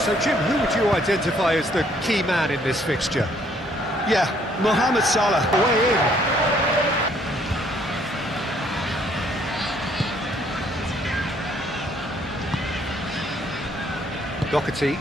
So Jim, who would you identify as the key man in this fixture? Yeah, Mohamed Salah. Way in. Doherty.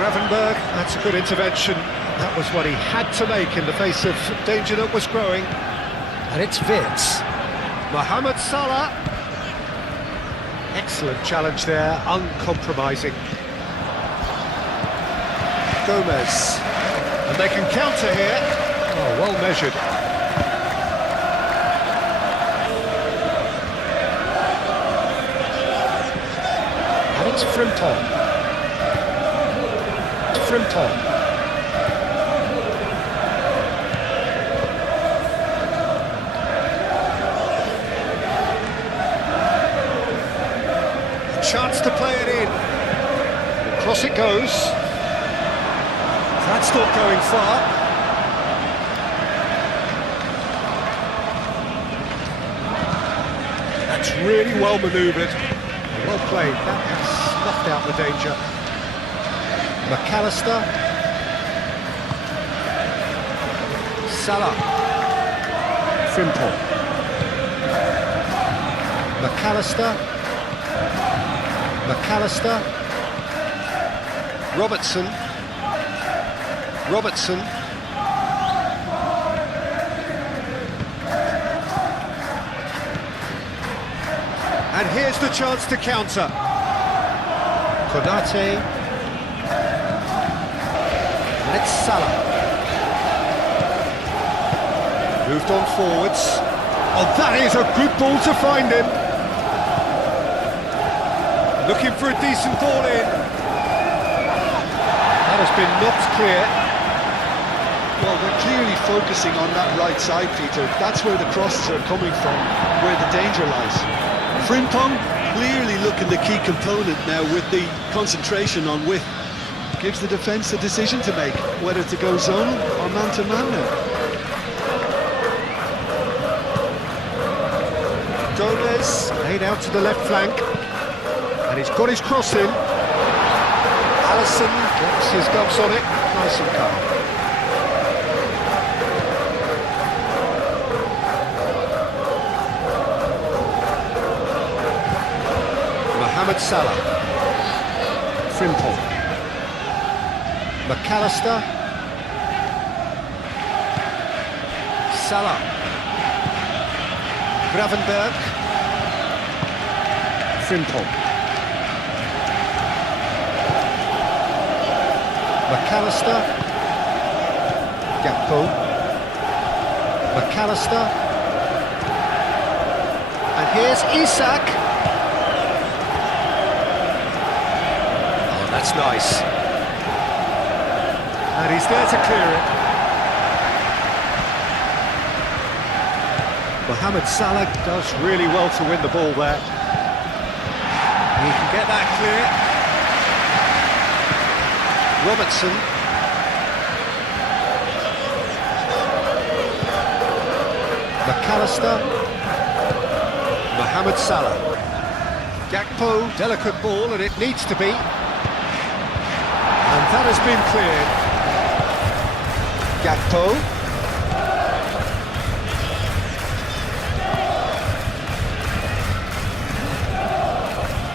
Gravenberg, that's a good intervention. That was what he had to make in the face of danger that was growing. And it's Wirtz. Mohamed Salah. Excellent challenge there, uncompromising. Gomez. And they can counter here. Oh, well measured. And it's Frimpong. Frantic. Chance to play it in. Across it goes. That's not going far. That's really well manoeuvred. Well played. That has snuffed out the danger. McAllister, Salah, Frimpong, McAllister, Robertson, and here's the chance to counter. Konate. And it's Salah. Moved on forwards. Oh, that is a good ball to find him. Looking for a decent ball in. That has been knocked clear. Well, they're clearly focusing on that right side, Peter. That's where the crosses are coming from, where the danger lies. Frimpong clearly looking the key component now with the concentration on width. Gives the defence a decision to make, whether to go zonal or man-to-man now. Gomez, laid out to the left flank, and he's got his cross in. Alisson gets his gloves on it, nice and calm. Mohamed Salah. Frimpong. McAllister, Salah, Gravenberg, Frimpong, McAllister, Gakpo, McAllister, and here's Isak. Oh, that's nice. And he's there to clear it. Mohamed Salah does really well to win the ball there. He can get that clear. Robertson. McAllister. Mohamed Salah. Gakpo, delicate ball, and it needs to be. And that has been cleared. Gakpo.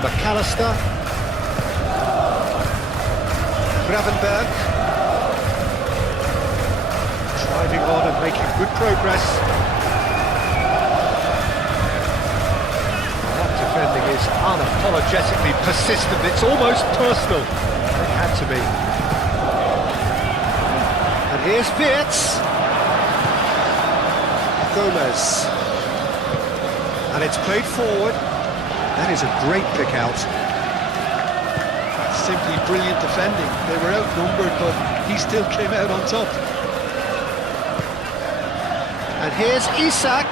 McAllister. Gravenberg. Driving on and making good progress. That defending is unapologetically persistent. It's almost personal. It had to be. Here's Wirtz. Gomez. And it's played forward. That is a great pick out. Simply brilliant defending. They were outnumbered, but he still came out on top. And here's Isak.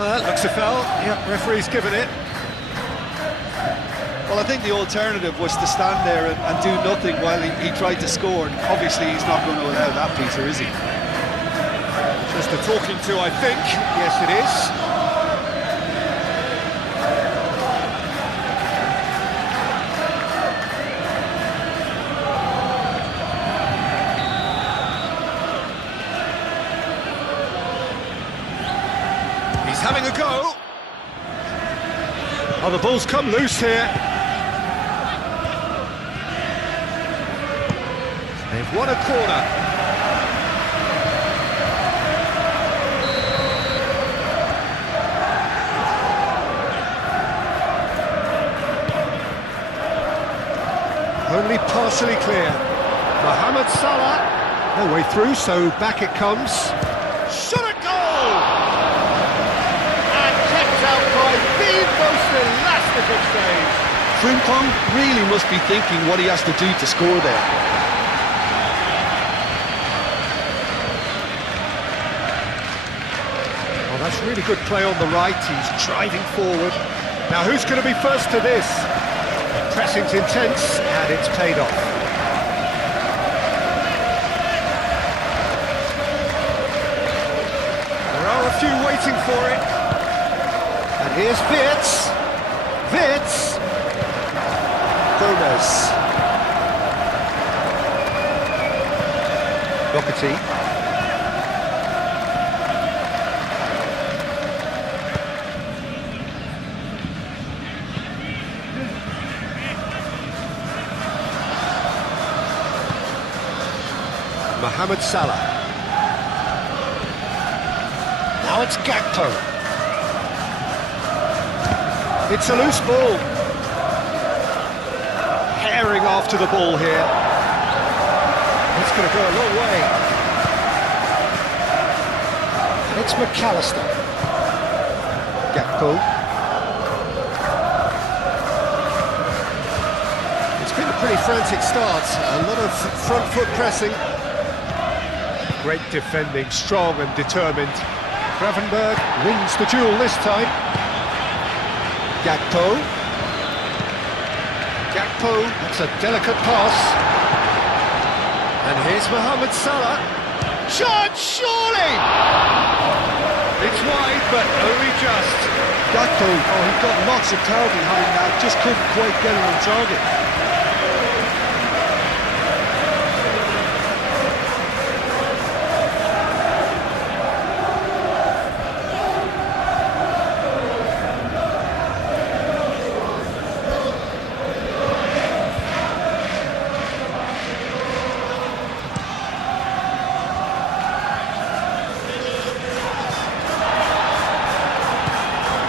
Looks a foul. Yep, referee's given it. Well, I think the alternative was to stand there and do nothing while he tried to score. And obviously, he's not going to allow that, Peter, is he? Just a talking to, I think. Yes, it is. He's having a go. Oh, the ball's come loose here. They've won a corner. Only partially clear. Mohamed Salah. No way through, so back it comes. Shot at goal! And kept out by the most elastic of saves. Frimpong really must be thinking what he has to do to score there. Well, that's really good play on the right. He's driving forward. Now, who's going to be first to this? The pressing's intense, and it's paid off. There are a few waiting for it. And here's Wirtz. Wirtz. Gomez. Doherty. Mohamed Salah. Now it's Gakpo. It's a loose ball. Herring after the ball here. It's going to go a long way. And it's McAllister. Gakpo. It's been a pretty frantic start. A lot of front foot pressing. Great defending, strong and determined. Gravenberg wins the duel this time. Gakpo. Gakpo, that's a delicate pass. And here's Mohamed Salah. Shot, surely! It's wide, but only just. Gakpo, oh, he got lots of power behind that, just couldn't quite get it on target.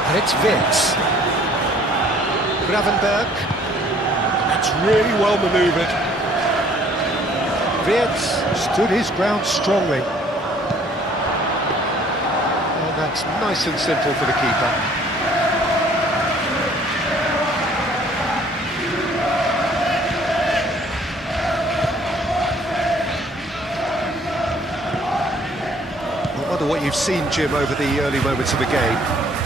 And it's Wirtz. Gravenberg. That's really well manoeuvred. Wirtz stood his ground strongly. Oh, that's nice and simple for the keeper. I wonder what you've seen, Jim, over the early moments of the game.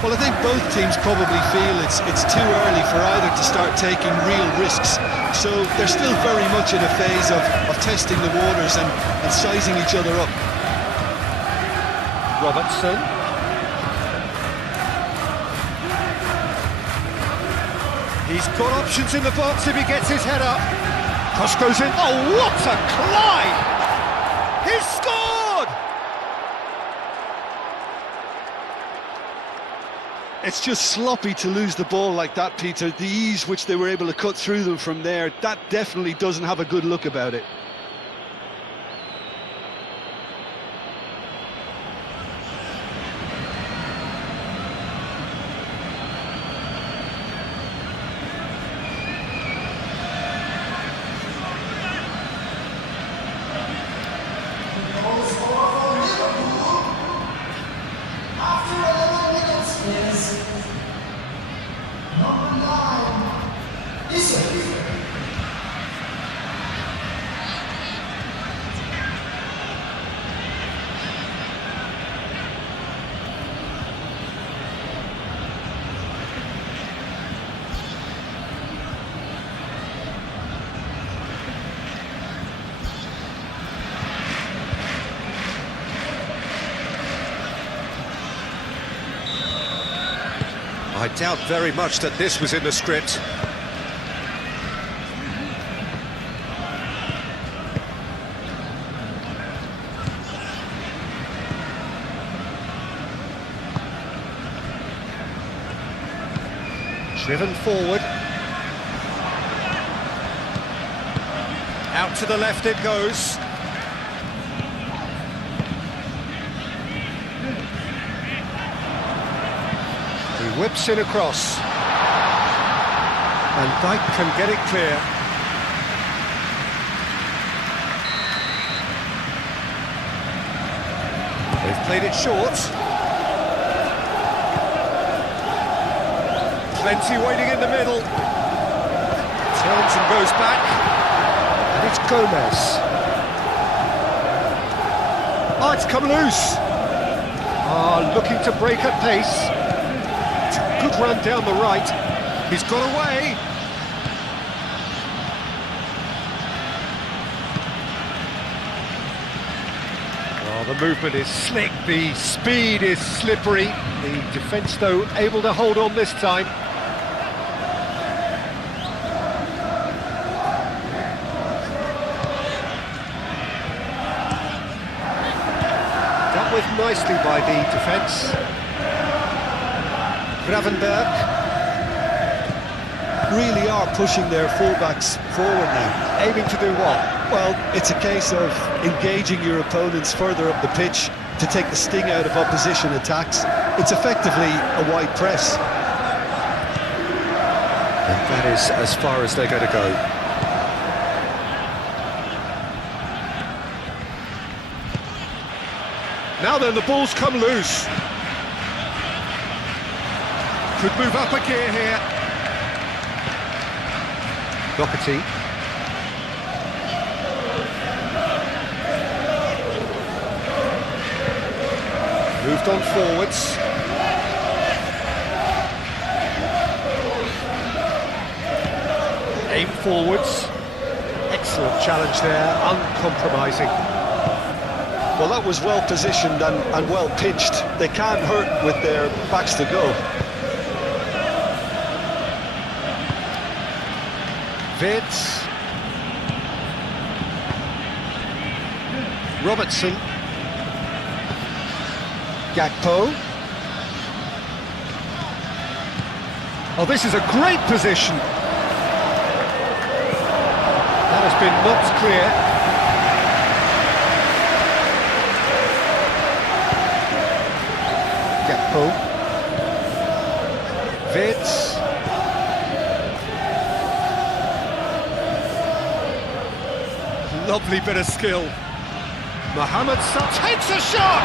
Well, I think both teams probably feel it's too early for either to start taking real risks. So they're still very much in a phase of testing the waters and sizing each other up. Robertson. He's got options in the box if he gets his head up. Cross goes in. Oh, what a climb! He's scored! It's just sloppy to lose the ball like that, Peter. The ease which they were able to cut through them from there, that definitely doesn't have a good look about it. I doubt very much that this was in the script. Driven forward. Out to the left it goes. He whips it across. And Dyke can get it clear. They've played it short. Plenty waiting in the middle. Turns and goes back. And it's Gomez. Oh, it's come loose. Looking to break at pace. It's a good run down the right. He's got away. The movement is slick, the speed is slippery. The defence, though, able to hold on this time. Dealt with nicely by the defence. Gravenberg. Really are pushing their fullbacks forward now. Aiming to do what? Well, it's a case of engaging your opponents further up the pitch to take the sting out of opposition attacks. It's effectively a wide press. And that is as far as they're going to go. Now then, the ball's come loose. Could move up a gear here. Doherty. Moved on forwards. Aim forwards. Excellent challenge there, uncompromising. Well, that was well positioned and well pitched. They can't hurt with their backs to go. Vitz. Robertson. Gakpo. Oh, this is a great position. That has been knocked clear. Gakpo. Vitz. Lovely bit of skill. Mohamed Salah takes a shot!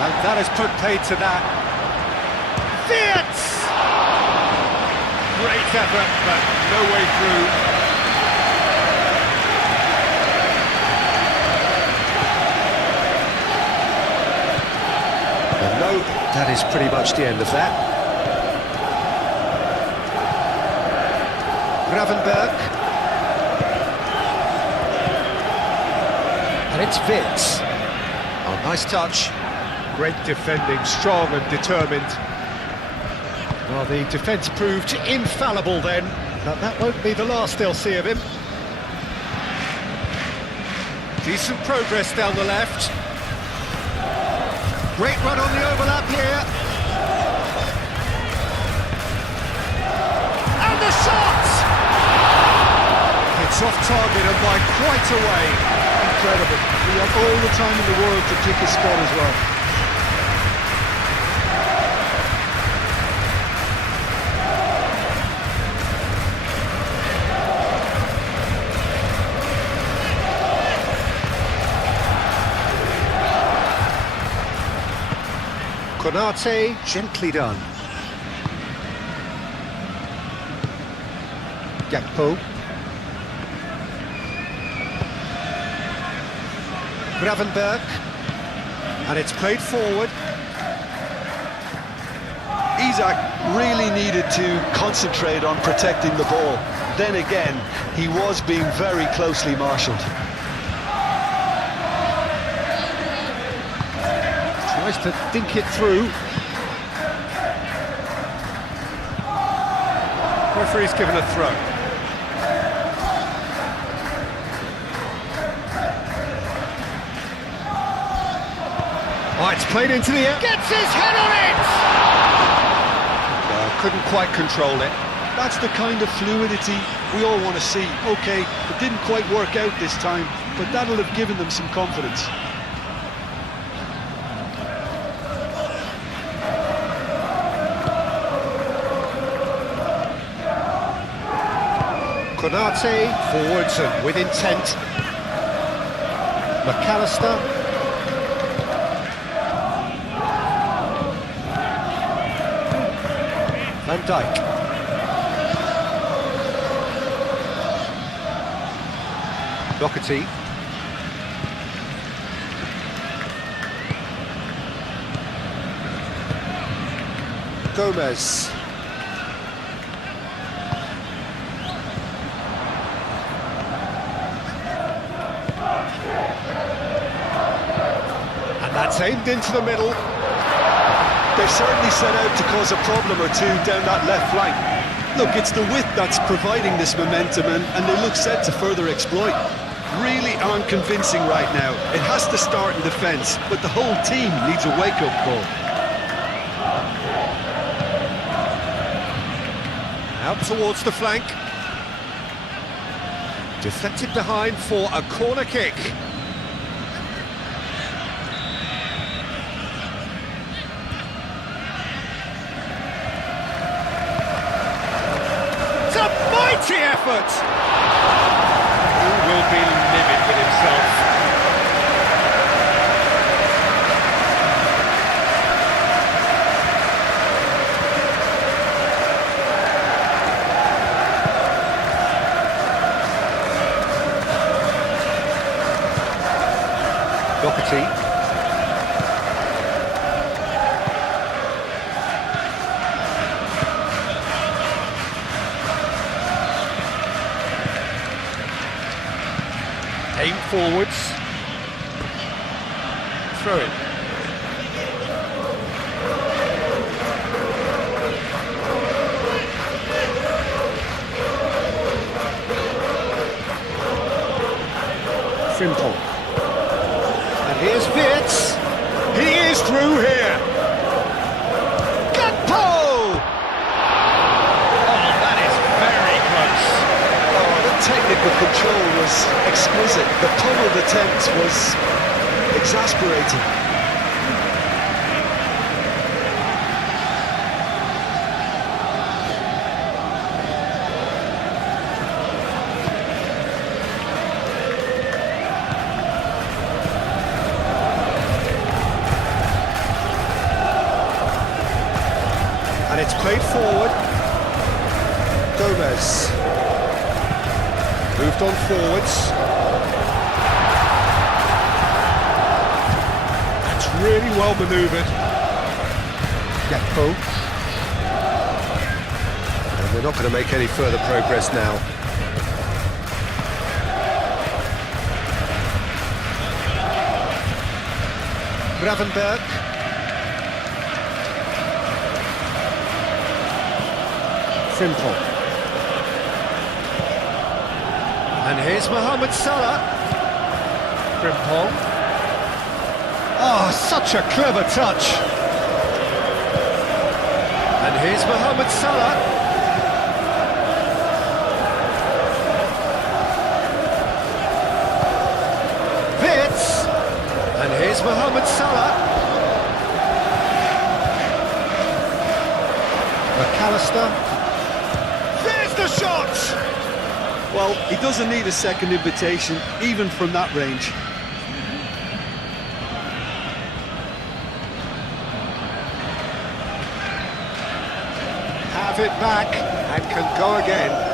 And that has put paid to that. Vitz! Great effort, but no way through. And no, that is pretty much the end of that. Gravenberg. And it's Vitz. Oh, nice touch. Great defending, strong and determined. Well, the defence proved infallible then, but that won't be the last they'll see of him. Decent progress down the left. Great run on the overlap here. And the shot! It's off target and by quite a way. Incredible. We have all the time in the world to pick a spot as well. Konate, gently done. Gakpo. Gravenberg. And it's played forward. Isak really needed to concentrate on protecting the ball. Then again, he was being very closely marshalled. Tries to dink it through. Referee's given a throw. Oh, it's played into the air. Gets his head on it! Couldn't quite control it. That's the kind of fluidity we all want to see. Okay, it didn't quite work out this time, but that'll have given them some confidence. Konate forwards and with intent. McAllister. Van Dijk. Doherty. Gomez. And that's aimed into the middle. They've certainly set out to cause a problem or two down that left flank. Look, it's the width that's providing this momentum, and they look set to further exploit. Really aren't convincing right now. It has to start in defence, but the whole team needs a wake-up call. Out towards the flank. Deflected behind for a corner kick. It's a mighty effort! He will be livid with himself. Doherty. Aim forwards. Throw it. Frimpong. And here's Wirtz. He is through here. Gakpo! Oh, that is very close. Oh, the technical control was exquisite. The pummeled attempt was exasperating. And it's played forward. Gomez. Moved on forwards. That's really well manoeuvred. Gakpo. And they're not going to make any further progress now. Gravenberg. Frimpong. And here's Mohamed Salah. Frimpong. Oh, such a clever touch. And here's Mohamed Salah. Wirtz. And here's Mohamed Salah. McAllister. The shot! Well, he doesn't need a second invitation, even from that range. Have it back and can go again.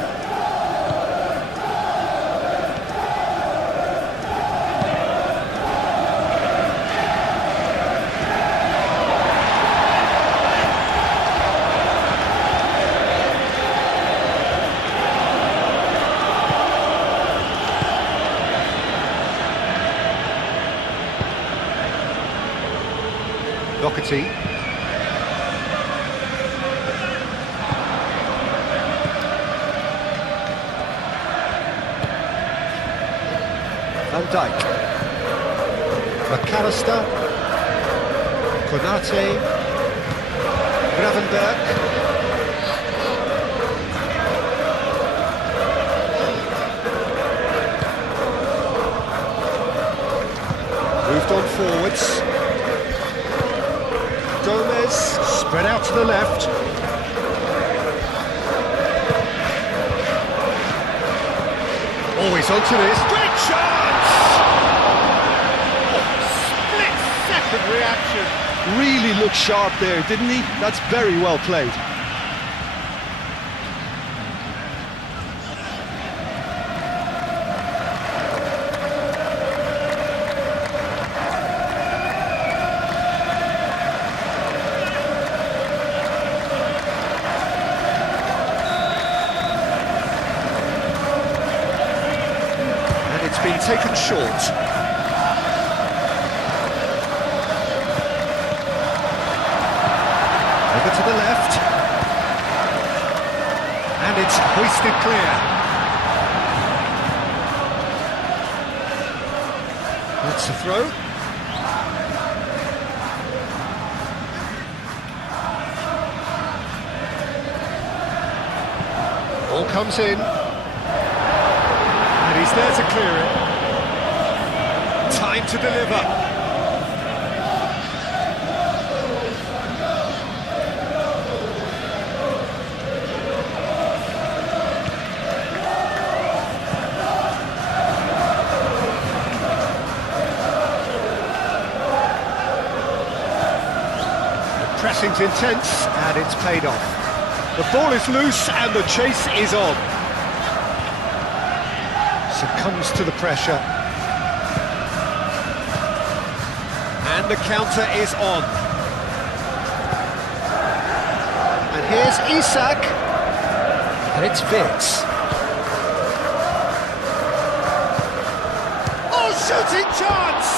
Doherty. Van Dijk. McAllister. Konate. Gravenberg. Moved on forwards. Gomez, spread out to the left. Always onto this. Great chance! Split-second reaction. Really looked sharp there, didn't he? That's very well played. Been taken short. Over to the left. And it's hoisted clear. That's a throw. Ball comes in. And he's there to clear it. Time to deliver. The pressing's intense and it's paid off. The ball is loose and the chase is on. Succumbs to the pressure. And the counter is on. And here's Isak. And it's Vitz. Oh, shooting chance!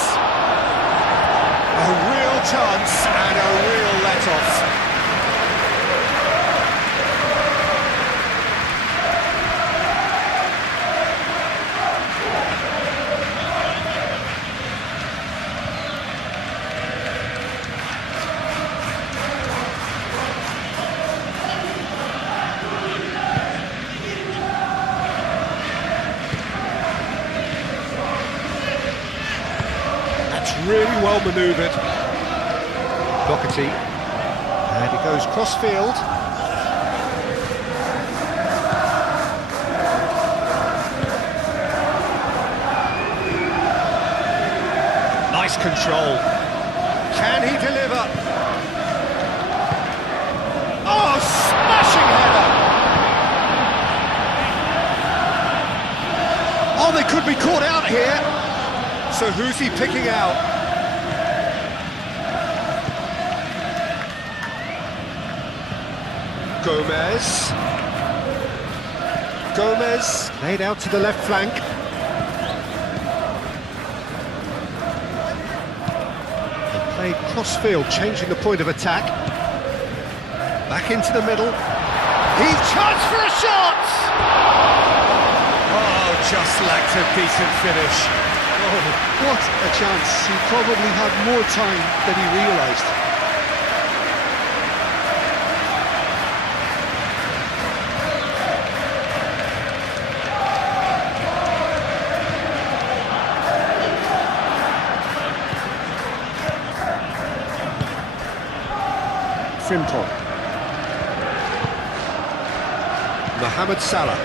A real chance and a real let-off. Really well manoeuvred. Doherty. And he goes cross-field. Nice control. Can he deliver? Oh, smashing header! Oh, they could be caught out here. So who's he picking out? Gomez. Gomez laid out to the left flank. And played cross-field, changing the point of attack. Back into the middle. He charged for a shot! Oh, just lacked a decent finish. Oh, what a chance. He probably had more time than he realised. Frimpong. Mohamed Salah.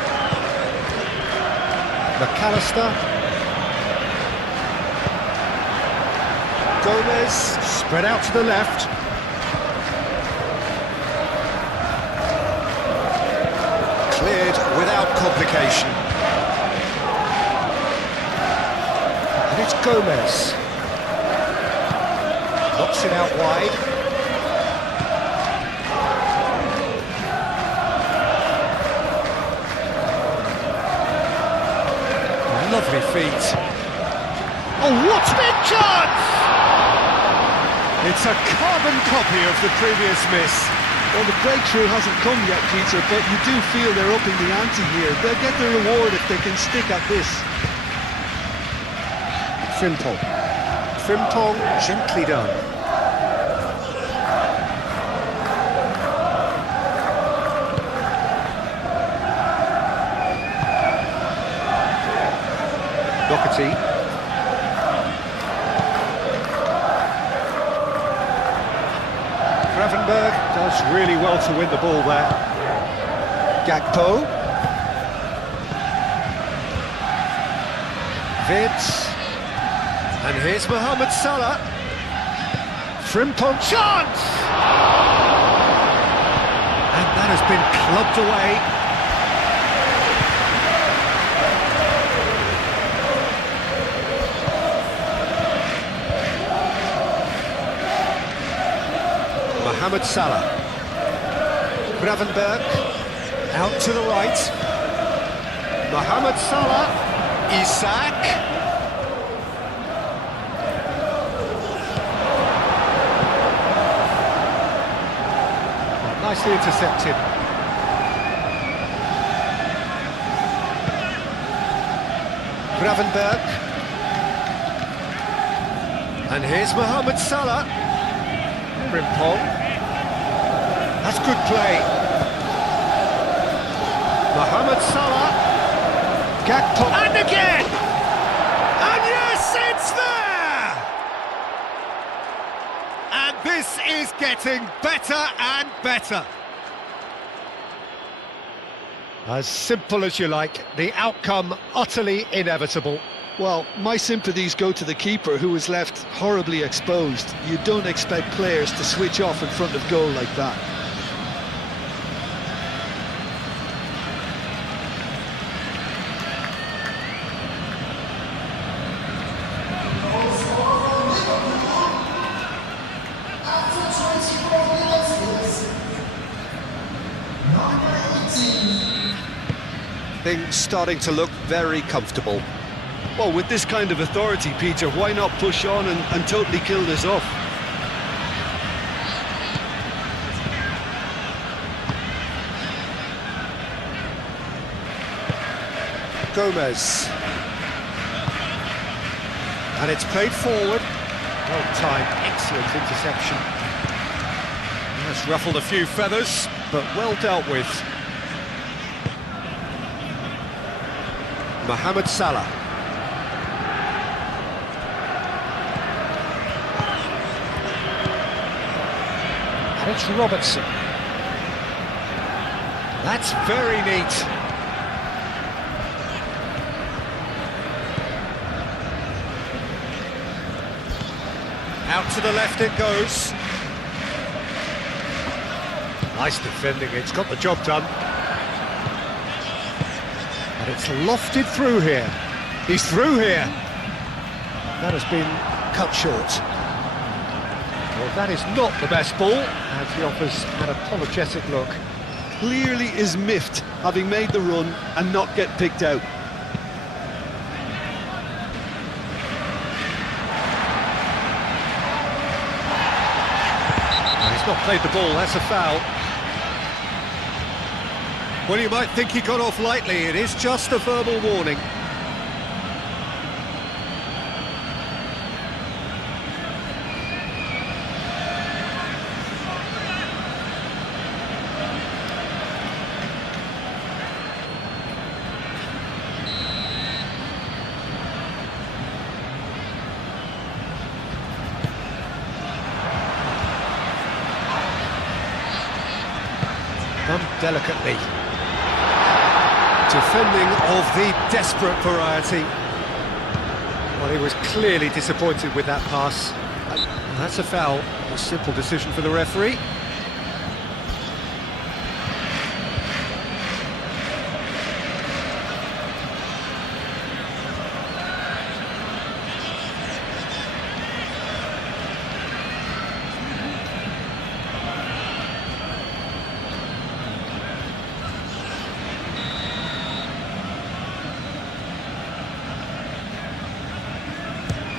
McAllister. Gomez, spread out to the left. Cleared without complication. And it's Gomez. Knocks it out wide. Lovely feet. Oh, what a big chance! It's a carbon copy of the previous miss. Well, the breakthrough hasn't come yet, Peter, but you do feel they're upping the ante here. They'll get their reward if they can stick at this. Frimpong. Frimpong, gently done. Doherty. Gravenberg does really well to win the ball there. Gakpo. Vids. And here's Mohamed Salah. Frimpong chance! And that has been clubbed away. Mohamed Salah. Gravenberg. Out to the right. Mohamed Salah. Isak. Nicely intercepted. Gravenberg. And here's Mohamed Salah. Frimpong. That's good play. Mohamed Salah. Gakpo. And again! And yes, it's there! And this is getting better and better. As simple as you like, the outcome utterly inevitable. Well, my sympathies go to the keeper, who was left horribly exposed. You don't expect players to switch off in front of goal like that. Things starting to look very comfortable. Well, with this kind of authority, Peter, why not push on and totally kill this off? Gomez. And it's played forward. Well timed, excellent interception. That's ruffled a few feathers, but well dealt with. Mohamed Salah. And it's Robertson. That's very neat. Out to the left it goes. Nice defending, it's got the job done. And it's lofted through here. He's through here. That has been cut short. Well, that is not the best ball, as he offers an apologetic look. Clearly is miffed, having made the run and not get picked out. He's not played the ball, that's a foul. Well, you might think he got off lightly, it is just a verbal warning. Done delicately. Defending of the desperate variety. Well, he was clearly disappointed with that pass. That's a foul. A simple decision for the referee.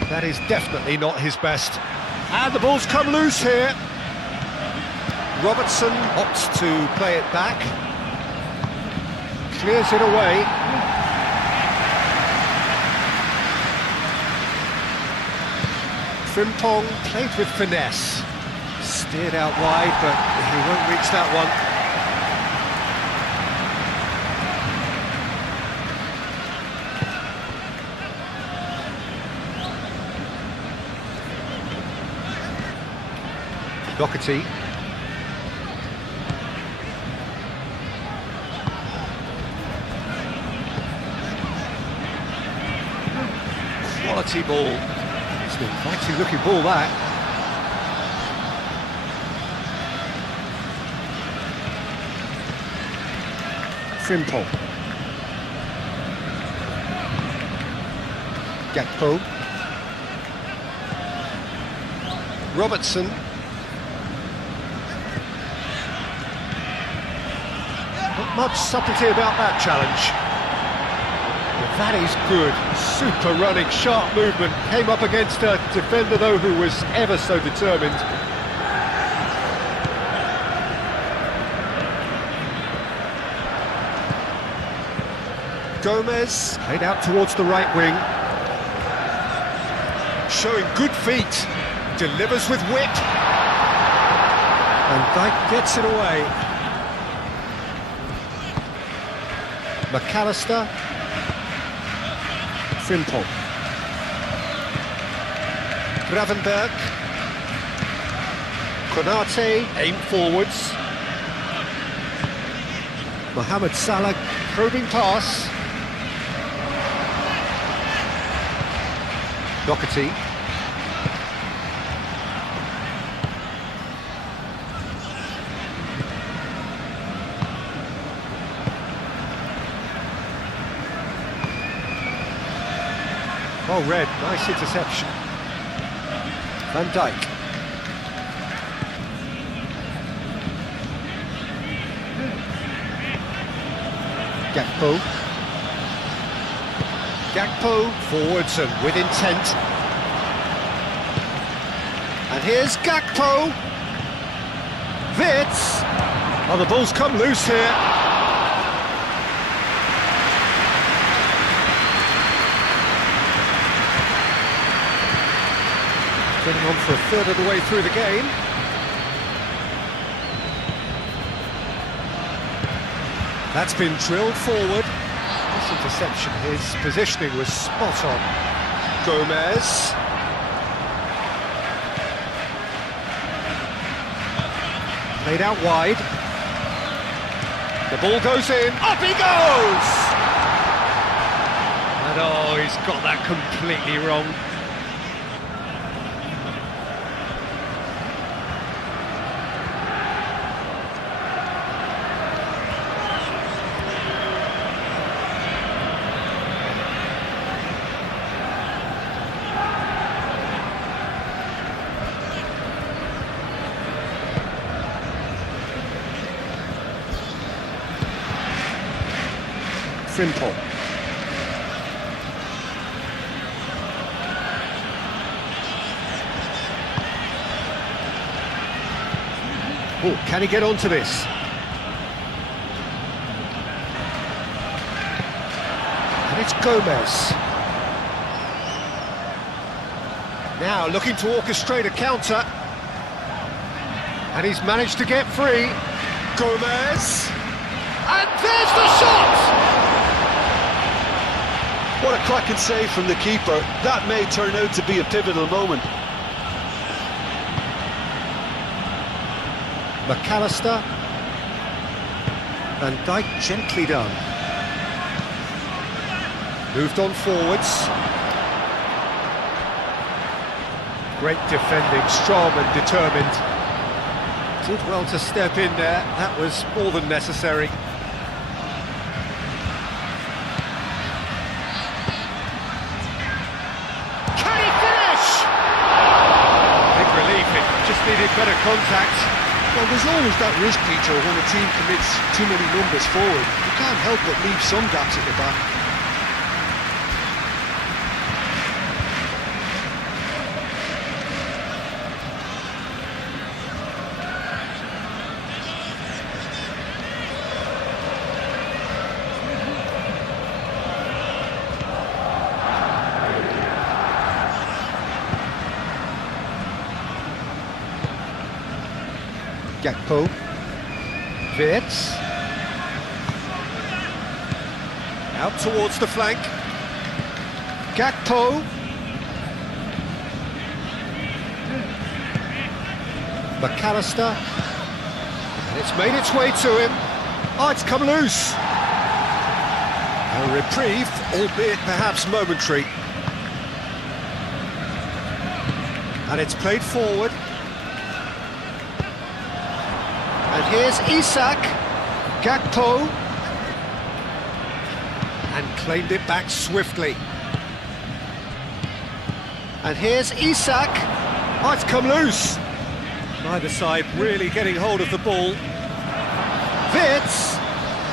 That is definitely not his best. And the ball's come loose here. Robertson opts to play it back. Clears it away. Frimpong played with finesse. Steered out wide, but he won't reach that one. Doherty. Quality ball. It's an inviting looking ball, that. Frimpong. Gakpo. Robertson. Not much subtlety about that challenge. Well, that is good. Super running, sharp movement. Came up against a defender, though, who was ever so determined. Gomez played out towards the right wing. Showing good feet. Delivers with wit. And Dijk gets it away. McAllister. Frimpong. Gravenberg. Konate, aim forwards. Mohamed Salah, probing pass. Doherty. Well read, nice interception. Van Dijk. Gakpo. Gakpo forwards and with intent. And here's Gakpo. Wits. Oh, the ball's come loose here. Getting on for a third of the way through the game. That's been drilled forward. This interception, his positioning was spot on. Gomez. Played out wide. The ball goes in. Up he goes! And oh, he's got that completely wrong. Frimpong. Oh, can he get onto this? And it's Gomez. Now looking to orchestrate a counter. And he's managed to get free. Gomez. And there's the shot! What a cracking save from the keeper. That may turn out to be a pivotal moment. McAllister. Van Dijk gently done. Moved on forwards. Great defending, strong and determined. Did well to step in there. That was more than necessary. Just needed better contact. Well, there's always that risk, Peter, when a team commits too many numbers forward. You can't help but leave some gaps at the back. Gakpo. Wirtz. Out towards the flank. Gakpo. McAllister. And it's made its way to him. Oh, it's come loose. A reprieve, albeit perhaps momentary. And it's played forward. And here's Isak. Gakpo. And claimed it back swiftly. And here's Isak. Oh, it's come loose. Neither side really getting hold of the ball. Wirtz.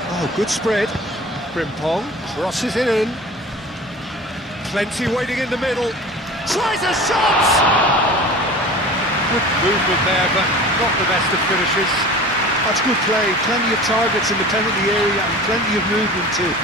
Oh, good spread. Frimpong crosses it in. Plenty waiting in the middle. Tries a shot! Good movement there, but not the best of finishes. That's good play. Plenty of targets in the penalty area and plenty of movement too.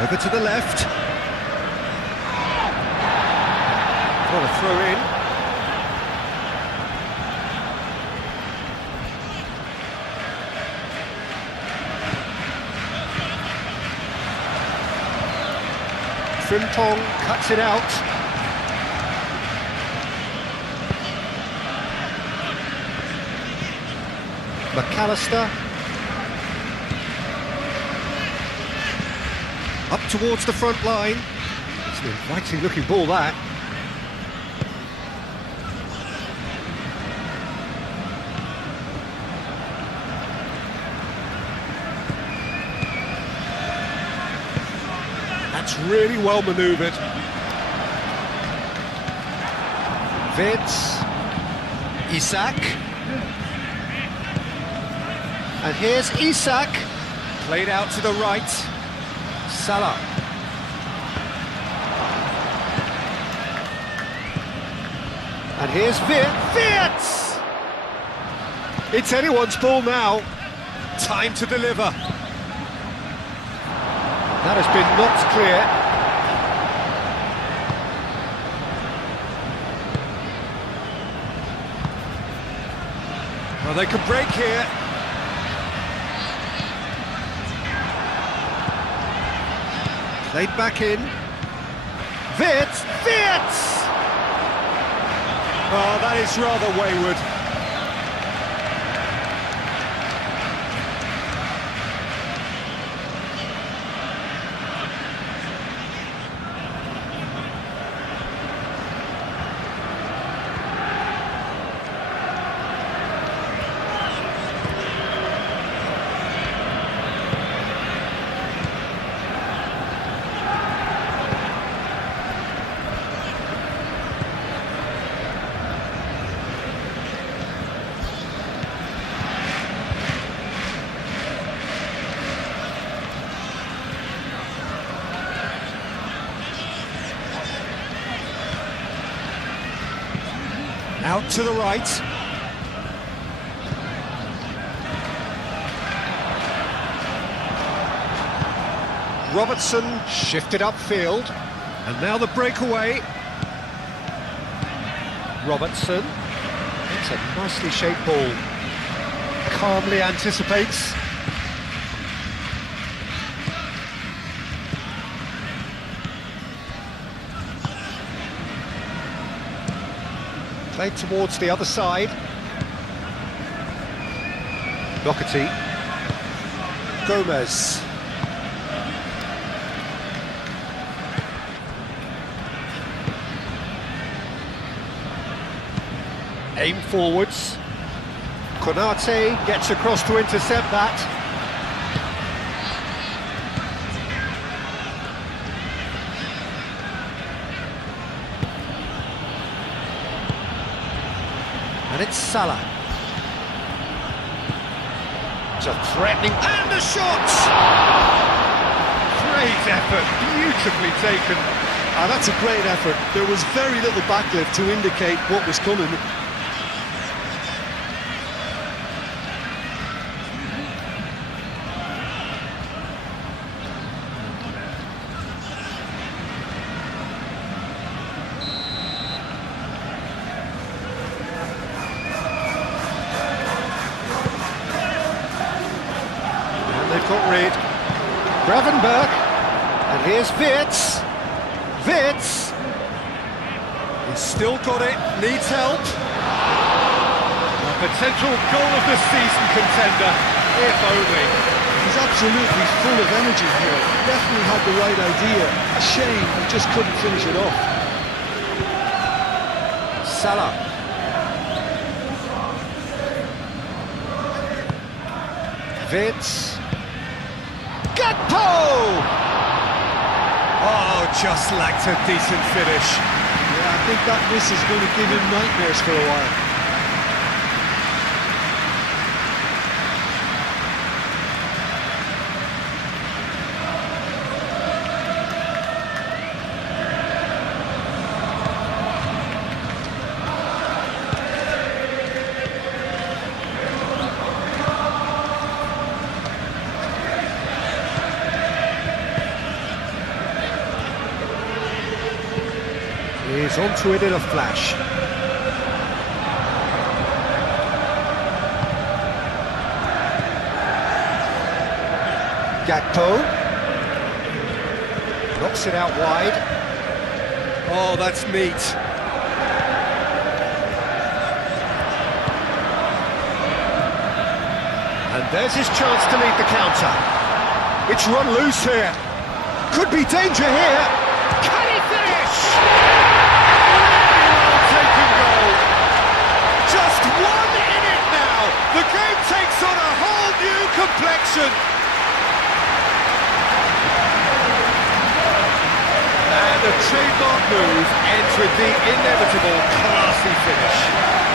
Over to the left. What a throw in. Frimpong cuts it out. McAllister. Up towards the front line. It's an inviting looking ball, that. That's really well manoeuvred. Wirtz. Isak. And here's Isak. Played out to the right. Salah. And here's Wirtz! It's anyone's ball now. Time to deliver. That has been knocked clear. Well, they can break here. Played back in. Wirtz! Oh, that is rather wayward. Out to the right. Robertson shifted upfield. And now the breakaway. Robertson. It's a nicely shaped ball. Calmly anticipates. Played towards the other side. Doherty. Gomez. Aim forwards. Konate gets across to intercept that. And it's Salah. It's a threatening... And a shot! Great effort, beautifully taken. That's a great effort. There was very little backlift to indicate what was coming. And they've got rid. Gravenberg. And here's Wirtz. Wirtz. He's still got it, needs help. A potential goal of the season contender, if only. He's absolutely full of energy here. Definitely had the right idea. A shame he just couldn't finish it off. Salah. Wirtz. Gakpo! Oh, just lacked a decent finish. Yeah, I think that miss is going to give him nightmares for a while. He's onto it in a flash. Gakpo knocks it out wide. Oh, that's neat. And there's his chance to lead the counter. It's run loose here. Could be danger here. Can he finish? Taken goal. Just one in it now. The game takes on a whole new complexion. And a trademark move ends with the inevitable classy finish.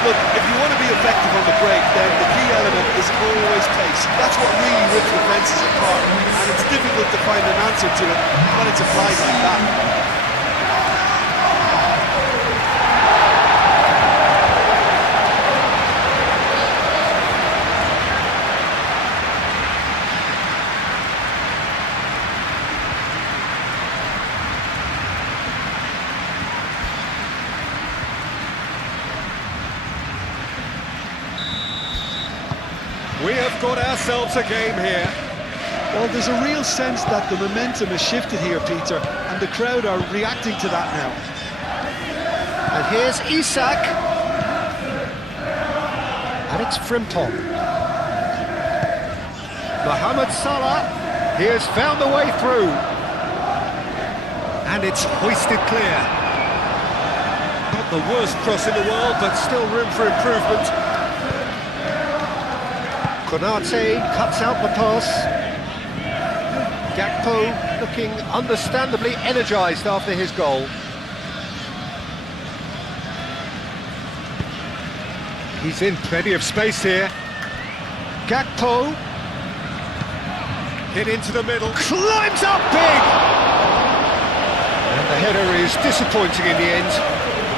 Look, if you want to be effective on the break, then the key element is always pace. That's what really rips defences apart, and it's difficult to find an answer to it when it's applied like that. We have got ourselves a game here. Well, there's a real sense that the momentum has shifted here, Peter, and the crowd are reacting to that now. And here's Isak. And it's Frimpong. Mohamed Salah. He has found the way through. And it's hoisted clear. Not the worst cross in the world, but still room for improvement. Konate cuts out the pass. Gakpo looking understandably energised after his goal. He's in plenty of space here. Gakpo. Hit into the middle. Climbs up big! And the header is disappointing in the end.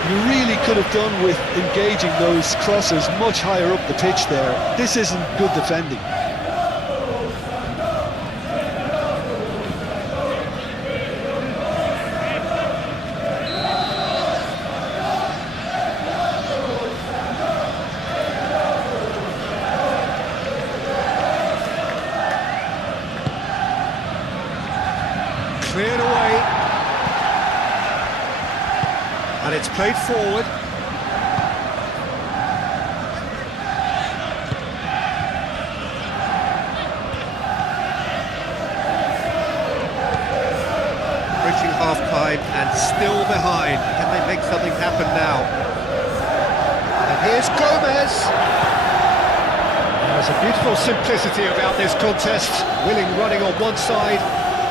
You really could have done with engaging those crosses much higher up the pitch there. This isn't good defending. Cleared away. And it's played forward. Reaching half-time and still behind. Can they make something happen now? And here's Gomez. There's a beautiful simplicity about this contest. Willing running on one side,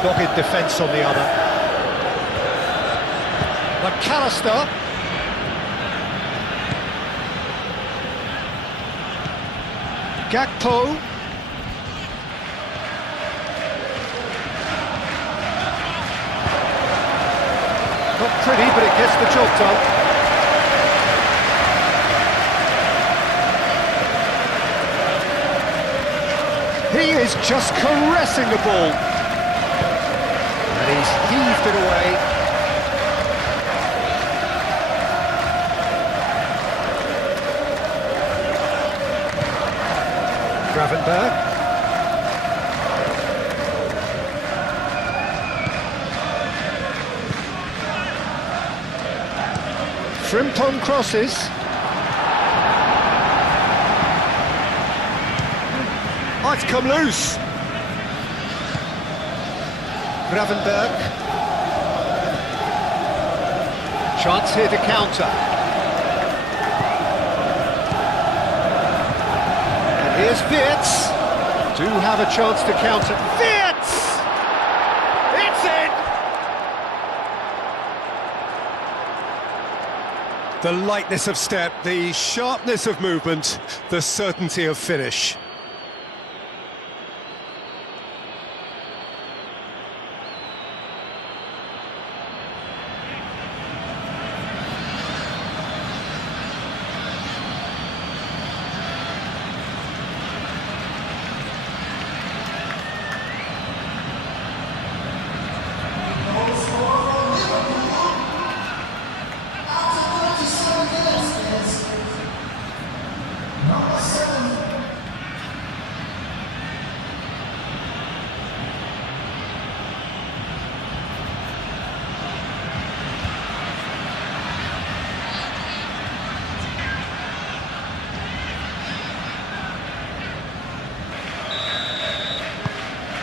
dogged defence on the other. McAllister. Gakpo. Not pretty, but it gets the job done. He is just caressing the ball. And he's heaved it away. Gravenberg. Frimpong crosses. Oh, it's come loose. Gravenberg. Chance here to counter. And here's Wirtz. Do have a chance to counter. Wirtz! It's in! The lightness of step, the sharpness of movement, the certainty of finish.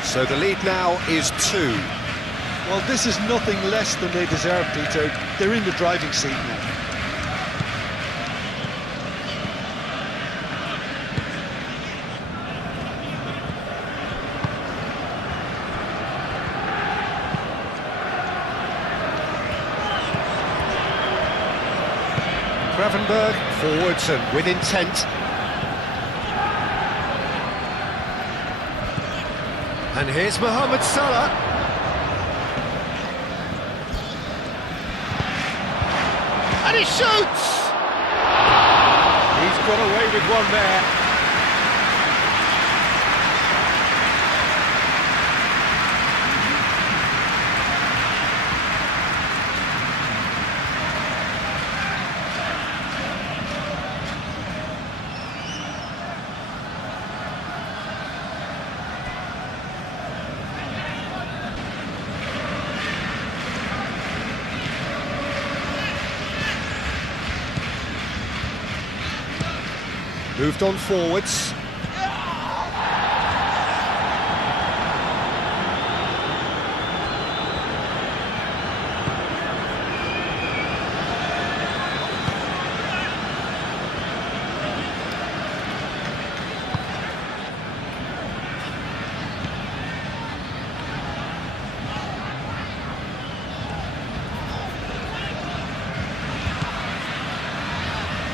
So the lead now is 2. Well, this is nothing less than they deserve, Peter. They're in the driving seat now. Gravenberg forwards and with intent. And here's Mohamed Salah. And he shoots! He's got away with one there. Moved on forwards.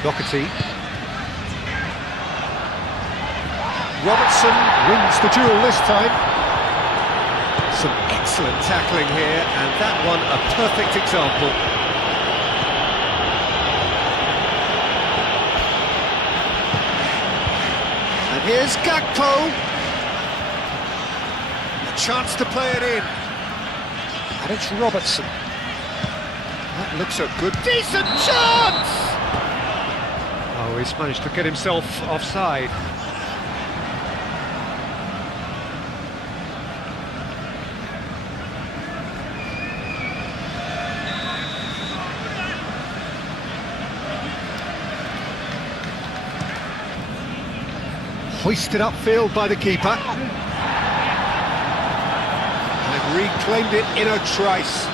Doherty. Robertson wins the duel this time. Some excellent tackling here, and that one a perfect example. And here's Gakpo. A chance to play it in. And it's Robertson. That looks a good, decent chance! Oh, he's managed to get himself offside. Hoisted upfield by the keeper. And reclaimed it in a trice.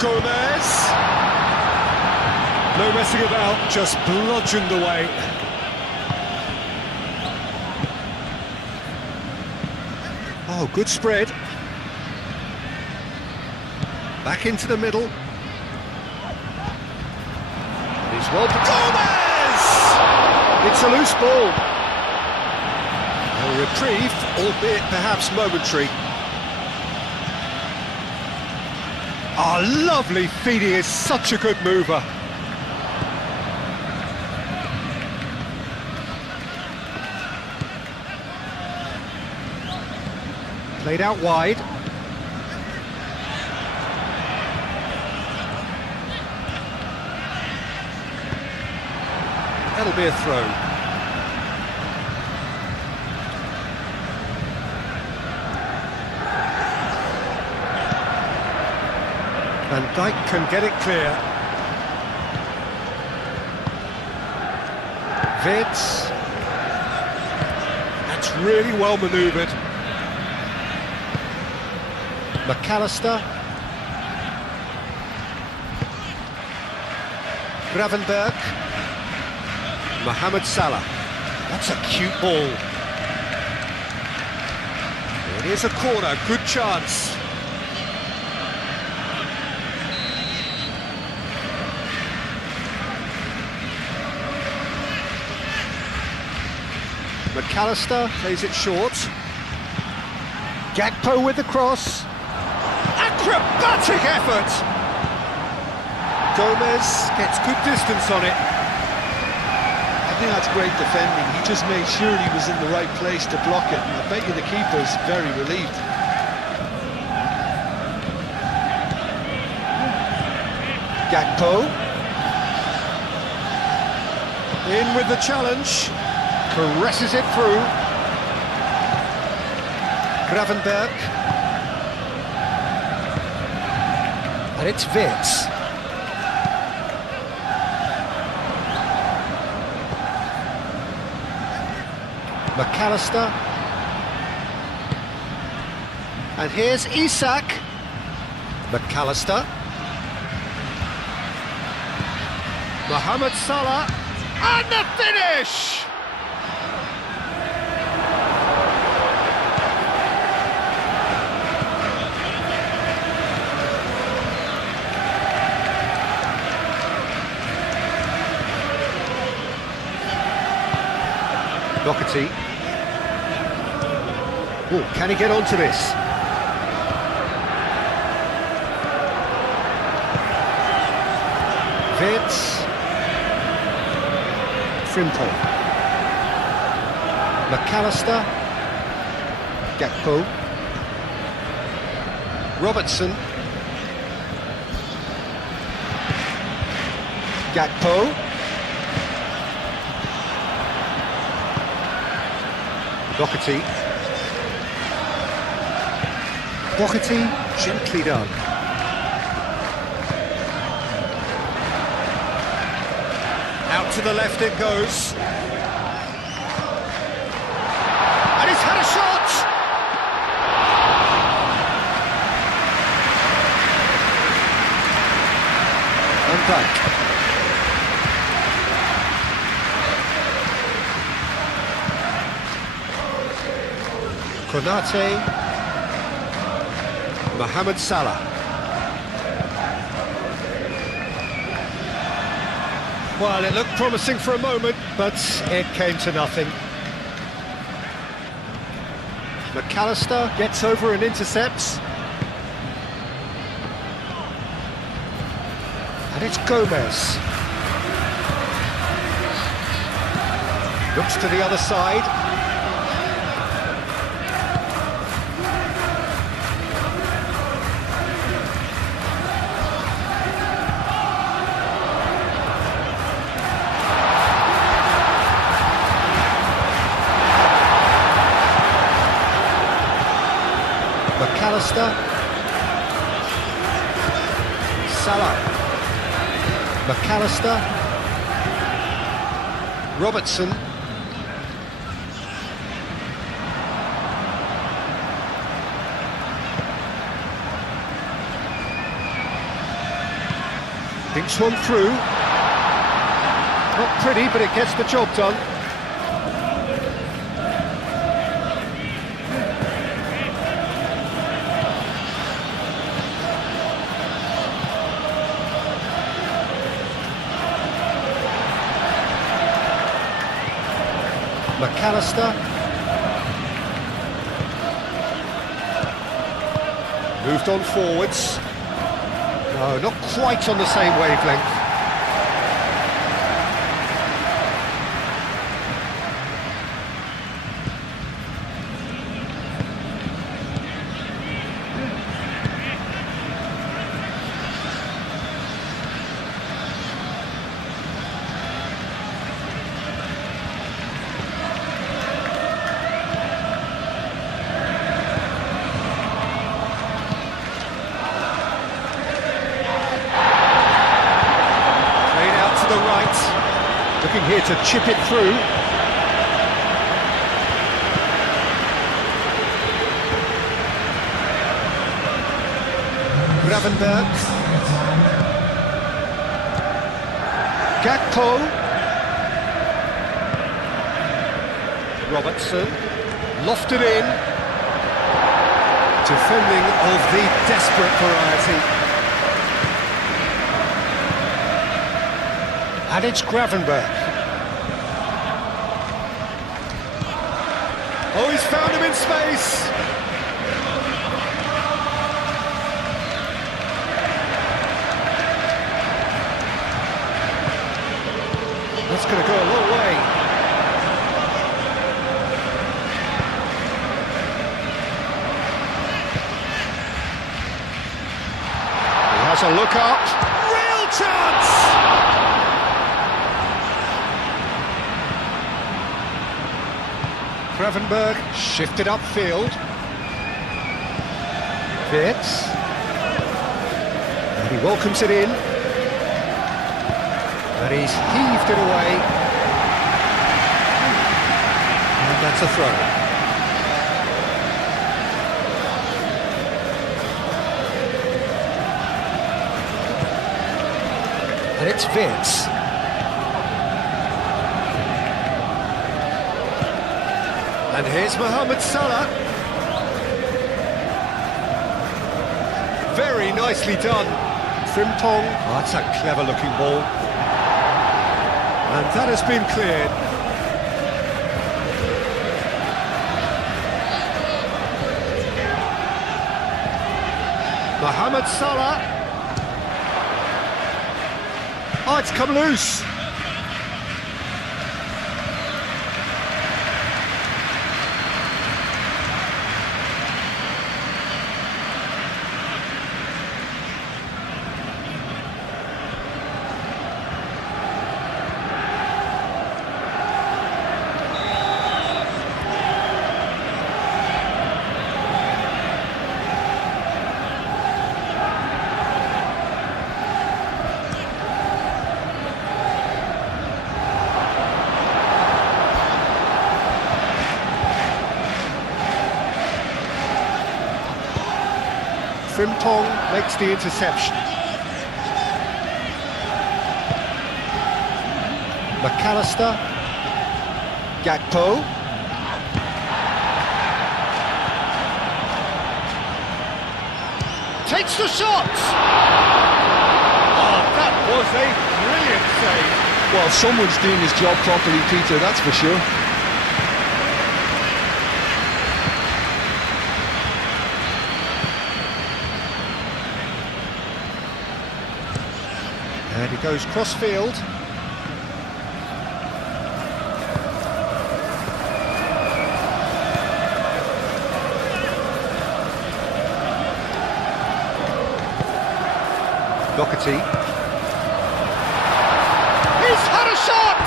Gomez! No messing about, just bludgeoned away. Oh, good spread. Back into the middle. He's well... Gomez! It's a loose ball. A reprieve, albeit perhaps momentary. Lovely feed, he is such a good mover. Played out wide. That'll be a throw. Van Dijk can get it clear. Vitz. That's really well manoeuvred. McAllister. Gravenberg. Mohamed Salah. That's a cute ball. It is a corner, good chance. McAllister plays it short. Gakpo with the cross. Acrobatic effort! Gomez gets good distance on it. I think that's great defending. He just made sure he was in the right place to block it, and I bet you the keeper's very relieved. Gakpo. In with the challenge. Caresses it through. Gravenberg. And it's Vitz. McAllister. And here's Isak. McAllister. Mohamed Salah. And the finish! Doherty. Oh, can he get onto this? Vitz. Frimpong. McAllister. Gakpo. Robertson. Gakpo. Doherty. Doherty, gently done. Out to the left it goes. And he's had a shot! Van Dijk. Konate. Mohamed Salah. Well, it looked promising for a moment, but it came to nothing. McAllister gets over and intercepts. And it's Gomez. Looks to the other side. McAllister. Salah. McAllister. Robertson. Thinks one through. Not pretty, but it gets the job done. McAllister. Moved on forwards. No, not quite on the same wavelength. Looking here to chip it through. Gravenberg. Gakpo. Robertson. Lofted in. Defending of the desperate variety. And it's Gravenberg. Oh, he's found him in space. That's going to go a long way. He has a look up. Real chance! Gravenberg shifted upfield. Fits. And he welcomes it in. And he's heaved it away. And that's a throw. And it's Vince. And here's Mohamed Salah. Very nicely done. Frimpong. Oh, that's a clever looking ball. And that has been cleared. Mohamed Salah. Oh, it's come loose. Frimpong makes the interception. McAllister. Gakpo. Takes the shot! Oh, that was a brilliant save. Well, someone's doing his job properly, Peter, that's for sure. And he goes cross-field. Doherty. He's had a shot!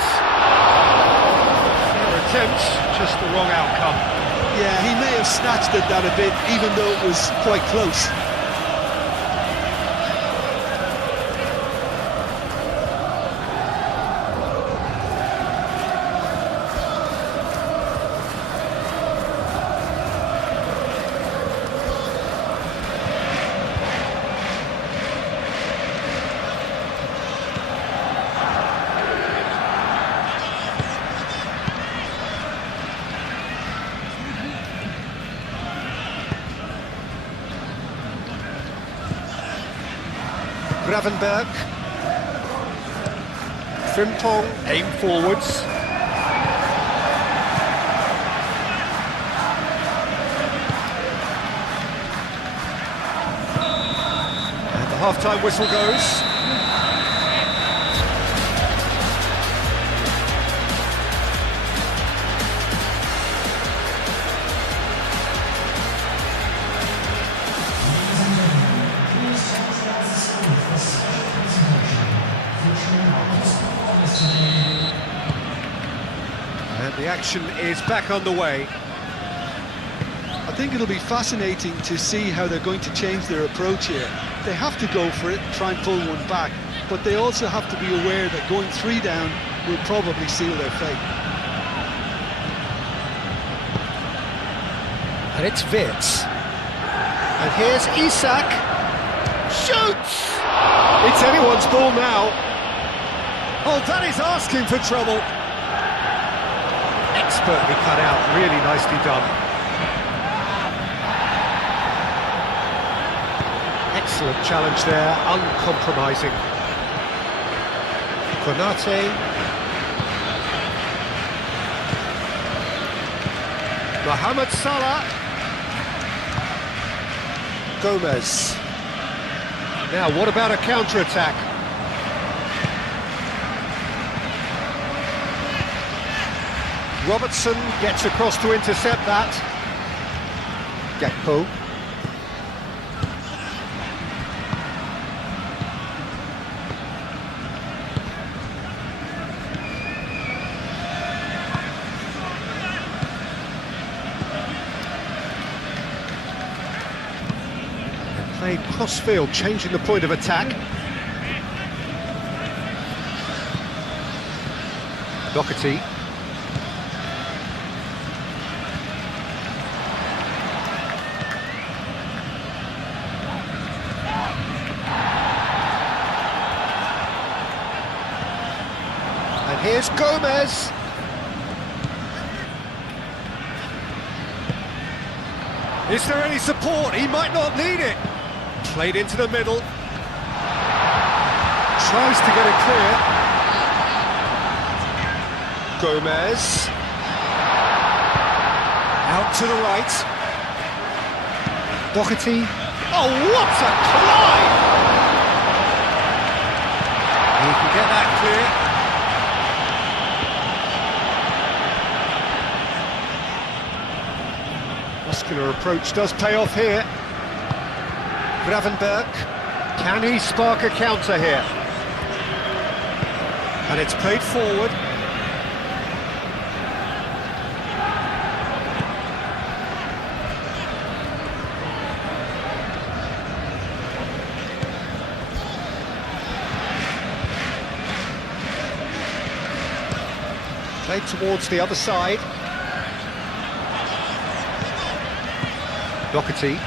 Fair attempt, just the wrong outcome. Yeah, he may have snatched at that a bit, even though it was quite close. Gravenberg. Frimpong, aim forwards. half-time whistle goes. And the action is back underway. I think it'll be fascinating to see how they're going to change their approach here. They have to go for it, try and pull one back, but they also have to be aware that going 3 down will probably seal their fate. And it's Wirtz. And here's Isak. Shoots! It's anyone's ball now. Oh, that is asking for trouble. Expertly cut out, really nicely done. Excellent challenge there, uncompromising. Konate. Mohamed Salah. Gomez. Now, what about a counter-attack? Robertson gets across to intercept that. Gakpo. Played cross-field, changing the point of attack. Doherty. And here's Gomez. Is there any support? He might not need it. Played into the middle. Tries to get it clear. Gomez. Out to the right. Doherty. Oh, what a climb! He can get that clear. Muscular approach does pay off here. Gravenberch, can he spark a counter here? And it's played forward. Played towards the other side. Doherty.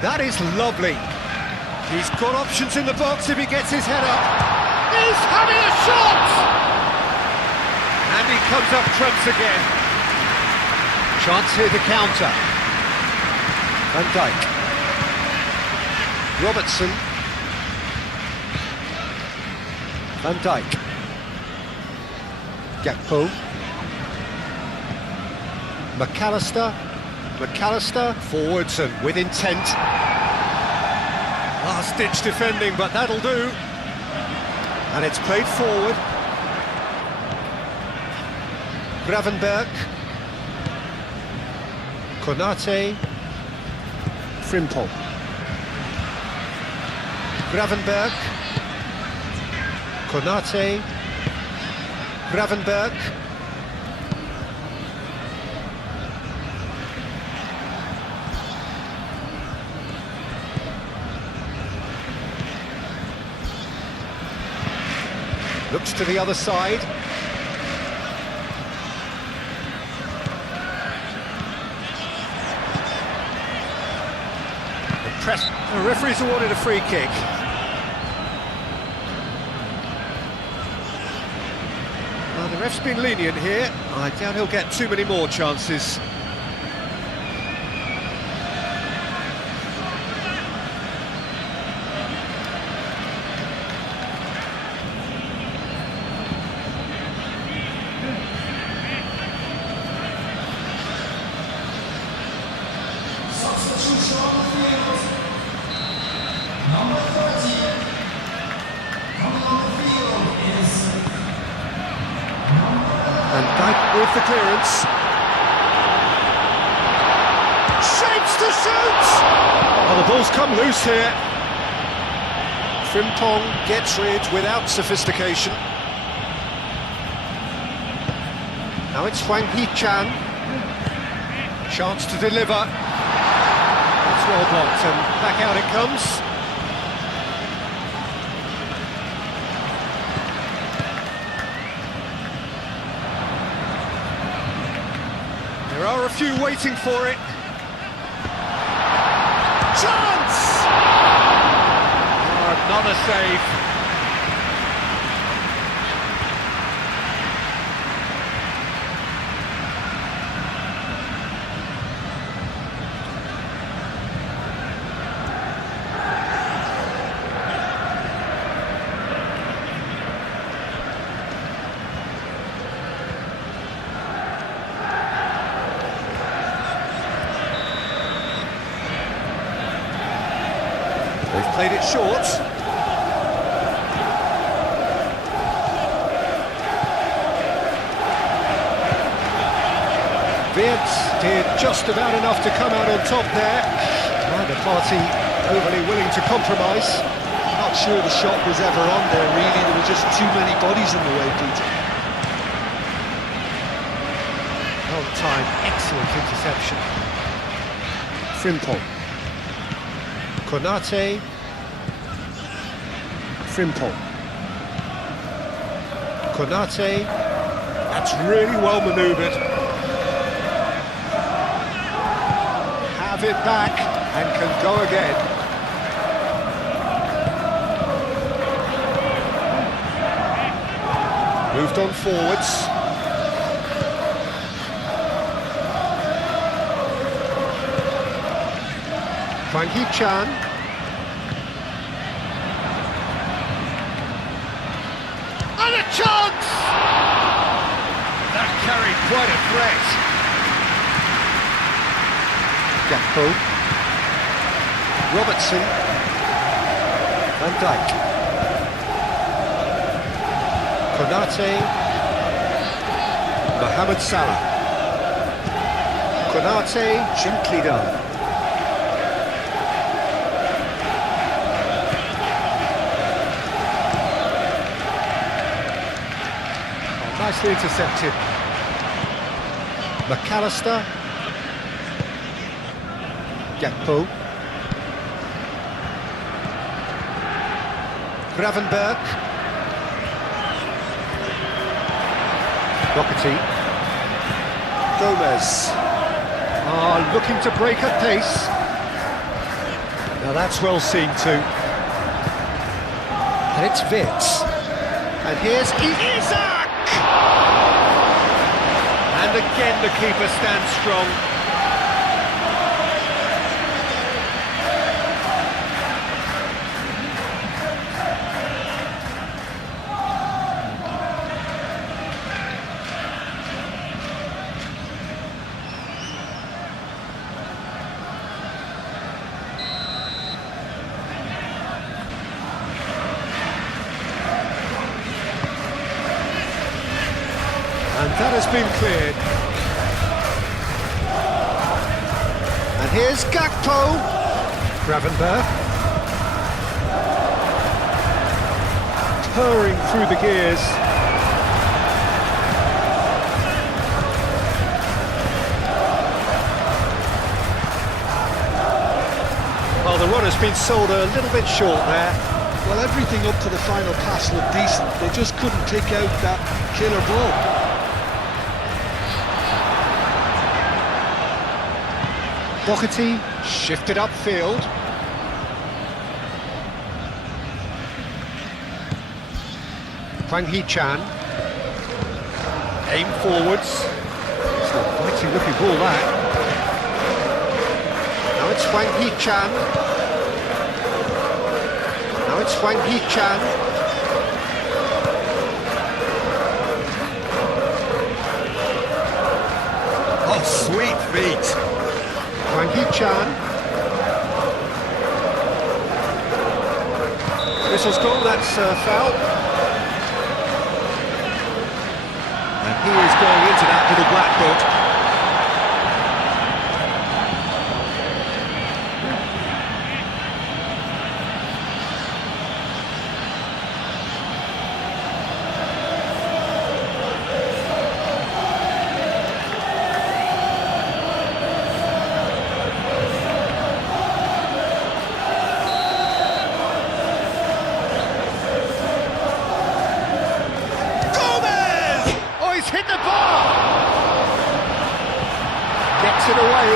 That is lovely. He's got options in the box if he gets his head up. He's having a shot! And he comes up trumps again. Chance here to counter. Van Dijk. Robertson. Van Dijk. Gakpo. McAllister forwards and with intent. Last-ditch defending, but that'll do. And it's played forward. Gravenberch. Konate. Frimpong. Gravenberch. Konate. Gravenberch. Looks to the other side. The referee's awarded a free kick. Well, the ref's been lenient here. I doubt he'll get too many more chances. Dyke with the clearance. Shapes to shoot! Oh, the ball's come loose here. Frimpong gets rid without sophistication. Now it's Hwang Hee-chan. Chance to deliver. It's well blocked and back out it comes. There are a few waiting for it. Chance! Oh, not a save. They've played it short. Wirtz did just about enough to come out on top there. Neither party overly willing to compromise. Not sure the shot was ever on there, really. There were just too many bodies in the way, Peter. On time, excellent interception. Frimpong. Konate. Frimpong. Konate. That's really well manoeuvred. Have it back and can go again. Moved on forwards. Hwang Hee-chan. And a chance! That carried quite a threat. Gakpo. Robertson. Van Dijk. Konate. Mohamed Salah. Konate, gently done. Nicely intercepted. McAllister. Gakpo. Gravenberg. Doherty. Gomez. Looking to break at pace. Now that's well seen too. And it's Wirtz. And here's Isaac! And again the keeper stands strong. And that has been cleared. And here's Gakpo. Gravenberg. Purring through the gears. Well, the run has been sold a little bit short there. Well, everything up to the final pass looked decent. They just couldn't pick out that killer ball. Doherty shifted upfield. Hwang Hee-chan. Aim forwards. It's a fighting looking ball, that. Now it's Hwang Hee-chan. Now it's Hwang Hee-chan. Oh, sweet feet. Hwang Hee-chan. Whistle's gone, that's foul. And he is going into that little black book. Hit the bar! Gets it away.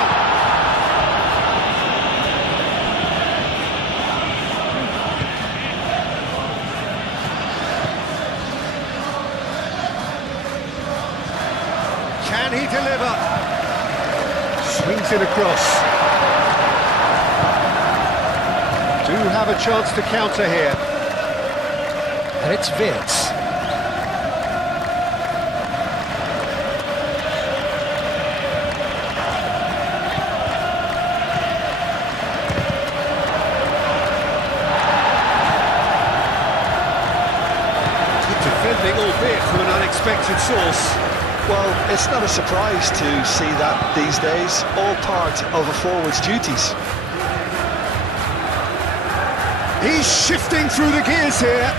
Can he deliver? Swings it across. Do have a chance to counter here. And it's Vince. Defending, albeit from an unexpected source. Well, it's not a surprise to see that these days, all part of a forward's duties. He's shifting through the gears here.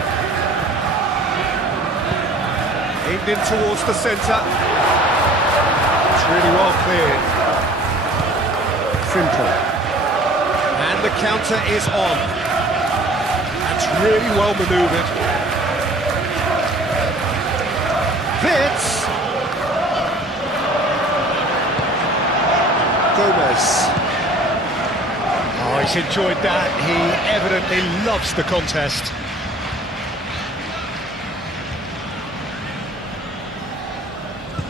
Aimed in towards the centre. It's really well cleared. Simple. And the counter is on. That's really well manoeuvred. Vitz. Gomez. Oh, he's enjoyed that. He evidently loves the contest.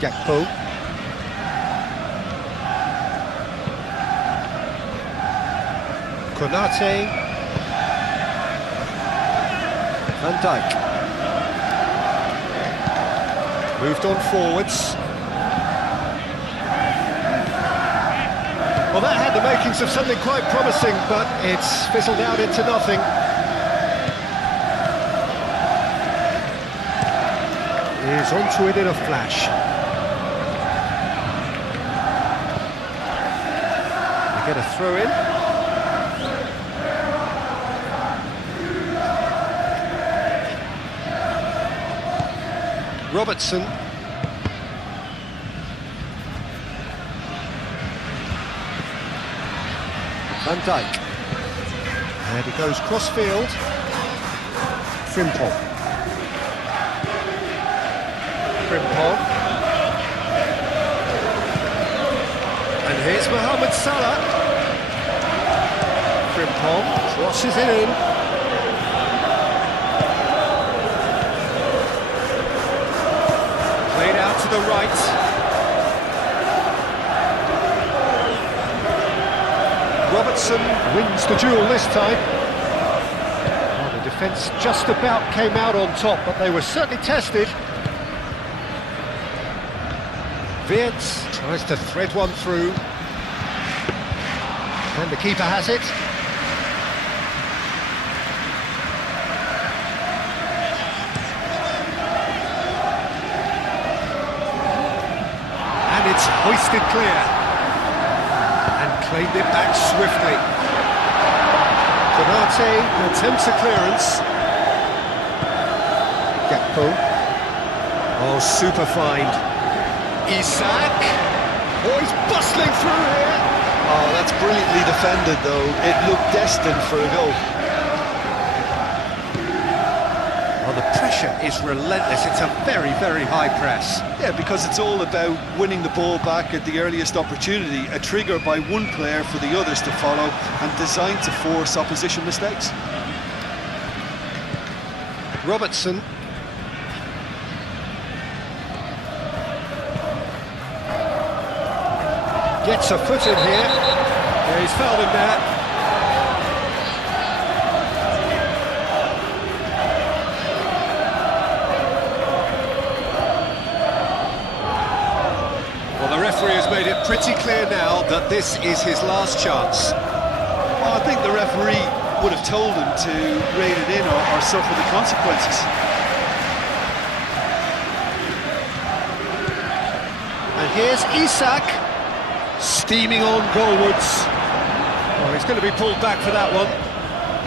Gakpo. Konate. Van Dijk. Moved on forwards. Well, that had the makings of something quite promising, but it's fizzled out into nothing. He's onto it in a flash. They get a throw in. Robertson. Van Dijk. And he goes cross-field. Frimpong. Frimpong. And here's Mohamed Salah. Frimpong crosses it in. Played out to the right. Robertson wins the duel this time. Well, the defence just about came out on top, but they were certainly tested. Wirtz tries to thread one through. And the keeper has it. And it's hoisted clear. Claimed it back swiftly. Konate attempts a clearance. Gakpo. Oh, super find. Isak. Oh, he's bustling through here. Oh, that's brilliantly defended, though. It looked destined for a goal. Well, the pressure is relentless. It's a very, very high press. Yeah, because it's all about winning the ball back at the earliest opportunity, a trigger by one player for the others to follow, and designed to force opposition mistakes. Robertson. Gets a foot in here. Yeah, he's fouled him there. The referee has made it pretty clear now that this is his last chance. Well, I think the referee would have told him to rein it in or suffer the consequences. And here's Isak, steaming on goalwards. Oh, he's going to be pulled back for that one.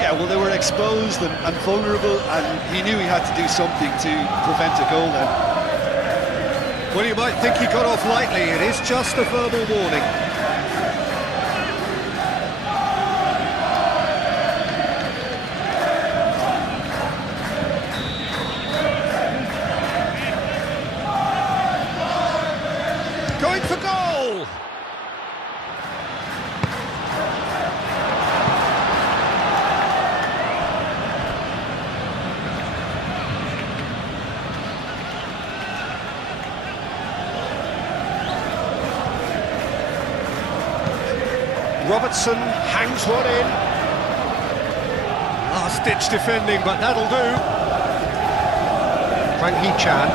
Yeah, well, they were exposed and vulnerable, and he knew he had to do something to prevent a goal then. Well, you might think he got off lightly. It is just a verbal warning. Going for goal! Robertson hangs one in. Last-ditch defending, but that'll do. Frank Hee-chan.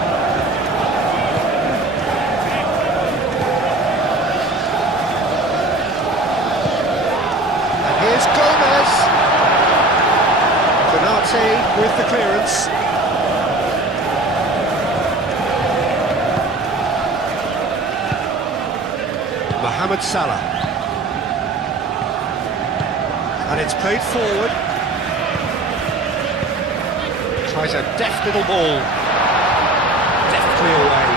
And here's Gomez. Konate with the clearance. Mohamed Salah. And it's played forward. Tries a deft little ball. Deftly away.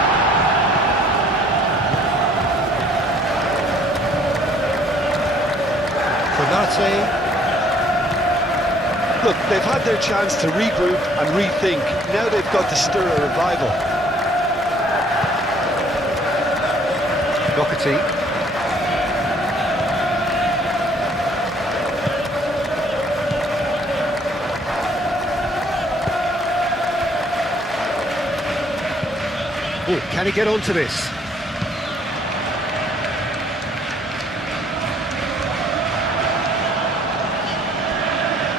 Konate. Look, they've had their chance to regroup and rethink. Now they've got to stir a revival. Doherty. Oh, can he get onto this?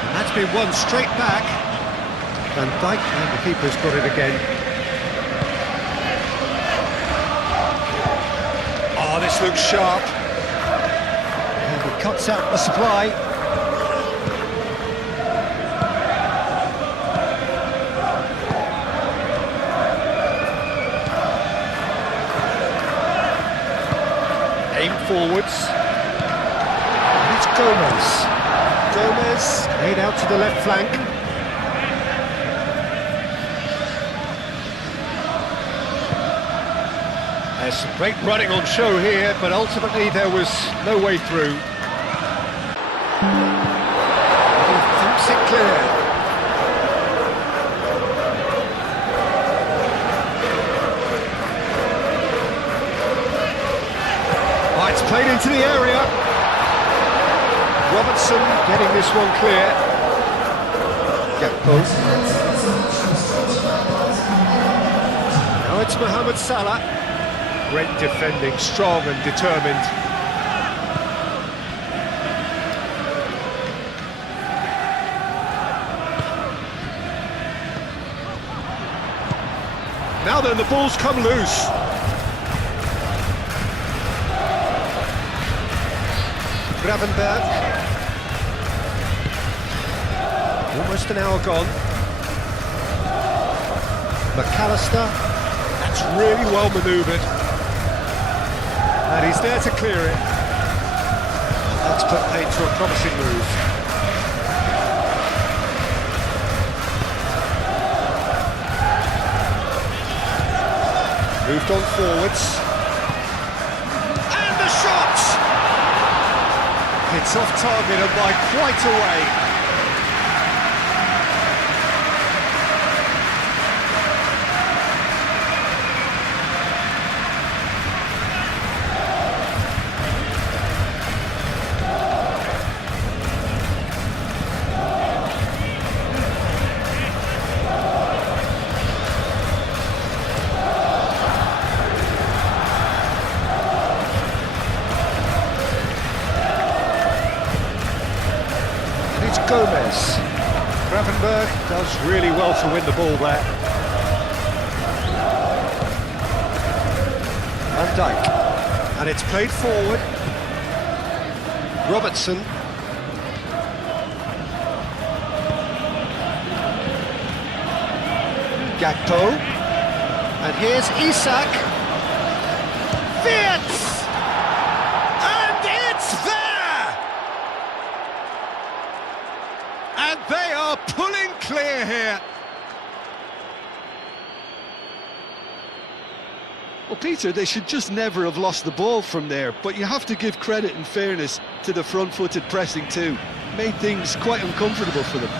And that's been won straight back. Van Dijk, and the keeper's got it again. Oh, this looks sharp. And he cuts out the supply. Aim forwards. And it's Gomez. Gomez laid out to the left flank. There's some great running on show here, but ultimately there was no way through. He thumps it clear. It's played into the area. Robertson getting this one clear. Gakpo. Now it's Mohamed Salah. Great defending, strong and determined. Now then, the ball's come loose. Gravenberg. Almost an hour gone. McAllister. That's really well manoeuvred. And he's there to clear it. That's put paid to a promising move. Moved on forwards. And the shot! It's off target and by quite a way. Gomez. Gravenberg does really well to win the ball there. Van Dijk. And it's played forward. Robertson. Gakpo. And here's Isak. Wirtz! And it's there! And they are pulling clear here. Well, Peter, they should just never have lost the ball from there, but you have to give credit and fairness to the front-footed pressing too. Made things quite uncomfortable for them.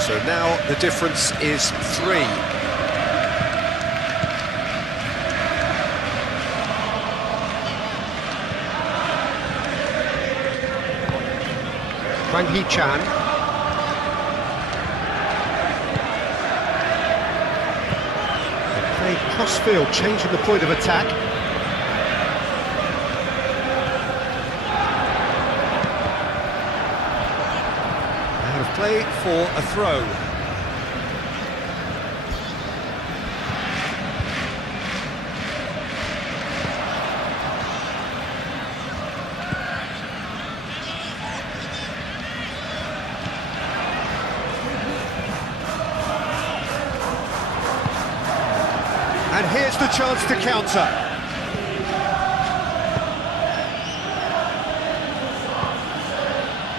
So now the difference is 3. Wang Hee-chan. Played cross-field, changing the point of attack. Out of play for a throw. And here's the chance to counter.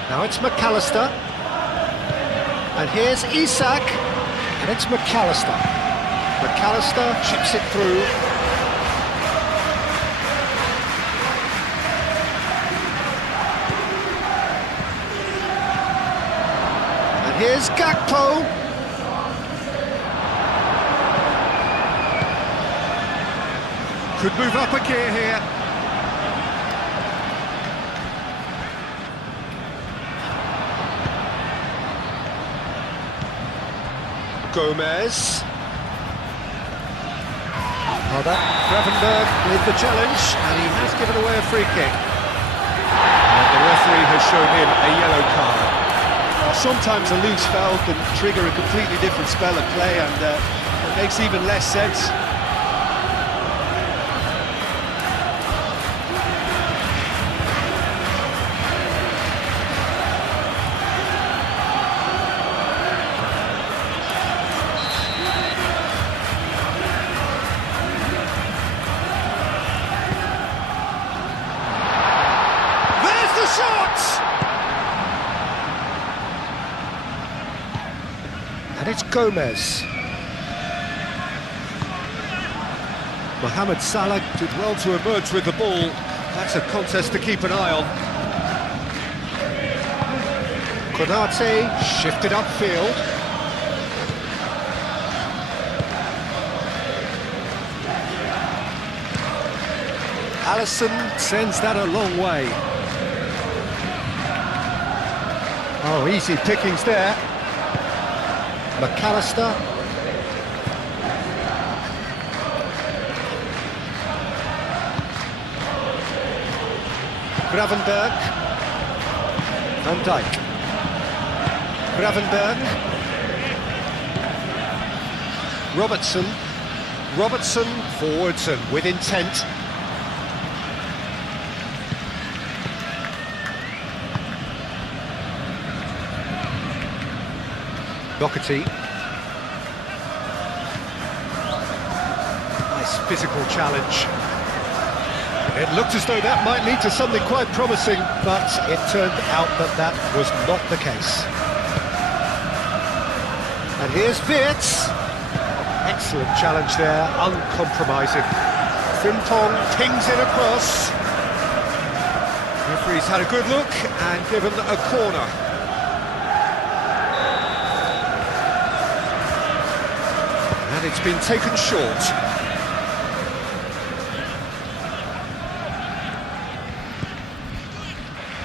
Now it's McAllister. And here's Isak. And it's McAllister. McAllister chips it through. And here's Gakpo. Could move up a gear here. Gomez. Well, that Gravenberg with the challenge, and he has given away a free kick. And the referee has shown him a yellow card. Sometimes a loose foul can trigger a completely different spell of play, and it makes even less sense. And it's Gomez. Mohamed Salah Did well to emerge with the ball. That's a contest to keep an eye on. Konate shifted upfield. Alisson sends that a long way. Oh, easy pickings there. McAllister. Gravenberg. Van Dijk. Gravenberg. Robertson. Robertson forwards and with intent. Doherty. Nice physical challenge. It looked as though that might lead to something quite promising, but it turned out that that was not the case. And here's Wirtz. Excellent challenge there, uncompromising. Frimpong pings it across. Referee's had a good look and given a corner. And it's been taken short.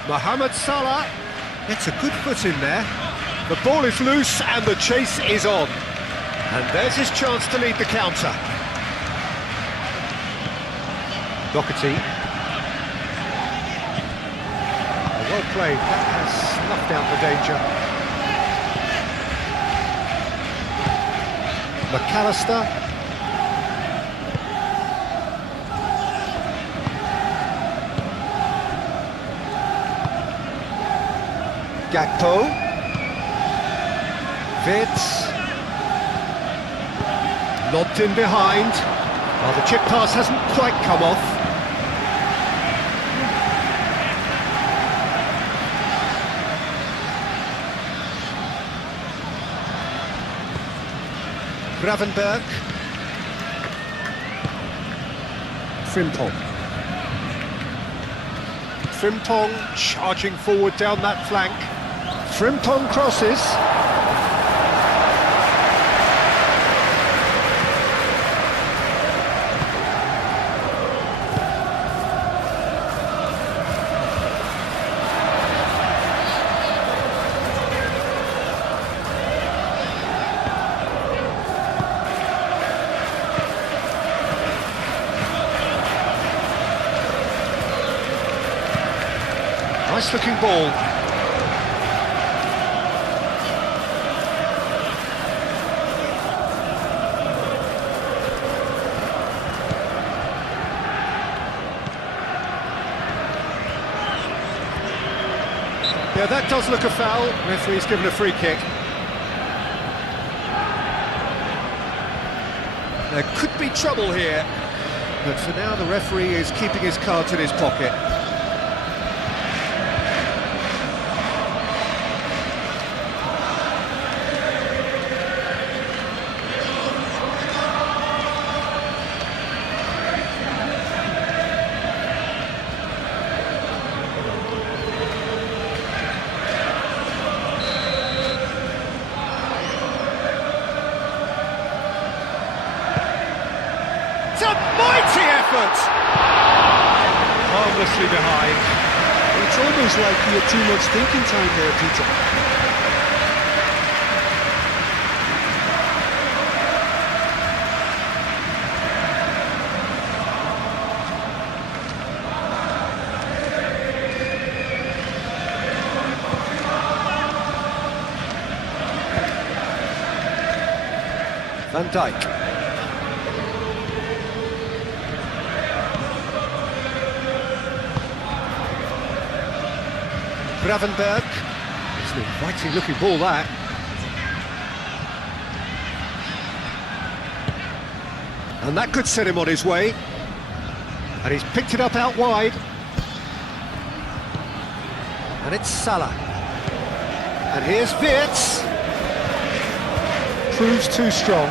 Mohamed Salah gets a good foot in there. The ball is loose and the chase is on. And there's his chance to lead the counter. Doherty. Well played, that has snuffed out the danger. McAllister. Gakpo. Vitz. Lobbed in behind. Well, the chip pass hasn't quite come off. Gravenberg. Frimpong. Frimpong charging forward down that flank. Frimpong crosses. Nice looking ball. Yeah, that does look a foul. Referee's given a free kick. There could be trouble here, but for now the referee is keeping his cards in his pocket. It's a mighty effort! Harmlessly behind. It's almost like he had too much thinking time there, Peter. Van Dijk. Gravenberg. It's an inviting looking ball, that. And that could set him on his way. And he's picked it up out wide. And it's Salah. And here's Wirtz. Proves too strong.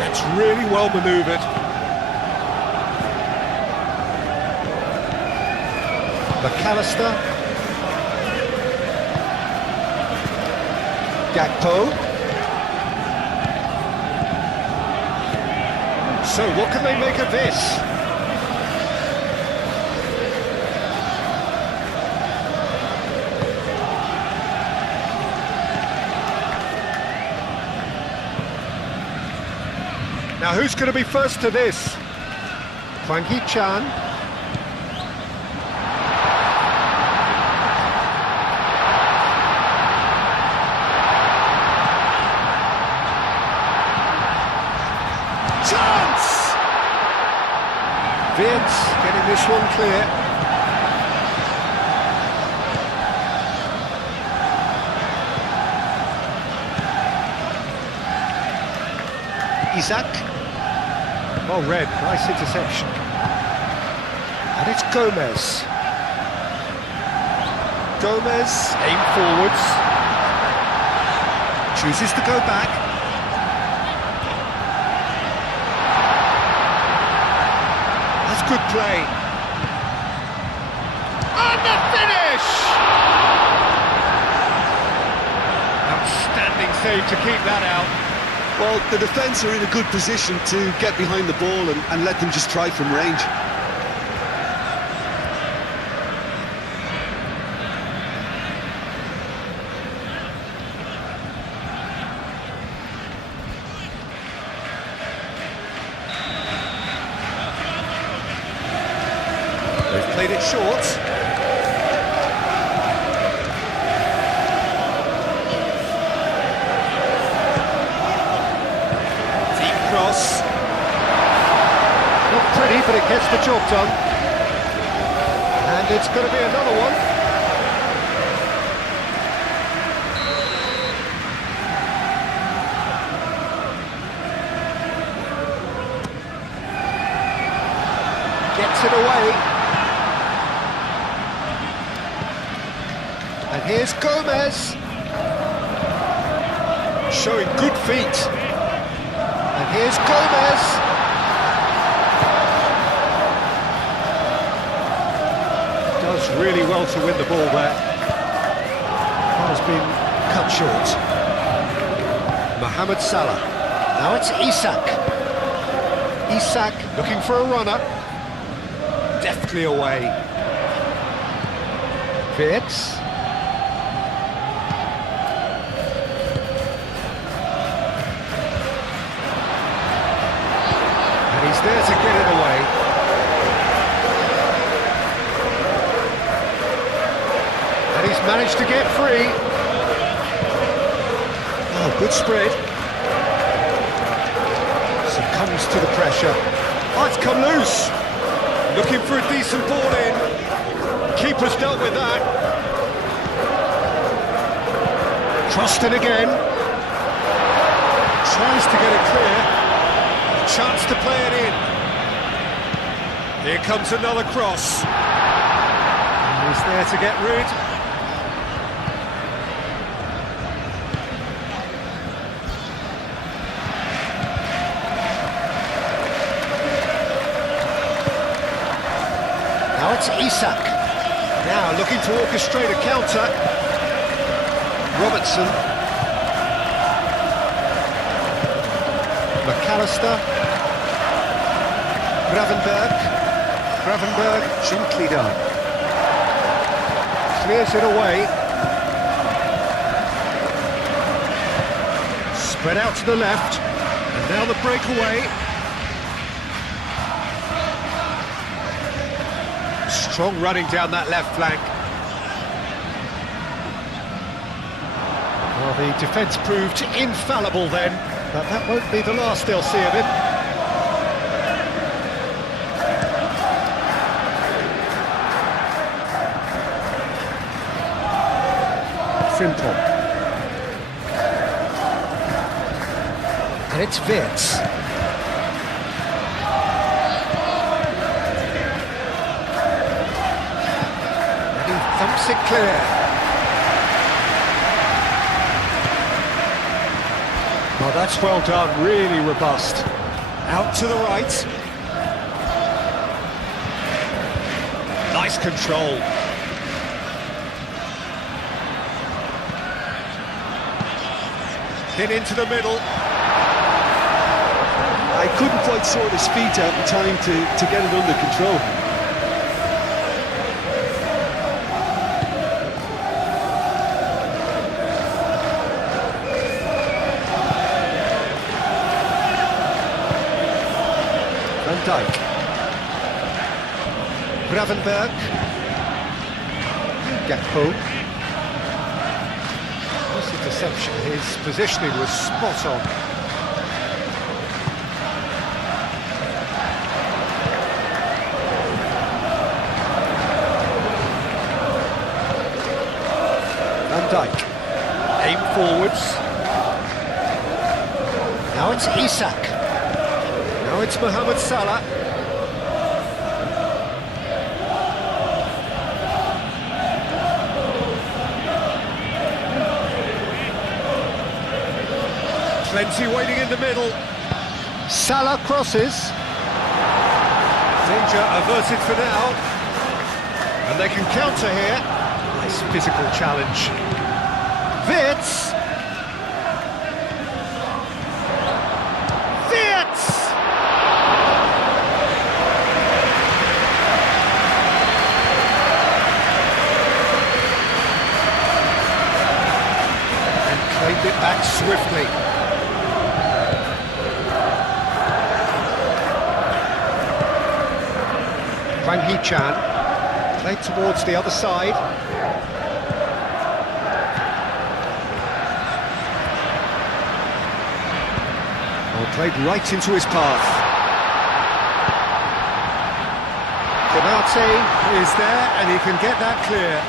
That's really well manoeuvred. McAllister. Gakpo. So what can they make of this? Now who's going to be first to this? Hwang Hee-chan. Chance! Wirtz getting this one clear. Isaac. Well read, nice interception. And it's Gomez. Gomez, aim forwards. Chooses to go back. Good play. And the finish! Outstanding save to keep that out. Well, the defence are in a good position to get behind the ball and let them just try from range. They've played it short. Cross. Not pretty, but it gets the job done. And it's going to be another one. Gets it away. And here's Gomez. Showing good feet. And here's Gomez. Does really well to win the ball there. Has been cut short. Mohamed Salah. Now it's Isak. Isak looking for a runner. Deftly away. Wirtz. He's there to get it away. And he's managed to get free. Oh, good spread. Succumbs to the pressure. Oh, it's come loose. Looking for a decent ball in. Keeper's dealt with that. Crossed in again. Tries to get it clear. Chance to play it in. Here comes another cross. And he's there to get rid. Now it's Isak. Now looking to orchestrate a counter. Robertson. McAllister. Gravenberg, gently done. Clears it away. Spread out to the left. And now the breakaway. Strong running down that left flank. Well, the defence proved infallible then, but that won't be the last they'll see of him. Frimpong. And it's Wirtz. And he thumps it clear. Oh, that's well done, really robust. Out to the right. Nice control. Hit into the middle. I couldn't quite sort his feet out in time to get it under control. Van Dijk. Gravenberg. Gakpo. That's a deception. His positioning was spot on. Van Dijk. Aim forwards. Now it's Isak. Now it's Mohamed Salah. Plenty waiting in the middle. Salah crosses. Danger averted for now. And they can counter here. Nice physical challenge. Wirtz. swiftly. Hwang Hee-chan, played towards the other side. Well, played right into his path. Konate is there, and he can get that clear.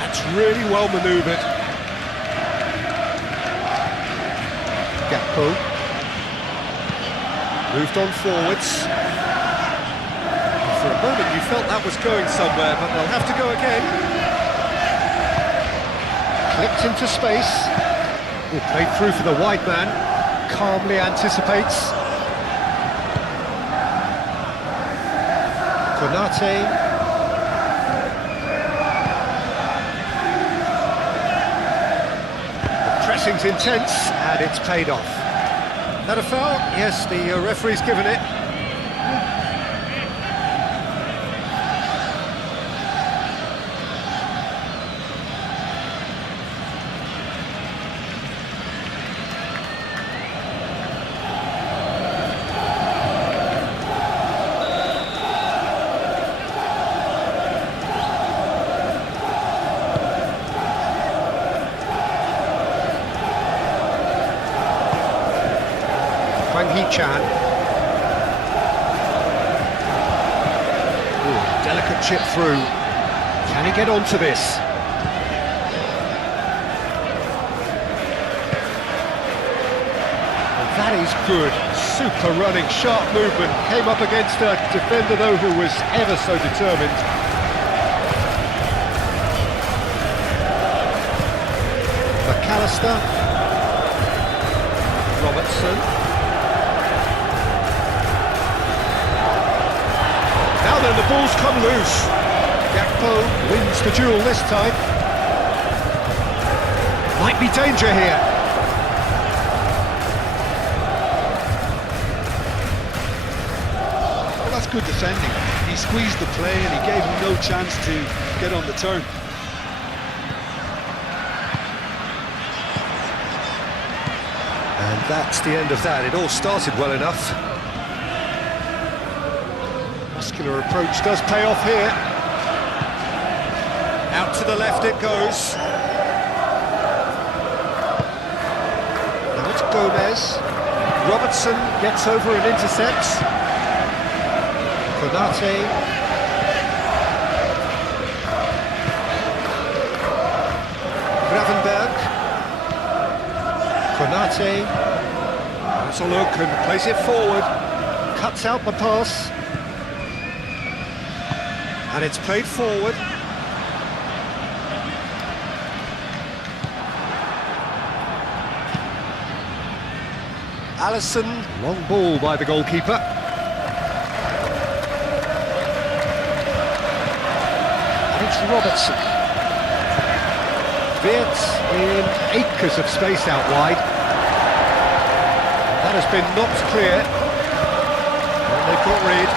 That's really well manoeuvred. Gakpo. Moved on forwards. For a moment you felt that was going somewhere, but they'll have to go again. Clipped into space. Oh, played through for the wide man. Calmly anticipates. Konate. The pressing's intense, and it's paid off. That a foul? Yes, the referee's given it. Hwang Hee-chan. Delicate chip through. Can he get onto this? And that is good. Super running, sharp movement. Came up against a defender though who was ever so determined. McAllister. Robertson. Now then, the ball's come loose. Gakpo wins the duel this time. Might be danger here. Well, that's good defending. He squeezed the play and he gave him no chance to get on the turn. And that's the end of that. It all started well enough. Muscular approach does pay off here. Out to the left it goes. Now it's Gomez. Robertson gets over and intercepts. Konate. Gravenberg. Konate. That's a look and plays it forward. Cuts out the pass. And it's played forward. Alisson, long ball by the goalkeeper. And it's Robertson. Bit in acres of space out wide. That has been knocked clear. And they've got rid.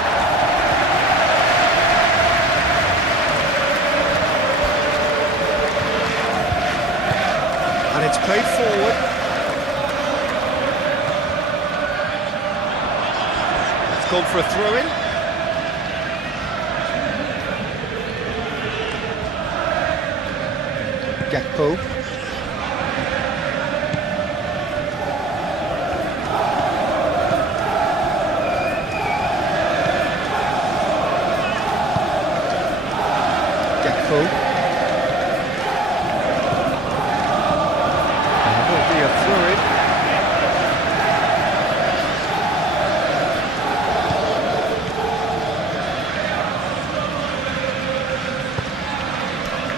And it's played forward. It's gone for a throw-in. Gakpo. Gakpo.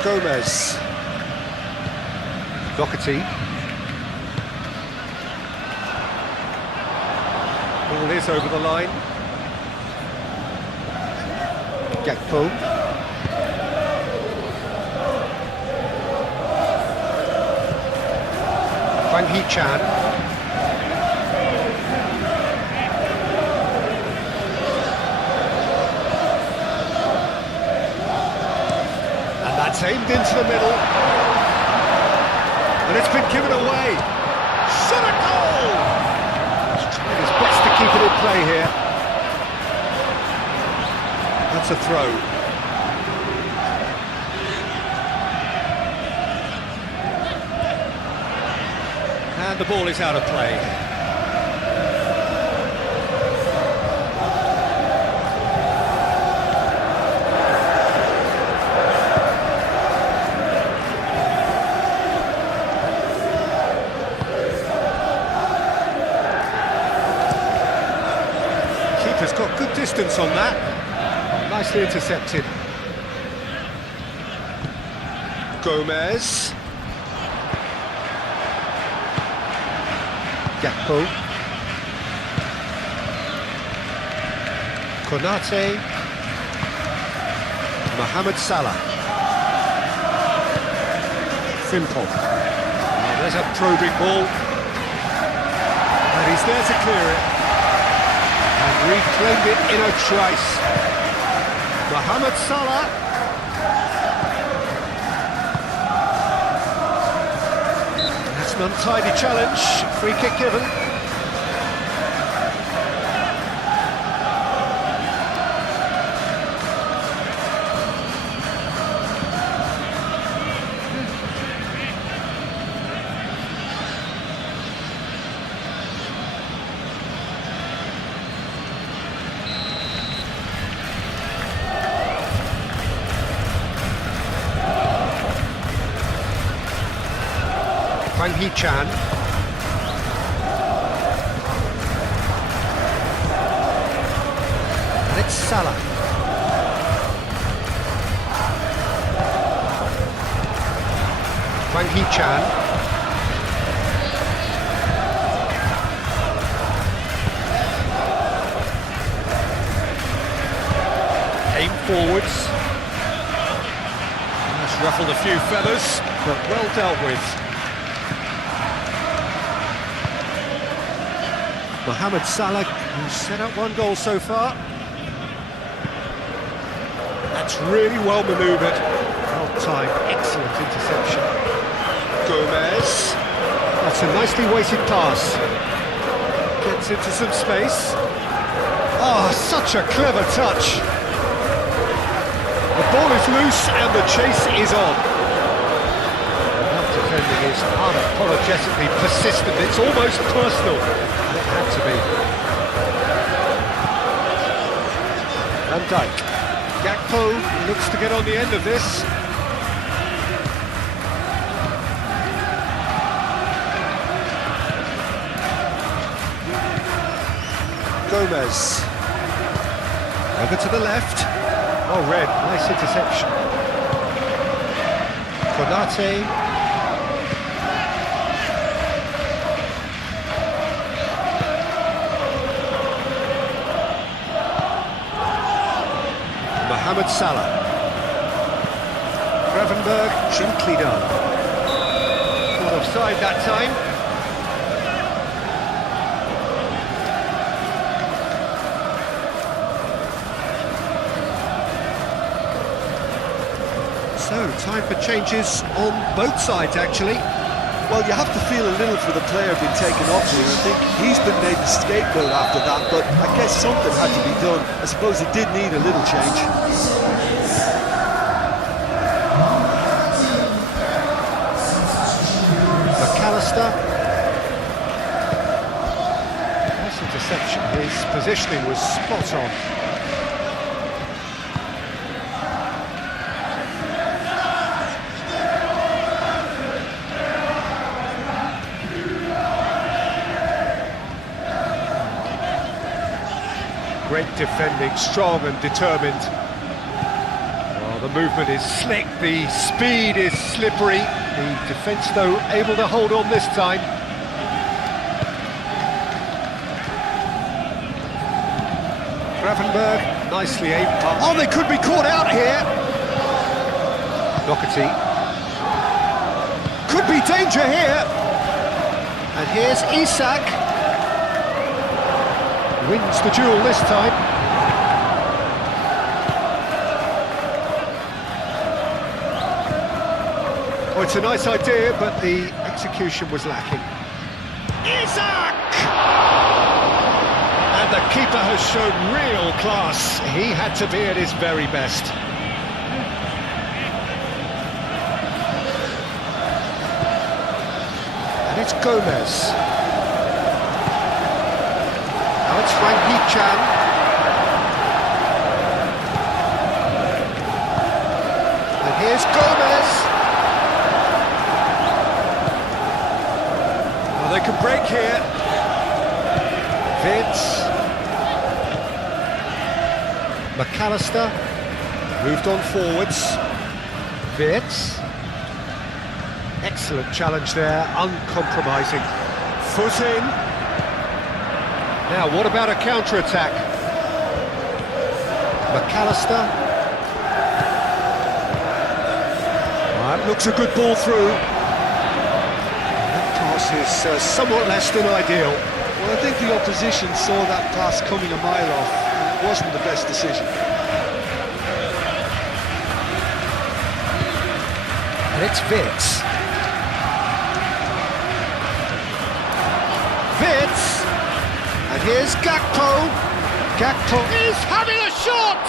Gomez. Doherty. Ball is over the line. Gakpo. Hwang Hee-chan. Aimed into the middle. And it's been given away. Shot a goal! He's trying his best to keep it in play here. That's a throw. And the ball is out of play. Keeper's got good distance on that. Nicely intercepted. Gomez. Gakpo. Konate. Mohamed Salah. Frimpong. Oh, there's a probing ball. And he's there to clear it. And reclaimed it in a trice. Mohamed Salah. That's an untidy challenge. Free kick given. Wang Hee-chan. And it's Salah. Wang Hee-chan. Aim forwards. That's ruffled a few feathers, but well dealt with. Mohamed Salah, who's set up one goal so far. That's really well manoeuvred. Well timed, excellent interception. Gomez. That's a nicely weighted pass. Gets into some space. Oh, such a clever touch. The ball is loose and the chase is on. That defending is unapologetically persistent. It's almost personal. It had to be. Van Dijk. Gakpo looks to get on the end of this. Gomez. Over to the left. Oh, red. Nice interception. Konate. Mohamed Salah. Gravenberg, gently done. Not offside that time. So, time for changes on both sides, actually. Well, you have to feel a little for the player being taken off here. I think he's been made the scapegoat after that, but I guess something had to be done. I suppose he did need a little change. McAllister. Nice interception. His positioning was spot on. Great defending, strong and determined. Well, the movement is slick, the speed is slippery. The defence, though, able to hold on this time. Gravenberg, nicely aimed. Oh, they could be caught out here. Doherty. Could be danger here. And here's Isak. Wins the duel this time. Oh, it's a nice idea, but the Execution was lacking. Isaac! And the keeper has shown real class. He had to be at his very best. And it's Gomez. Now it's Frankie Chan. And here's Gomez. Well, they can break here. Vince. McAllister. Moved on forwards. Vince. Excellent challenge there, uncompromising. Foot in. Now, what about a counter-attack? McAllister. That looks a good ball through. That pass is somewhat less than ideal. Well, I think the opposition saw that pass coming a mile off, and it wasn't the best decision. And it's Vince. Vince, and here's Gakpo. Gakpo is having a shot!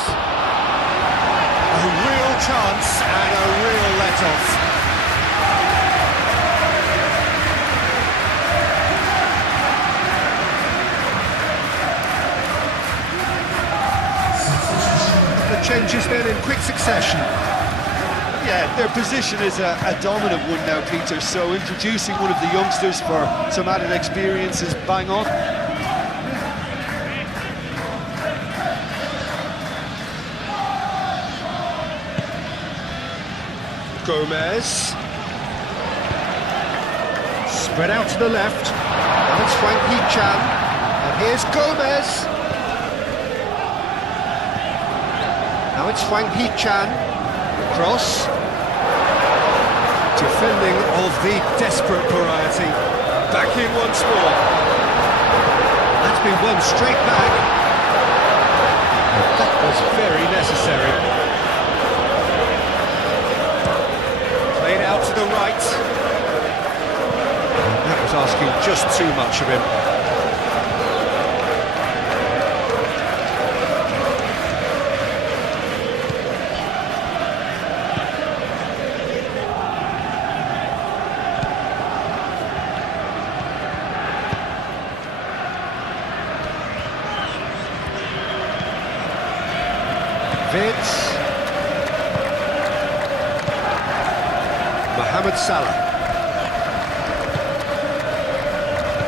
A real chance and a real let-off. The changes then in quick succession. Yeah, their position is a dominant one now, Peter, so introducing one of the youngsters for some added experience is bang on. Gomez. Spread out to the left. And it's Frankie Chan. And here's Gomez. Now it's Frankie Chan. Cross. Defending of the desperate variety. Back in once more. That's been won straight back. That was very necessary. Played out to the right. That was asking just too much of him. Vince. Mohamed Salah.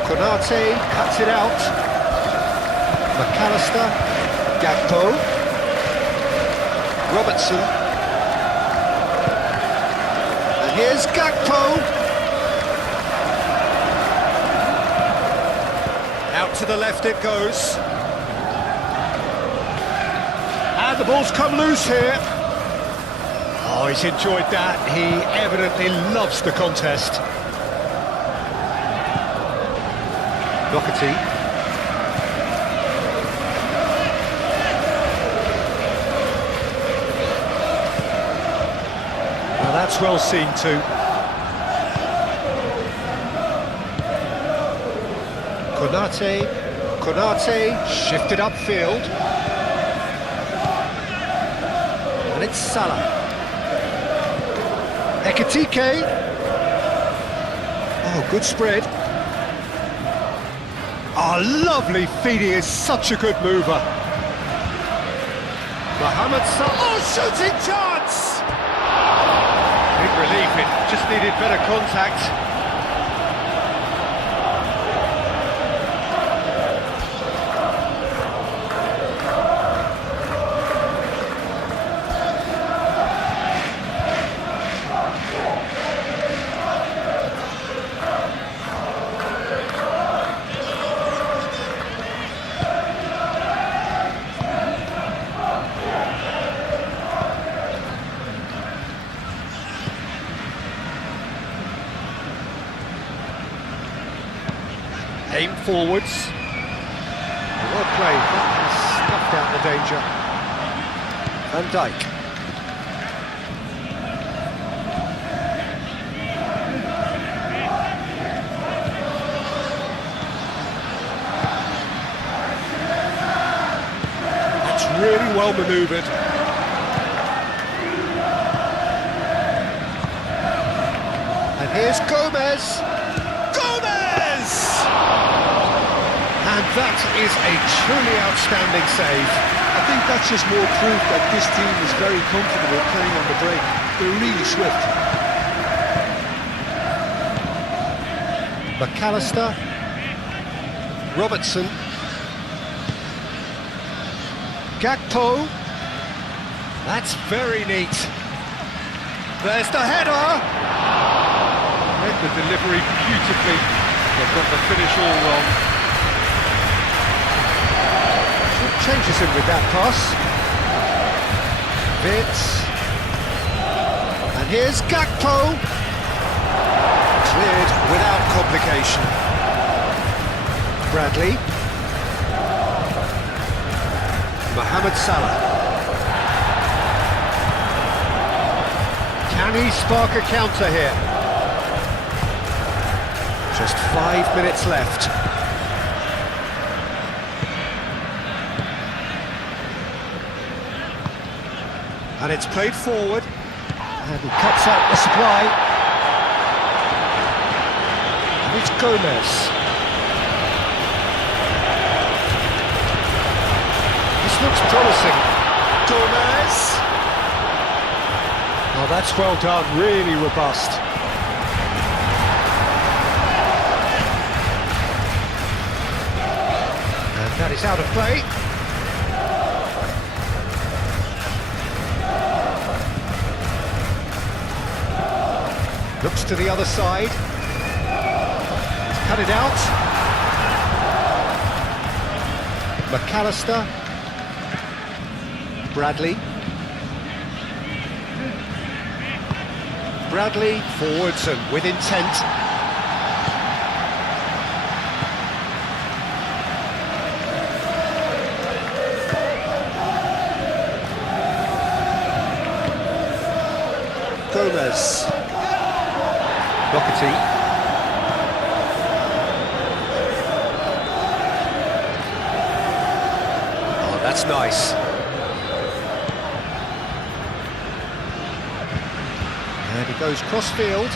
Konate cuts it out. McAllister. Gakpo. Robertson. And here's Gakpo. Out to the left it goes. And the ball's come loose here. Oh, he's enjoyed that. He evidently loves the contest. Doherty. Well, that's well seen too. Konate shifted upfield. And it's Salah. Ekitike. Oh, good spread. Oh, lovely feed. He is such a good mover. Mohamed Salah. Oh, shooting chance! Big relief. It just needed better contact. Aim forwards. Well played, that has snuffed out the danger. Van Dijk. well manoeuvred. And here's Gomez! Gomez! And that is a truly outstanding save. I think that's just more proof that this team is very comfortable playing on the break. They're really swift. McAllister, Robertson, Gakpo. That's very neat. There's the header! Read the delivery beautifully. They've got the finish all wrong. Changes him with that pass. Vitz. And here's Gakpo. Cleared without complication. Bradley. Mohamed Salah. Can he spark a counter here? Just 5 minutes left. And it's played forward. And he cuts out the supply. And it's Gomez. This looks promising. Gomez! Oh, that's well done, really robust. And that is out of play. Looks to the other side. He's cut it out. McAllister. Bradley. Bradley forwards and with intent. Gomez. Doherty. Oh, that's nice. And he goes cross-field.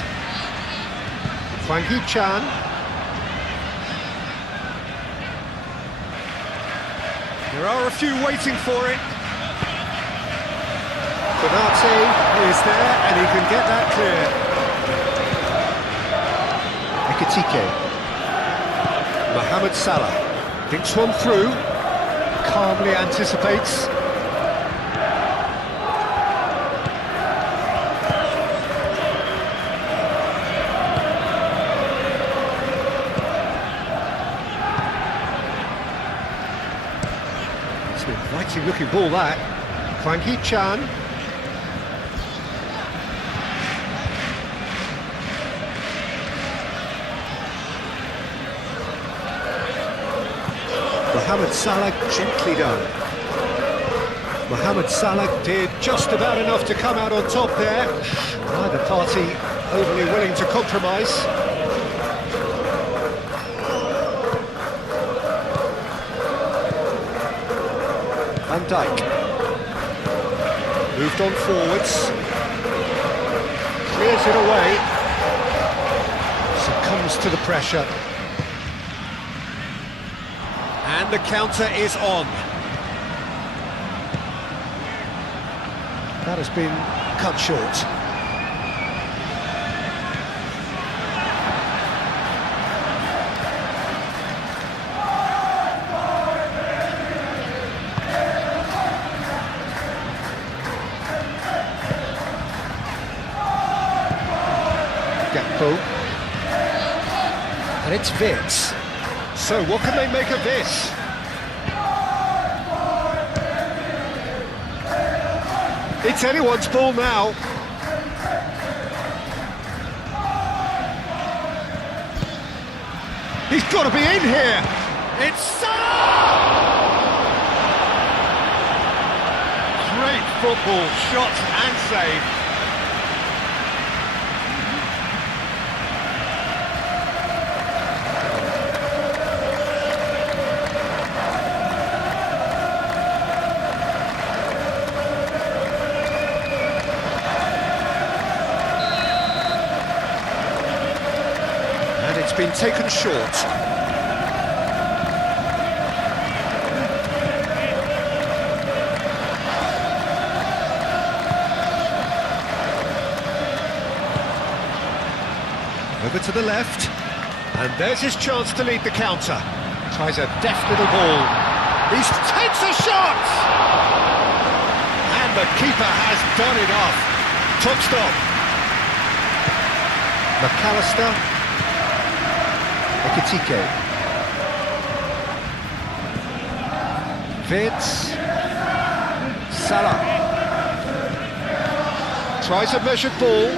Frankie Chan. There are a few waiting for it. Konate is there, and he can get that clear. Ekitike. Mohamed Salah thinks one through, calmly anticipates. It's an inviting looking ball, that. Frankie Chan. Mohamed Salah, gently done. Mohamed Salah did just about enough to come out on top there. Neither party overly willing to compromise. Van Dijk. Moved on forwards. Clears it away. Succumbs to the pressure. And the counter is on. That has been cut short. Gakpo. And it's Vitz. So what can they make of this? It's anyone's ball now. He's got to be in here. It's Salah! Great football, shot and save. been taken short. Over to the left, and there's his chance to lead the counter. Tries a deft little ball. He takes a shot! And the keeper has done it off. Top stop. McAllister. Ekitike. Vitz. Salah. Tries a measured ball.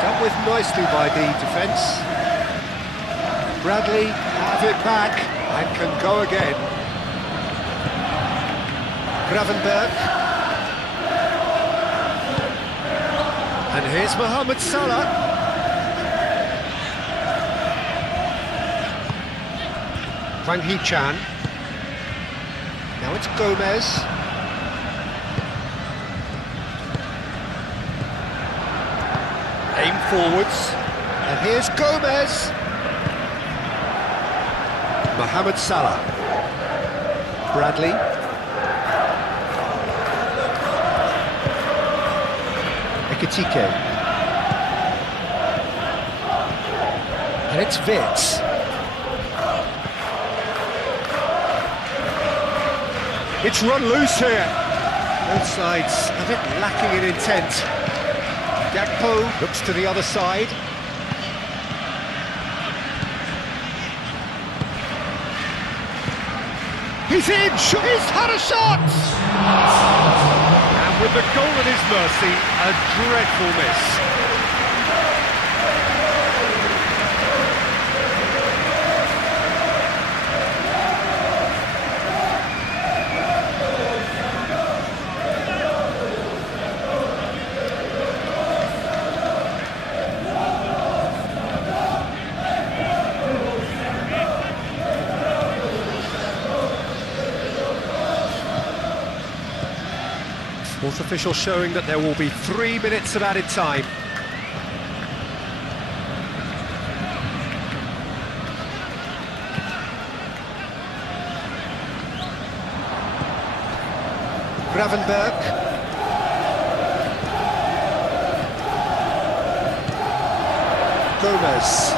Dealt with nicely by the defence. Bradley have it back and can go again. Gravenberg. And here's Mohamed Salah. Hwang Hee-chan. Now it's Gomez. Aim forwards. And here's Gomez. Mohamed Salah. Bradley. Ekitike. And it's Vitz. It's run loose here. Both sides a bit lacking in intent. Gakpo looks to the other side. He's in! He's had a shot! And with the goal at his mercy, a dreadful miss. Fourth official showing that there will be 3 minutes of added time. Gravenberg. Gomez.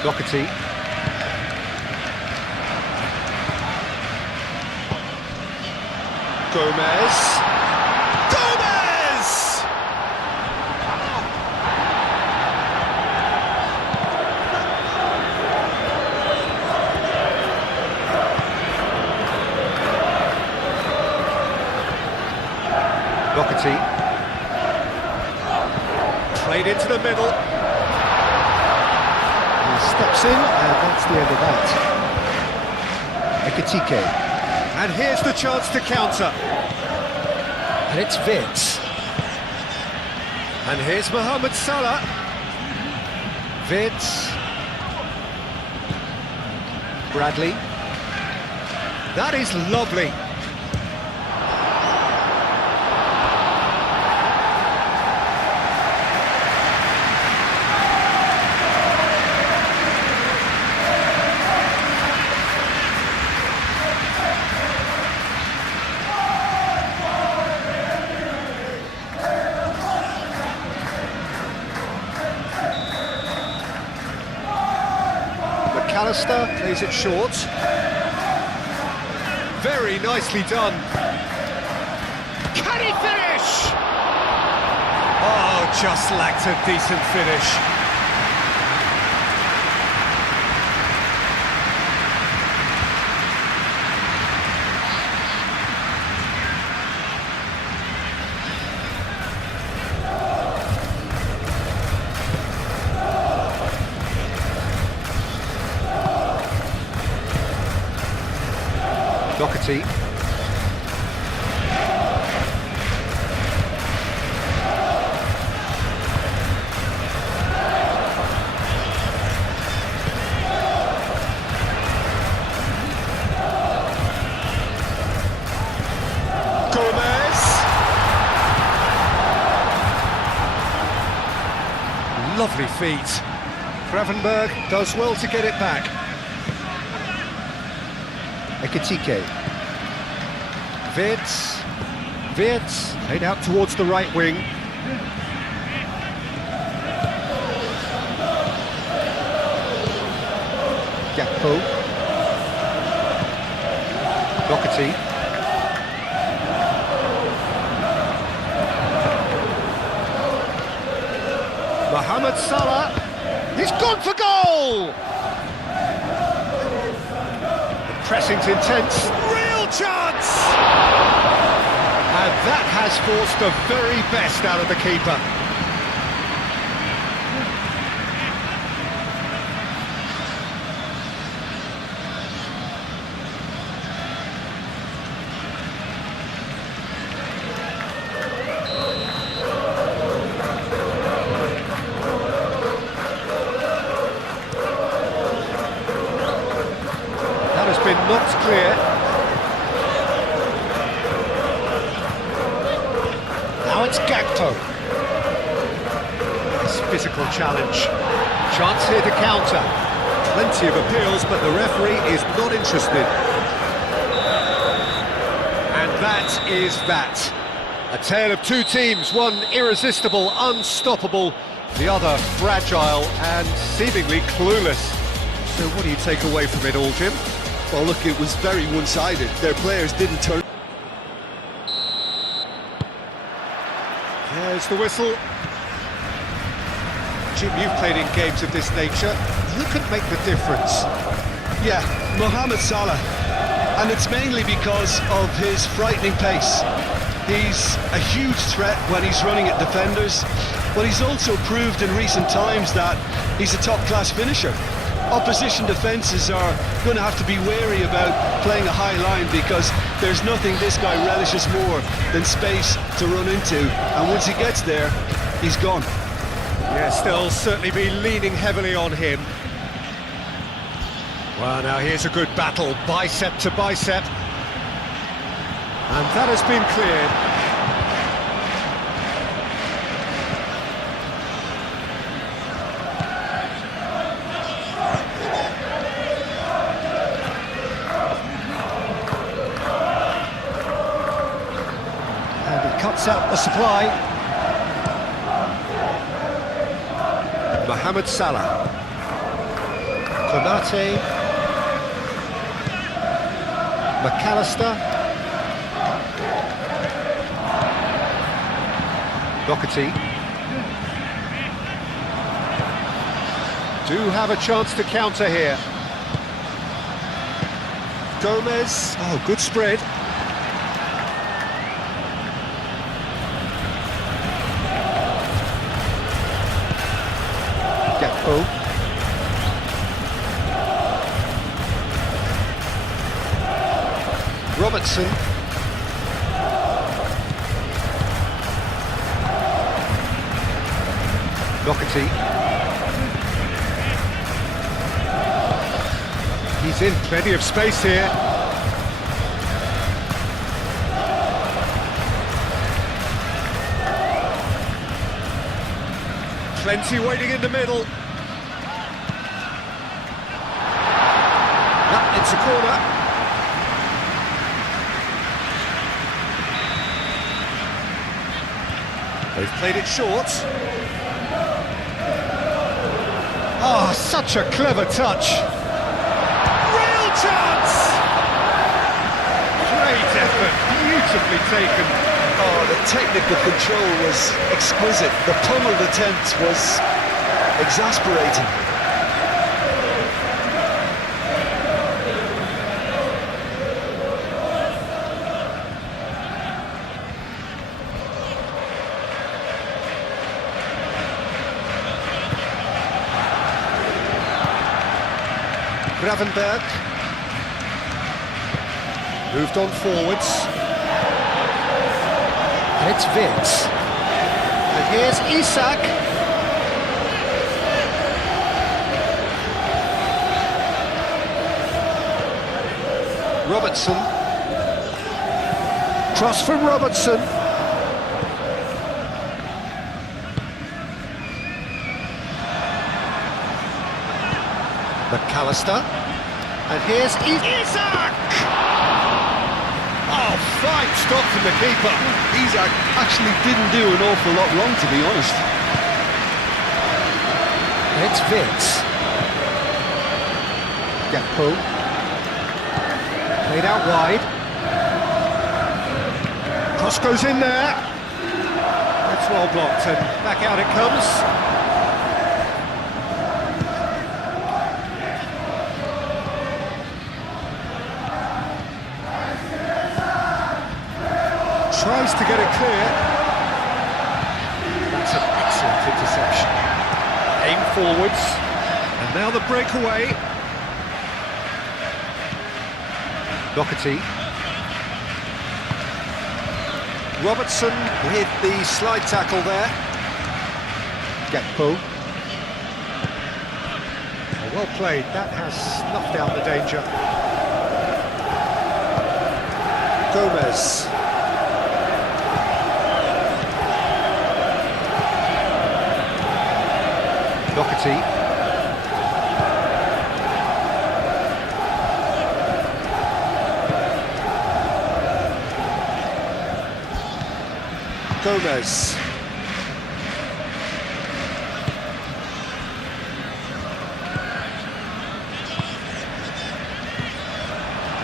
Doherty. Gomez. Gomez! Doherty. Played into the middle. Steps in, and that's the end of that. Ekitike. And here's the chance to counter. And it's Vitz. And here's Mohamed Salah. Vitz. Bradley. That is lovely. McAllister plays it short. Very nicely done. Can he finish? Oh, just lacked a decent finish. Doherty. Lovely feet. Gravenberg does well to get it back. Ekitike. Wirtz, played out towards the right wing. Gakpo. Doherty. Mohamed Salah. He's gone for goal! The pressing's intense. Real chance! And that has forced the very best out of the keeper. Been knocked clear. Now it's Gakpo. Nice physical challenge. Chance here to counter. Plenty of appeals, but the referee is not interested. And that is that. A tale of two teams, one irresistible, unstoppable, the other fragile and seemingly clueless. So what do you take away from it all, Jim? Well, look, it was very one-sided. Their players didn't turn. There's the whistle. Jim, you've played in games of this nature. Who can make the difference? Yeah, Mohamed Salah. And it's mainly because of his frightening pace. He's a huge threat when he's running at defenders, but he's also proved in recent times that he's a top-class finisher. Opposition defences are going to have to be wary about playing a high line because there's nothing this guy relishes more than space to run into, and once he gets there, he's gone. Yes, they'll certainly be leaning heavily on him. Well, now here's a good battle, bicep to bicep. And that has been cleared. Cuts out the supply. Mohamed Salah. Konate. McAllister. Doherty. Do have a chance to counter here. Gomez. Oh, good spread. Gakpo. Robertson. Doherty. He's in plenty of space here. Plenty waiting in the middle. Yep, it's a corner. They've played it short. Oh, such a clever touch. Real chance! Great effort, beautifully taken. Oh, the technical control was exquisite. The pummeled attempt was exasperating. Gravenberg moved on forwards. And it's Wirtz. And here's Isak. Robertson. Cross from Robertson. McAllister. And here's Isaac! Oh, fine stop from the keeper. Isaac actually didn't do an awful lot wrong, to be honest. It's Vince. Gakpo. Played out wide. Cross goes in there. That's well blocked, and back out it comes. Tries to get it clear. That's an excellent interception. Aim forwards, and now the breakaway. Doherty. Robertson with the slide tackle there. Gakpo. Oh, well played, that has snuffed out the danger. Gomez. Doherty. Gomez.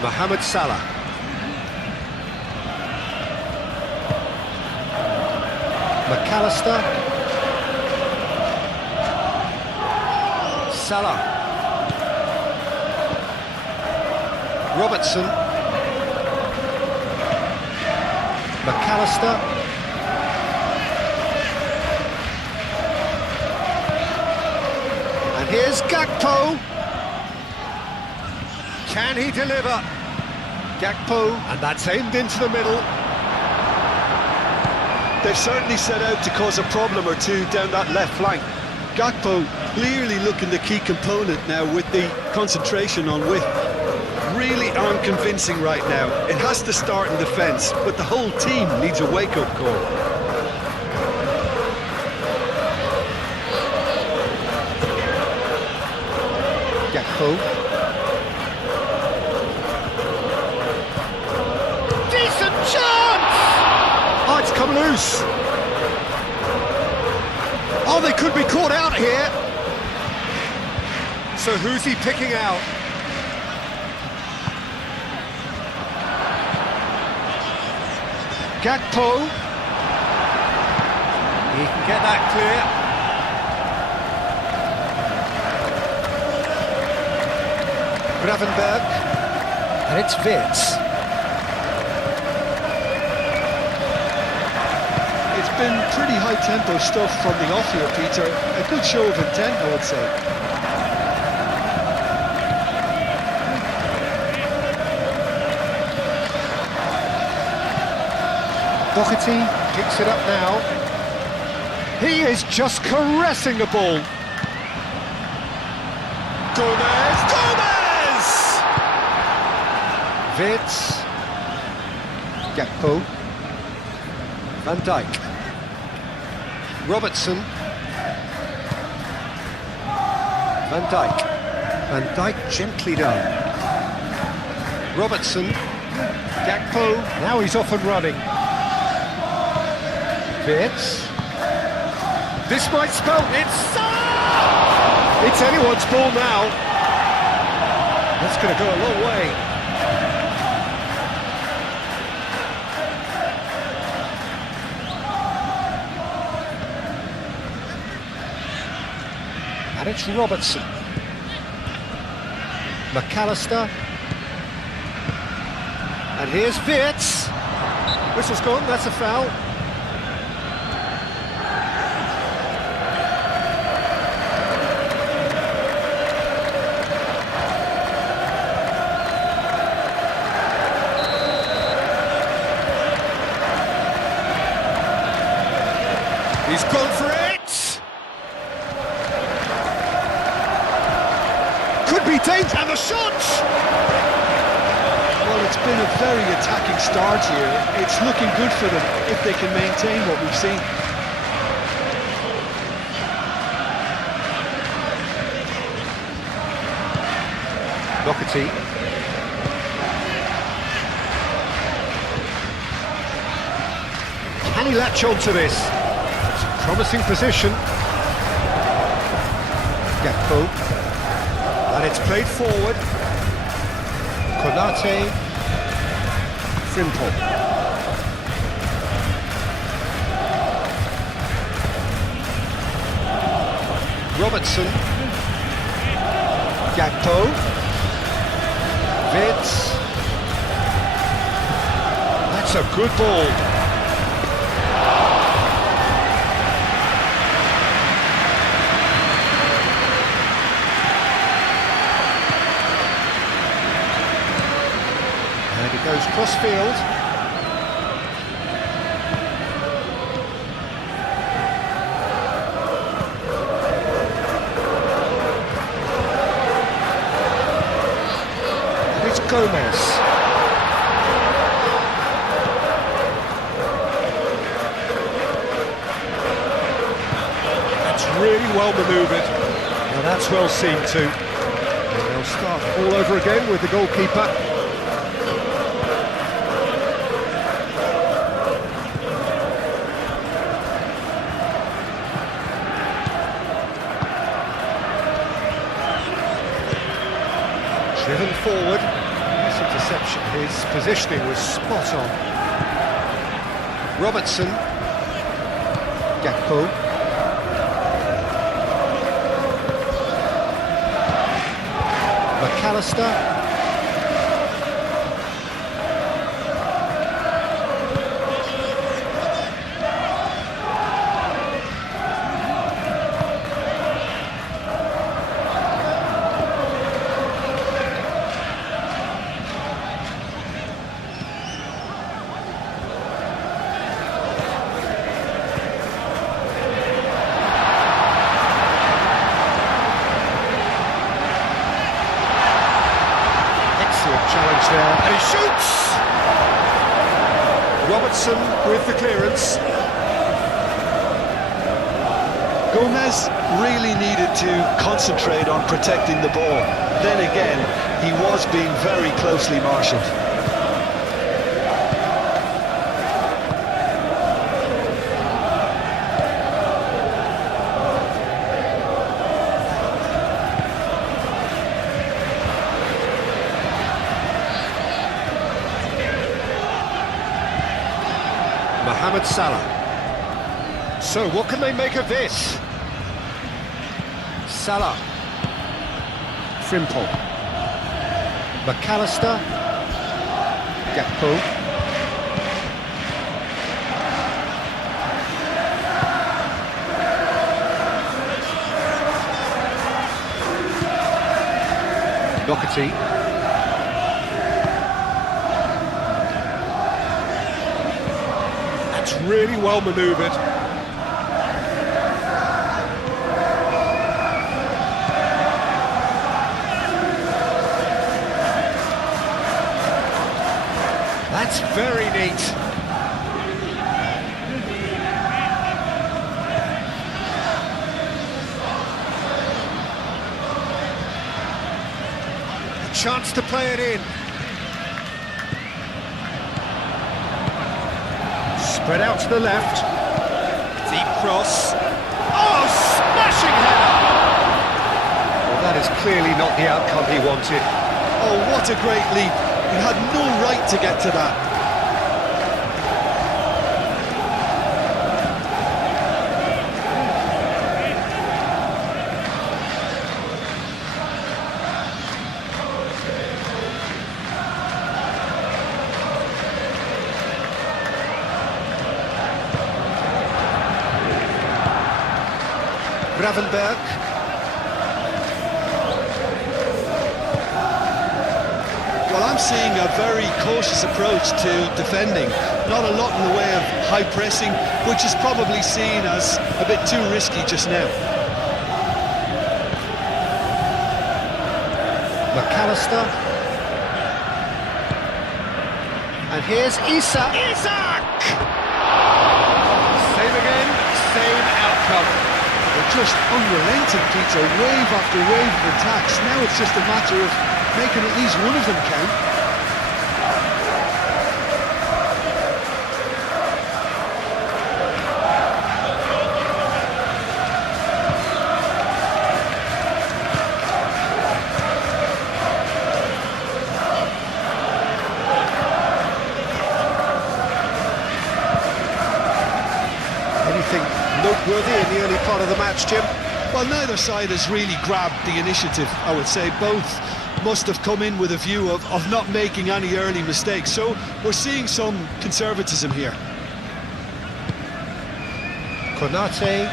Mohamed Salah. McAllister. Salah. Robertson. McAllister. And here's Gakpo. Can he deliver? Gakpo, and that's aimed into the middle. They've certainly set out to cause a problem or two down that left flank. Gakpo clearly looking the key component now with the concentration on width. Really aren't convincing right now. It has to start in defence, but the whole team needs a wake-up call. Gakpo. Decent chance! Oh, it's come loose. Oh, they could be caught out here. So who's he picking out? Gakpo. He can get that clear. Gravenberg, and it's Vitz. It's been pretty high-tempo stuff from the off here, Peter. A good show of intent, I would say. Doherty picks it up now. He is just caressing the ball. Gomez! Vitz. Gakpo. Van Dijk. Robertson. Van Dijk. Van Dijk gently done. Robertson. Gakpo. Now he's off and running. Vitz. This might spell it's... It's anyone's ball now. That's going to go a long way. And it's Robertson. McAllister. And here's Vitz. Whistle's gone, that's a foul. He's gone for it! Could be danger, and the shot! Well, it's been a very attacking start here. It's looking good for them if they can maintain what we've seen. Doherty. Can he latch on to this? It's a promising position. Gakpo. And it's played forward. Konate. Frimpong. Robertson. Gakpo. Vitz. That's a good ball. And it goes cross-field. And it's Gomez. That's really well manoeuvred. Now that's well seen too. And they'll start all over again with the goalkeeper. Driven forward, nice interception, his positioning was spot on. Robertson, Gakpo. McAllister. Challenge there, and he shoots! Robertson with the clearance. Gomez really needed to concentrate on protecting the ball. Then again, he was being very closely marshalled. Mohamed Salah. So what can they make of this? Salah. Frimpong. McAllister. Gakpo. Doherty. That's really well manoeuvred. That's very neat. A chance to play it in. Spread out to the left. Deep cross. Oh, smashing header! Well, that is clearly not the outcome he wanted. Oh, what a great leap. He had no right to get to that. Gravenberg. Well, I'm seeing a very cautious approach to defending. Not a lot in the way of high pressing, which is probably seen as a bit too risky just now. McAllister. And here's Isak. Isak! Same again, same outcome. They're just unrelenting, Peter, wave after wave of attacks. Now it's just a matter of making at least one of them count. Anything noteworthy in the early part of the match, Jim? Well, neither side has really grabbed the initiative, I would say. Both must have come in with a view of not making any early mistakes. So we're seeing some conservatism here. Konate.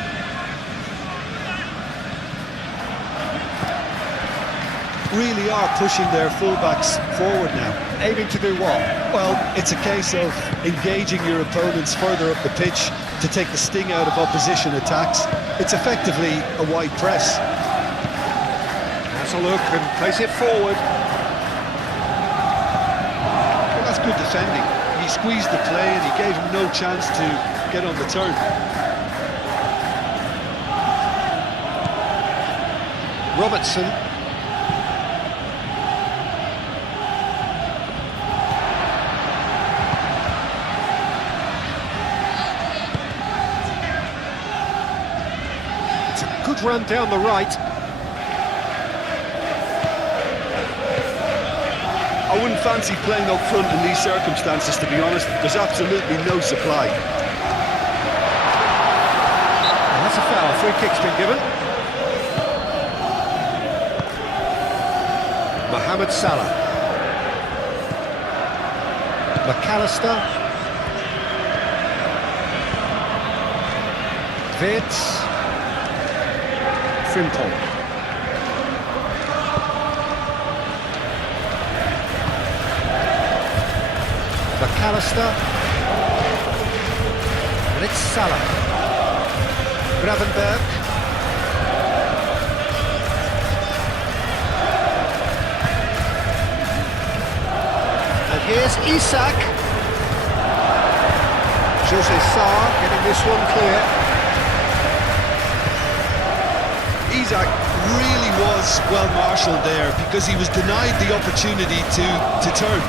Really are pushing their fullbacks forward now. Aiming to do what? Well, it's a case of engaging your opponents further up the pitch to take the sting out of opposition attacks. It's effectively a wide press. Has a look and plays it forward. Well, that's good defending. He squeezed the play and he gave him no chance to get on the turn. Robertson. It's a good run down the right. I wouldn't fancy playing up front in these circumstances, to be honest. There's absolutely no supply. And that's a foul. Free kick's been given. Mohamed Salah. McAllister. Wirtz. Frimpong. McAllister. And it's Salah. Gravenberg. And here's Isak. Jose Sarr getting this one clear. Isak really was well marshalled there because he was denied the opportunity to turn.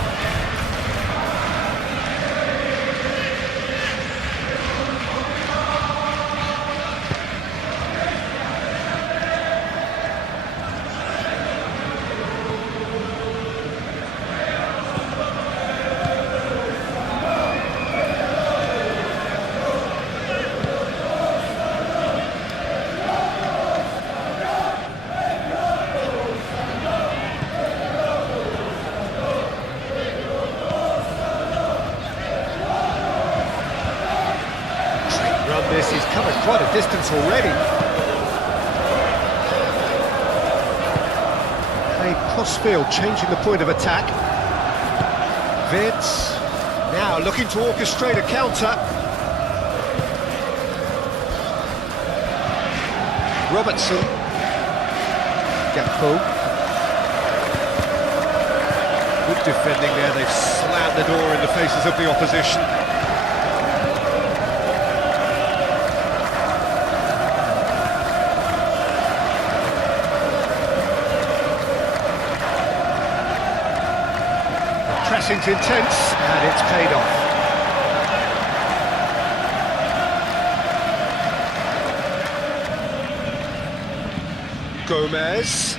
This, he's covered quite a distance already. Hey, cross-field, changing the point of attack. Wirtz, now looking to orchestrate a counter. Robertson. Gakpo. Good defending there, they've slammed the door in the faces of the opposition. Pressing's intense, and it's paid off. Gomez.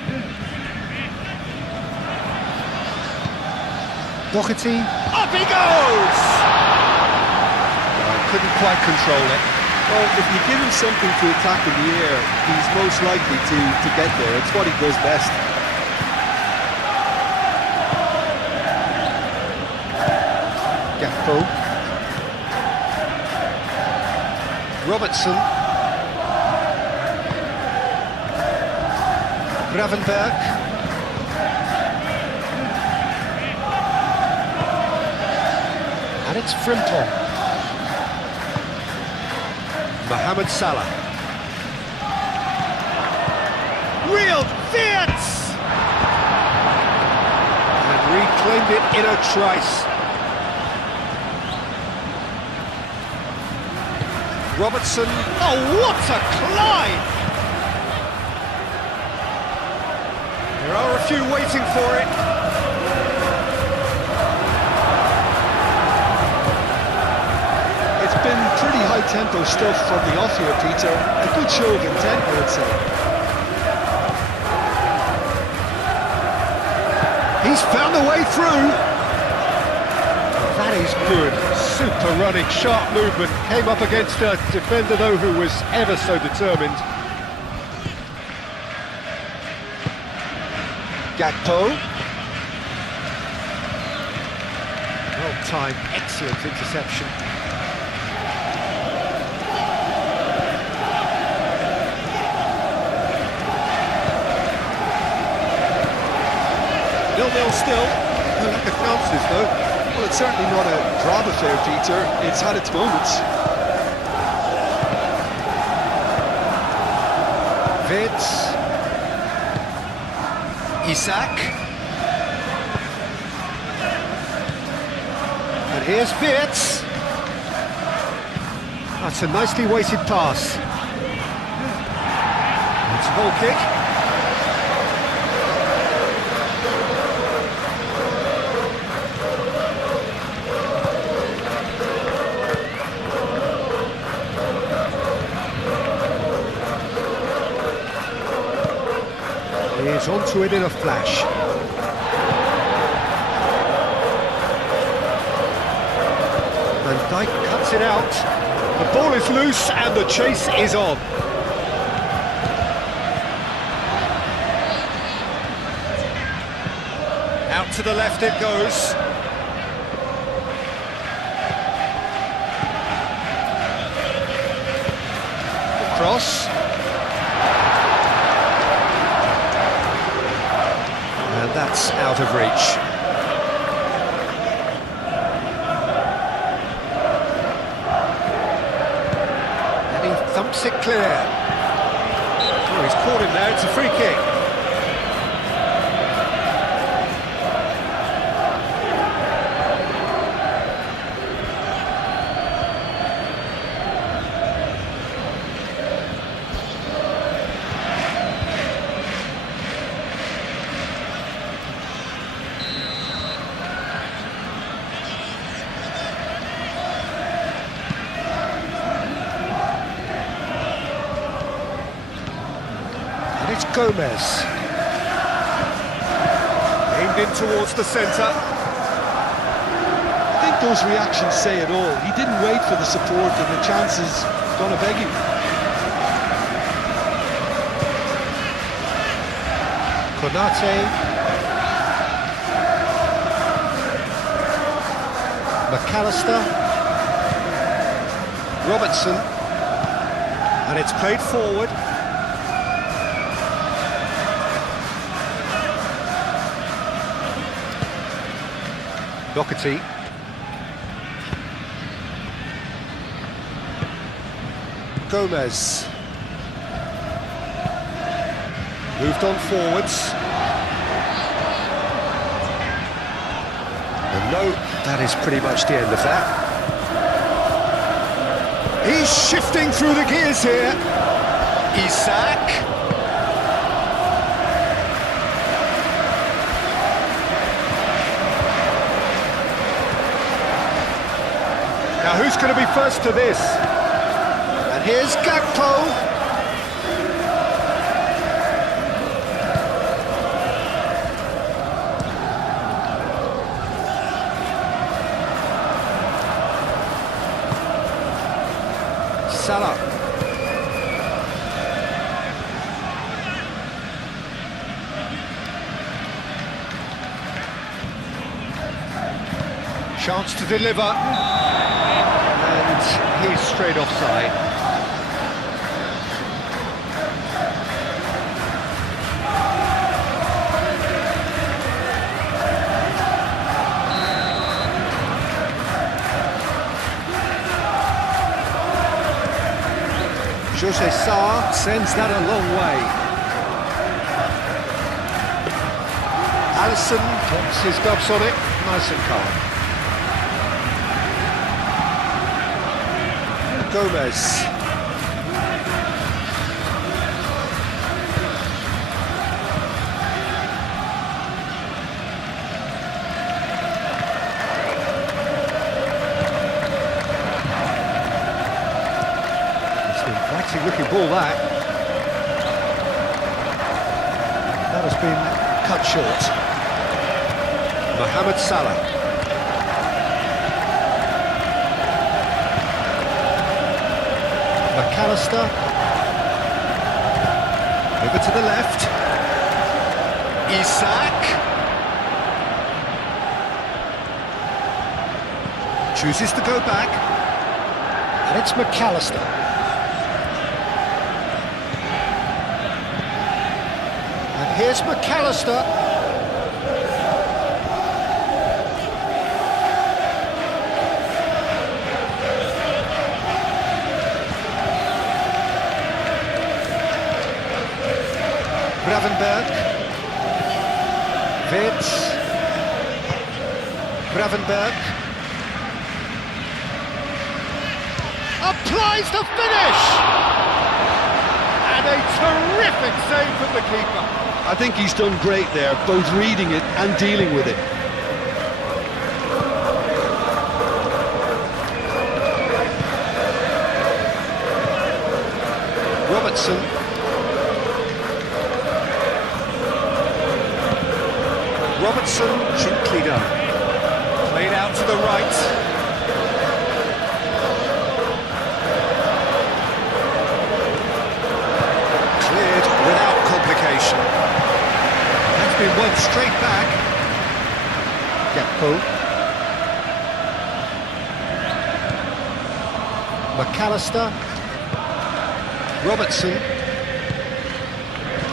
Doherty. Up he goes! Couldn't quite control it. Well, if you give him something to attack in the air, he's most likely to get there. It's what he does best. Gakpo. Robertson. Gravenberg. And it's Frimpong. Mohamed Salah. Real Wirtz! And reclaimed it in a trice. Robertson, oh what a climb! There There are a few waiting for it. It's been pretty high-tempo stuff from the off here, Peter. A good show of intent, I would say. He's found a way through. That is good. Super running, sharp movement. Came up against a defender, though, who was ever so determined. Gakpo. Well-timed, excellent interception. Nil-nil still. No lack of chances, though. Well, it's certainly not a drab affair, Peter. It's had its moments. Vitz. Isak. And here's Vitz. That's a nicely weighted pass. It's a goal kick. He's onto it in a flash. Van Dijk cuts it out. The ball is loose and the chase is on. Out to the left it goes. The cross. And that's out of reach. And he thumps it clear. Oh, he's caught him there, it's a free kick. It's Gomez. Aimed in towards the centre. I think those reactions say it all. He didn't wait for the support and the chances gonna beg him. Konate. McAllister. Robertson. And it's played forward. Doherty. Gomez. Moved on forwards. And no, that is pretty much the end of that. He's shifting through the gears here. Isak. Now who's going to be first to this? And here's Gakpo. Salah. Chance to deliver. And he's straight offside. Jose Sarr sends that a long way. Alisson puts his gloves on it, nice and calm. Gomez. good-looking ball, that. That has been cut short. Mohamed Salah. McAllister. Over to the left. Isak. Chooses to go back. And it's McAllister. And here's McAllister. Gravenberg. Wits. Gravenberg. Applies the finish! And a terrific save from the keeper. I think he's done great there, both reading it and dealing with it. Robertson. Robertson, gently done. Played out to the right. Without complication. That's been won straight back. Gakpo. McAllister. Robertson.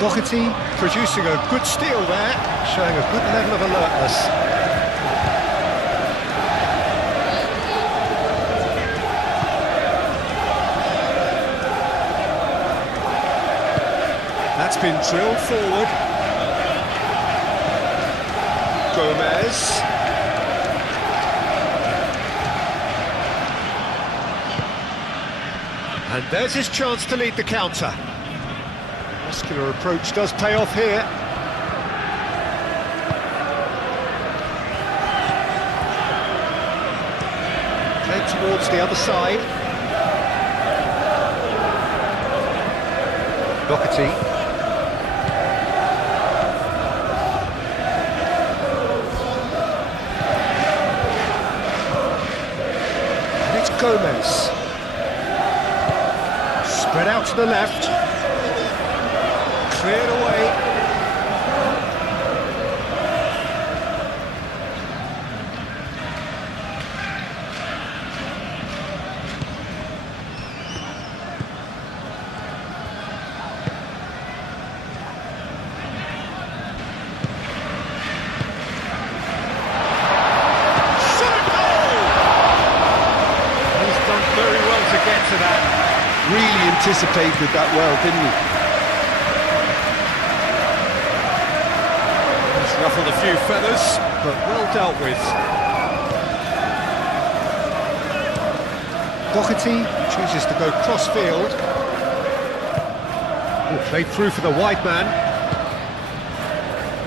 Doherty producing a good steal there, showing a good level of alertness. That's been drilled forward. Gomez. And there's his chance to lead the counter. Muscular approach does pay off here. Played towards the other side. Doherty. Gomez. Spread out to the left. Cleared away. To that. Really anticipated that well, didn't he? He's ruffled a few feathers, but well dealt with. Doherty chooses to go cross-field. Played through for the wide man.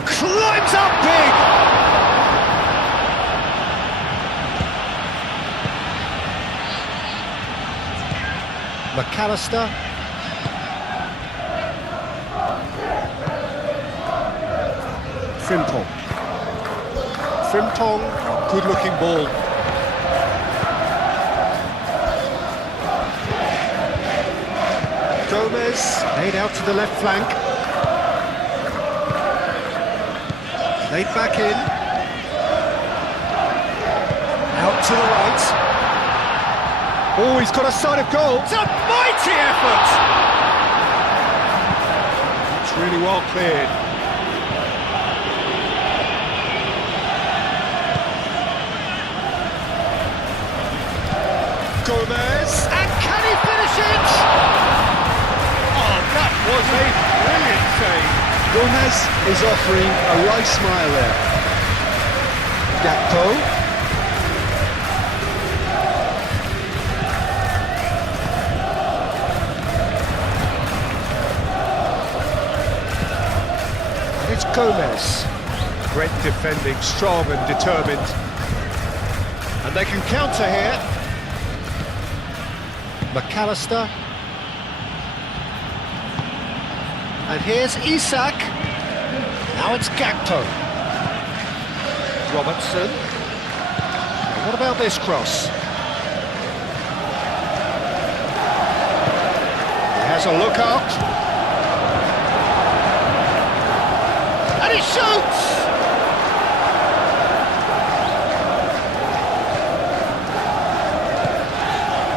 Climbs up big! McAllister. Frimpong. Frimpong, good-looking ball. Gomez, laid out to the left flank. Laid back in. Out to the right. Oh, he's got a sight of goal. It's a mighty effort! It's really well cleared. Gomez, and can he finish it? Oh, that was a brilliant save. Gomez is offering a wry smile there. Gakpo. It's Gomez. Great defending, strong and determined. And they can counter here. McAllister. And here's Isak. Now it's Gakpo. Robertson. Now what about this cross? He has a look up. And he shoots!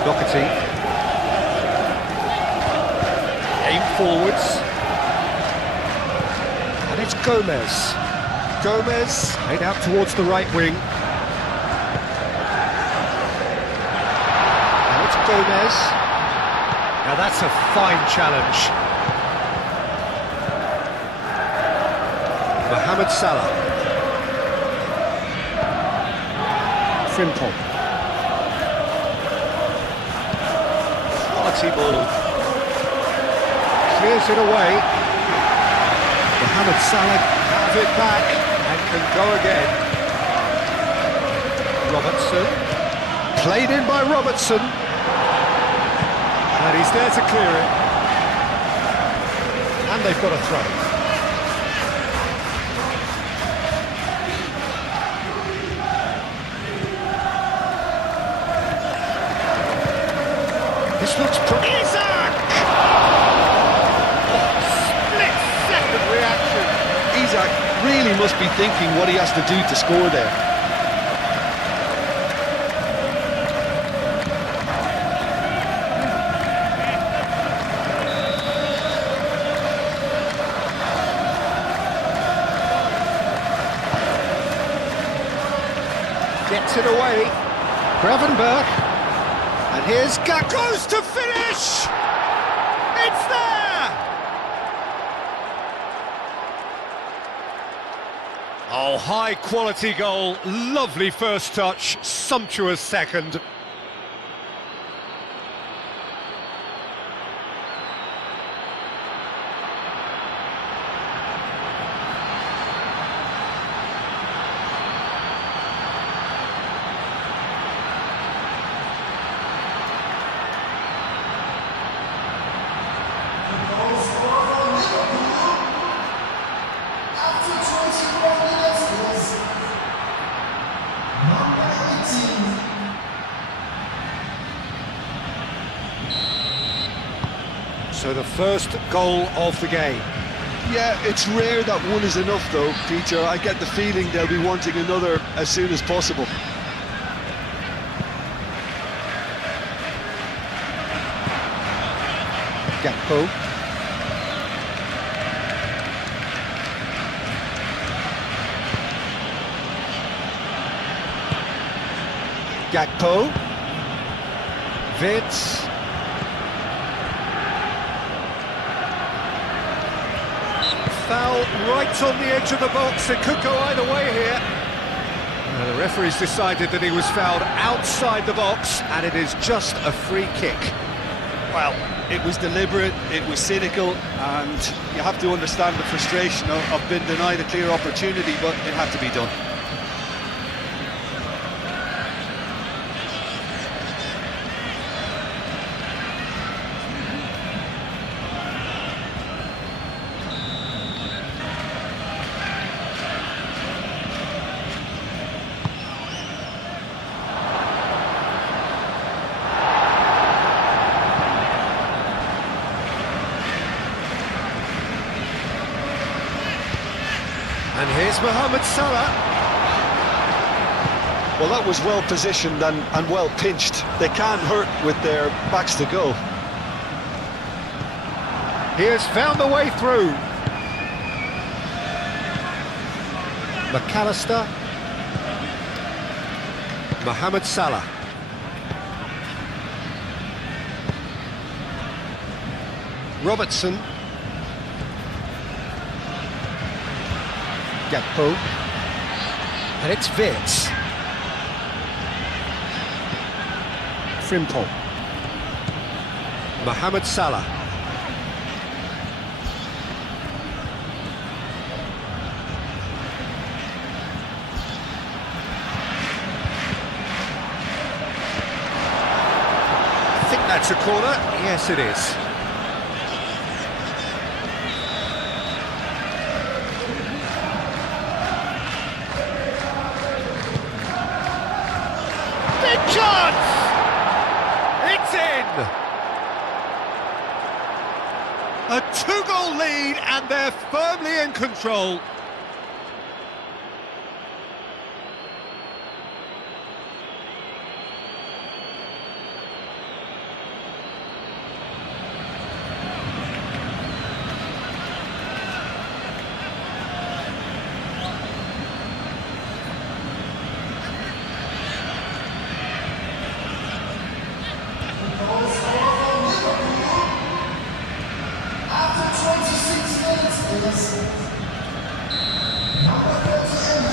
Doherty. Aim forwards. And it's Gomez. Gomez played out towards the right wing. Now it's Gomez. Now that's a fine challenge. Mohamed Salah. Frimpong. Quality ball. Clears it away. Mohamed Salah has it back and can go again. Robertson. Played in by Robertson. And he's there to clear it. And they've got a throw. This looks pretty. Isak! Split-second reaction. Isak really must be thinking what he has to do to score there. Gets it away. Gravenberch. And here's Gakpo to finish! It's there! Oh, high quality goal, lovely first touch, sumptuous second. So the first goal of the game. Yeah, it's rare that one is enough though, Peter. I get the feeling they'll be wanting another as soon as possible. Gakpo. Gakpo. Vitz. Foul right on the edge of the box. It could go either way here. The referee's decided that he was fouled outside the box, and it is just a free kick. Well, it was deliberate, it was cynical, and you have to understand the frustration of being denied a clear opportunity, but it had to be done. And here's Mohamed Salah. Well, that was well positioned and well pinched. They can't hurt with their backs to goal. He has found the way through. McAllister. Mohamed Salah. Robertson. Gakpo. And it's Vitz. Frimpong. Mohamed Salah. I think that's a corner. Yes, it is. A two-goal lead, and they're firmly in control.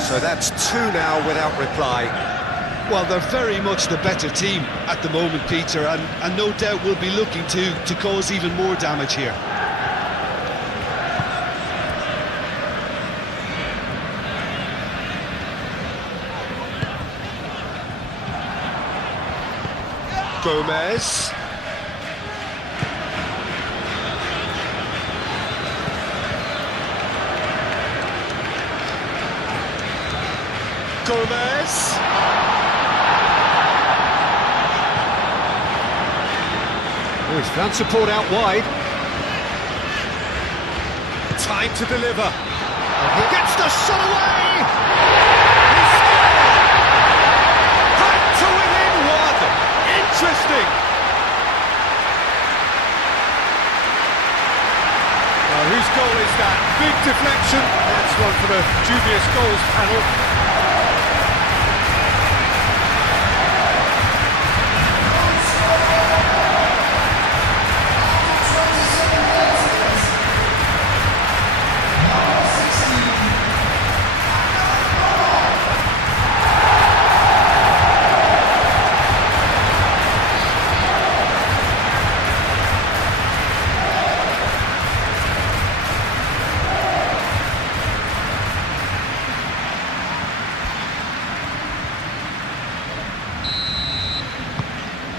So that's two now without reply. Well, they're very much the better team at the moment, Peter, and no doubt will be looking to cause even more damage here. Gomez. Gomez. Oh, he's found support out wide. Time to deliver. And he gets the shot away! He scored! Back to within one! Interesting! Now, whose goal is that? Big deflection. That's one for the dubious goals panel.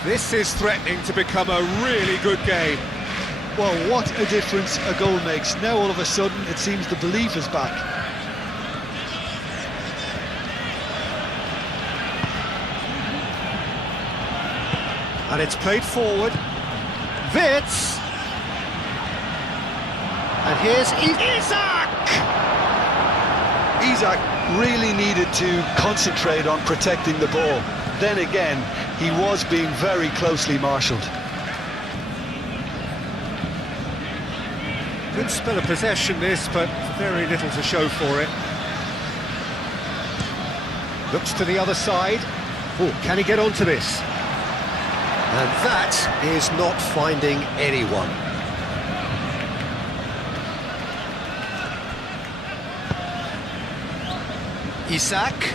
This is threatening to become a really good game. Well, what a difference a goal makes. Now all of a sudden it seems the belief is back. And it's played forward. Wits! And here's Isak! Isak really needed to concentrate on protecting the ball. Then again, he was being very closely marshalled. Good spell of possession this, but very little to show for it. Looks to the other side. Oh, can he get onto this? And that is not finding anyone. Isak.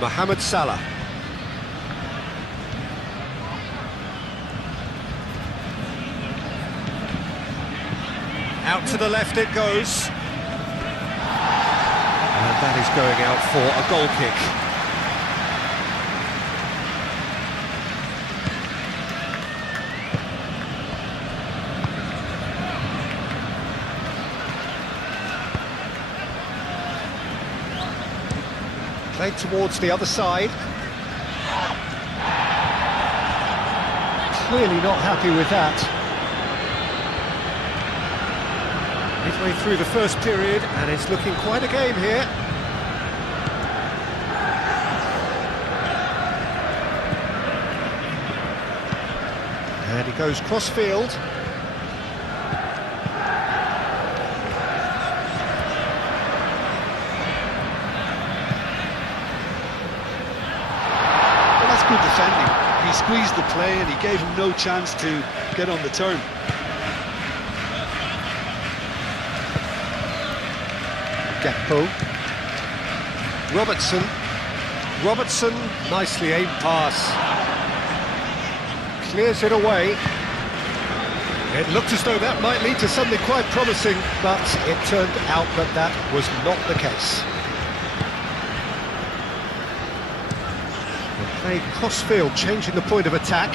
Mohamed Salah. Out to the left it goes. And that is going out for a goal kick. Played towards the other side. Clearly not happy with that. Midway through the first period, and it's looking quite a game here. And he goes cross-field. Good defending. He squeezed the play and he gave him no chance to get on the turn. Gakpo. Robertson, nicely aimed pass. Clears it away. It looked as though that might lead to something quite promising, but it turned out that that was not the case. Played cross-field, changing the point of attack.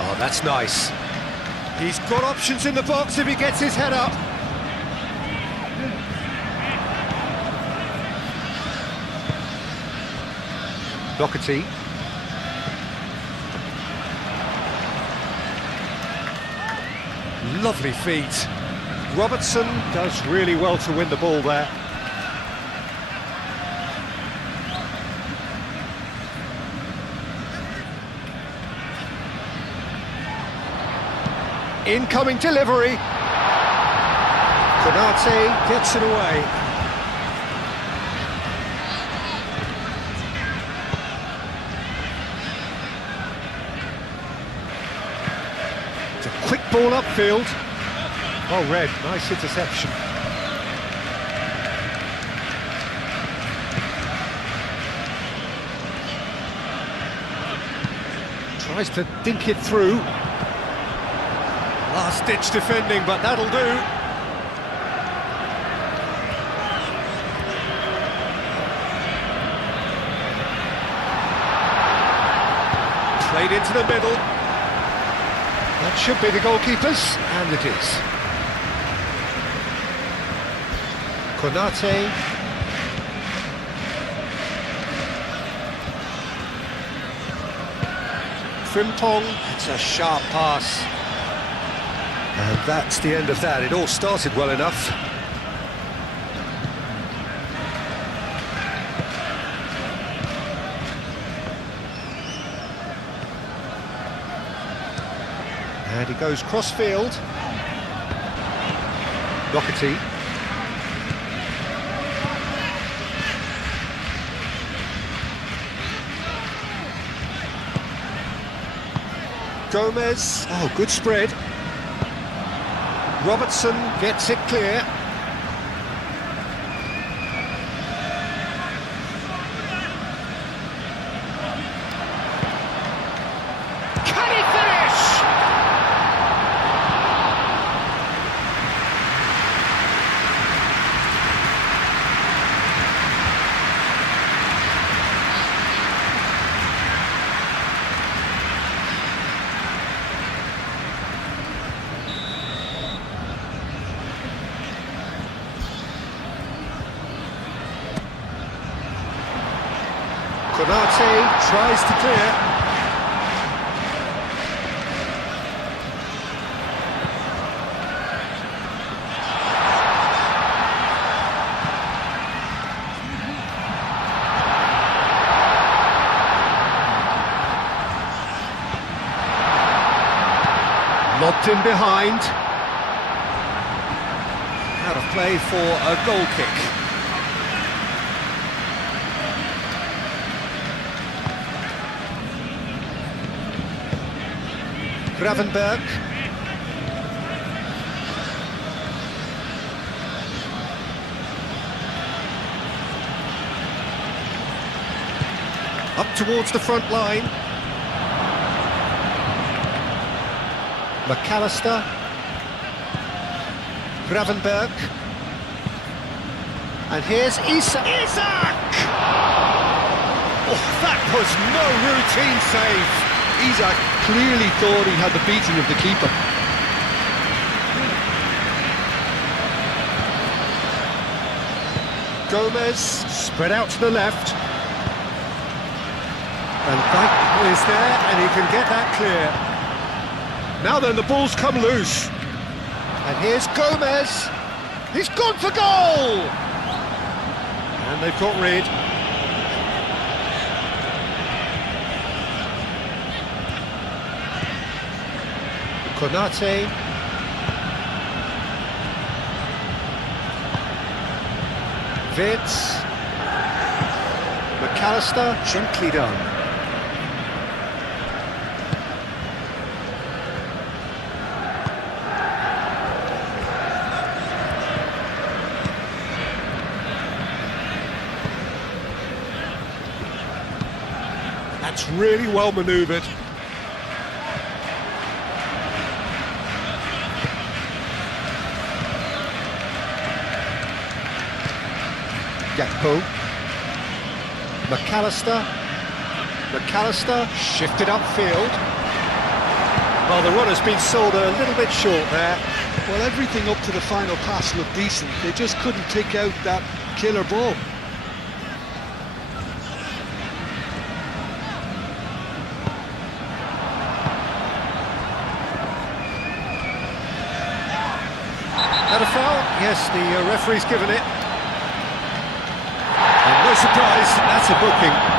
Oh, that's nice. He's got options in the box if he gets his head up. Doherty. Lovely feet. Robertson does really well to win the ball there. Incoming delivery. Konate gets it away. It's a quick ball upfield. Well read, nice interception. Tries to dink it through. Last-ditch defending, but that'll do. Played into the middle. That should be the goalkeeper's, and it is. Konate. Frimpong, it's a sharp pass. And that's the end of that. It all started well enough. And he goes cross-field. Doherty. Gomez. Oh, good spread. Robertson gets it clear. Can he finish? Konate tries to clear. Lobbed in behind. Out of play for a goal kick. Gravenberg. Up towards the front line. McAllister. Gravenberg. And here's Isak. Oh, that was no routine save. Isak clearly thought he had the beating of the keeper. Gomez spread out to the left. And that is there, and he can get that clear. Now then, the ball's come loose. And here's Gomez. He's gone for goal! And they've got rid. Konate. Vitz. McAllister, gently done. That's really well manoeuvred. Gakpo. McAllister shifted upfield. Well, the run has been sold a little bit short there. Well, everything up to the final pass looked decent. They just couldn't pick out that killer ball. Yes, the referee's given it. And no surprise, that's a booking.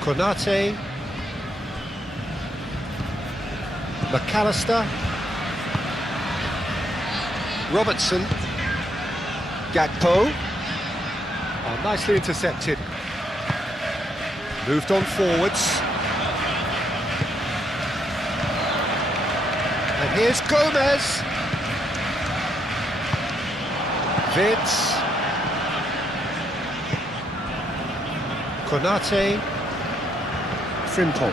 Konate, McAllister, Robertson, Gakpo. Oh, nicely intercepted. Moved on forwards. And here's Gomez. Vids. Konate. Frimpong,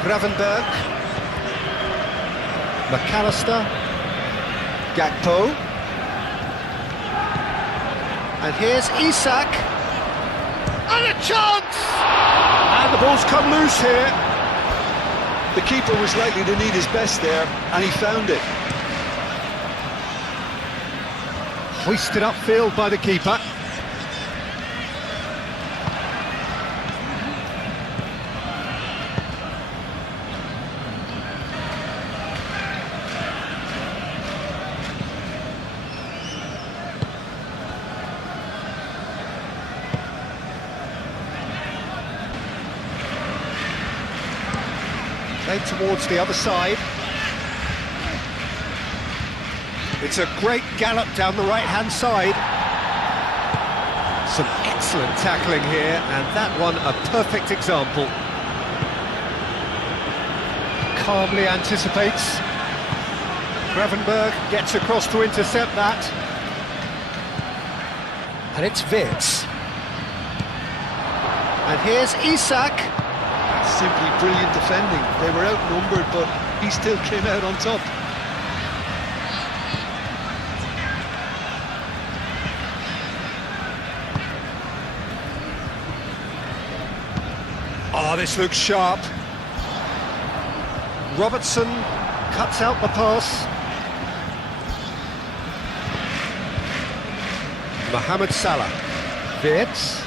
Gravenberg, McAllister, Gakpo, and here's Isak, and a chance! And the ball's come loose here. The keeper was likely to need his best there, and he found it. Hoisted upfield by the keeper. Played towards the other side. It's a great gallop down the right-hand side. Some excellent tackling here, and that one a perfect example. Calmly anticipates. Gravenberg gets across to intercept that. And it's Vids. And here's Isak. Simply brilliant defending. They were outnumbered, but he still came out on top. Oh, this looks sharp. Robertson cuts out the pass. Mohamed Salah. Vids.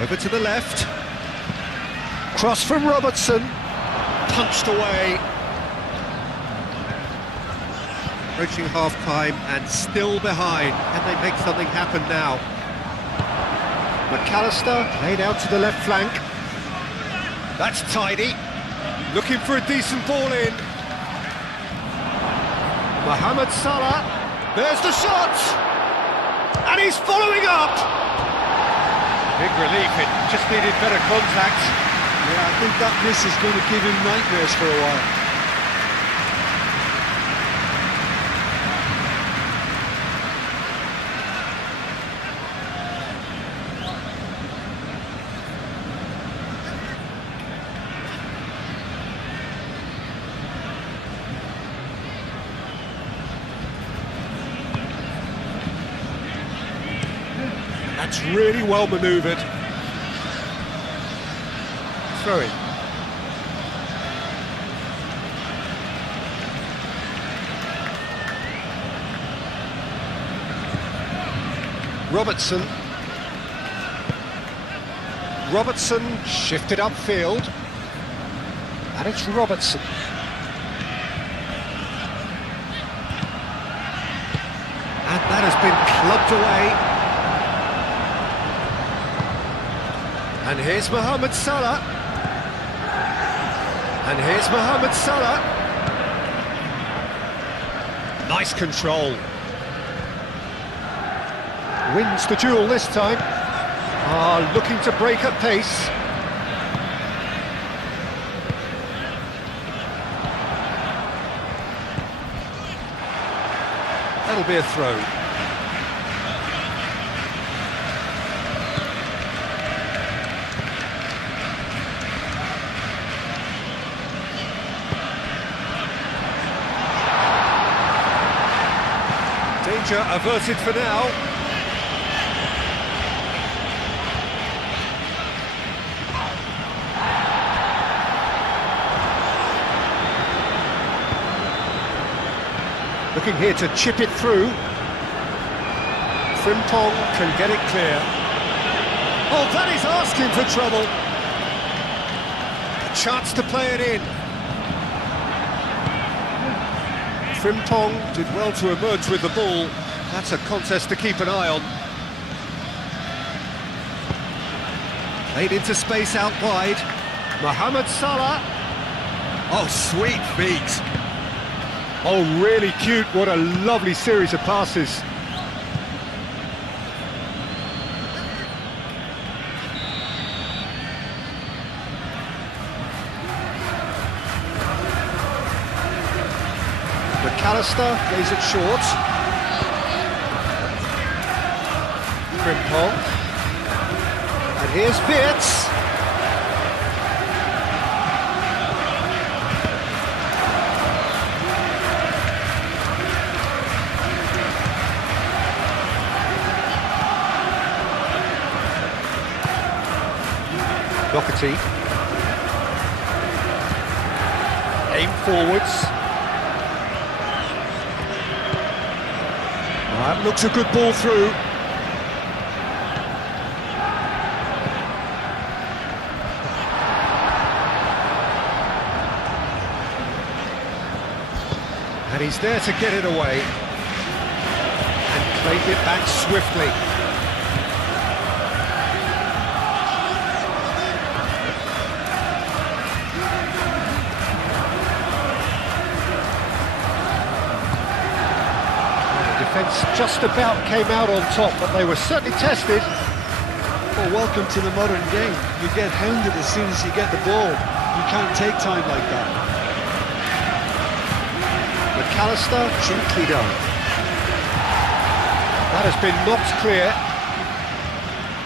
Over to the left. Cross from Robertson. Punched away. Approaching half-time and still behind. Can they make something happen now? McAllister laid out to the left flank. That's tidy. Looking for a decent ball in. Mohamed Salah. There's the shot! And he's following up! Big relief, it just needed better contact. Yeah, I think that miss is going to give him nightmares for a while. That's really well manoeuvred. Throw in. Robertson. Robertson shifted upfield. And it's Robertson. And that has been clubbed away. And here's Mohamed Salah. And here's Mohamed Salah. Nice control. Wins the duel this time. Looking to break at pace. That'll be a throw. Danger averted for now. Looking here to chip it through. Frimpong can get it clear. Oh, that is asking for trouble. A chance to play it in. Frimpong did well to emerge with the ball. That's a contest to keep an eye on. Played into space out wide. Mohamed Salah. Oh, sweet feet. Oh, really cute. What a lovely series of passes. McAllister plays it short. Frimpong. And here's Wirtz. Doherty. Aim forwards. That looks a good ball through. And he's there to get it away. And played it back swiftly. Just about came out on top, but they were certainly tested. Well, welcome to the modern game. You get hounded as soon as you get the ball. You can't take time like that. McAllister, gently done. That has been knocked clear.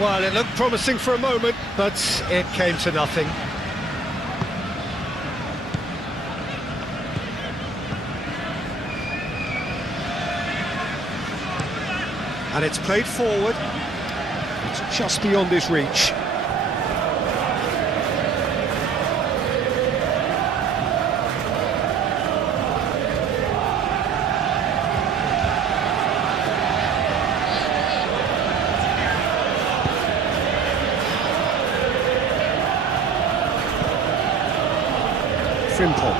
Well, it looked promising for a moment, but it came to nothing. And it's played forward. It's just beyond his reach. Frimpong.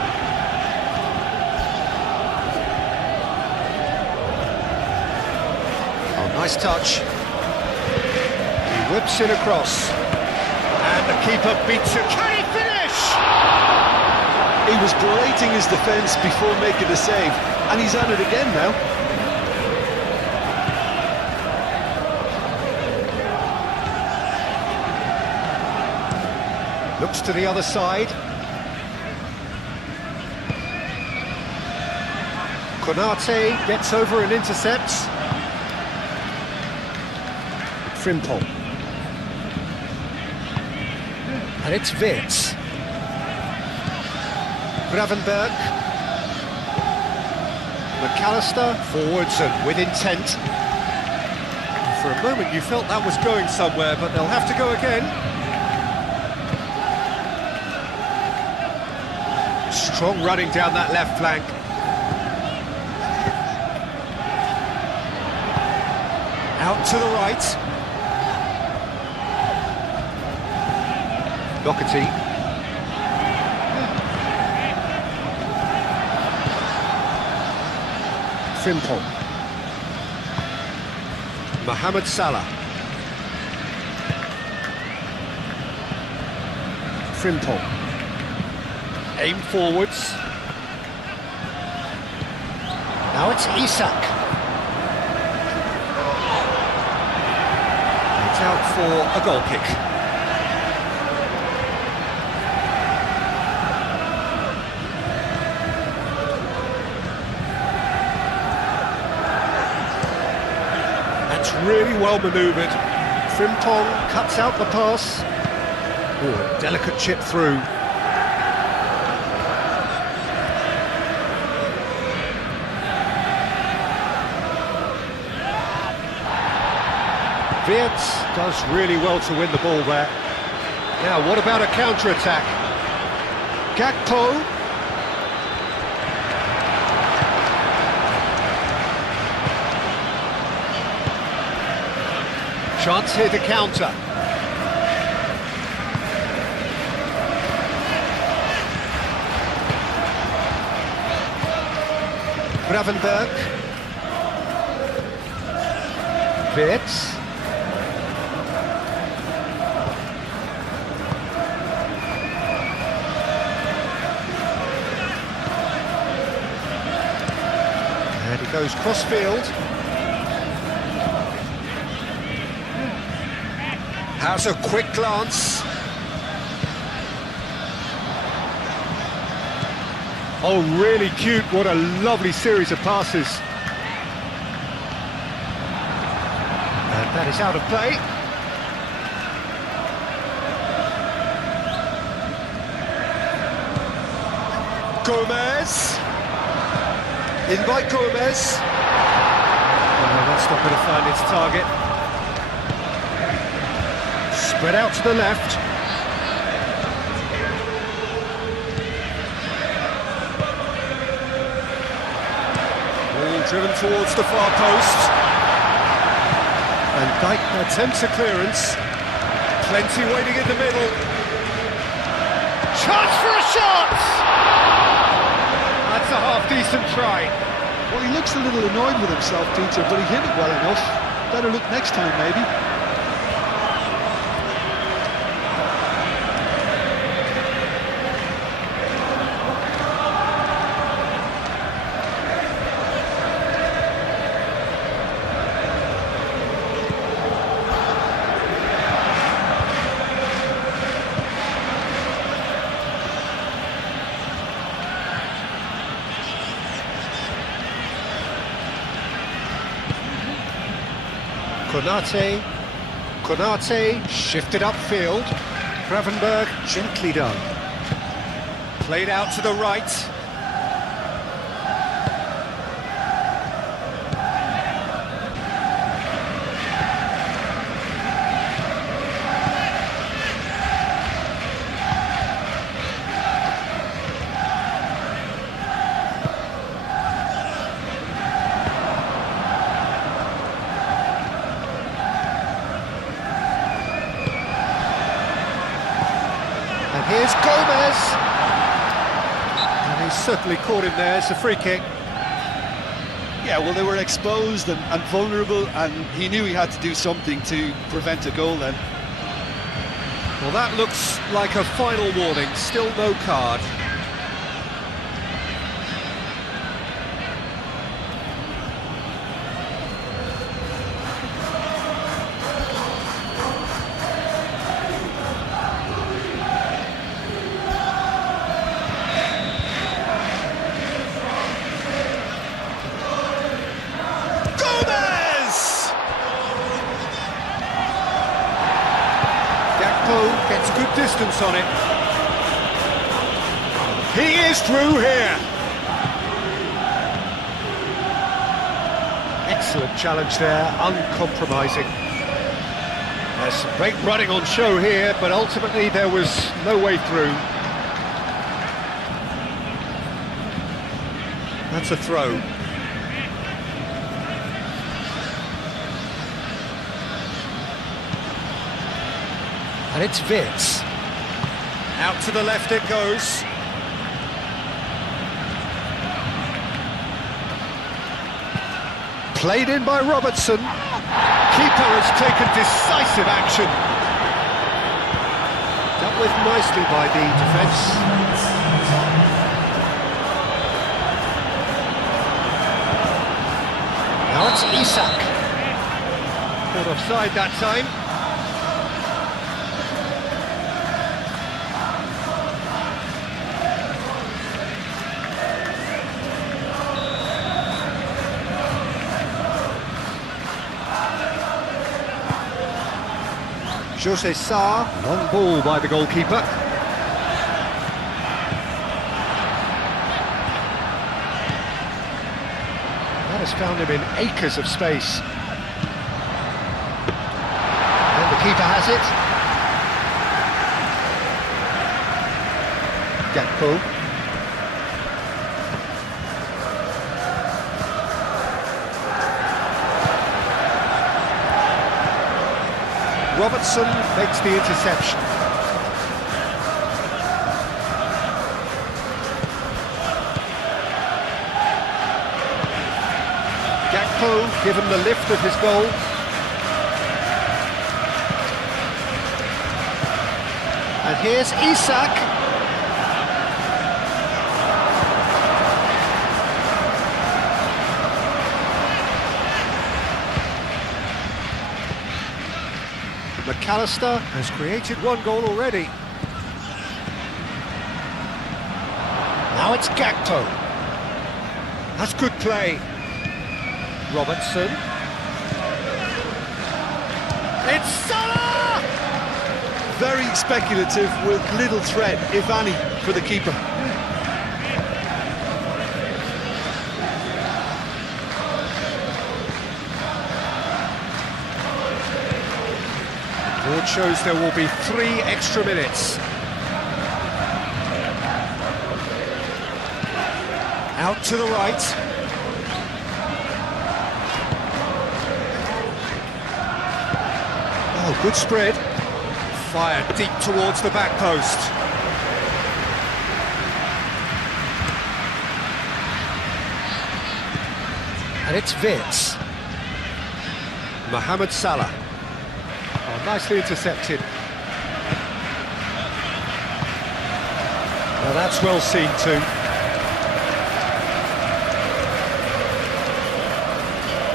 Nice touch. He whips it across. And the keeper beats it. Can he finish? He was berating his defence before making the save, and he's at it again now. Looks to the other side. Konate gets over and intercepts. Frimpong. And it's Wirtz. Gravenberg. McAllister, forwards and with intent. For a moment you felt that was going somewhere, but they'll have to go again. Strong running down that left flank. Out to the right. Doherty. Frimpong. Mohamed Salah. Frimpong. Aim forwards. Now it's Isak. It's out for a goal kick. Really well manoeuvred. Frimpong cuts out the pass. Oh, delicate chip through. Wirtz does really well to win the ball there. Now, what about a counter-attack? Gakpo. Chance here to counter. Gravenberg. Wirtz. And he goes cross-field. Has a quick glance. Oh, really cute. What a lovely series of passes. And that is out of play. Gomez. In by Gomez. Oh, that's not going to find its target. Spread out to the left. Ball driven towards the far post. And Dijk attempts a clearance. Plenty waiting in the middle. Chance for a shot! That's a half-decent try. Well, he looks a little annoyed with himself, Peter, but he hit it well enough. Better look next time, maybe. Konate shifted upfield. Gravenberg gently done. Played out to the right. And here's Gomez. And he's certainly caught him there. It's a free kick. Yeah, well, they were exposed and vulnerable, and he knew he had to do something to prevent a goal then. Well, that looks like a final warning. Still no card. Gets good distance on it. He is through here. Excellent challenge there, uncompromising. There's some great running on show here, but ultimately there was no way through. That's a throw. And it's Wirtz. Out to the left it goes. Played in by Robertson. Keeper has taken decisive action. Dealt with nicely by the defence. Now it's Isak. Caught offside that time. Jose Sarr, long ball by the goalkeeper. That has found him in acres of space. has it. Gakpo. Robertson makes the interception. Gakpo given the lift of his goal. And here's Isak. McAllister has created one goal already. Now it's Gakpo. That's good play. Robertson. It's Salah! Very speculative with little threat, if any, for the keeper. Board shows there will be 3 extra minutes. Out to the right. Oh, good spread. Fired deep towards the back post. And it's Vitz. Mohamed Salah. Oh, nicely intercepted. Well, that's well seen too.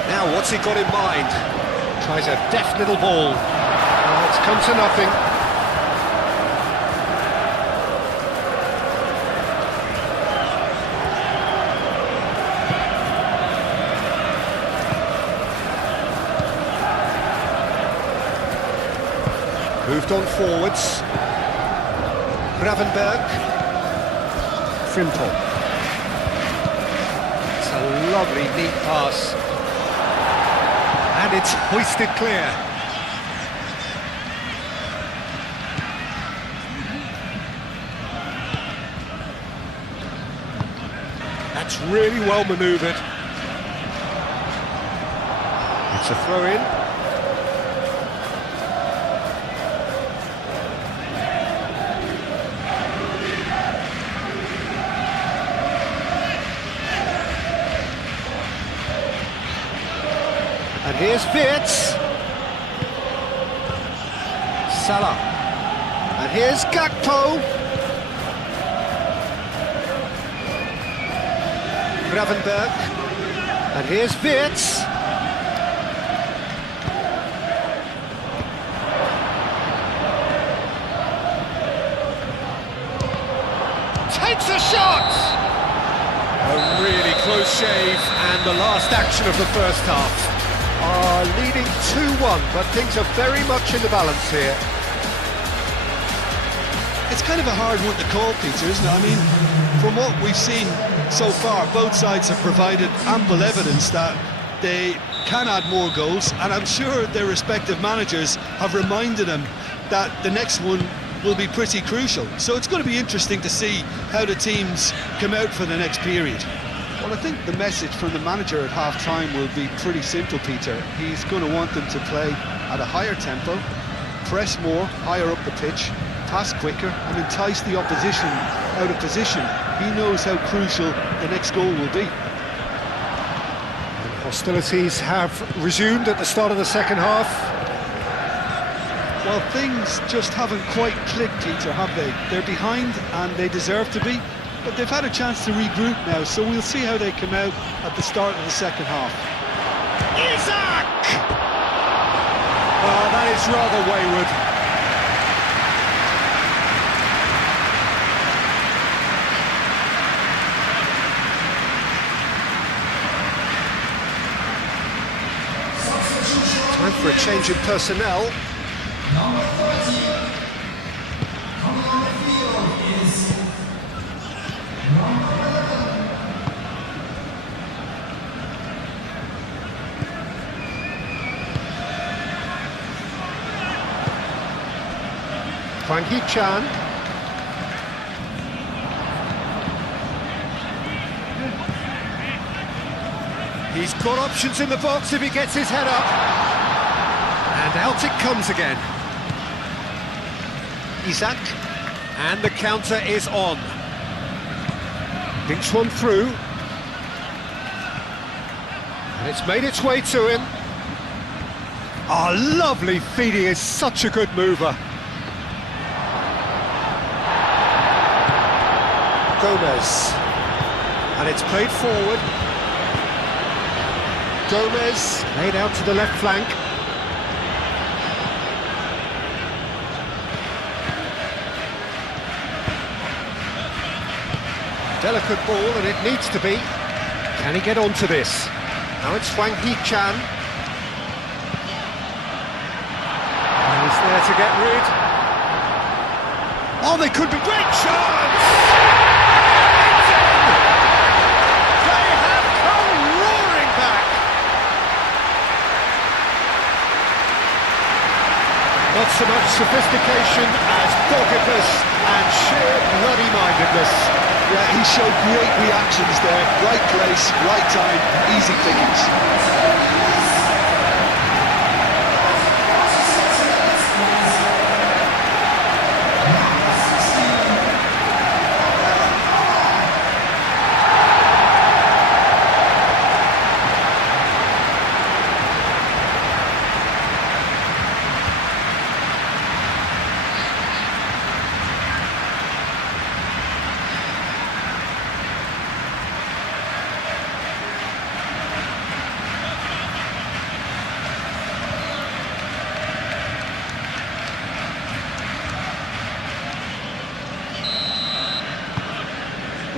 Now, what's he got in mind? Tries a deft little ball. Oh, it's come to nothing. Moved on forwards. Gravenberg. Frimpong. It's a lovely, neat pass. And it's hoisted clear. That's really well manoeuvred. It's a throw-in. And here's Vitz. Salah. And here's Gakpo. Gravenberg. And here's Vitz. Takes a shot! A really close shave, and the last action of the first half. Are leading 2-1, but things are very much in the balance here. It's kind of a hard one to call, Peter, isn't it? I mean, from what we've seen so far, both sides have provided ample evidence that they can add more goals, and I'm sure their respective managers have reminded them that the next one will be pretty crucial. So it's going to be interesting to see how the teams come out for the next period. Well, I think the message from the manager at half-time will be pretty simple, Peter. He's going to want them to play at a higher tempo, press more, higher up the pitch, pass quicker, and entice the opposition out of position. He knows how crucial the next goal will be. Hostilities have resumed at the start of the second half. Well, things just haven't quite clicked, Peter, have they? They're behind, and they deserve to be. But they've had a chance to regroup now, so we'll see how they come out at the start of the second half. Isak! Oh, that is rather wayward. Time for a change in personnel. Number 13, coming on the field is number 11. Hwang Hee-chan. He's got options in the box if he gets his head up. And out it comes again. Isak. And the counter is on. Dinks one through. And it's made its way to him. Oh, lovely feed, he is such a good mover. Gomez. And it's played forward. Gomez, laid out to the left flank. Delicate ball, and it needs to be. Can he get onto this? Now it's Hwang Hee-chan. He's there to get rid. Oh, they could be great chance! It's in! They have come roaring back. Not so much sophistication as doggedness and sheer bloody-mindedness. Yeah, he showed great reactions there. Right place, right time, easy pickings.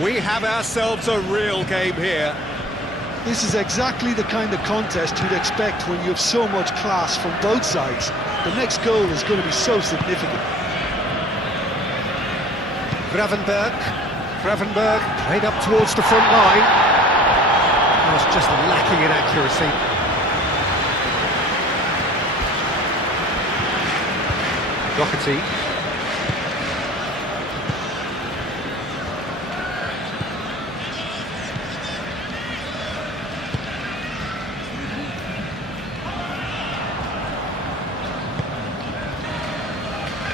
We have ourselves a real game here. This is exactly the kind of contest you'd expect when you have so much class from both sides. The next goal is going to be so significant. Gravenberg played up towards the front line. It was just lacking in accuracy. Doherty.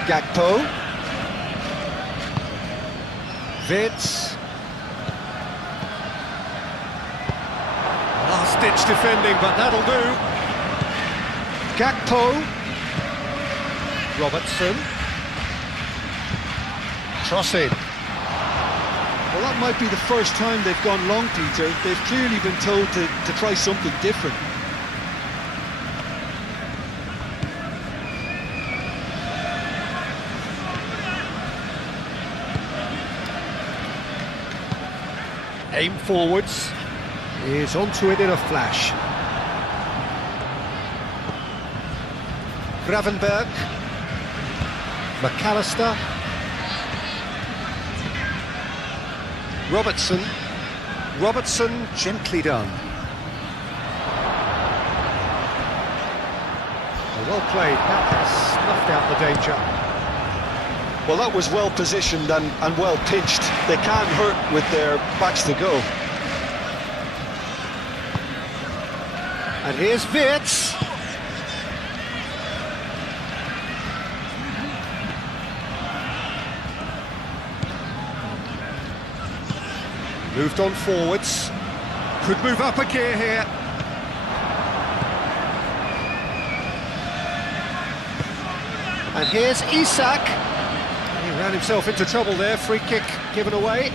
Gakpo. Vitz. Last-ditch defending, but that'll do. Gakpo. Robertson. Cross in. Well, that might be the first time they've gone long, Peter. They've clearly been told to try something different. Aim forwards, is onto it in a flash. Gravenberg, McAllister, Robertson gently done. Well played, that has snuffed out the danger. Well, that was well positioned and well pitched. They can't hurt with their backs to go. And here's Vitz. Moved on forwards. Could move up a gear here. And here's Isak. He ran himself into trouble there, free kick given away.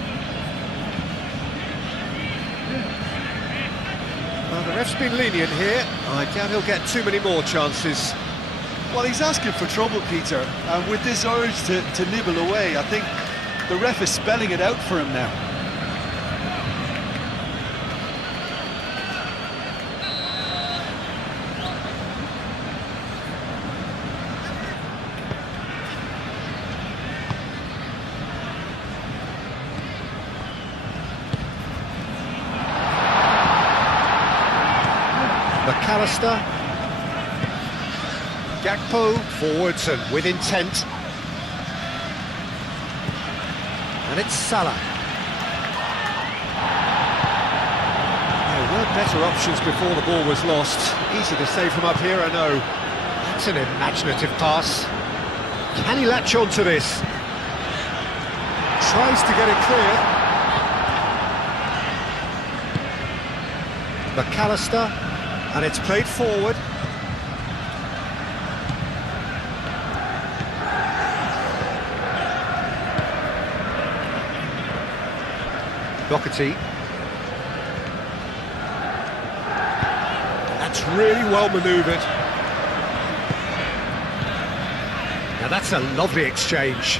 Well, the ref's been lenient here. I doubt he'll get too many more chances. Well, he's asking for trouble, Peter, and with this urge to nibble away, I think the ref is spelling it out for him now. McAllister, Gakpo, forwards and with intent. And it's Salah. There were better options before the ball was lost. Easy to say from up here, I know. That's an imaginative pass. Can he latch on to this? Tries to get it clear. McAllister, and it's played forward. Doherty. That's really well manoeuvred. Now that's a lovely exchange.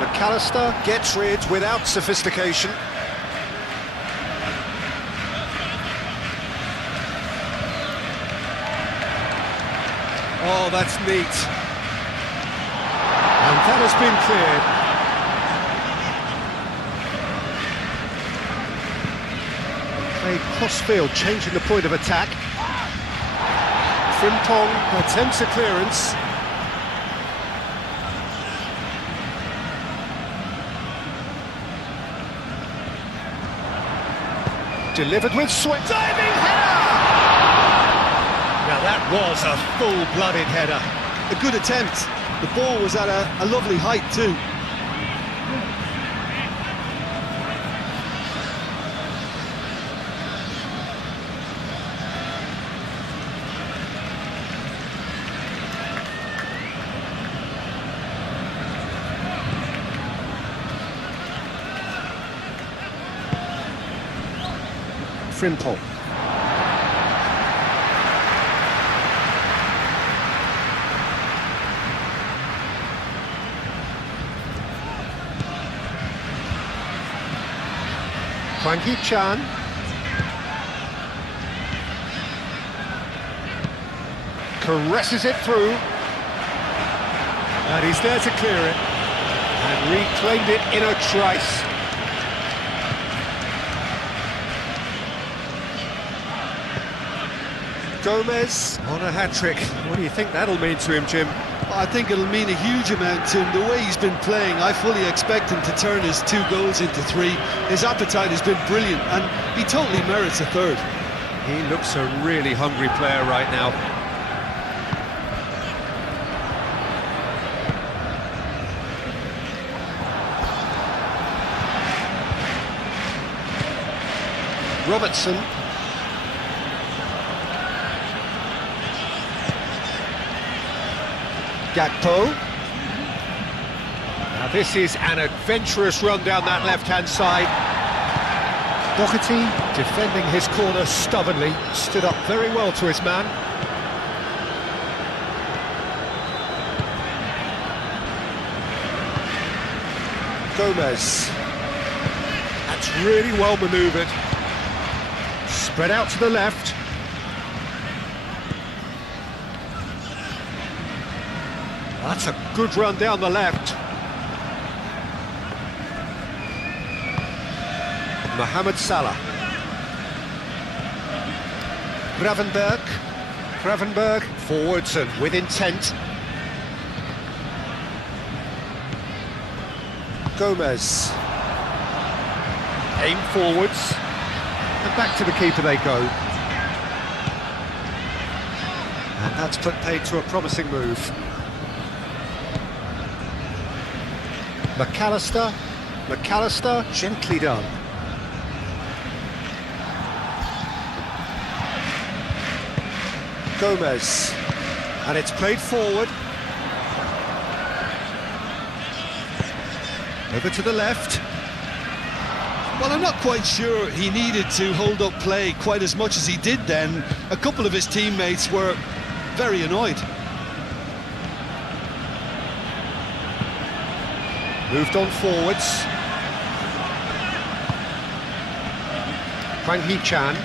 McAllister gets rid without sophistication. Oh, that's neat. And that has been cleared. Played cross-field, changing the point of attack. Frimpong attempts a clearance. Delivered with swing. Diving header! Now that was a full-blooded header. A good attempt. The ball was at a lovely height too. Frimpong. Chan. Caresses it through. And he's there to clear it. And reclaimed it in a trice. Gomez on a hat-trick. What do you think that'll mean to him, Jim? I think it'll mean a huge amount to him. The way he's been playing, I fully expect him to turn his 2 goals into 3. His appetite has been brilliant, and he totally merits a 3rd. He looks a really hungry player right now. Robertson. Gakpo. Now this is an adventurous run down that left-hand side. Doherty defending his corner stubbornly, stood up very well to his man. Gomez. That's really well manoeuvred. Spread out to the left. That's a good run down the left. Mohamed Salah. Gravenberg forwards and with intent. Gomez. Aim forwards. And back to the keeper they go. And that's put paid to a promising move. McAllister, gently done. Gomez, and it's played forward. Over to the left. Well, I'm not quite sure he needed to hold up play quite as much as he did then. A couple of his teammates were very annoyed. Moved on forwards. Chan.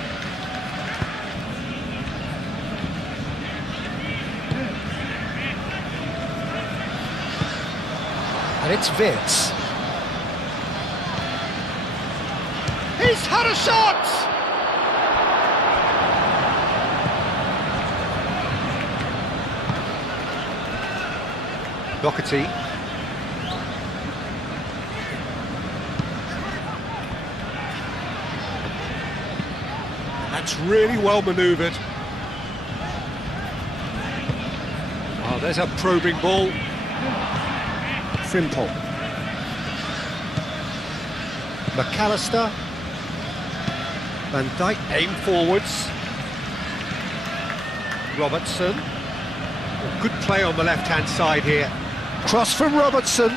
And it's Vitz. He's had a shot! Doherty. That's really well manoeuvred. Oh, there's a probing ball. Frimpong. McAllister. Van Dijk. Aim forwards. Robertson. Good play on the left-hand side here. Cross from Robertson.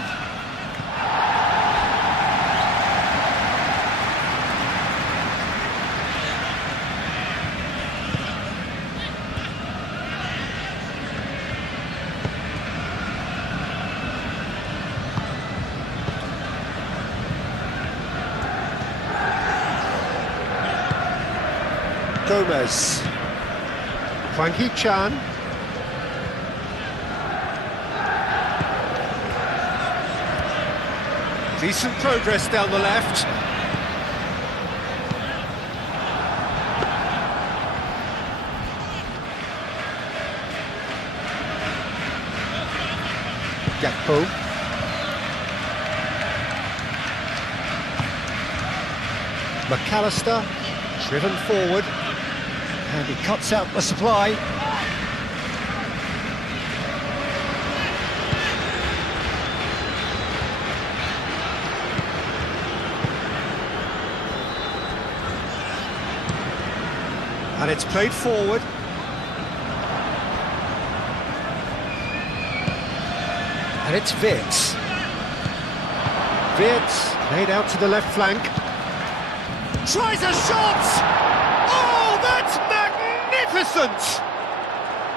Gomez. Hwang Hee-chan. Decent progress down the left. Gakpo. McAllister, driven forward, and he cuts out the supply. And it's played forward. And it's Wirtz. Wirtz laid out to the left flank. Tries a shot! Oh, that's magnificent!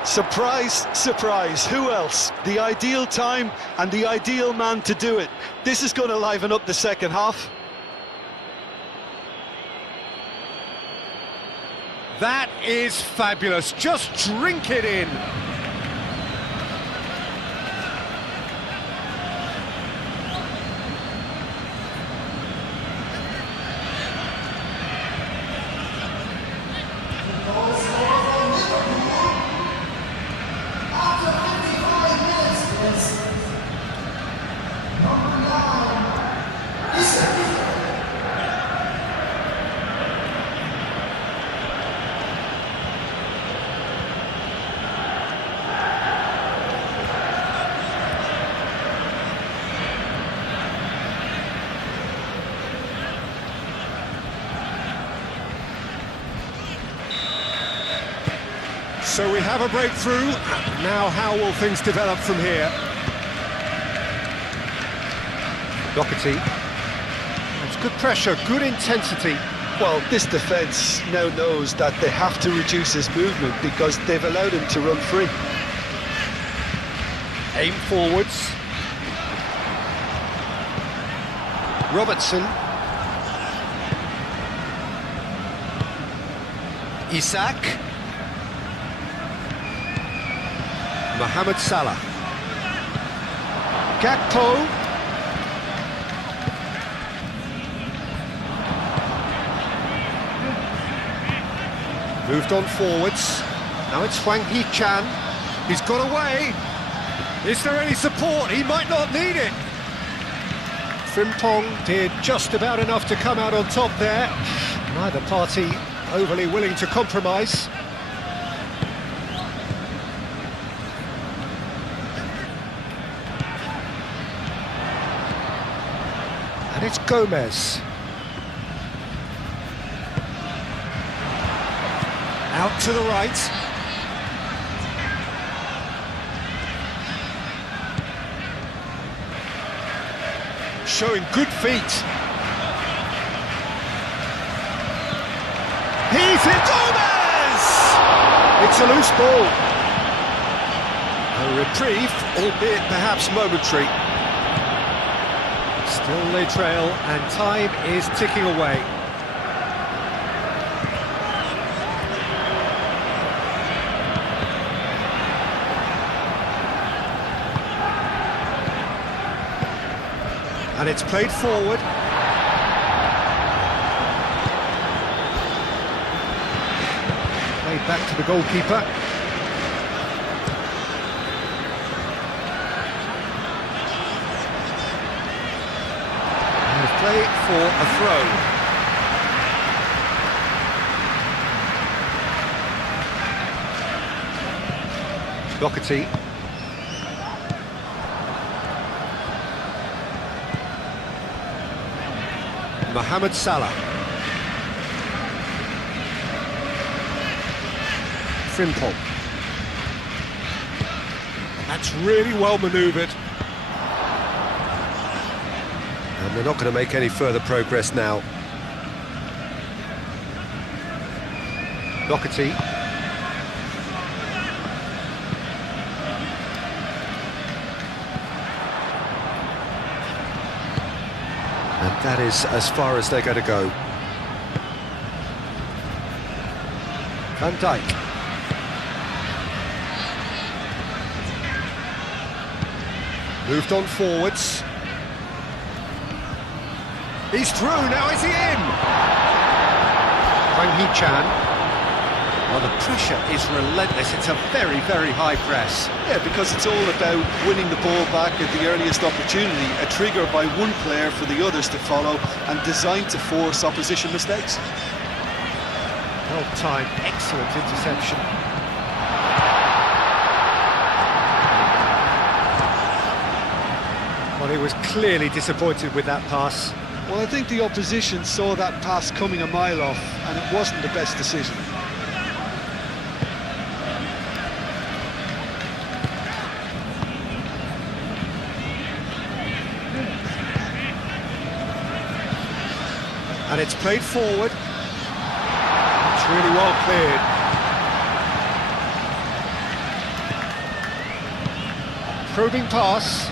Surprise, surprise, who else? The ideal time and the ideal man to do it. This is going to liven up the second half. That is fabulous. Just drink it in. After 55 minutes, it's number 9, Isak. So we have a breakthrough. Now how will things develop from here? Doherty. That's good pressure, good intensity. Well, this defence now knows that they have to reduce his movement because they've allowed him to run free. Aim forwards. Robertson. Isak. Mohamed Salah. Gakpo. Moved on forwards. Now it's Hwang Hee-chan. He's got away. Is there any support? He might not need it. Frimpong did just about enough to come out on top there. Neither party overly willing to compromise. And it's Gomez. Out to the right. Showing good feet. He's in. Gomez! It's a loose ball. A reprieve, albeit perhaps momentary. Still they trail, and time is ticking away. And it's played forward. Played back to the goalkeeper. And play for a throw. Doherty. Mohamed Salah. Frimpong. That's really well manoeuvred. And they're not going to make any further progress now. Doherty. And that is as far as they're going to go. Van Dijk. Moved on forwards. He's through, now is he in? Hwang Hee-chan. Well, the pressure is relentless, it's a very, very high press. Yeah, because it's all about winning the ball back at the earliest opportunity, a trigger by one player for the others to follow, and designed to force opposition mistakes. Well timed, excellent interception. Well, he was clearly disappointed with that pass. Well, I think the opposition saw that pass coming a mile off, and it wasn't the best decision. And it's played forward. It's really well cleared. Probing pass.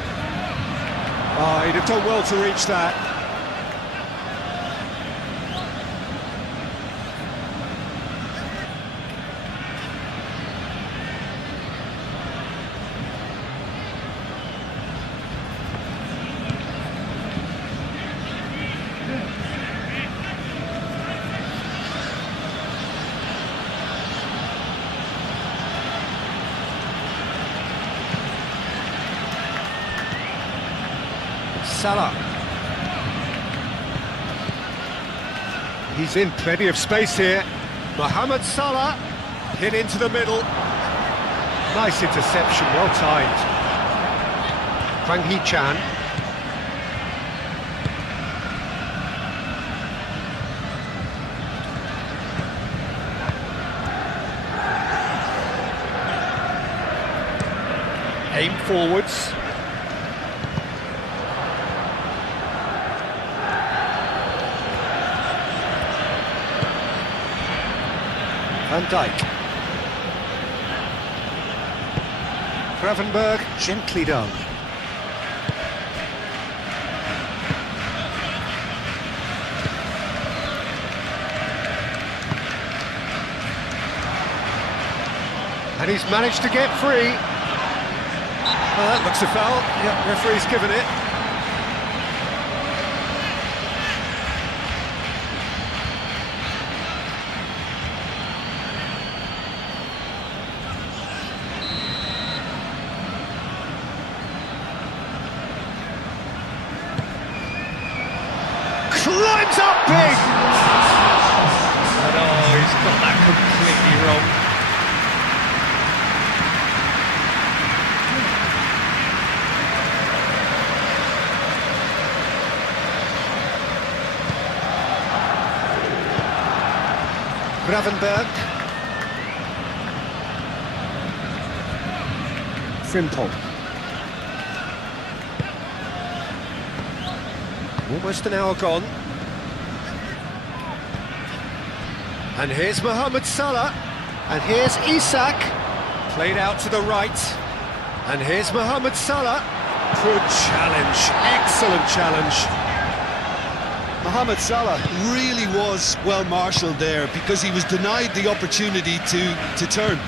Oh, he'd have done well to reach that. Salah. He's in plenty of space here. Mohamed Salah hit into the middle. Nice interception, well timed. Hwang Hee-chan. Aim forwards. Van Dijk. Gravenberg, gently done. And he's managed to get free. That looks a foul. Yep, referee's given it. Climbs up big! And oh, he's got that completely wrong. Gravenberg. Frimpong. Almost an hour gone. And here's Mohamed Salah. And here's Isak. Played out to the right. And here's Mohamed Salah. Good challenge. Excellent challenge. Mohamed Salah really was well marshalled there because he was denied the opportunity to turn.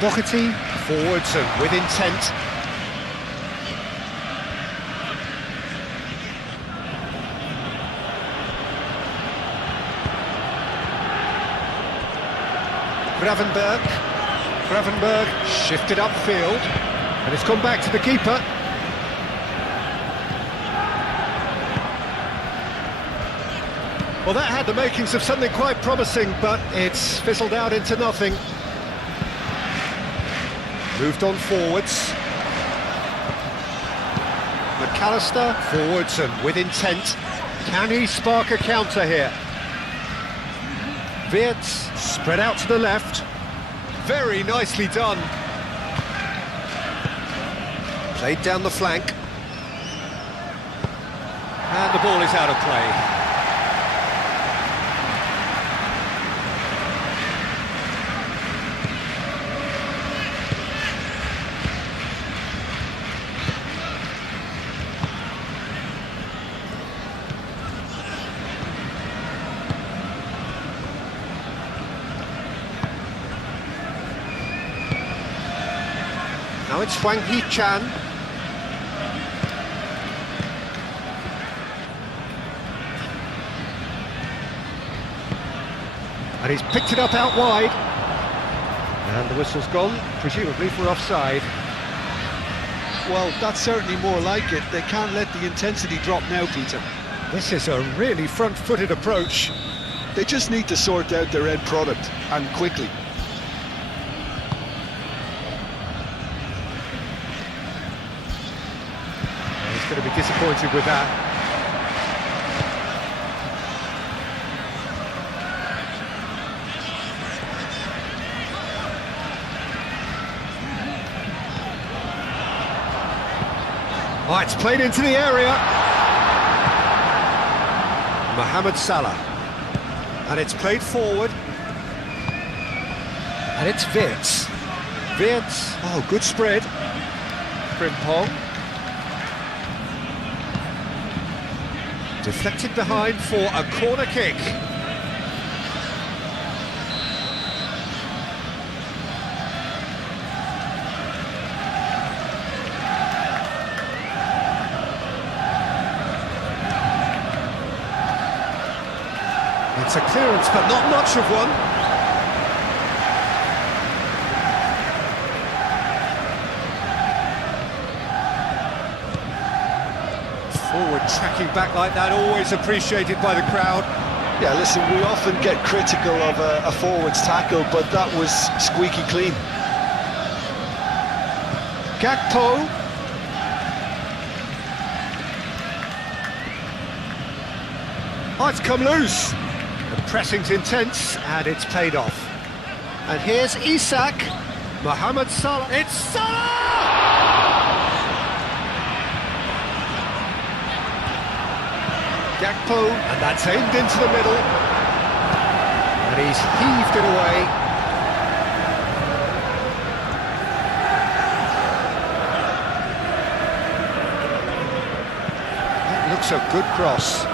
Doherty forwards and with intent. Gravenberg shifted upfield, and it's gone back to the keeper. Well, that had the makings of something quite promising, but it's fizzled out into nothing. Moved on forwards. McAllister, forwards and with intent. Can he spark a counter here? Wirtz, spread out to the left. Very nicely done. Played down the flank. And the ball is out of play. Now it's Wang Hee-chan. And he's picked it up out wide. And the whistle's gone, presumably for offside. Well, that's certainly more like it. They can't let the intensity drop now, Peter. This is a really front-footed approach. They just need to sort out their end product, and quickly. He's going to be disappointed with that. Oh, it's played into the area. Mohamed Salah. And it's played forward. And it's Wirtz. Wirtz. Oh, good spread. Frimpong. Deflected behind for a corner kick. It's a clearance, but not much of one. Forward tracking back like that, always appreciated by the crowd. Yeah, listen, we often get critical of a forward's tackle, but that was squeaky clean. Gakpo. Oh, it's come loose. The pressing's intense, and it's paid off. And here's Isak. Mohamed Salah. It's Salah! Gakpo, and that's aimed into the middle. And he's heaved it away. That looks a good cross.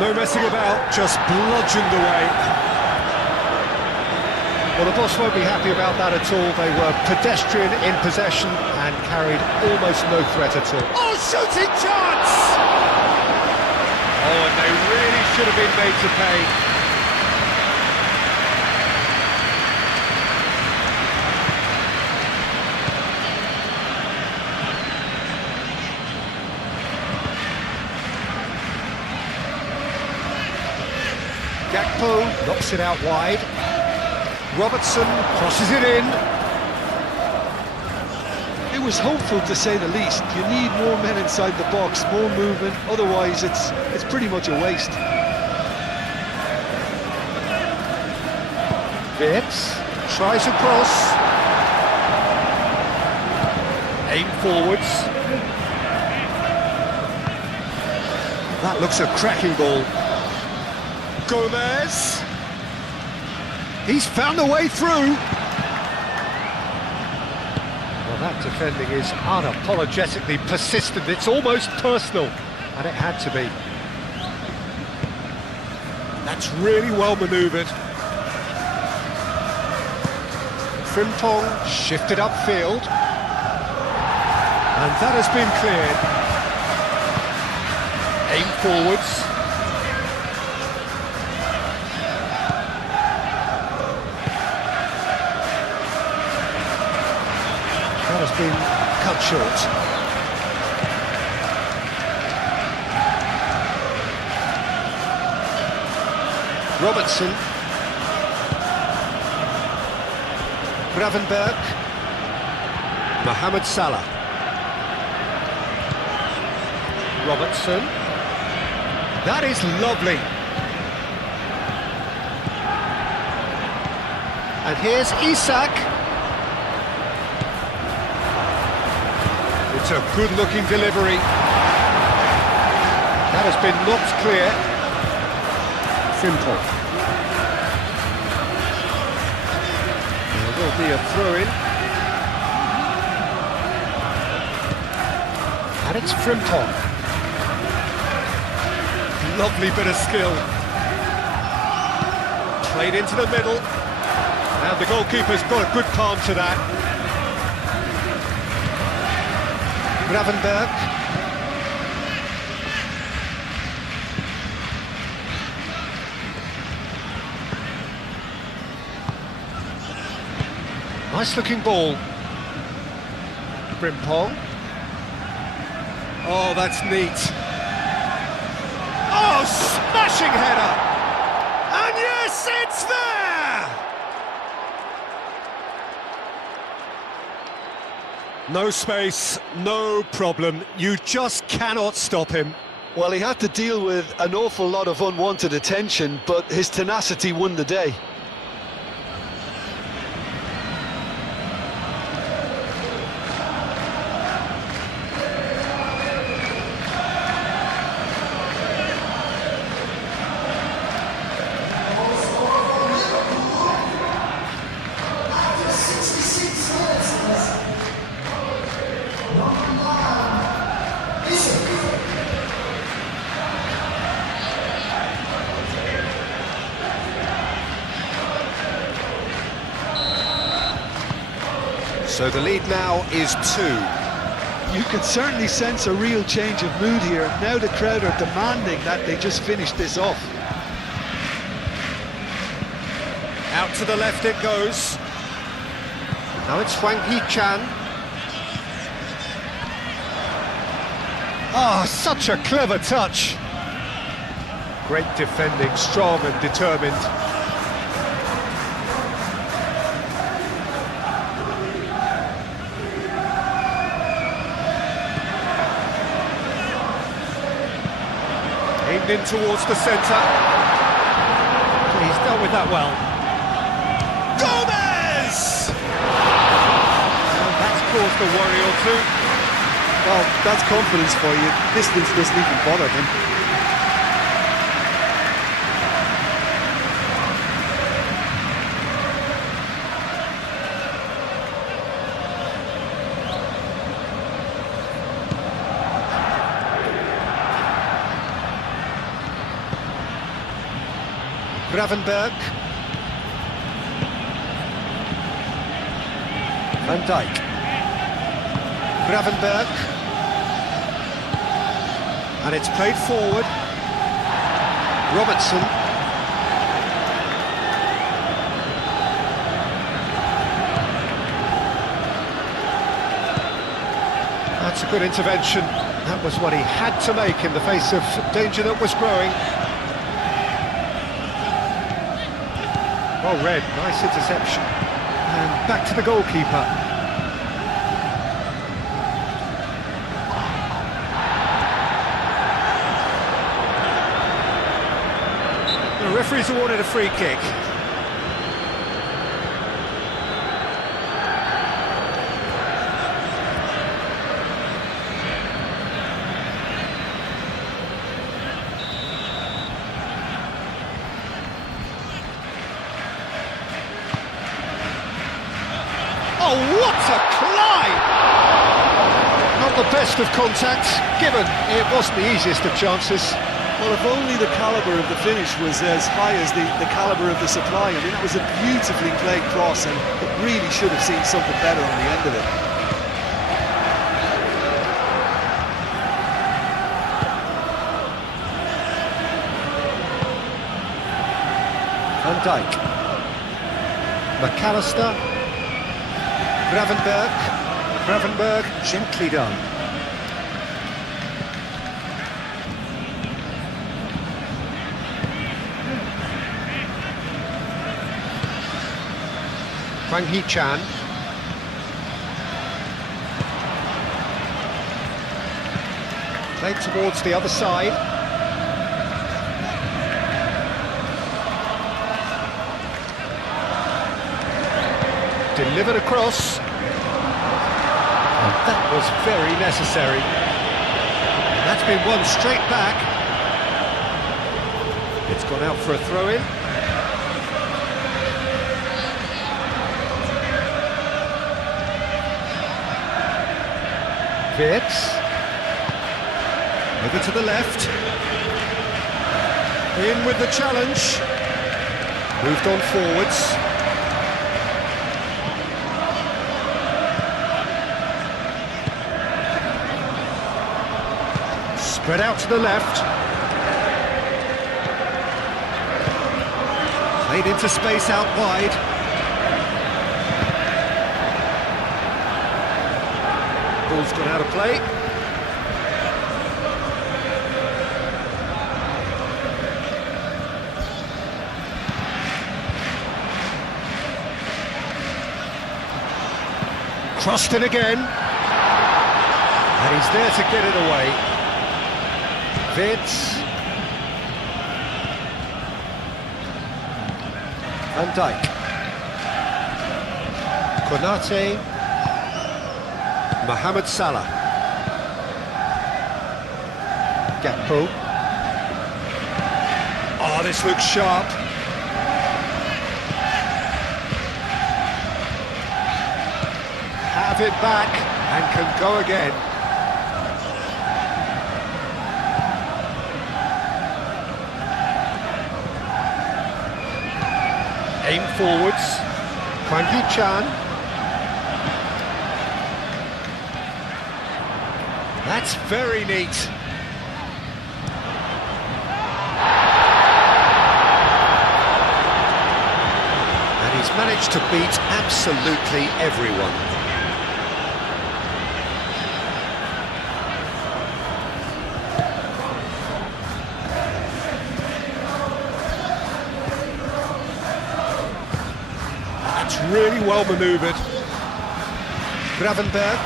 No messing about, just bludgeoned away. Well, the boss won't be happy about that at all. They were pedestrian in possession and carried almost no threat at all. Oh, shooting chance! Oh, and they really should have been made to pay. Gakpo knocks it out wide. Robertson crosses it in. It was hopeful, to say the least. You need more men inside the box, more movement, otherwise it's pretty much a waste. Wirtz tries a cross. Aim forwards. That looks a cracking ball. Gomez. He's found a way through. Well, that defending is unapologetically persistent. It's almost personal, and it had to be. That's really well manoeuvred. Frimpong shifted upfield. And that has been cleared. Aim forwards. That has been cut short. Robertson. Gravenberg. Mohamed Salah. Robertson. That is lovely. And here's Isak. It's a good-looking delivery. That has been knocked clear. Simple. There will be a throw-in. And it's Frimpong. Lovely bit of skill. Played into the middle. And the goalkeeper's got a good palm to that. Gravenberg. Nice looking ball. Frimpong. Oh, that's neat. Oh, smashing header! And yes, it's there! No space, no problem. You just cannot stop him. Well, he had to deal with an awful lot of unwanted attention, but his tenacity won the day. So the lead now is 2. You can certainly sense a real change of mood here. Now the crowd are demanding that they just finish this off. Out to the left it goes. Now it's Hwang Hee-chan. Ah, such a clever touch. Great defending, strong and determined. Aimed in towards the centre. He's dealt with that well. Gomez! And that's caused a worry or two. Well, that's confidence for you. Distance doesn't even bother him. Gravenberg. Van Dijk. Gravenberg. And it's played forward. Robertson. That's a good intervention. That was what he had to make in the face of danger that was growing. Well read, nice interception. And back to the goalkeeper. The referee's awarded a free kick. Oh, what a climb! Not the best of contacts, given it wasn't the easiest of chances. Well, if only the calibre of the finish was as high as the calibre of the supply. I mean, it was a beautifully played cross, and it really should have seen something better on the end of it. Van Dijk. McAllister. Gravenberg, gently done. Hwang Hee-chan. Played towards the other side. Delivered across. And that was very necessary. And that's been won straight back. It's gone out for a throw-in. Wirtz. Over to the left. In with the challenge. Moved on forwards. Spread out to the left. Played into space out wide. Ball's gone out of play. Crossed in again. And he's there to get it away. Wirtz. Van Dijk. Konate. Mohamed Salah. Gakpo. Oh, this looks sharp. Have it back and can go again. Aim forwards. Hwang Hee-chan. That's very neat. And he's managed to beat absolutely everyone. That's really well manoeuvred. Gravenberg.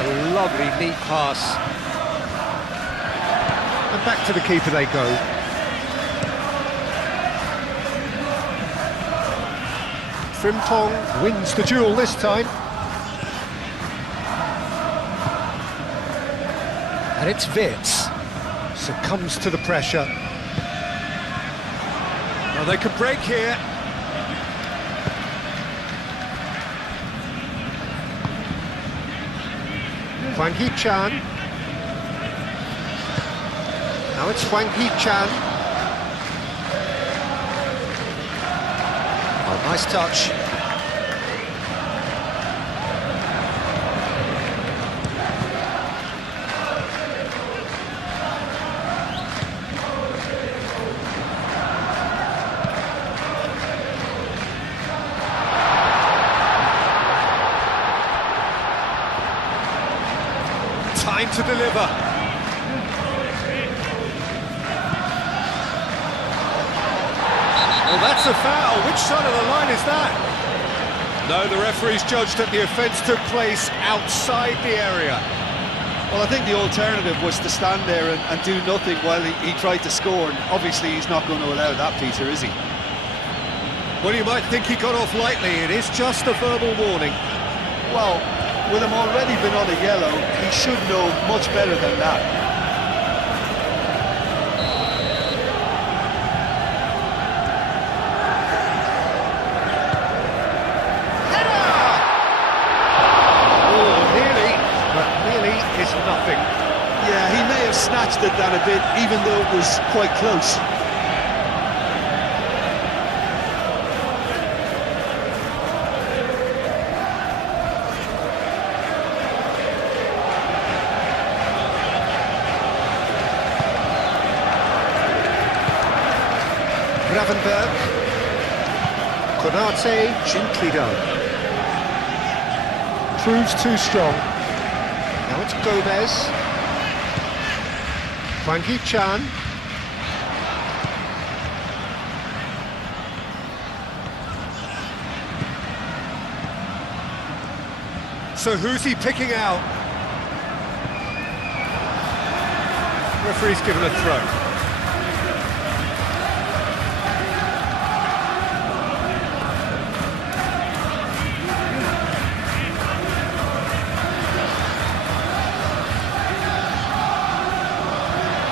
A lovely, neat pass. And back to the keeper they go. Frimpong wins the duel this time. And it's Wirtz. Succumbs to the pressure. Well, they could break here. Hwang Hee-chan. Now it's Hwang Hee-chan. Oh, nice touch. Time to deliver. Well, that's a foul. Which side of the line is that? No, the referee's judged that the offence took place outside the area. Well, I think the alternative was to stand there and do nothing while he tried to score. And obviously, he's not going to allow that, Peter, is he? Well, you might think he got off lightly. It is just a verbal warning. Well, with him already been on a yellow, he should know much better than that. Oh, nearly, but nearly is nothing. Yeah, he may have snatched it down a bit, even though it was quite close. Gravenberg. Konate, gently done. Proves too strong. Now it's Gomez. Hwang Hee-chan. So who's he picking out? Referee's given a throw.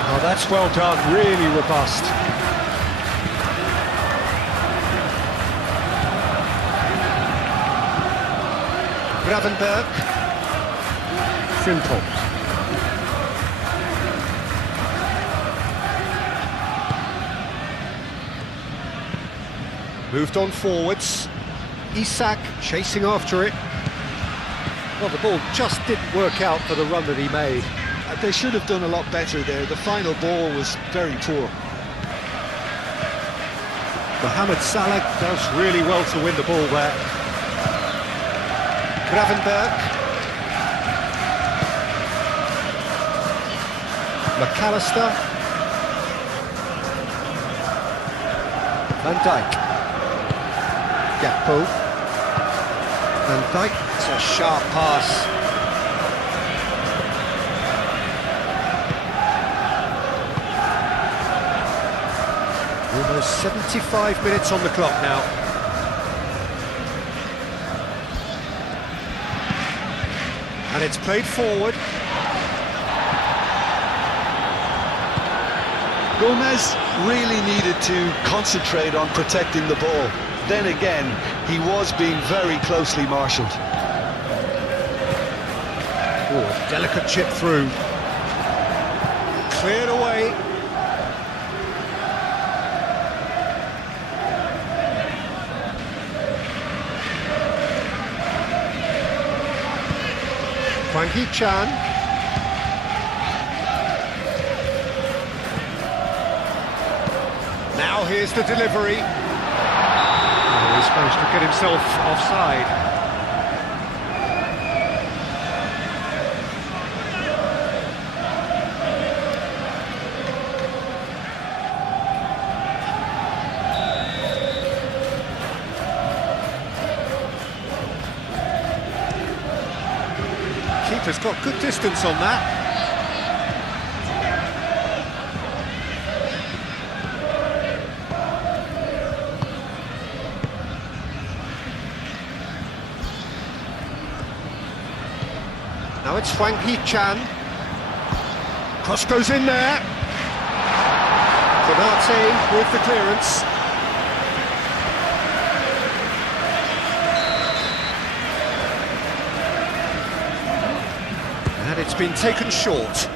Oh, that's well done, really robust. Gravenberg. Frimpong. Moved on forwards. Isak chasing after it. Well, the ball just didn't work out for the run that he made. They should have done a lot better there. The final ball was very poor. Mohamed Salah does really well to win the ball there. Gravenberg. McAllister. Van Dijk. Gakpo. Van Dijk. It's a sharp pass. Almost 75 minutes on the clock now. And it's played forward. Gomez really needed to concentrate on protecting the ball. Then again, he was being very closely marshalled. Oh, delicate chip through. Cleared away. Frankie Chan. Now here's the delivery. Oh, he's managed to get himself offside. Keeper's got good distance on that. Now it's Frankie Chan. Cross goes in there. Konate with the clearance. And it's been taken short.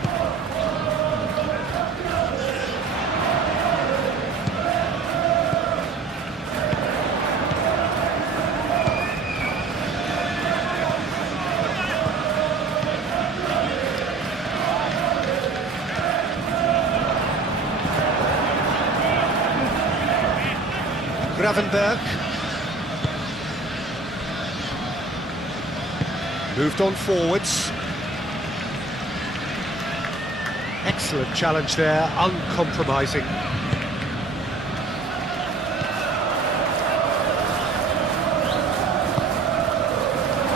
Gravenberg. Moved on forwards. Excellent challenge there, uncompromising.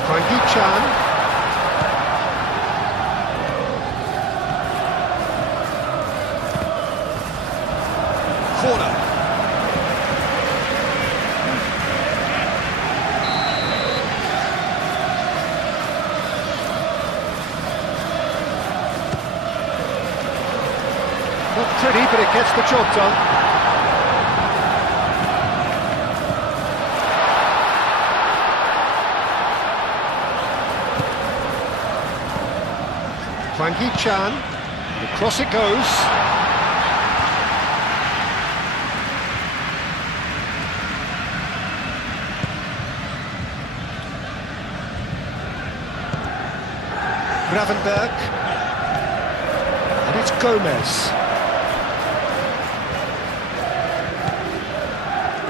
Frankie Chan. Corner. Not pretty, but it gets the job done. Frankie Chan, across it goes. Gravenberg. And it's Gomez.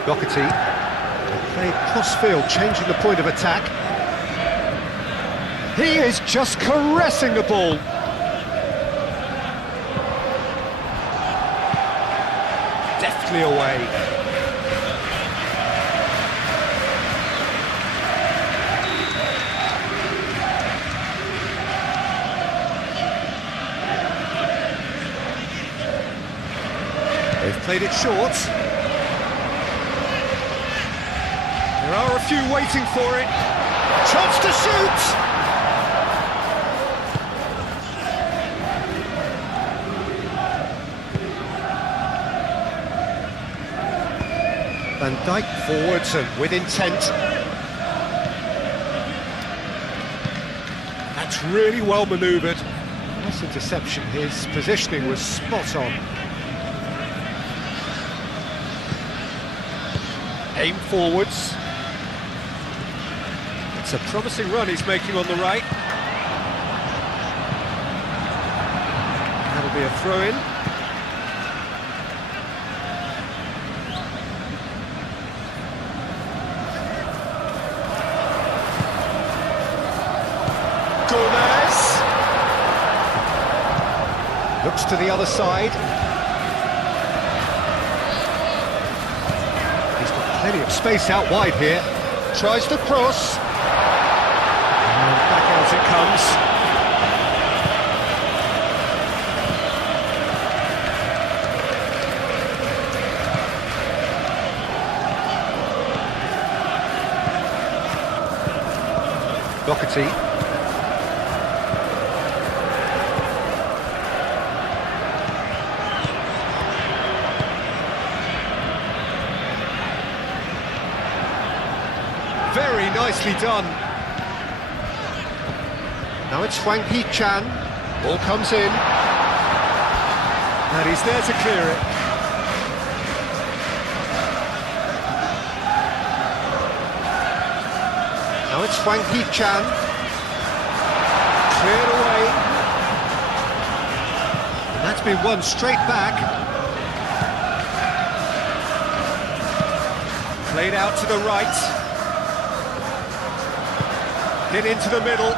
Doherty, played cross-field, changing the point of attack. He is just caressing the ball. Deftly away. Played it short. There are a few waiting for it. Chance to shoot! Van Dijk forwards and with intent. That's really well manoeuvred. Nice interception. His positioning was spot on. Aim forwards. It's a promising run he's making on the right. That'll be a throw-in. Gomez looks to the other side. He's got plenty of space out wide here. Tries to cross. And back out it comes. Doherty. Very nicely done. Now it's Frankie Chan. Ball comes in. And he's there to clear it. Now it's Frankie Chan. Cleared away. And that's been won straight back. Played out to the right. Hit into the middle.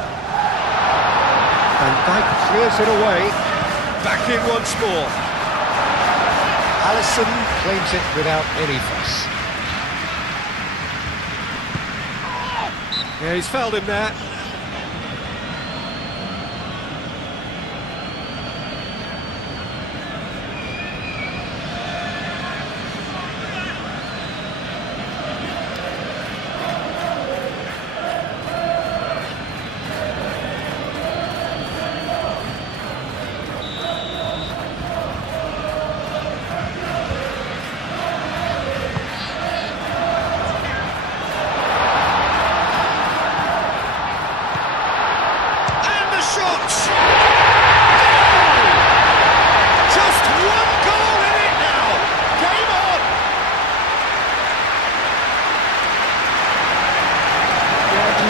Van Dijk clears it away. Back in once more. Alisson claims it without any fuss. Yeah, he's fouled him there.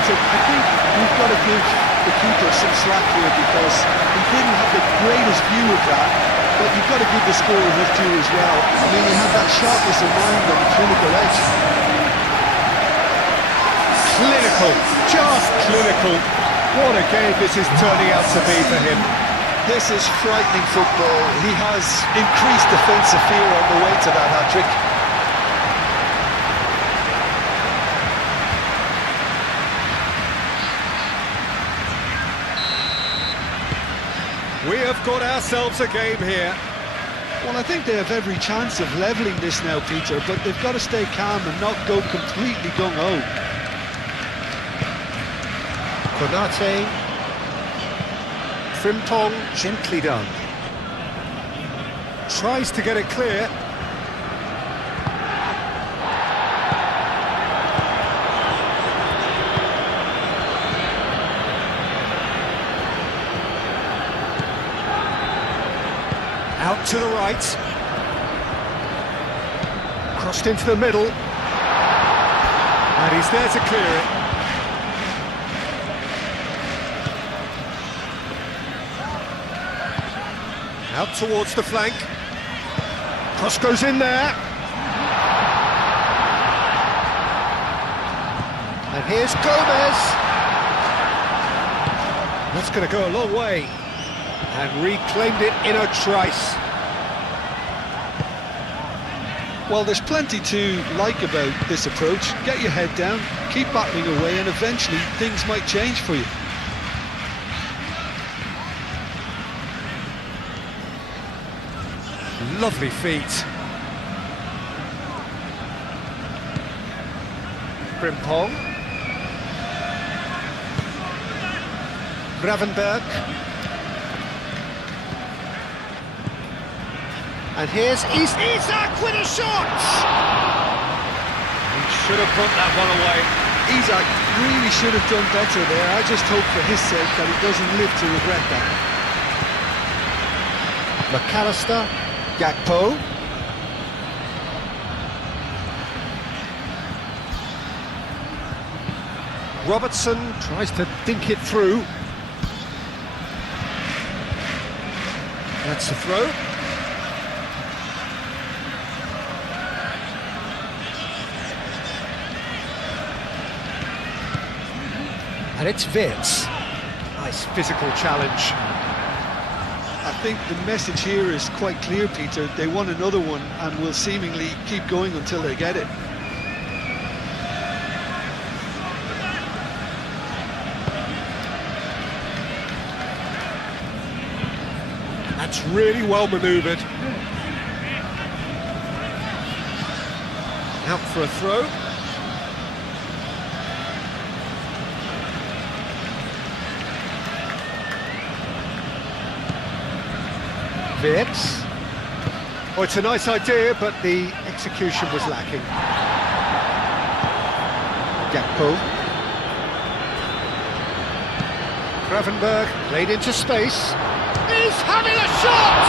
I think we've got to give the keeper some slack here because he didn't have the greatest view of that, but you've got to give the scorer his due as well. I mean, he had that sharpness of mind and clinical edge. Clinical, just clinical. What a game this is turning out to be for him. This is frightening football. He has increased defensive fear on the way to that hat-trick. We have got ourselves a game here. Well, I think they have every chance of levelling this now, Peter, but they've got to stay calm and not go completely gung-ho. Konate. Frimpong, gently done. Tries to get it clear. Out to the right. Crossed into the middle. And he's there to clear it. Out towards the flank. Cross goes in there. And here's Gomez. That's going to go a long way. And reclaimed it in a trice. Well, there's plenty to like about this approach. Get your head down, keep battling away, and eventually things might change for you. Lovely feet. Frimpong. Gravenberg. And here's Isak with a shot! He should have put that one away. Isak really should have done better there. I just hope for his sake that he doesn't live to regret that. McAllister, Gakpo. Robertson tries to dink it through. That's a throw. And it's Wirtz. Nice physical challenge. I think the message here is quite clear, Peter. They want another one and will seemingly keep going until they get it. That's really well manoeuvred. Out for a throw. Wirtz. Oh, it's a nice idea, but the execution was lacking. Gakpo. Gravenberg played into space. He's having a shot!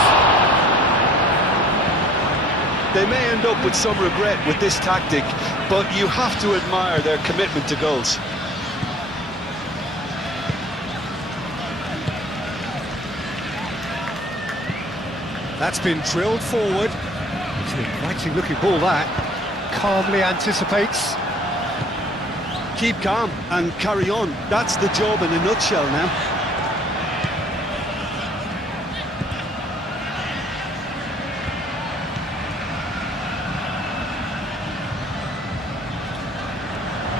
They may end up with some regret with this tactic, but you have to admire their commitment to goals. That's been drilled forward. It's an inviting looking ball, that. Calmly anticipates. Keep calm and carry on. That's the job in a nutshell now.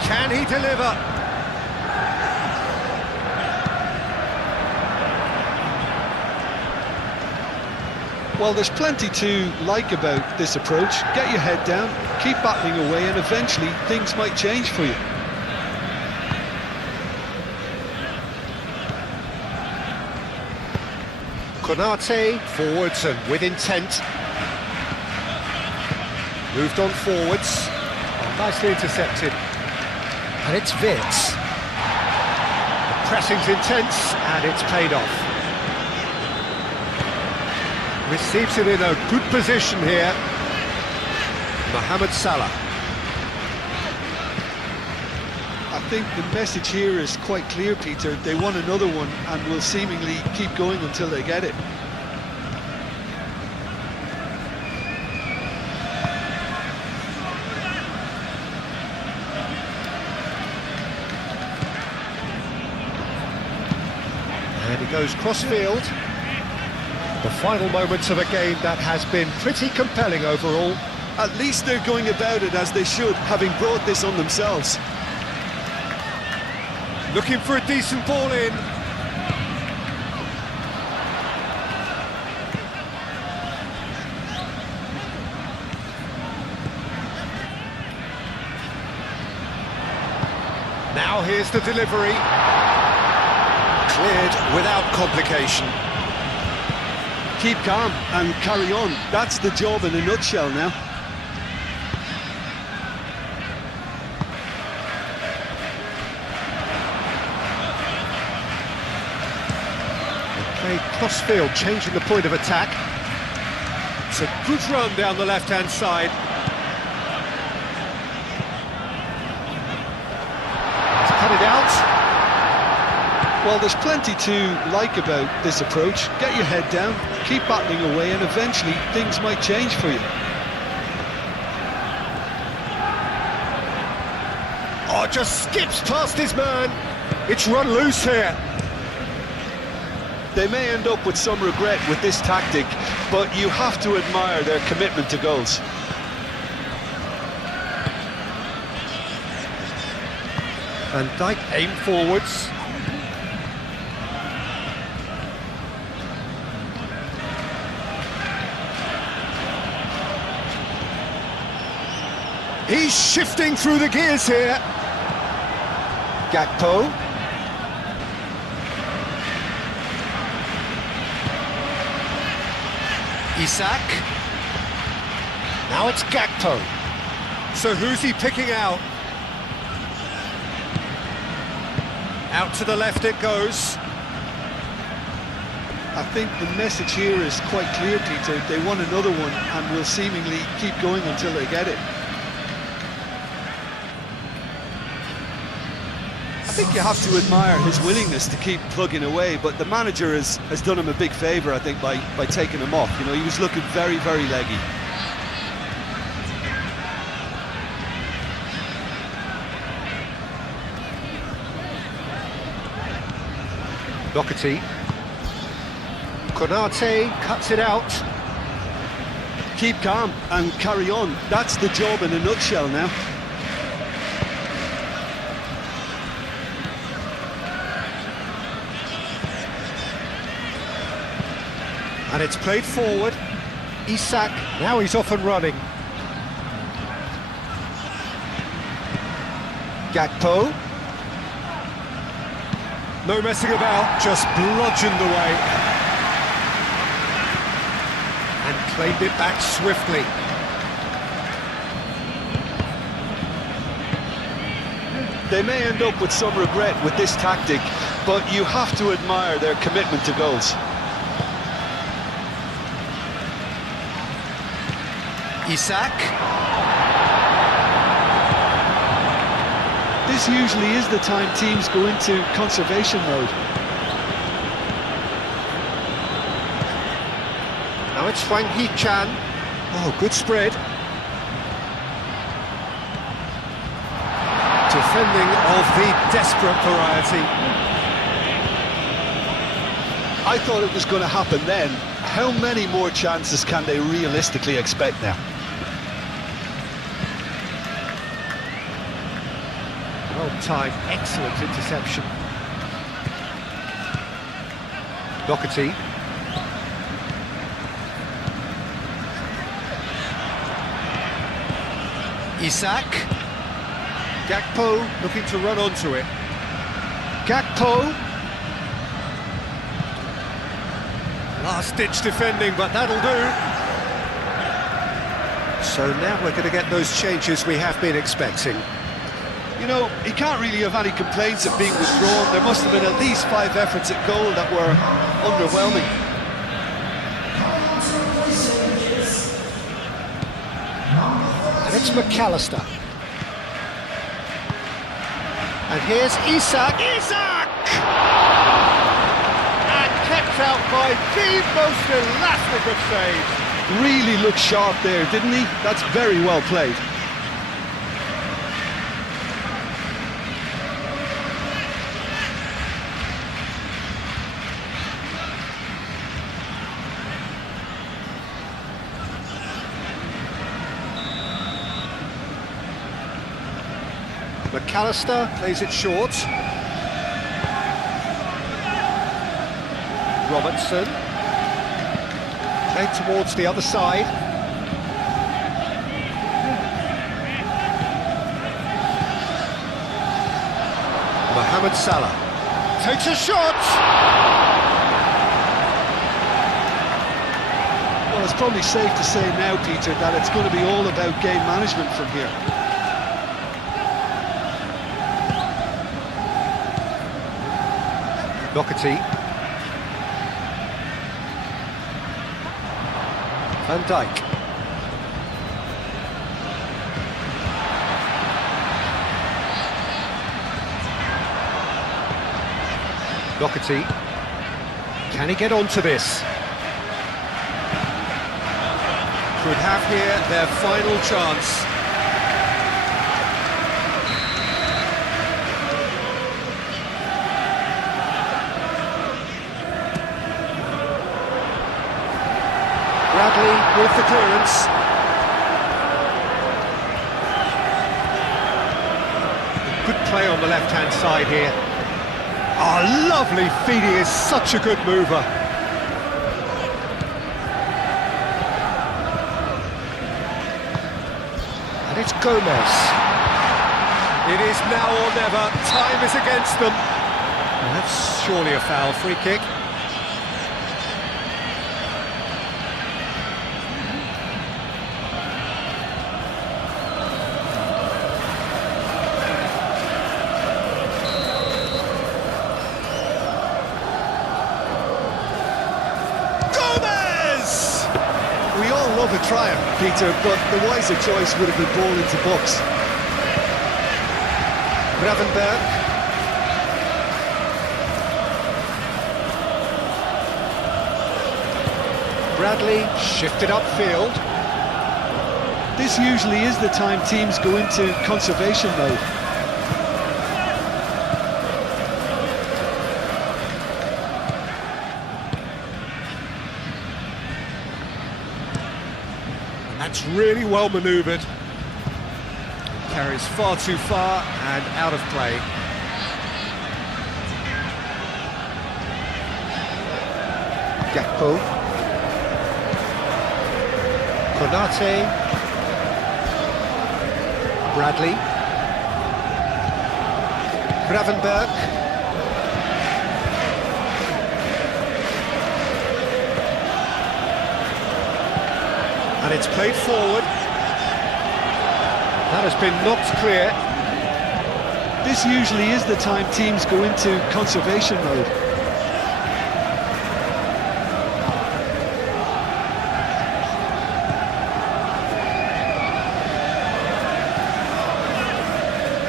Can he deliver? Well, there's plenty to like about this approach. Get your head down, keep battling away, and eventually things might change for you. Konate forwards and with intent. Moved on forwards. Oh, nicely intercepted. And it's Wirtz. The pressing's intense and it's paid off. Receives it in a good position here. Mohamed Salah. I think the message here is quite clear, Peter. They want another one and will seemingly keep going until they get it. And he goes cross-field. The final moments of a game that has been pretty compelling overall. At least they're going about it as they should, having brought this on themselves. Looking for a decent ball in. Now here's the delivery. Cleared without complication. Keep calm and carry on. That's the job in a nutshell now. Okay, cross-field, changing the point of attack. It's a good run down the left-hand side. He's cut it out. Well, there's plenty to like about this approach. Get your head down, keep battling away, and eventually things might change for you. Oh, just skips past his man. It's run loose here. They may end up with some regret with this tactic, but you have to admire their commitment to goals. Van Dijk aim forwards. He's shifting through the gears here. Gakpo. Isak. Now it's Gakpo. So who's he picking out? Out to the left it goes. I think the message here is quite clear, Peter. They want another one and will seemingly keep going until they get it. I think you have to admire his willingness to keep plugging away, but the manager has done him a big favour, I think, by taking him off. You know, he was looking very, very leggy. Doherty. Konate cuts it out. Keep calm and carry on. That's the job in a nutshell now. And it's played forward. Isak, now he's off and running. Gakpo. No messing about, just bludgeoned away. And claimed it back swiftly. They may end up with some regret with this tactic, but you have to admire their commitment to goals. Isak. This usually is the time teams go into conservation mode. Now it's Hwang Hee-chan. Oh, good spread. Defending of the desperate variety. I thought it was going to happen then. How many more chances can they realistically expect now? Well timed, excellent interception. Doherty. Isak. Gakpo looking to run onto it. Gakpo. Last-ditch defending, but that'll do. So now we're going to get those changes we have been expecting. You know, he can't really have any complaints of being withdrawn. There must have been at least 5 efforts at goal that were underwhelming. And it's McAllister. And here's Isak. Isak! And kept out by the most elastic of saves. Really looked sharp there, didn't he? That's very well played. McAllister plays it short. Robertson. Played towards the other side. Mohamed Salah takes a shot. Well, it's probably safe to say now, Peter, that it's going to be all about game management from here. Doherty. Van Dijk. Doherty. Can he get onto this? Could have here their final chance. Bradley with the clearance. Good play on the left-hand side here. Oh, lovely feed, he is such a good mover. And it's it's Gomez. It is now or never. Time is against them. And that's surely a foul. Free kick. Gomez! We all love a triumph, Peter, but the wiser choice would have been ball into box. Gravenberg. Bradley shifted upfield. This usually is the time teams go into conservation mode. That's really well manoeuvred. Carries far too far and out of play. Gakpo. Konate. Bradley. Gravenberg. And it's played forward. That has been knocked clear. This usually is the time teams go into conservation mode.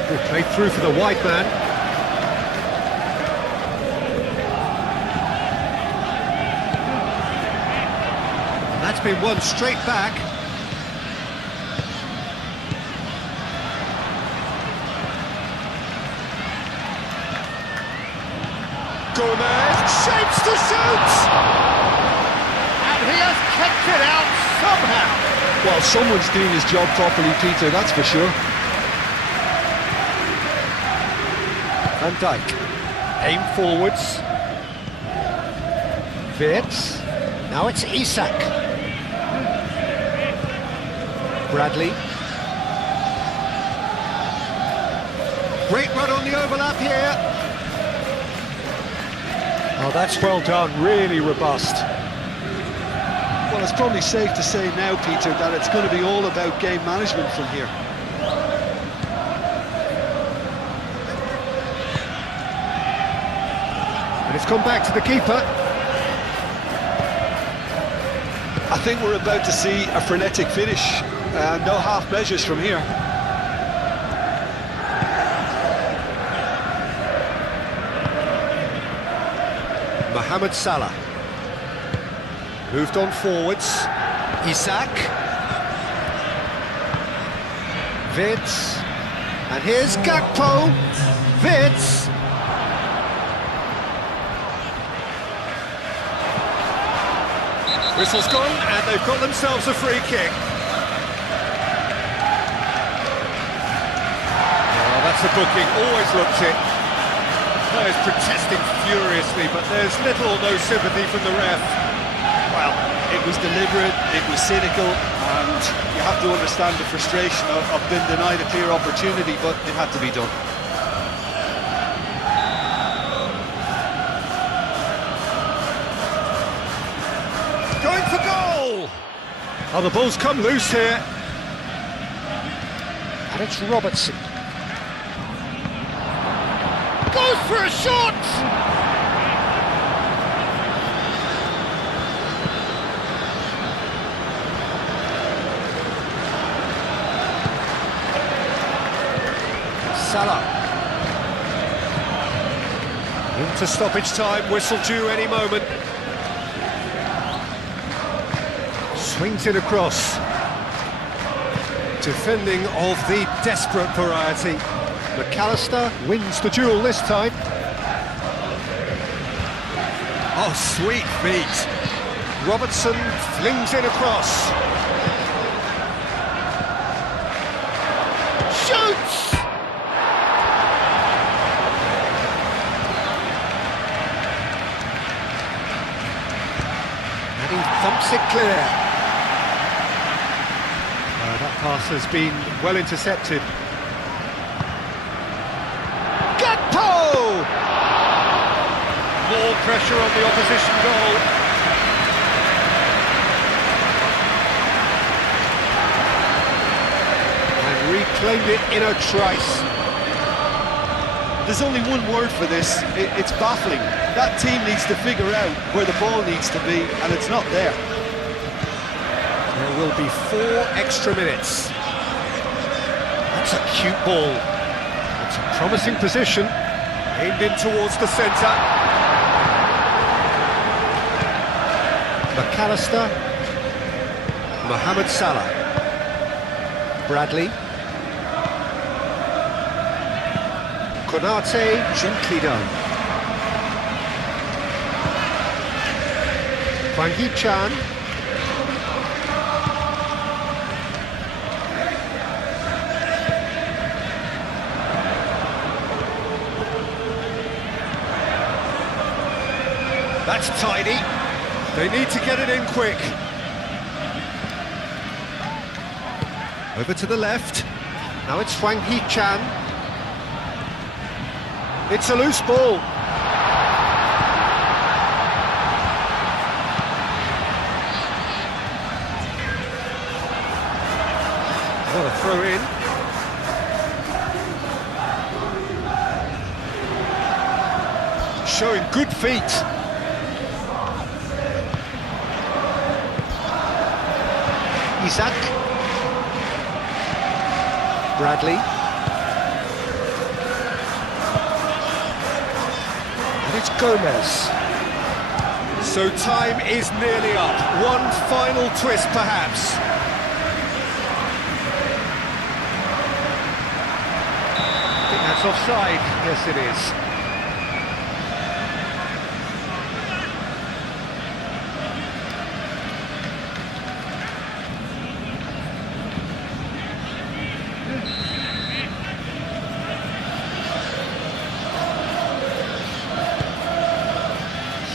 Good play through for the wide man. And that's been won straight back. Gomez shapes to shoot! And he has kept it out somehow. Well, someone's doing his job properly, Peter, that's for sure. Van Dijk. Aim forwards. Wirtz. Now it's Isak. Bradley. Great run on the overlap here. Oh, that's well done, really robust. Well, it's probably safe to say now, Peter, that it's going to be all about game management from here. And it's come back to the keeper. I think we're about to see a frenetic finish. No half measures from here. Mohamed Salah. Moved on forwards. Isak. Wirtz. And here's Gakpo. Wirtz. Whistle's gone and they've got themselves a free kick. Oh, that's a booking, always looked it. The players protesting furiously, but there's little or no sympathy from the ref. Well, it was deliberate, it was cynical, and you have to understand the frustration of being denied a clear opportunity, but it had to be done. Going for goal! Oh, the ball's come loose here. And it's Robertson. Goes for a shot! Salah. Into stoppage time, whistle due any moment. Swings it across. Defending of the desperate variety. McAllister wins the duel this time. Oh, sweet feet. Robertson flings it across. Shoots! And he thumps it clear. That Pass has been well intercepted. Gakpo! More pressure on the opposition goal. And reclaimed it in a trice. There's only one word for this, it's baffling. That team needs to figure out where the ball needs to be, and it's not there. There will be 4 extra minutes. That's a cute ball. It's a promising position. Aimed in towards the centre. McAllister. Mohamed Salah. Bradley. Konate, gently done. Hwang Hee-chan. That's tidy. They need to get it in quick. Over to the left. Now it's Hwang Hee-chan. It's a loose ball. What a throw in. Showing good feet. Isaac. Bradley. And it's Gomez. So time is nearly up. One final twist, perhaps. I think that's offside. Yes, it is.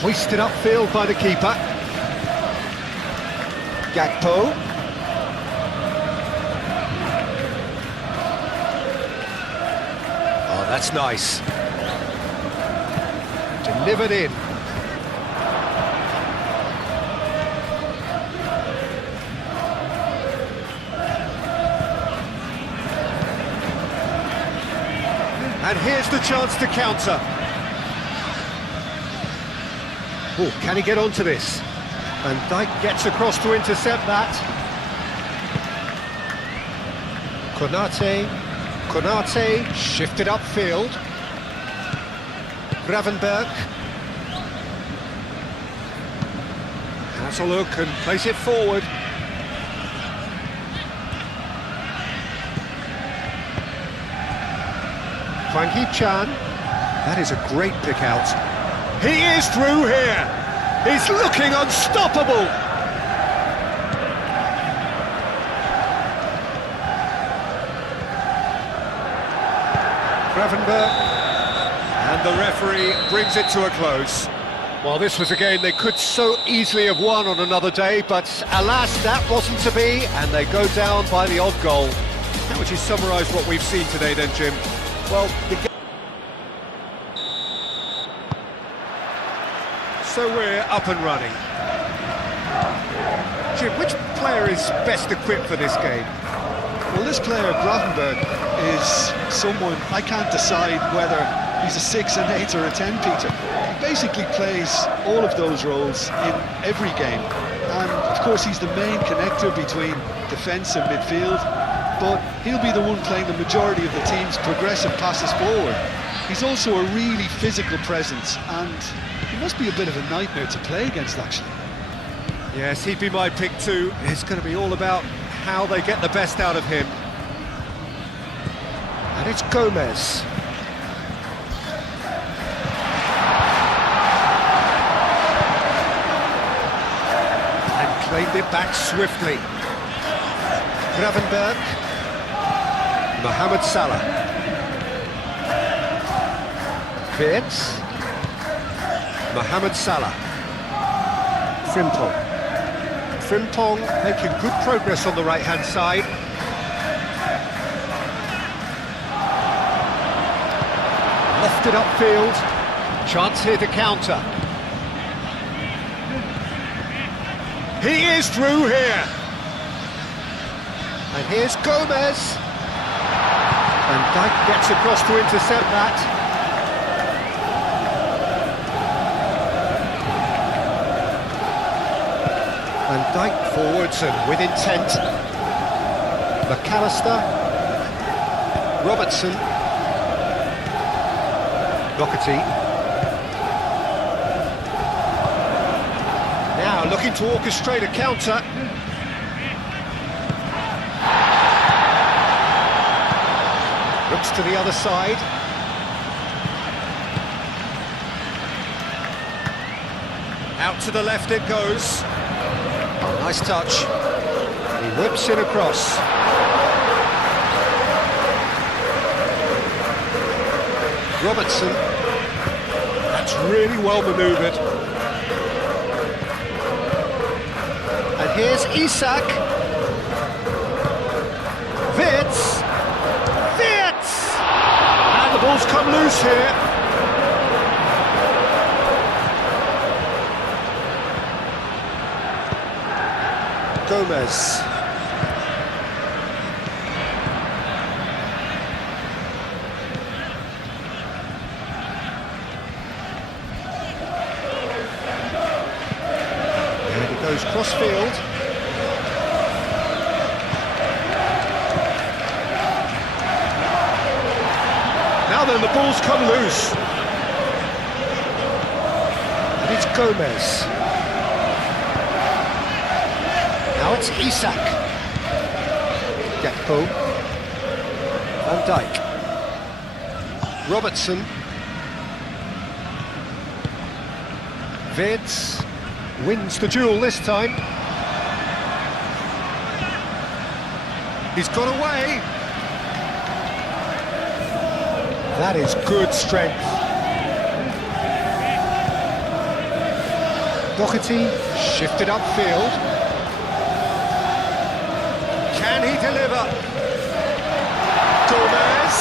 Hoisted upfield by the keeper. Gakpo. Oh, that's nice. Delivered in. And here's the chance to counter. Oh, can he get onto this? And Dijk gets across to intercept that. Konate shifted upfield. Gravenberg has a look and plays it forward. Hwang Hee-chan. That is a great pick out. He is through here. He's looking unstoppable. Gravenberg. And the referee brings it to a close. Well, this was a game they could so easily have won on another day, but alas, that wasn't to be, and they go down by the odd goal. How would you summarise what we've seen today then, Jim? Well, so we're up and running. Jim, which player is best equipped for this game? Well, this player, Gravenberg, is someone, I can't decide whether he's a 6, an 8 or a 10, Peter. He basically plays all of those roles in every game. And, of course, he's the main connector between defence and midfield, but he'll be the one playing the majority of the team's progressive passes forward. He's also a really physical presence, and he must be a bit of a nightmare to play against, actually. Yes, he'd be my pick too. It's going to be all about how they get the best out of him. And it's Gomez. And claimed it back swiftly. Gravenberg. Mohamed Salah. Wirtz. Mohamed Salah. Frimpong making good progress on the right-hand side. Lofted upfield. Chance here to counter. He is through here. And here's Gomez. And Dijk gets across to intercept that. And Dijk forwards and with intent. McAllister. Robertson. Doherty. Now looking to orchestrate a counter. Looks to the other side. Out to the left it goes. Nice touch. He whips it across. Robertson. That's really well manoeuvred. And here's Isak. Wirtz. And the ball's come loose here. Gomez. And it goes cross-field. Now then, the ball's come loose. And it's Gomez. Now it's Isak. Gakpo. Van Dijk. Robertson. Wirtz wins the duel this time. He's got away. That is good strength. Doherty shifted upfield. Can he deliver? Gomez.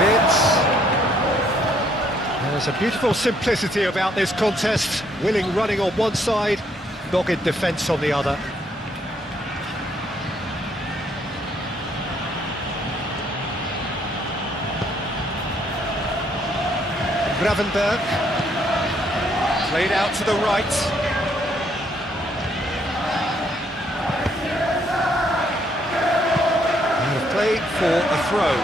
Wirtz. There's a beautiful simplicity about this contest. Willing running on one side, dogged defence on the other. Gravenberg, played out to the right. And played for a throw.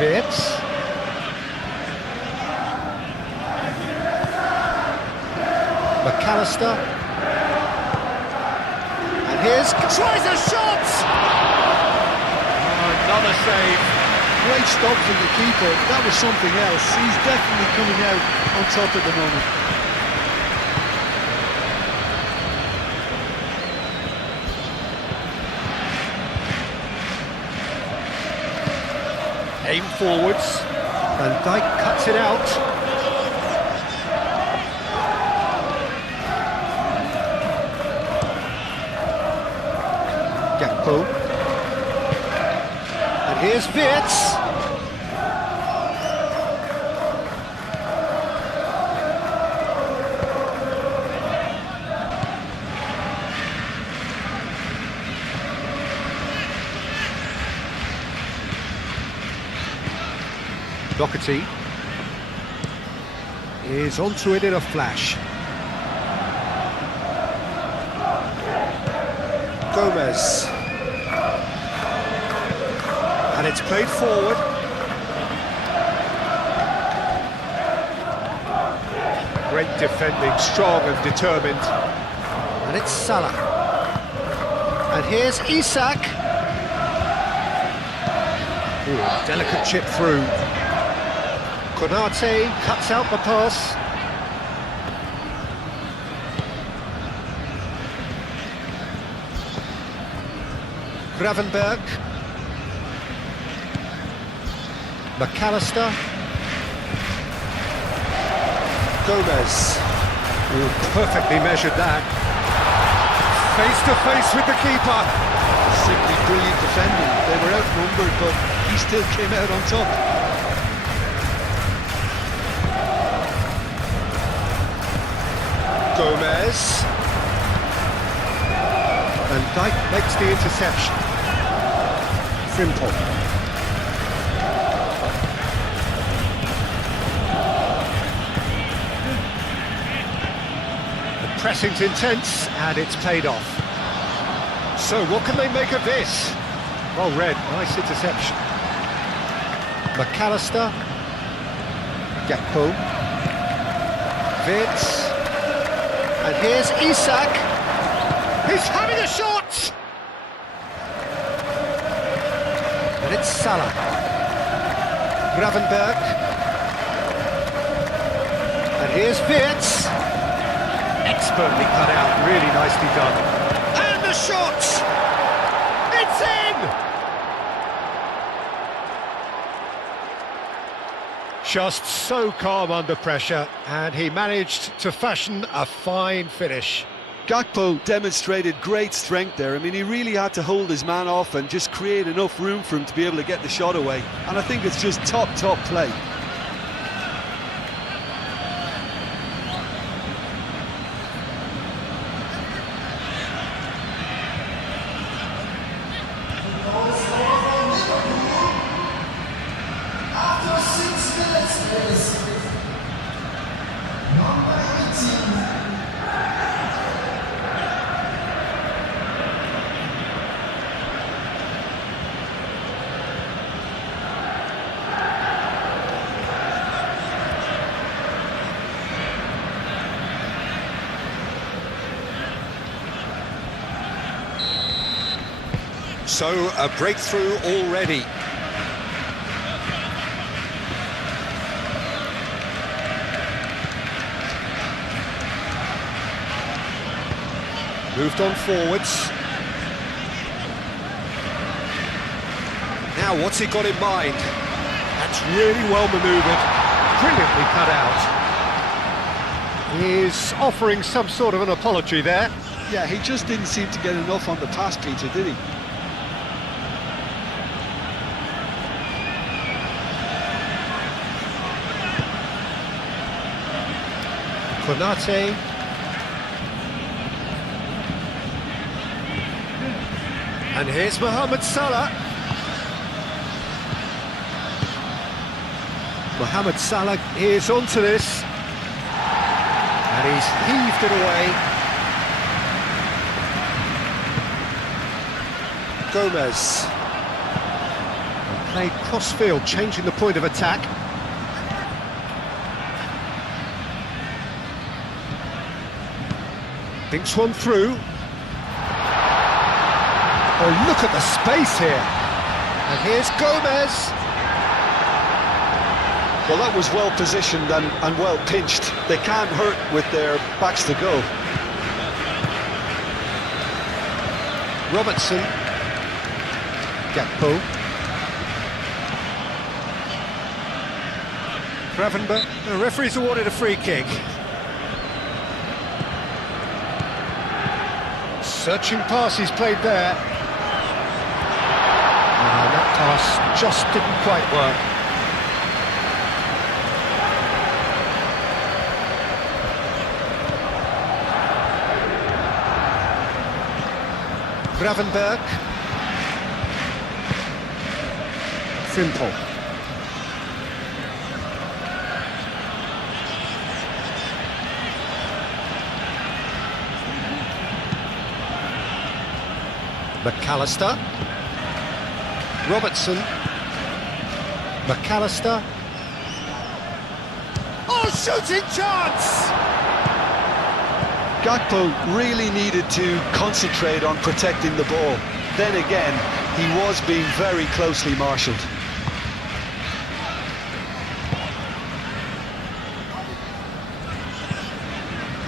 Wirtz. McAllister. Here's tries a shot! Oh, another save. Great stop from the keeper. That was something else. He's definitely coming out on top at the moment. Aim forwards. Van Dijk cuts it out. Gakpo. And here's Wirtz. Doherty is onto it in a flash. Gomez. And it's played forward. Great defending, strong and determined. And it's Salah. And here's Isak. Ooh, delicate chip through. Konate cuts out the pass. Gravenberg. McAllister. Gomez. Ooh, perfectly measured that. Face to face with the keeper. Simply brilliant defending. They were outnumbered, but he still came out on top. Gomez. And Dijk makes the interception. Frimpong. The pressing's intense, and it's paid off. So what can they make of this? Well read, nice interception. McAllister. Gakpo. Vitz. And here's Isak. He's having a shot! And it's Salah. Gravenberg. And here's Vitz. Expertly cut out, really nicely done. And the shot! It's in! Just so calm under pressure, and he managed to fashion a fine finish. Gakpo demonstrated great strength there. I mean, he really had to hold his man off and just create enough room for him to be able to get the shot away. And I think it's just top play. After 6 minutes, please. Number 18. So, a breakthrough already. Moved on forwards. Now, what's he got in mind? That's really well manoeuvred, brilliantly cut out. He's offering some sort of an apology there. Yeah, he just didn't seem to get enough on the pass, Peter, did he? Konate. And here's Mohamed Salah. Mohamed Salah is onto this. And he's heaved it away. Gomez. And played cross-field, changing the point of attack. Thinks one through. Oh, look at the space here. And here's Gomez. Well, that was well positioned and well pinched. They can't hurt with their backs to go. Robertson. Gakpo. Gravenberg. The referee's awarded a free kick. Searching pass he's played there. And that pass just didn't quite work. Gravenberg. Frimpong. McAllister. Robertson. McAllister. Oh, shooting chance! Gakpo really needed to concentrate on protecting the ball. Then again, he was being very closely marshalled.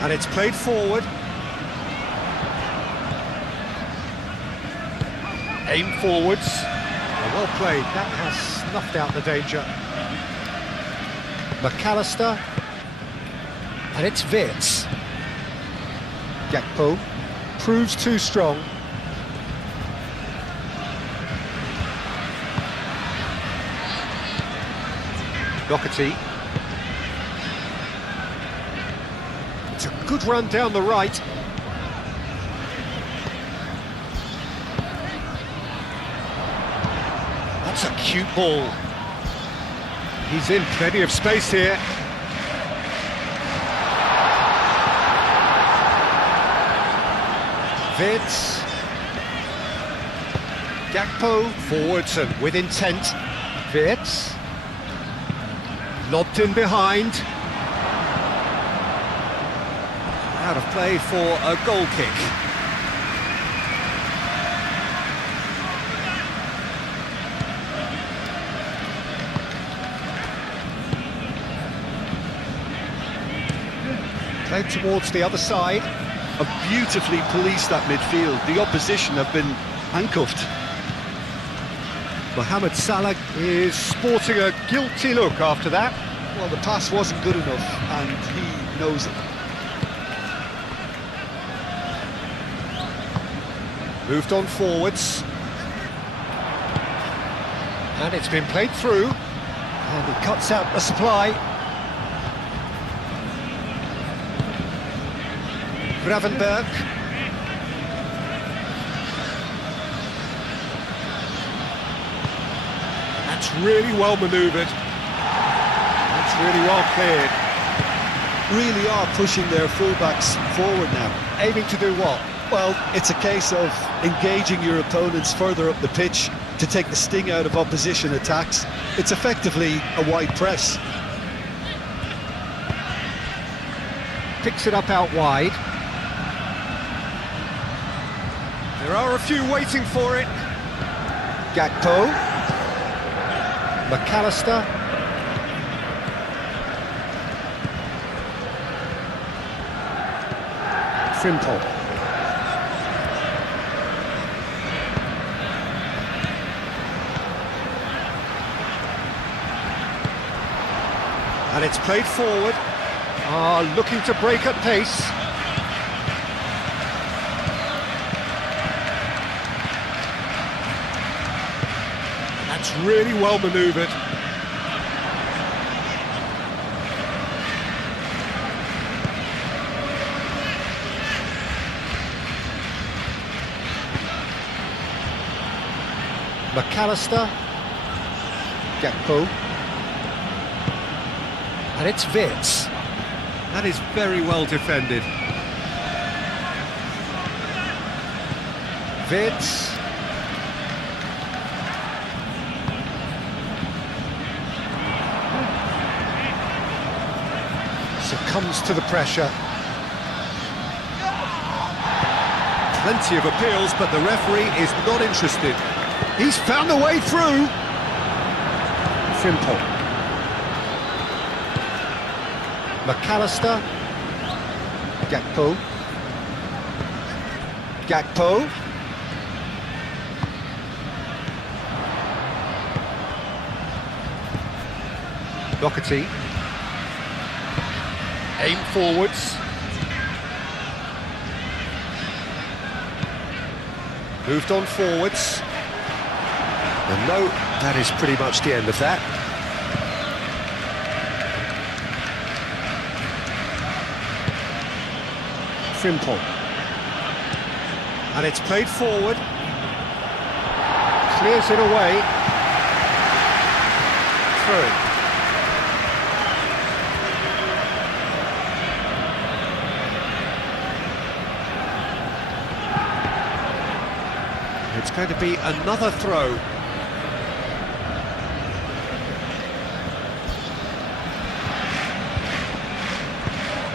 And it's played forward. Aim forwards. Well played, that has snuffed out the danger. McAllister. And it's Vitz. Gakpo. proves too strong. Doherty. It's a good run down the right. That's a cute ball. He's in plenty of space here. Vids. Gakpo forwards and with intent. Vids. Lobbed in behind. Out of play for a goal kick. Played towards the other side. Have beautifully policed that midfield. The opposition have been handcuffed. Mohamed Salah is sporting a guilty look after that. Well, the pass wasn't good enough, and he knows it. Moved on forwards. And it's been played through. And he cuts out the supply. Gravenberg. That's really well manoeuvred. That's really well cleared. Really are pushing their fullbacks forward now. Aiming to do what? Well, it's a case of engaging your opponents further up the pitch to take the sting out of opposition attacks. It's effectively a wide press. Picks it up out wide. There are a few waiting for it. Gakpo. McAllister. Frimpong. And it's played forward. Looking to break at pace. That's really well manoeuvred. McAllister. Gakpo. And it's Vids. That is very well defended. Vids. Succumbs to the pressure. Plenty of appeals, but the referee is not interested. He's found a way through. Frimpong. McAllister. Gakpo. Gakpo. Doherty. Aim forwards. Moved on forwards. And no, that is pretty much the end of that. Frimpong. And it's played forward. Clears it away. Through. It's going to be another throw.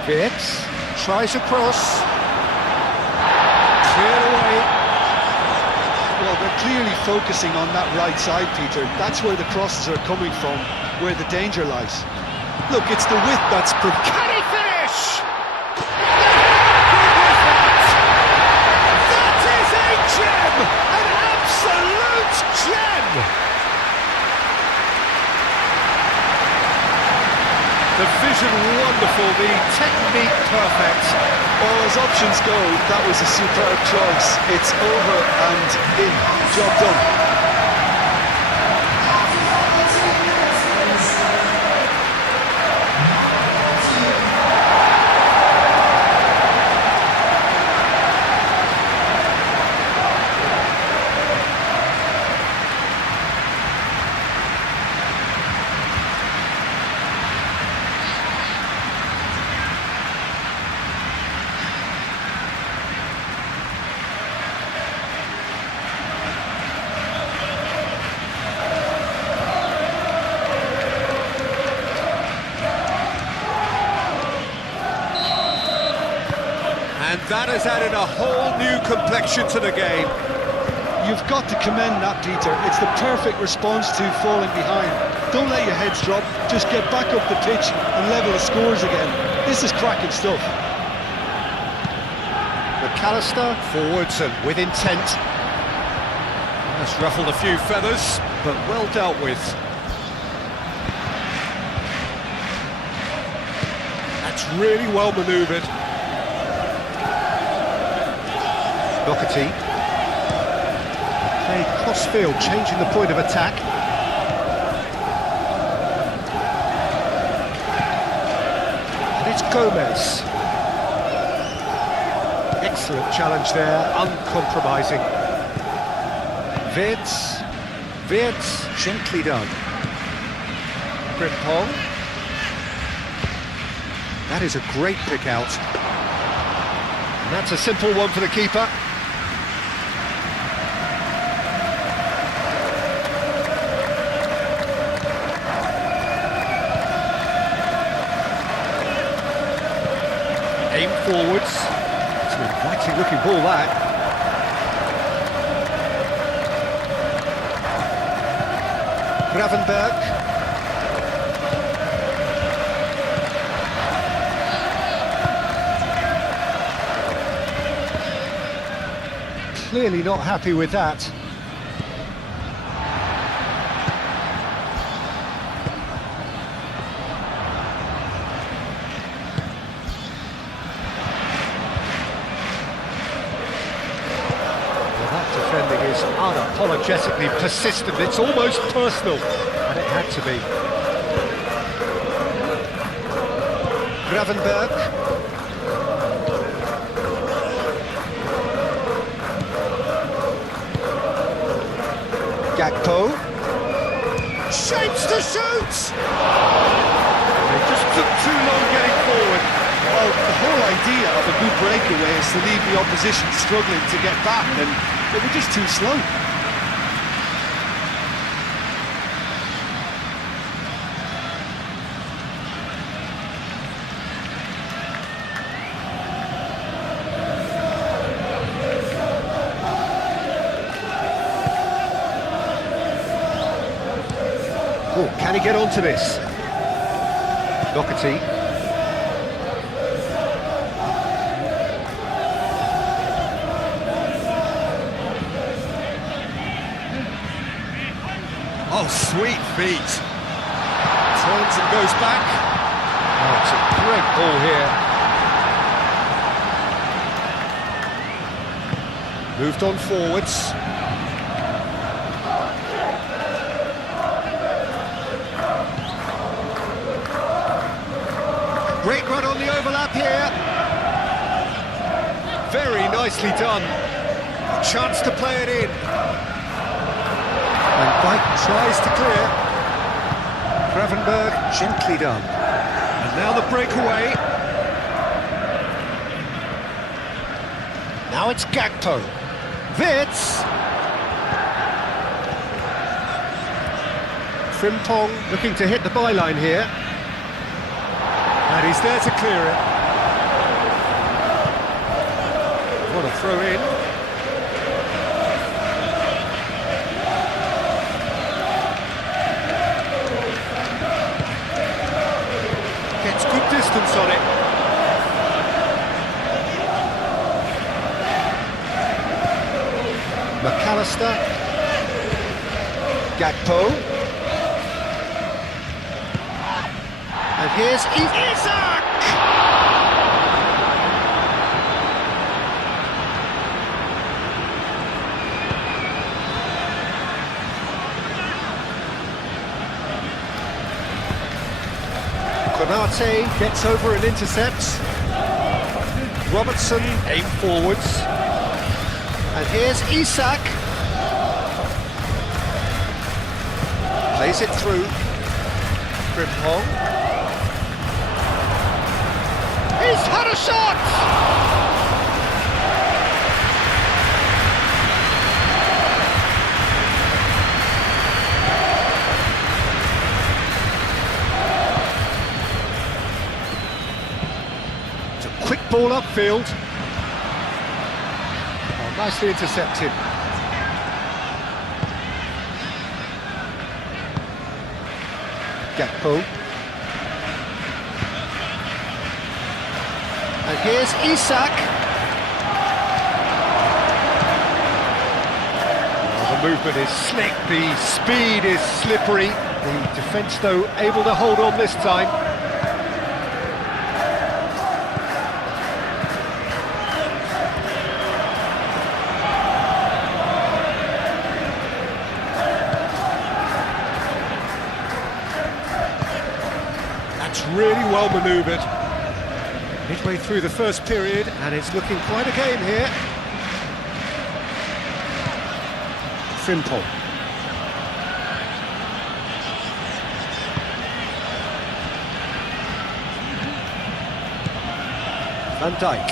Vids tries a cross. Cleared away. Well, they're clearly focusing on that right side, Peter. That's where the crosses are coming from, where the danger lies. Look, it's the width that's... Can he finish? That is a gem! An absolute gem! The vision wonderful, the technique perfect. Well, as options go, that was a superb choice. It's over and in. Job done. And that has added a whole new complexion to the game. You've got to commend that, Peter. It's the perfect response to falling behind. Don't let your heads drop, just get back up the pitch and level the scores again. This is cracking stuff. McAllister forwards and with intent. That's ruffled a few feathers, but well dealt with. That's really well manoeuvred. Doherty. Played cross-field, changing the point of attack. And it's Gomez. Excellent challenge there, uncompromising. Wirtz, gently done. Frimpong. That is a great pick out. And that's a simple one for the keeper. Aim forwards. It's an inviting looking ball, that. Gravenberg. Clearly not happy with that. Defending is unapologetically persistent, it's almost personal, and it had to be. Gravenberg. Gakpo. Shapes to shoot! They just took too long getting forward. Well, the whole idea of a good breakaway is to leave the opposition struggling to get back, and they were just too slow. Oh, can he get onto this? Doherty. Oh, sweet feet. Turns and goes back. Oh, it's a great ball here. Moved on forwards. Great run on the overlap here. Very nicely done. A chance to play it in. And White tries to clear. Gravenberg, gently done. And now the breakaway. Now it's Gakpo. Wirtz. Frimpong looking to hit the byline here. And he's there to clear it. What a throw in. Gets good distance on it. McAllister. Gakpo. And here's Isak! Konate gets over and intercepts. Robertson aim forwards. And here's Isak. Plays it through. Frimpong. He's had a shot! It's a quick ball upfield. Oh, nicely intercepted. Gakpo. And here's Isak. Oh, the movement is slick, the speed is slippery. The defence, though, able to hold on this time. That's really well manoeuvred. Midway through the first period, and it's looking quite a game here. Frimpong. Van Dijk.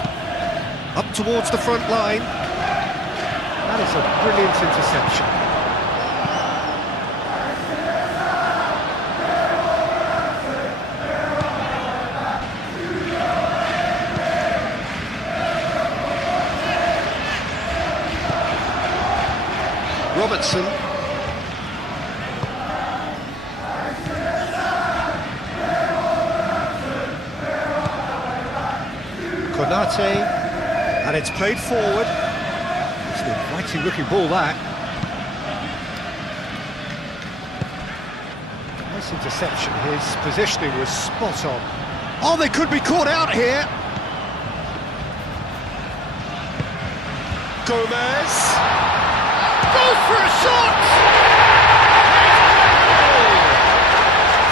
Up towards the front line. That is a brilliant interception. Robertson. Konate, and it's played forward. It's an inviting looking ball, that. Nice interception, his positioning was spot on. Oh, they could be caught out here. Gomez. Goes for a shot!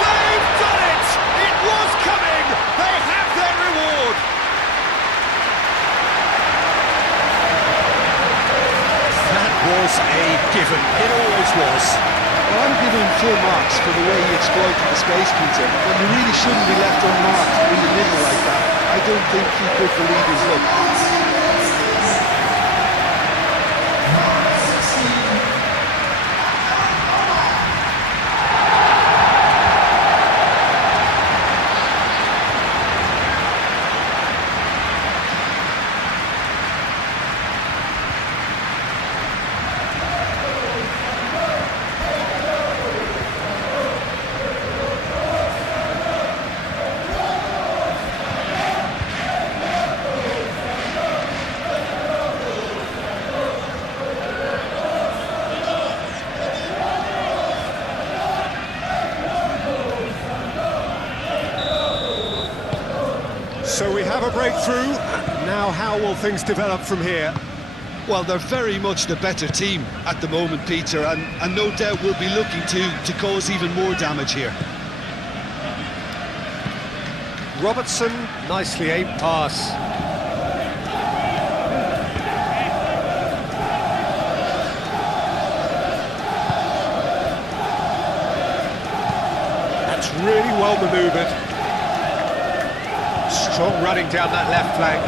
They've done it! It was coming! They have their reward! That was a given. It always was. Well, I'm giving him full marks for the way he exploited the space, Peter. And you really shouldn't be left unmarked in the middle like that. I don't think he could believe his luck. So we have a breakthrough. Now how will things develop from here? Well, they're very much the better team at the moment, Peter, and no doubt will be looking to cause even more damage here. Robertson, nicely aimed pass. That's really well manoeuvred. Strong running down that left flank.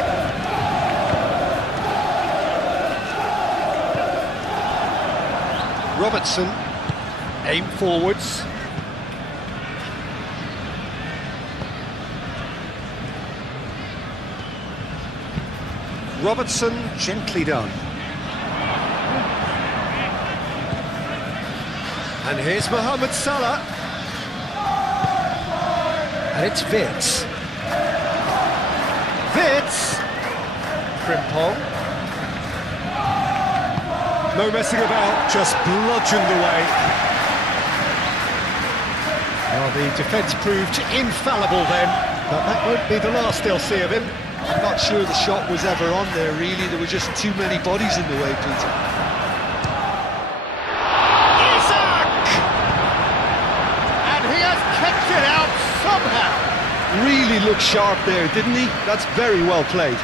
Robertson, aim forwards. Robertson, gently done. And here's Mohamed Salah. And it's Wirtz. Wirtz. Frimpong. No messing about, just bludgeoned away. Well, the defence proved infallible then, but that won't be the last they'll see of him. I'm not sure the shot was ever on there, really. There were just too many bodies in the way, Peter. Isak! And he has kept it out somehow. Really looked sharp there, didn't he? That's very well played.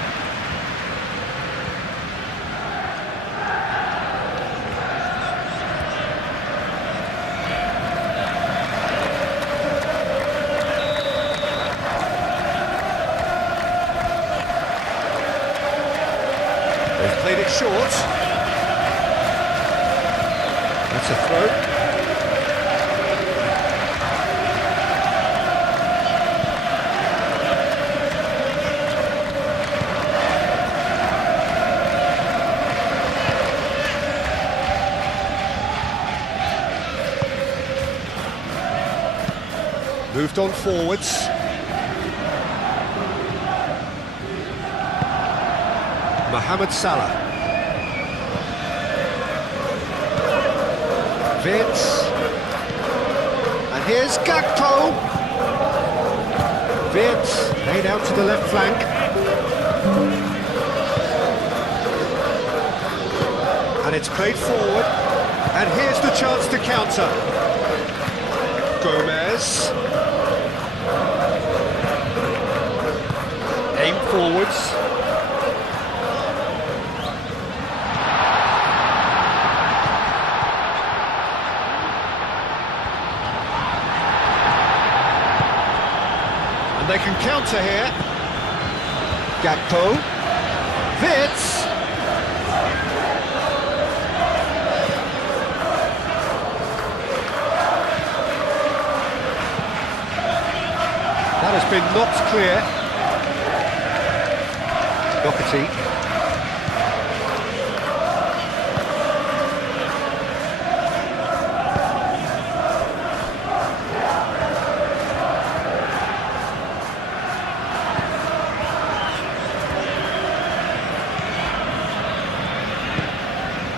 They've played it short. That's a throw. Moved on forwards. Mohamed Salah. Vince. And here's Gakpo. Vince laid out to the left flank. And it's played forward. And here's the chance to counter. Gomez. Aim forwards. And they can counter here. Gakpo. Vitz. That has been knocked clear. Doherty.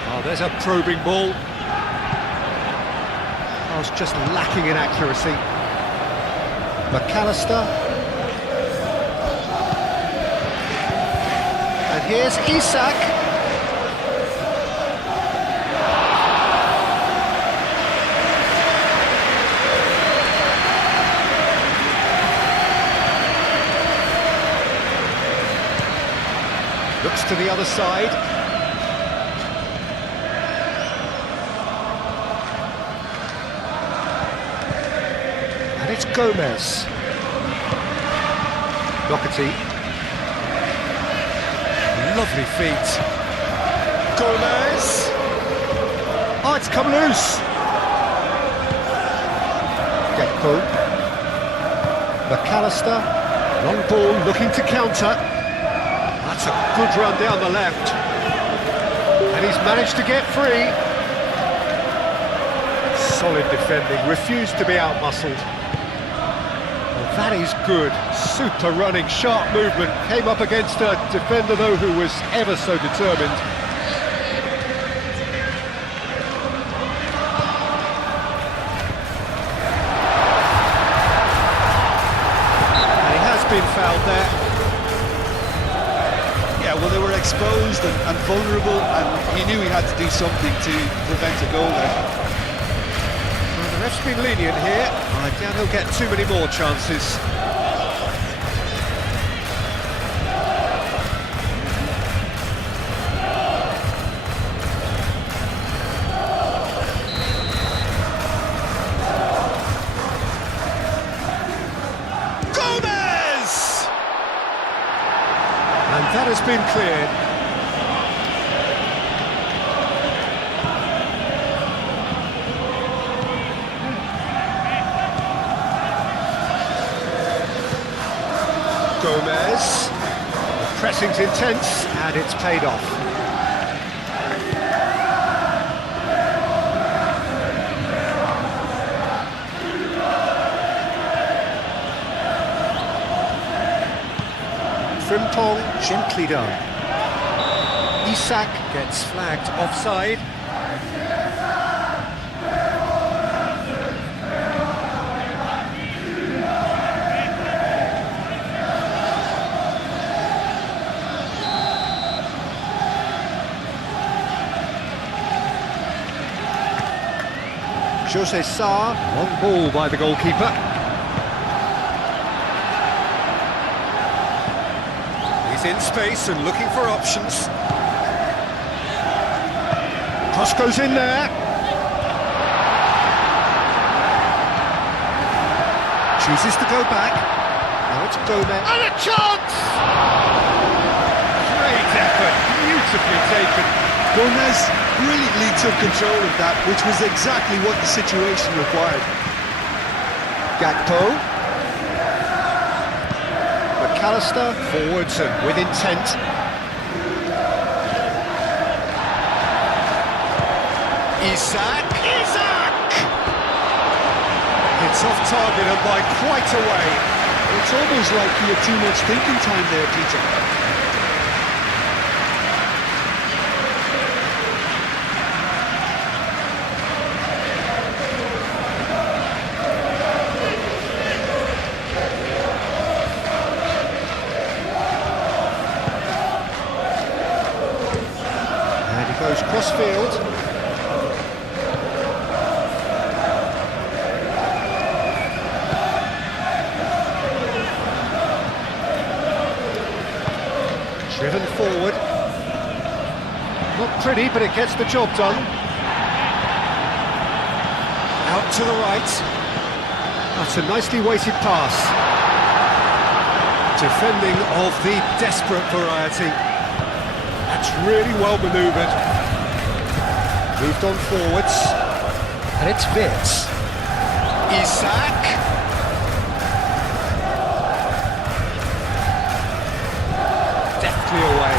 Oh, there's a probing ball. I was just lacking in accuracy. McAllister. And here's Isak. Looks to the other side. And it's Gomez. Doherty. Lovely feet. Gomez. Oh, it's come loose. Gakpo. McAllister. Long ball looking to counter. That's a good run down the left. And he's managed to get free. Solid defending, refused to be out-muscled. Well, that is good. Super running, sharp movement. Came up against a defender, though, who was ever so determined. And he has been fouled there. Yeah, well, they were exposed and vulnerable, and he knew he had to do something to prevent a goal there. Well, the ref's been lenient here. I doubt he'll get too many more chances. Gomez! And that has been cleared. Gomez. The pressing's intense, and it's paid off. Frimpong, gently done. Isak gets flagged offside. Jose Sarr, long ball by the goalkeeper. He's in space and looking for options. Cross goes in there. Chooses to go back. Now it's Gomez. And a chance! Great effort, beautifully taken. Gomez brilliantly took control of that, which was exactly what the situation required. Gakpo. McAllister forwards and with intent. Isak! It's off target and by quite a way. It's almost like he had too much thinking time there, Peter. And he goes cross-field. Driven forward. Not pretty, but it gets the job done. Out to the right. That's a nicely weighted pass. Defending of the desperate variety. That's really well manoeuvred. Moved on forwards. And it's Vitz. Isak. Deftly away.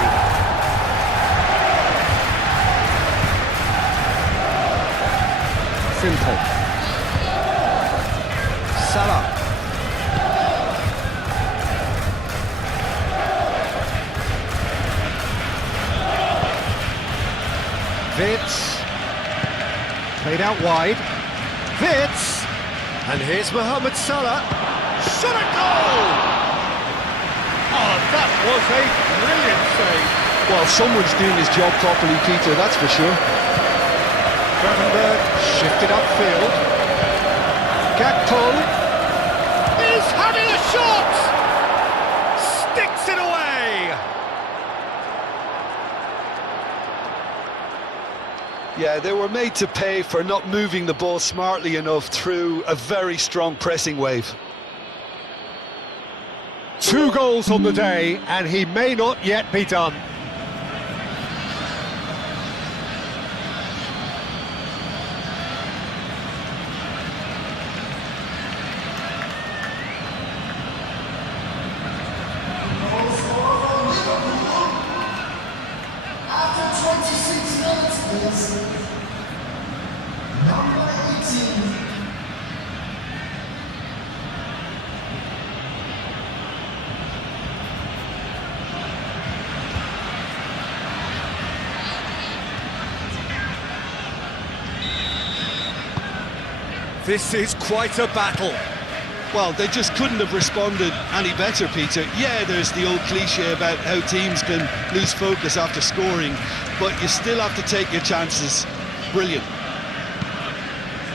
Simple. Salah. Vitz. Played out wide. Vitz. And here's Mohamed Salah. Shot a goal! Oh, that was a brilliant save. Well, someone's doing his job properly, Peter, that's for sure. Gravenberg shifted upfield. Gakpo is having a shot! Sticks it away! Yeah, they were made to pay for not moving the ball smartly enough through a very strong pressing wave. 2 goals on the day, and he may not yet be done. After 26 minutes, please. Number 18. This is quite a battle. Well, they just couldn't have responded any better, Peter. Yeah, there's the old cliche about how teams can lose focus after scoring, but you still have to take your chances. Brilliant.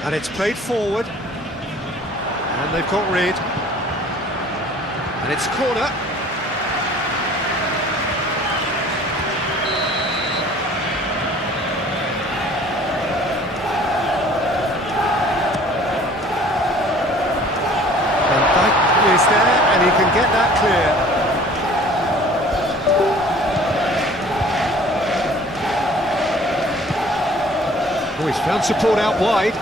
And it's played forward. And they've got rid. And it's corner. Is there, and he can get that clear. Oh, he's found support out wide.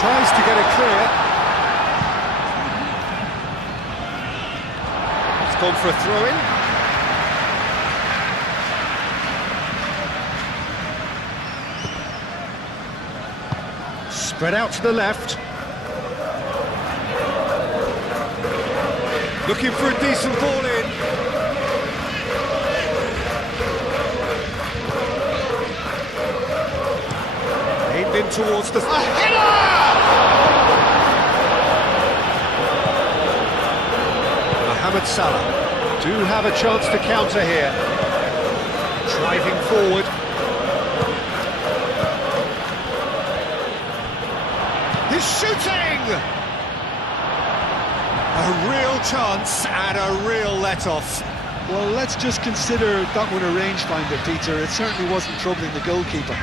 Tries to get it clear. It's gone for a throw-in. Spread out to the left. Looking for a decent ball in. Aimed in towards the... A header! Mohamed Salah do have a chance to counter here. Driving forward. He's shooting! A A real chance and a real let-off. Well, let's just consider that one a rangefinder, Peter. It certainly wasn't troubling the goalkeeper.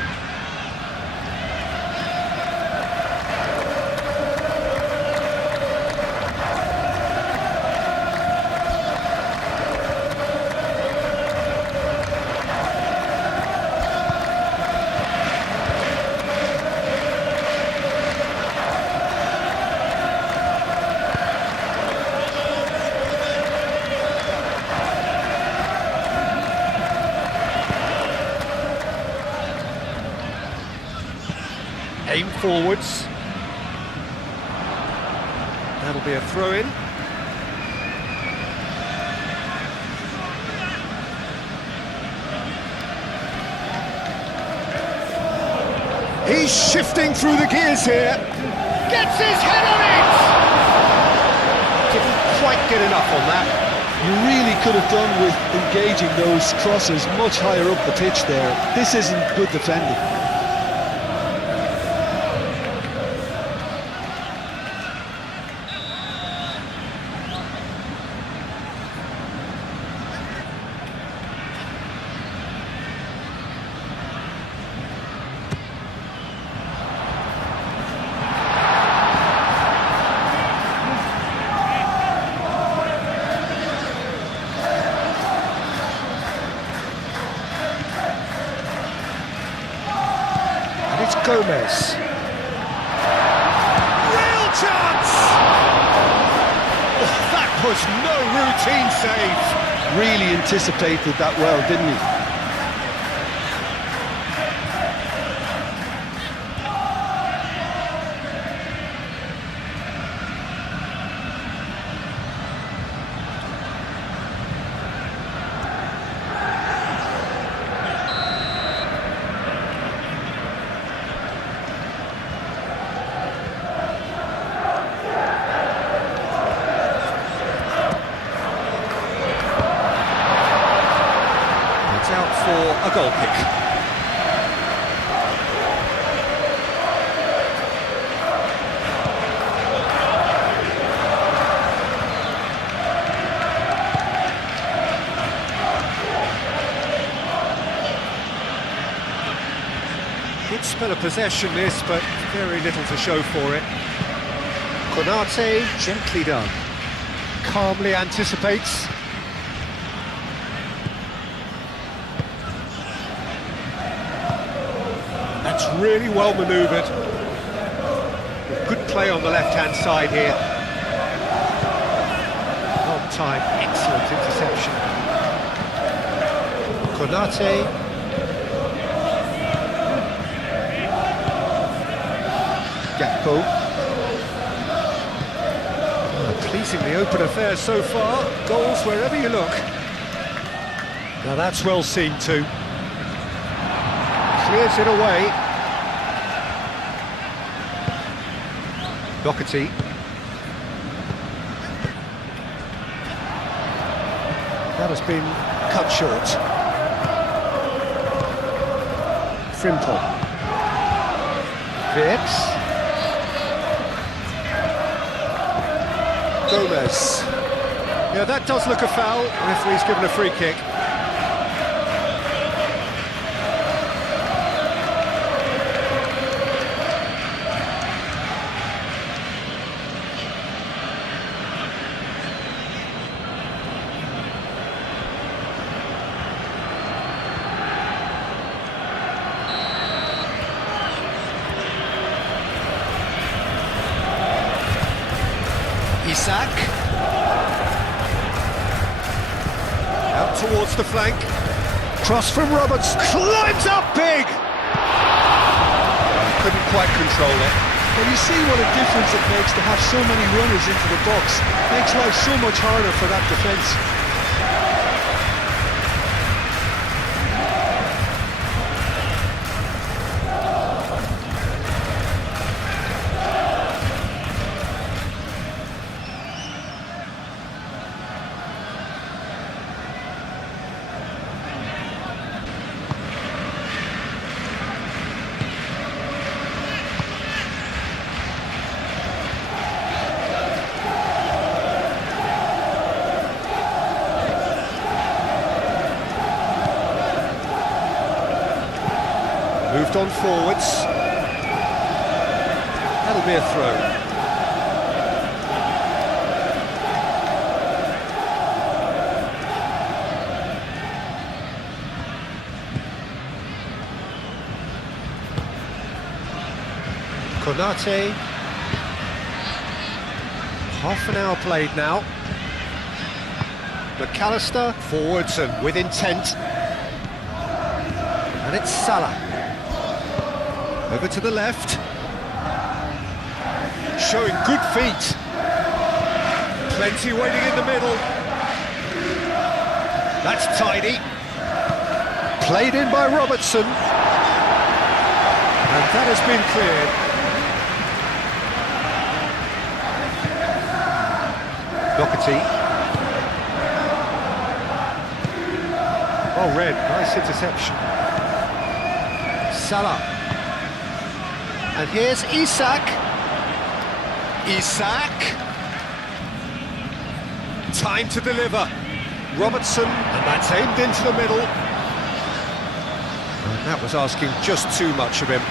Aim forwards. That'll be a throw-in. He's shifting through the gears here. Gets his head on it! Didn't quite get enough on that. You really could have done with engaging those crosses much higher up the pitch there. This isn't good defending. It's Gomez. Real chance! Oh, that was no routine save. Really anticipated that well, didn't he? Out for a goal kick. Good spell of possession this, but very little to show for it. Konate, gently done. Calmly anticipates. That's really well manoeuvred. Good play on the left-hand side here. On time, excellent interception. Konate. Gakpo. Pleasingly open affair so far. Goals wherever you look. Now that's well seen too. Clears it away. Doherty. That has been cut short. Frimpong. Wirtz. Gomez. Yeah, that does look a foul. Referee's given a free kick. Isak. Out towards the flank. Cross from Roberts. Climbs up big! Couldn't quite control it. Well, you see what a difference it makes to have so many runners into the box. Makes life so much harder for that defence. Moved on forwards. That'll be a throw. Konate. Half an hour played now. McAllister, forwards and with intent. And it's Salah. Over to the left. Showing good feet. Plenty waiting in the middle. That's tidy. Played in by Robertson. And that has been cleared. Doherty. Well read, nice interception. Salah. And here's Isak. Time to deliver. Robertson, and that's aimed into the middle. And that was asking just too much of him.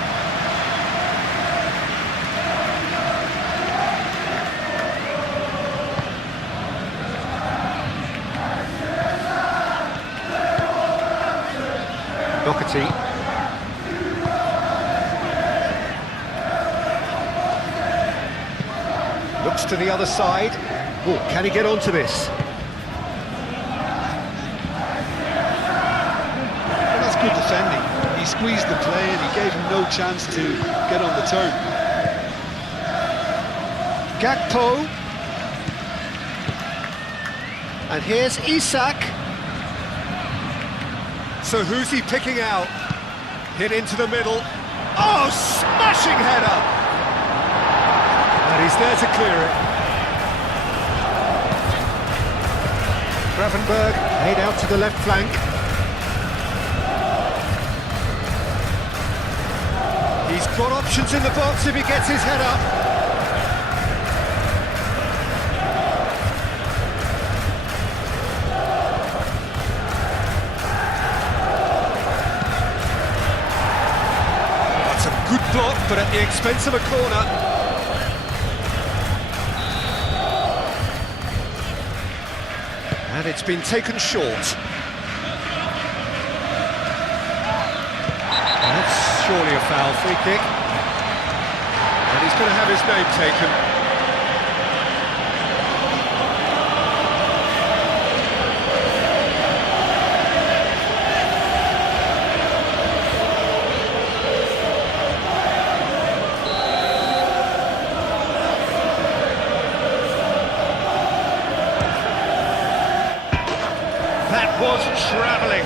Doherty. Looks to the other side. Oh, can he get onto this? Well, that's good defending. He squeezed the play and he gave him no chance to get on the turn. Gakpo. And here's Isak. So who's he picking out? Hit into the middle. Oh, smashing header! And he's there to clear it. Gravenberg made out to the left flank. He's got options in the box if he gets his head up. Good block, but at the expense of a corner. And it's been taken short. And that's surely a foul, free kick. And he's going to have his name taken. That was travelling.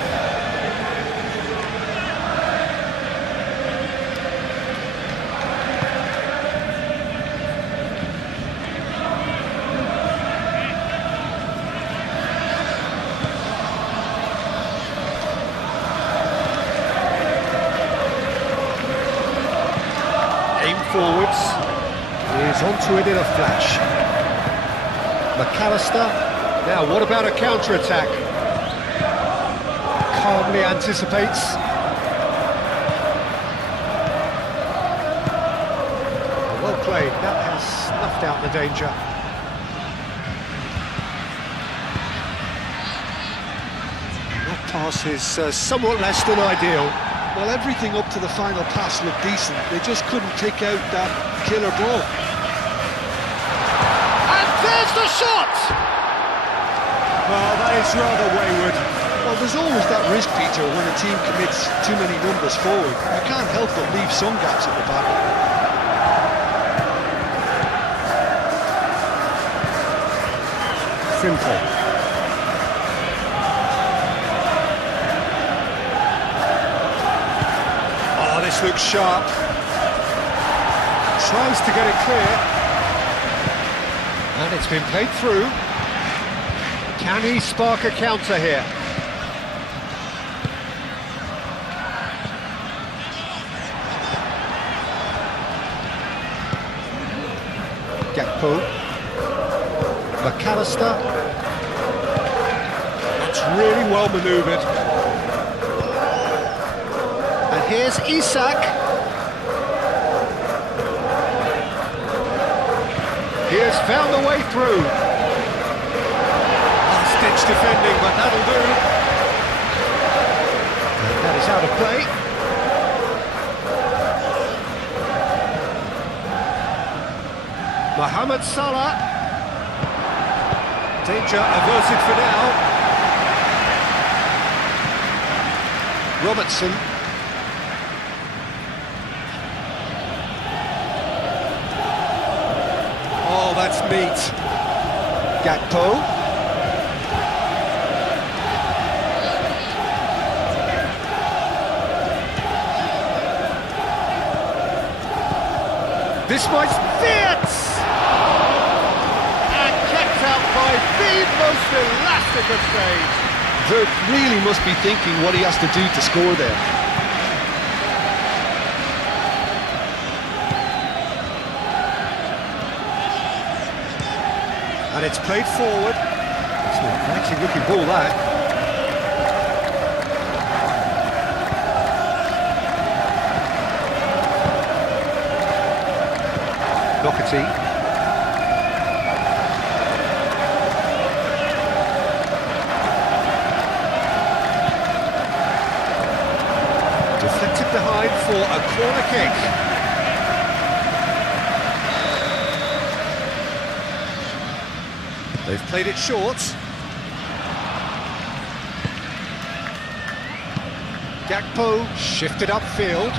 Aim forwards. He's onto it in a flash. McAllister. Now, what about a counter-attack? Calmly anticipates. Well played, that has snuffed out the danger. That pass is somewhat less than ideal. Well, everything up to the final pass looked decent. They just couldn't pick out that killer ball. And there's the shot! Well, that is rather wayward. Well, there's always that risk, Peter, when a team commits too many numbers forward. You can't help but leave some gaps at the back. Simple. Oh, this looks sharp. Tries to get it clear. And it's been played through. Can he spark a counter here? Gakpo. McAllister. That's really well manoeuvred. And And here's Isak. He has found the way through. Last-ditch defending, but that'll do. And that is out of play. Mohamed Salah. Danger averted for now. Robertson. Oh, that's neat. Gakpo. This might fit! And kept out by the most elastic of saves. Vert really must be thinking what he has to do to score there. And it's played forward. It's an exciting looking ball, that. Doherty. Deflected behind for a corner kick. They've played it short. Gakpo shifted upfield.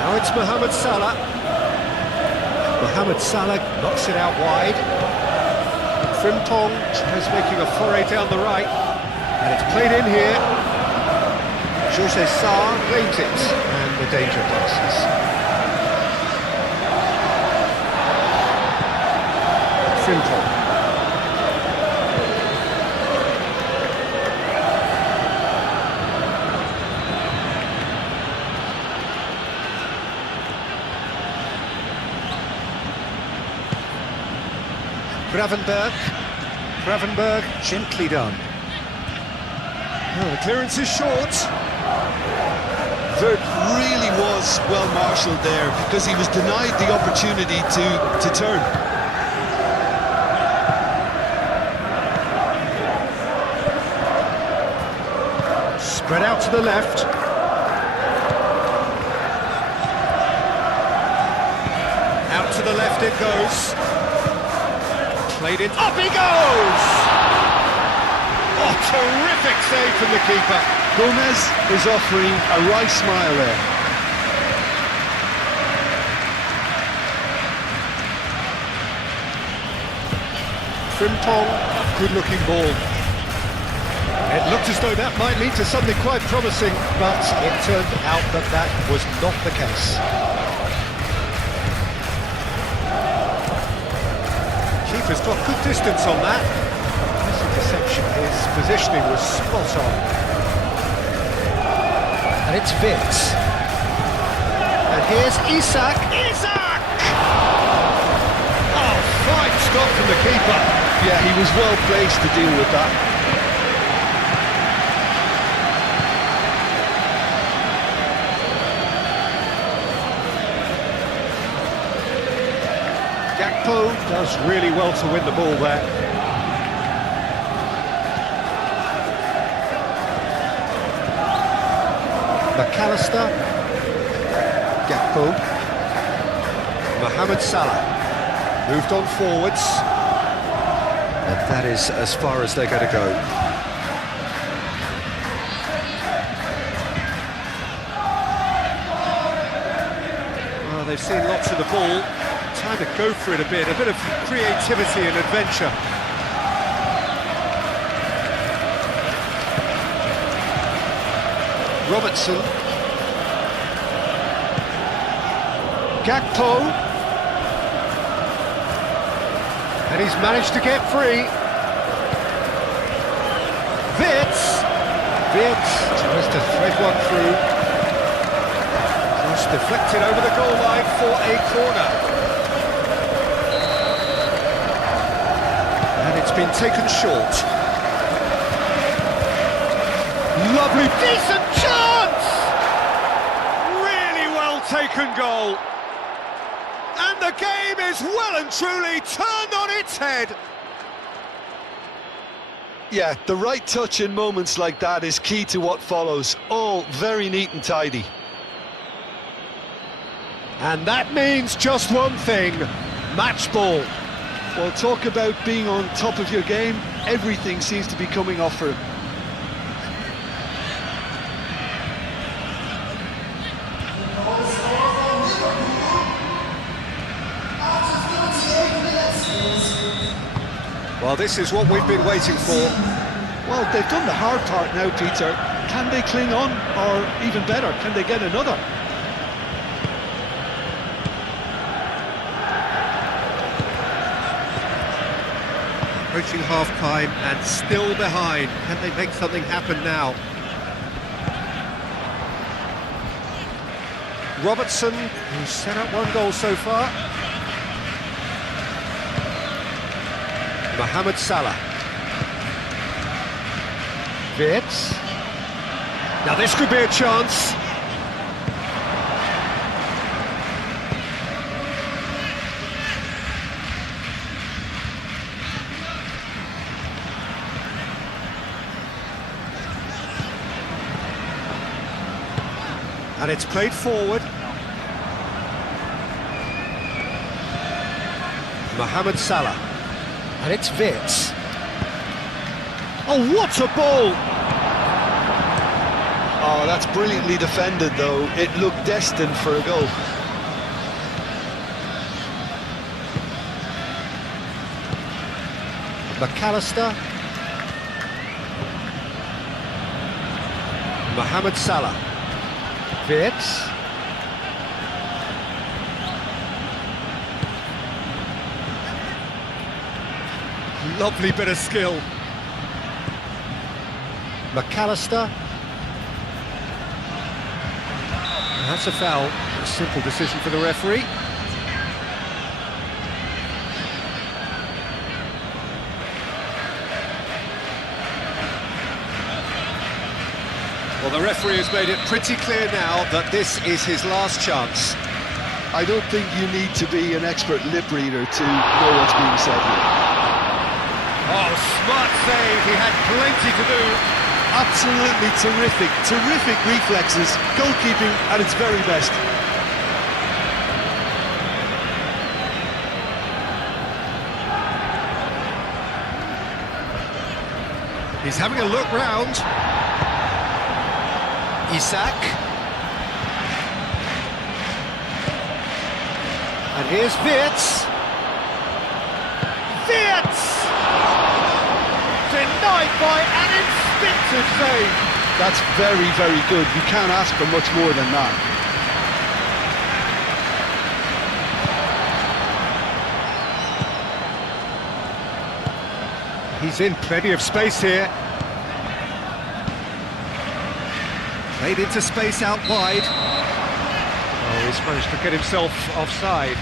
Now it's Mohamed Salah. Mohamed Salah knocks it out wide. Frimpong is making a foray down the right. And it's played in here. Jose Sarr claims it. And the danger passes. Frimpong. Gravenberg, gently done. Oh, the clearance is short. Vert really was well marshalled there because he was denied the opportunity to turn. Spread out to the left. Out to the left it goes. Played it, up he goes! Oh, terrific save from the keeper. Gomez is offering a wry smile there. Frimpong, good-looking ball. It looked as though that might lead to something quite promising, but it turned out that that was not the case. Keeper's got good distance on that. This interception, his positioning was spot on. And it's Vitz. And here's Isak. Isak! Oh, fine stop from the keeper. Yeah, he was well placed to deal with that. Gakpo does really well to win the ball there. McAllister. Gakpo. Mohamed Salah. Moved on forwards. And that is as far as they're going to go. Well, they've seen lots of the ball. Time to go for it a bit of creativity and adventure. Robertson. Gakpo. And he's managed to get free. Vitz tries to thread one through. Cross deflected over the goal line for a corner. And it's been taken short. Lovely, decent chance! Really well taken goal. And the game is well and truly turned on its head. Yeah, the right touch in moments like that is key to what follows. All very neat and tidy. And that means just one thing, match ball. Well, talk about being on top of your game. Everything seems to be coming off for him. Well, this is what we've been waiting for. Well, they've done the hard part now, Peter. Can they cling on? Or even better, can they get another? Approaching half-time and still behind. Can they make something happen now? Robertson, who's set up one goal so far. Mohamed Salah. Wirtz. Now this could be a chance. And it's played forward. Mohamed Salah. And it's Wirtz. Oh, what a ball! Oh, that's brilliantly defended, though. It looked destined for a goal. McAllister. Mohamed Salah. Wirtz. Lovely bit of skill. McAllister. And that's a foul. A simple decision for the referee. Well, the referee has made it pretty clear now that this is his last chance. I don't think you need to be an expert lip reader to know what's being said here. Oh, smart save, he had plenty to do. Absolutely terrific, terrific reflexes, goalkeeping at its very best. He's having a look round. Isak. And here's Wirtz. Wirtz! Denied by an instinctive save. That's very, very good. You can't ask for much more than that. He's in plenty of space here. Played into space out wide. Oh, he's managed to get himself offside.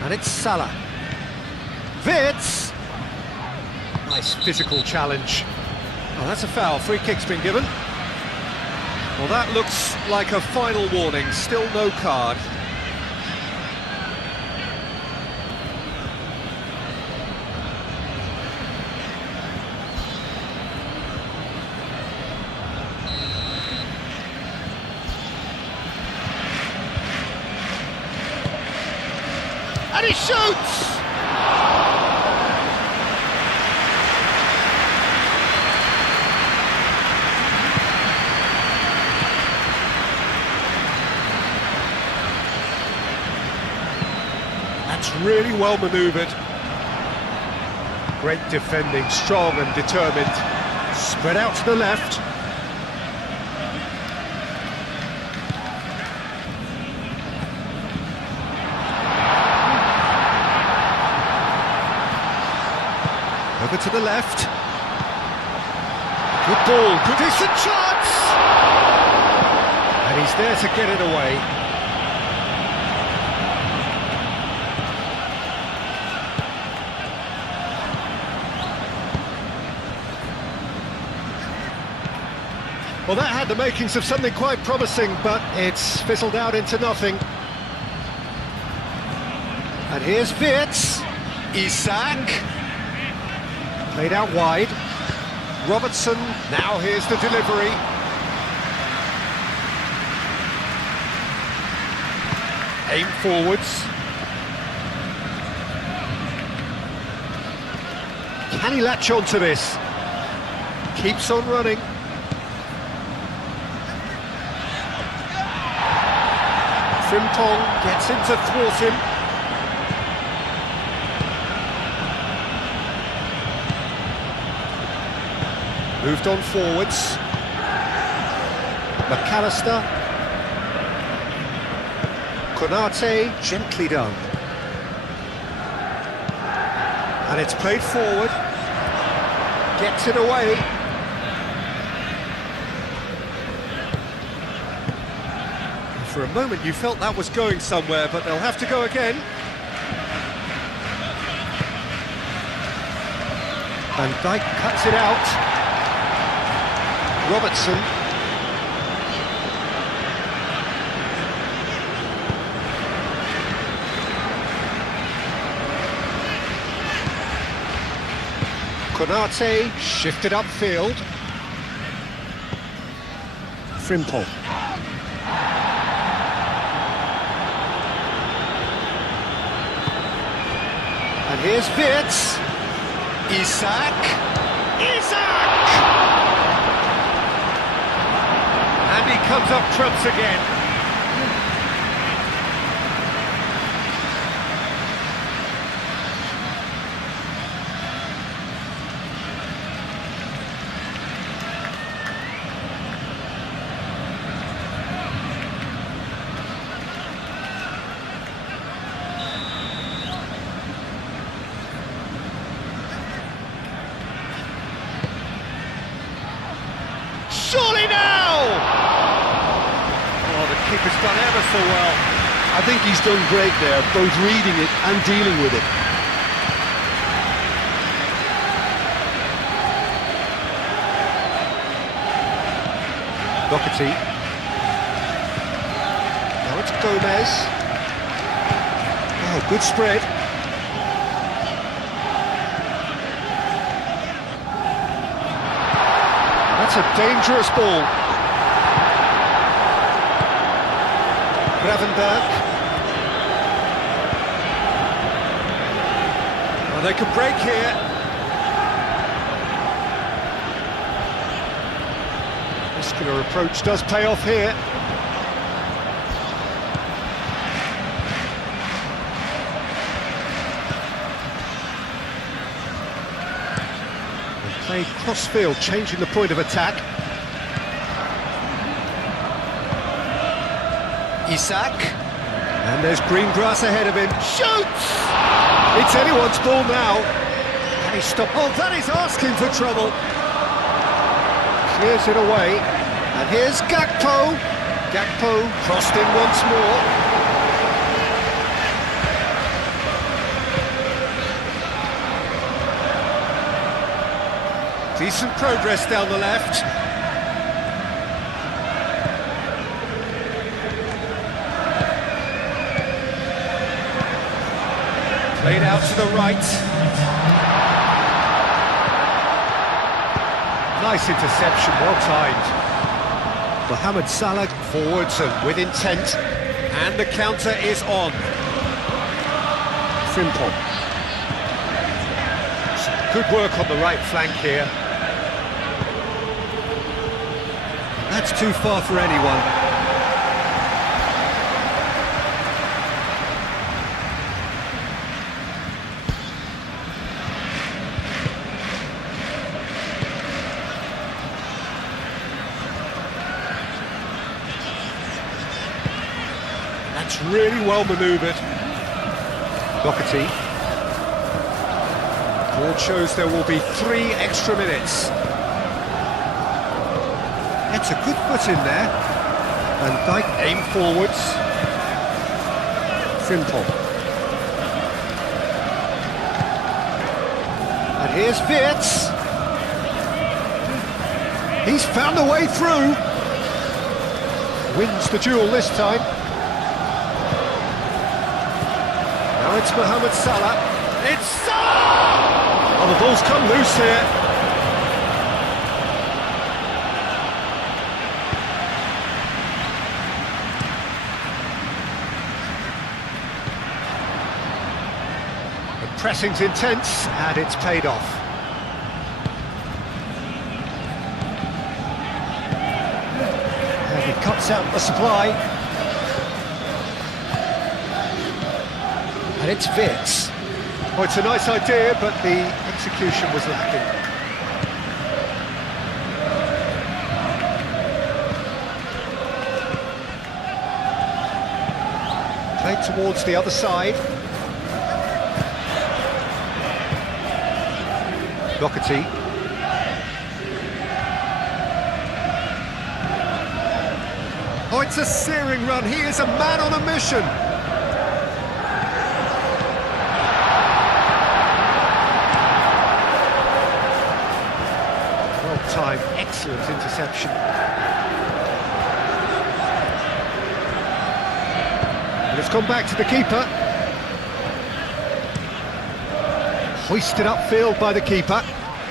And it's Salah. Wirtz! Nice physical challenge. Oh, that's a foul. Free kick's been given. Well, that looks like a final warning. Still no card. And he shoots! That's really well manoeuvred. Great defending, strong and determined. Spread out to the left. Over to the left. Good ball, good decent chance! And he's there to get it away. Well, that had the makings of something quite promising, but it's fizzled out into nothing. And here's Wirtz. Isak. Played out wide. Robertson. Now here's the delivery. Aim forwards. Can he latch on to this? Keeps on running. Frimpong gets him to thwart him. Moved on forwards. McAllister. Konate, gently done. And it's played forward. Gets it away. For a moment you felt that was going somewhere, but they'll have to go again. Van Dijk cuts it out. Robertson. Konate shifted upfield. Frimpong. And here's Wirtz. Isak. And he comes up trumps again. Surely now! Oh, the keeper's done ever so well. I think he's done great there, both reading it and dealing with it. Doherty. Now it's Gomez. Oh, good spread. That's a dangerous ball. Gravenberg. Oh, they could break here. Muscular approach does pay off here. Played cross-field, changing the point of attack. Isak. And there's green grass ahead of him. Shoots! It's anyone's ball now. Can he stop? Oh, that is asking for trouble. Clears it away. And here's Gakpo. Gakpo crossed in once more. Decent progress down the left. Played out to the right. Nice interception, well timed. Mohamed Salah forwards and with intent. And the counter is on. Frimpong. Some good work on the right flank here. That's too far for anyone. That's really well manoeuvred. Doherty. Board shows there will be 3 extra minutes. It's a good foot in there. And Dyke aim forwards. Frimpong. And here's Wirtz. He's found a way through. Wins the duel this time. Now it's Mohamed Salah. It's Salah! Oh, the ball's come loose here. The pressing's intense, and it's paid off. And he cuts out the supply. And it's Wirtz. Oh, it's a nice idea, but the execution was lacking. Played towards the other side. Doherty. Oh, it's a searing run. He is a man on a mission. Well-timed, excellent interception. And it's gone back to the keeper. Hoisted upfield by the keeper,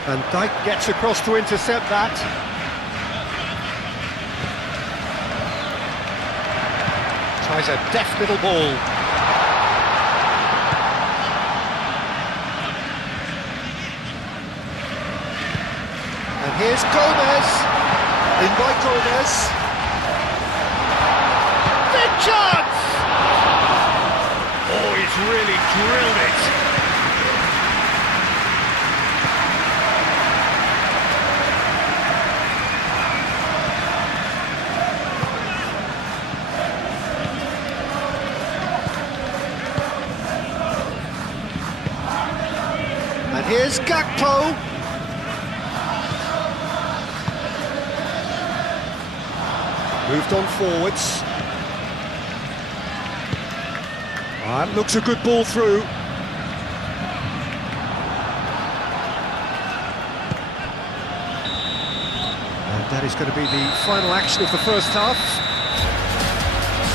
and Dyke gets across to intercept that. Tries a deft little ball. And here's Gomez. In by Gomez. Big chance! Oh, he's really drilled it. Here's Gakpo. Moved on forwards. That looks a good ball through. And that is going to be the final action of the first half.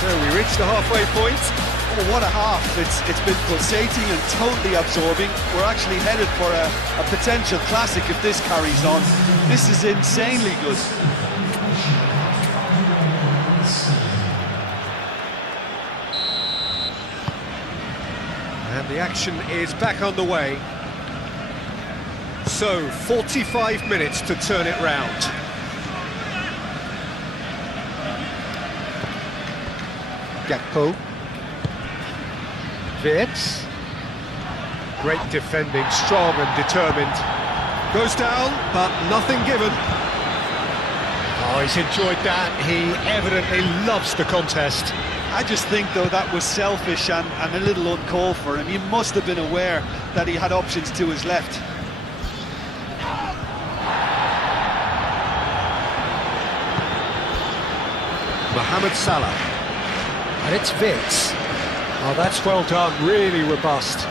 So we reach the halfway point. Oh, what a half. It's been pulsating and totally absorbing. We're actually headed for a potential classic if this carries on. This is insanely good. And the action is back underway. So, 45 minutes to turn it round. Gakpo. Wirtz. Great defending, strong and determined. Goes down, but nothing given. Oh, he's enjoyed that. He evidently loves the contest. I just think, though, that was selfish and a little uncalled for him. He must have been aware that he had options to his left. Mohamed Salah. And it's Wirtz. Oh, that's well done, really robust.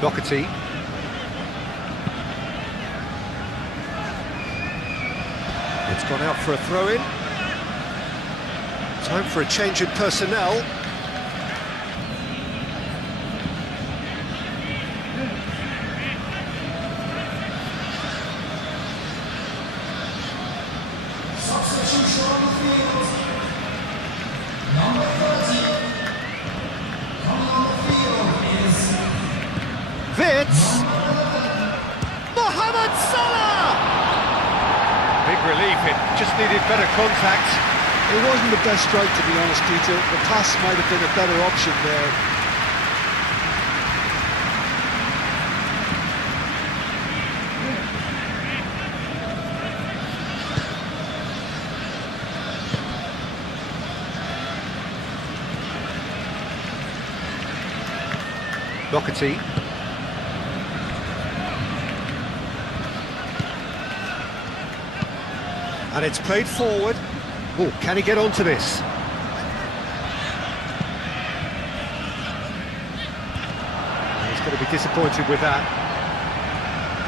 Doherty. It's gone out for a throw-in. Time for a change in personnel. Substitution on the field. Number 30. Coming on the field is Wirtz. Mohamed Salah! Big relief, it just needed better contact. It wasn't the best strike, to be honest, Peter. The pass might have been a better option there. Doherty. And it's played forward. Oh, can he get onto this? He's going to be disappointed with that.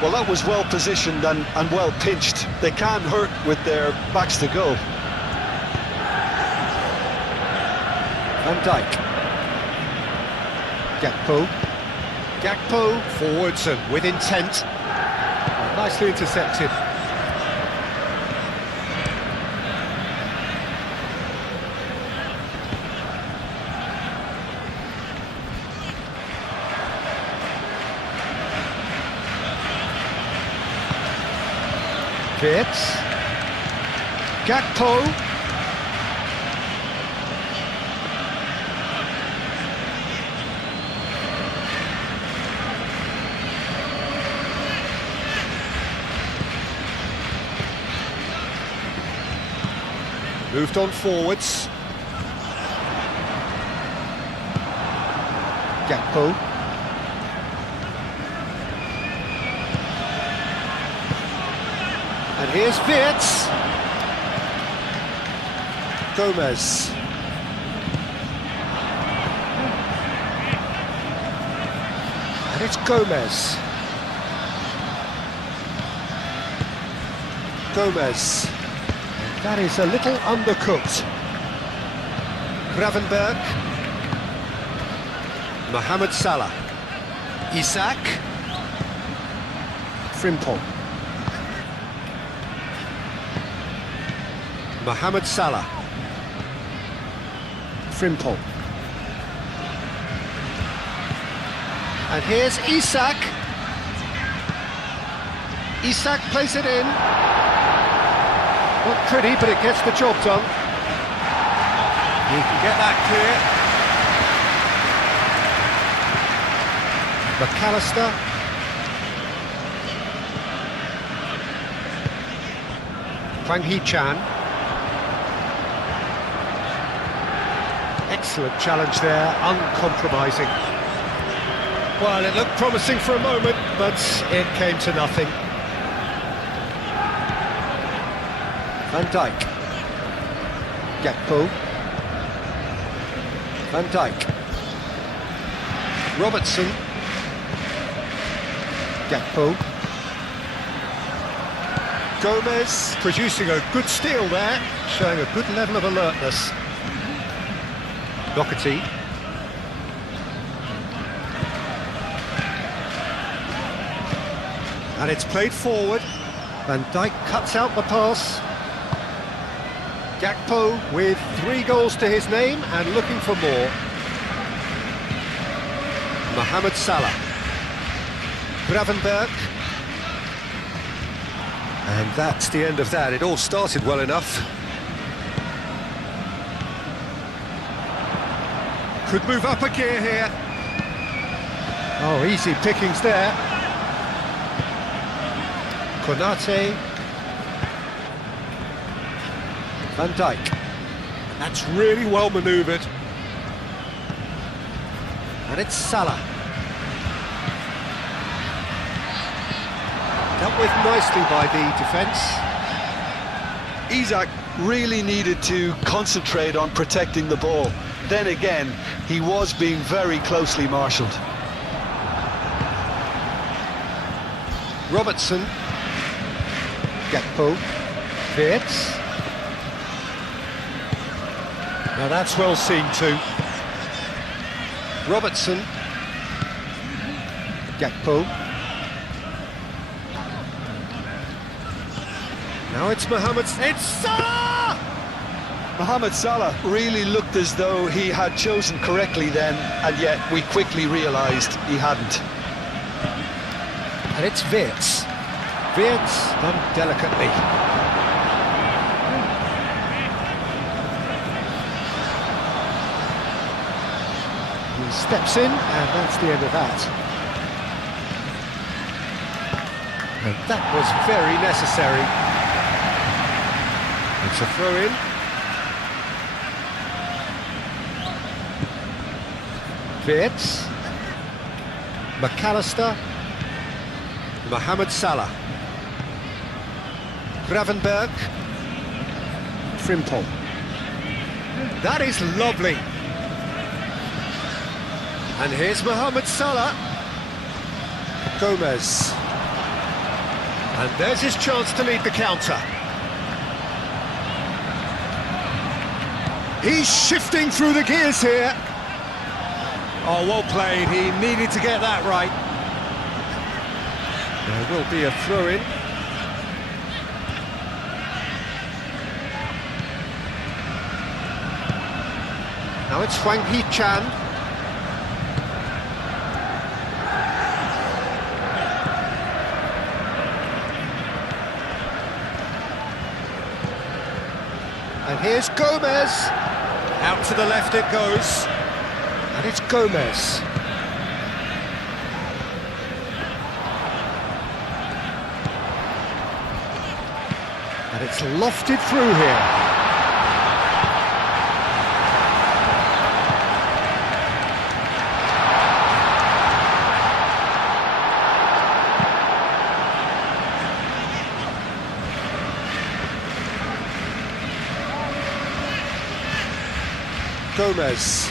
Well, that was well positioned and well pitched. They can't hurt with their backs to goal. Van Dijk. Gakpo forwards and with intent. Nicely intercepted. Fits. Gakpo. Moved on forwards. Gakpo. And here's Wirtz. Gomez. And it's Gomez. Gomez. That is a little undercooked. Gravenberg. Mohamed Salah. Isak. Frimpong. Mohamed Salah. Frimpong. And here's Isak. Isak plays it in. Not pretty, but it gets the job done. He can get that clear. McAllister. Hwang Hee-chan. Excellent challenge there, uncompromising. Well, it looked promising for a moment, but it came to nothing. Van Dijk. Gakpo. Van Dijk. Robertson. Gakpo. Gomez producing a good steal there, showing a good level of alertness. Doherty. And it's played forward. Van Dijk cuts out the pass. Gakpo with 3 goals to his name and looking for more. Mohamed Salah. Gravenberg. And that's the end of that. It all started well enough. Could move up a gear here. Oh, easy pickings there. Konate. Van Dijk. That's really well manoeuvred. And it's Salah. Dealt with nicely by the defence. Isak really needed to concentrate on protecting the ball. Then again, he was being very closely marshalled. Robertson. Gakpo. Wirtz. Now that's well seen too. Robertson. Gakpo. Now it's Mohamed. It's Salah! Mohamed Salah really looked as though he had chosen correctly then, and yet we quickly realised he hadn't. And it's Wirtz. Wirtz done delicately. He steps in, and that's the end of that. And that was very necessary. It's a throw-in. Wirtz. McAllister. Mohamed Salah. Gravenberg. Frimpong. That is lovely. And here's Mohamed Salah. Gomez. And there's his chance to lead the counter. He's shifting through the gears here. Oh, well played. He needed to get that right. There will be a throw-in. Now it's Hwang Hee-chan. And here's Gomez. Out to the left it goes. And it's Gomez. And it's lofted through here. Gomez.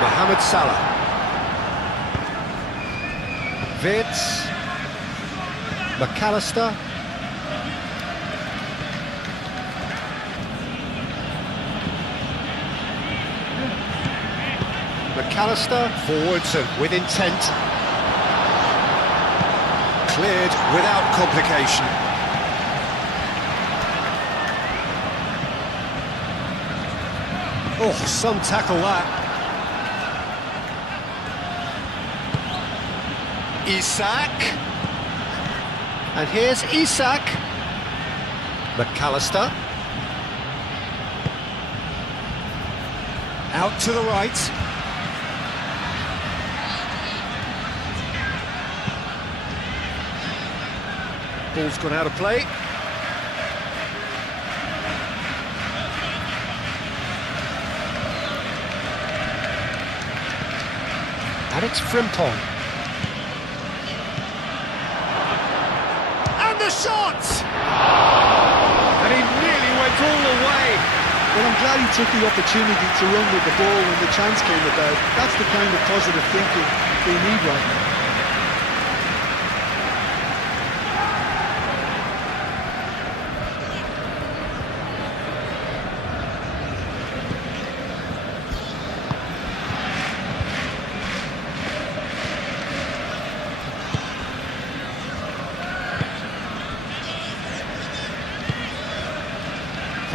Mohamed Salah. Vitz. McAllister. McAllister forwards and with intent. Cleared without complication. Oh, some tackle that. Isak. And here's Isak. McAllister. Out to the right. Ball's gone out of play. And it's Frimpong. And the shot! And he nearly went all the way. Well, I'm glad he took the opportunity to run with the ball when the chance came about. That's the kind of positive thinking they need right now.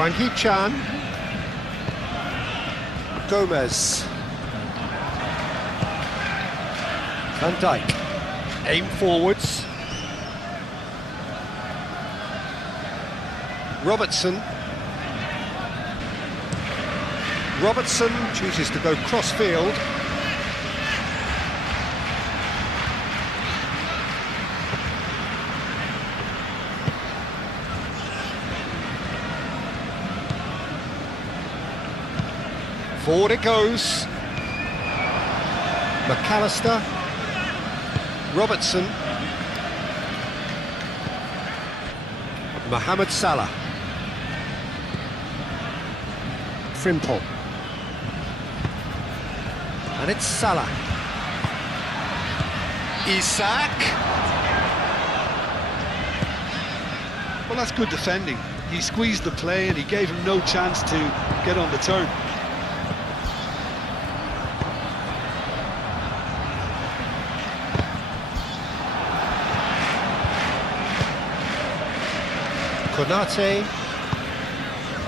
Hwang Hee-chan. Gomez. Van Dijk. Aim forwards. Robertson. Robertson chooses to go cross-field. Forward it goes. McAllister. Robertson. Mohamed Salah. Frimpong. And it's Salah. Isak. Well, that's good defending. He squeezed the play and he gave him no chance to get on the turn. Konate.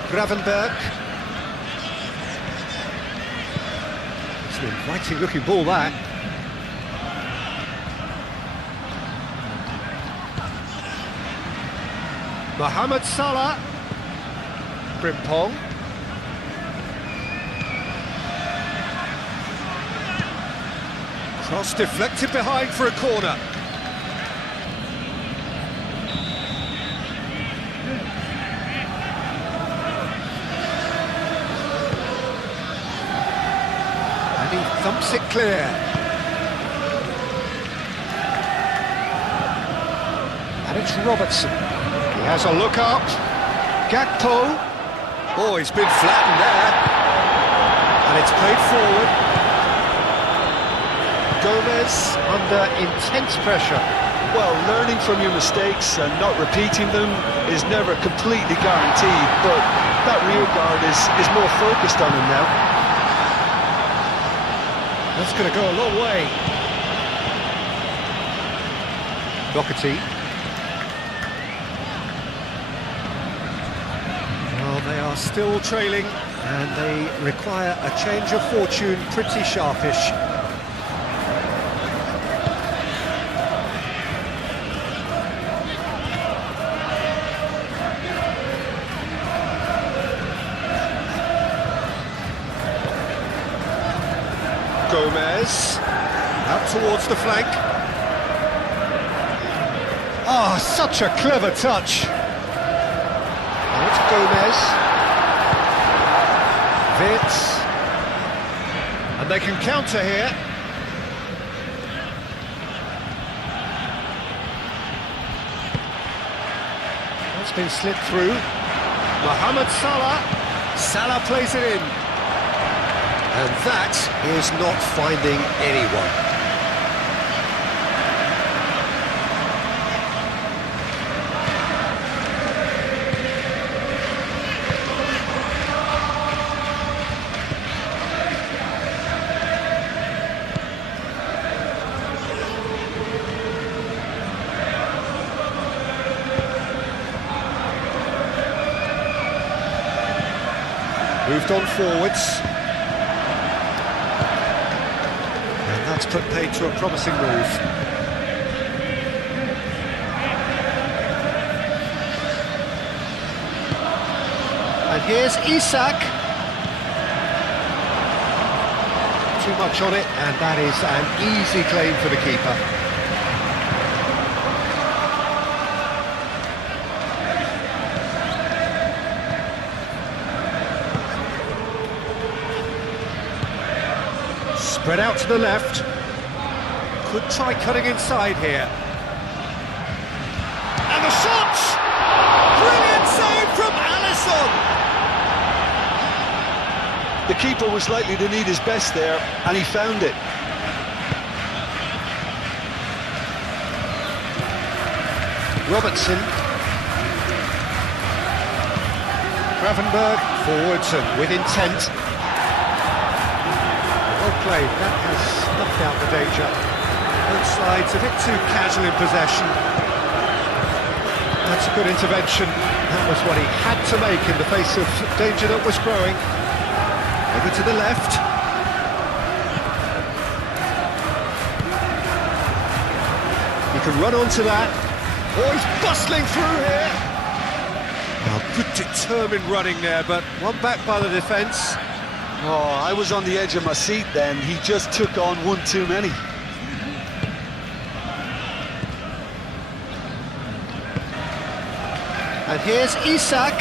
Gravenberg. It's an inviting looking ball that. Mohamed Salah. Frimpong. Cross deflected behind for a corner. and he thumps it clear. And it's Robertson. He has a look up. Gakpo. Oh, he's been flattened there. And it's played forward. Gomez under intense pressure. Well, learning from your mistakes and not repeating them is never completely guaranteed, but that rear guard is more focused on him now. That's going to go a long way. Doherty. Well, they are still trailing, and they require a change of fortune pretty sharpish. Gomez, out towards the flank. Oh, such a clever touch. And it's Gomez. Vitz. And they can counter here. That's been slipped through. Mohamed Salah. Salah plays it in. And that is not finding anyone. Moved on forwards. That's put paid to a promising move. And here's Isak. Too much on it, and that is an easy claim for the keeper. Spread out to the left. Could try cutting inside here. And the shot! Brilliant save from Alisson! The keeper was likely to need his best there, and he found it. Robertson. Gravenberg forwards and with intent. Well played, that has snuffed out the danger. Both sides a bit too casual in possession. That's a good intervention. That was what he had to make in the face of danger that was growing. Over to the left. He can run onto that. Oh, he's bustling through here. Oh, good determined running there, but one back by the defence. Oh, I was on the edge of my seat then. He just took on one too many. And here's Isak.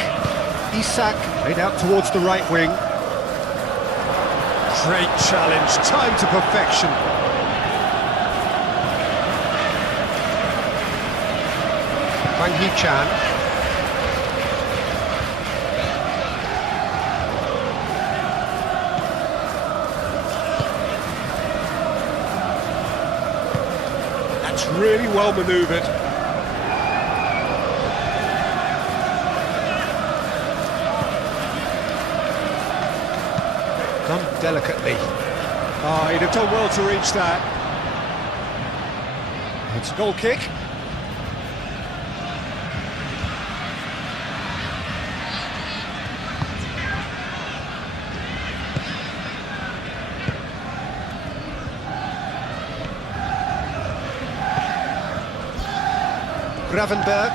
Isak laid out towards the right wing. Great challenge, time to perfection. Wang Hee-chan. That's really well manoeuvred. Done delicately. Oh, he'd have done well to reach that. It's a goal kick. Gravenberg,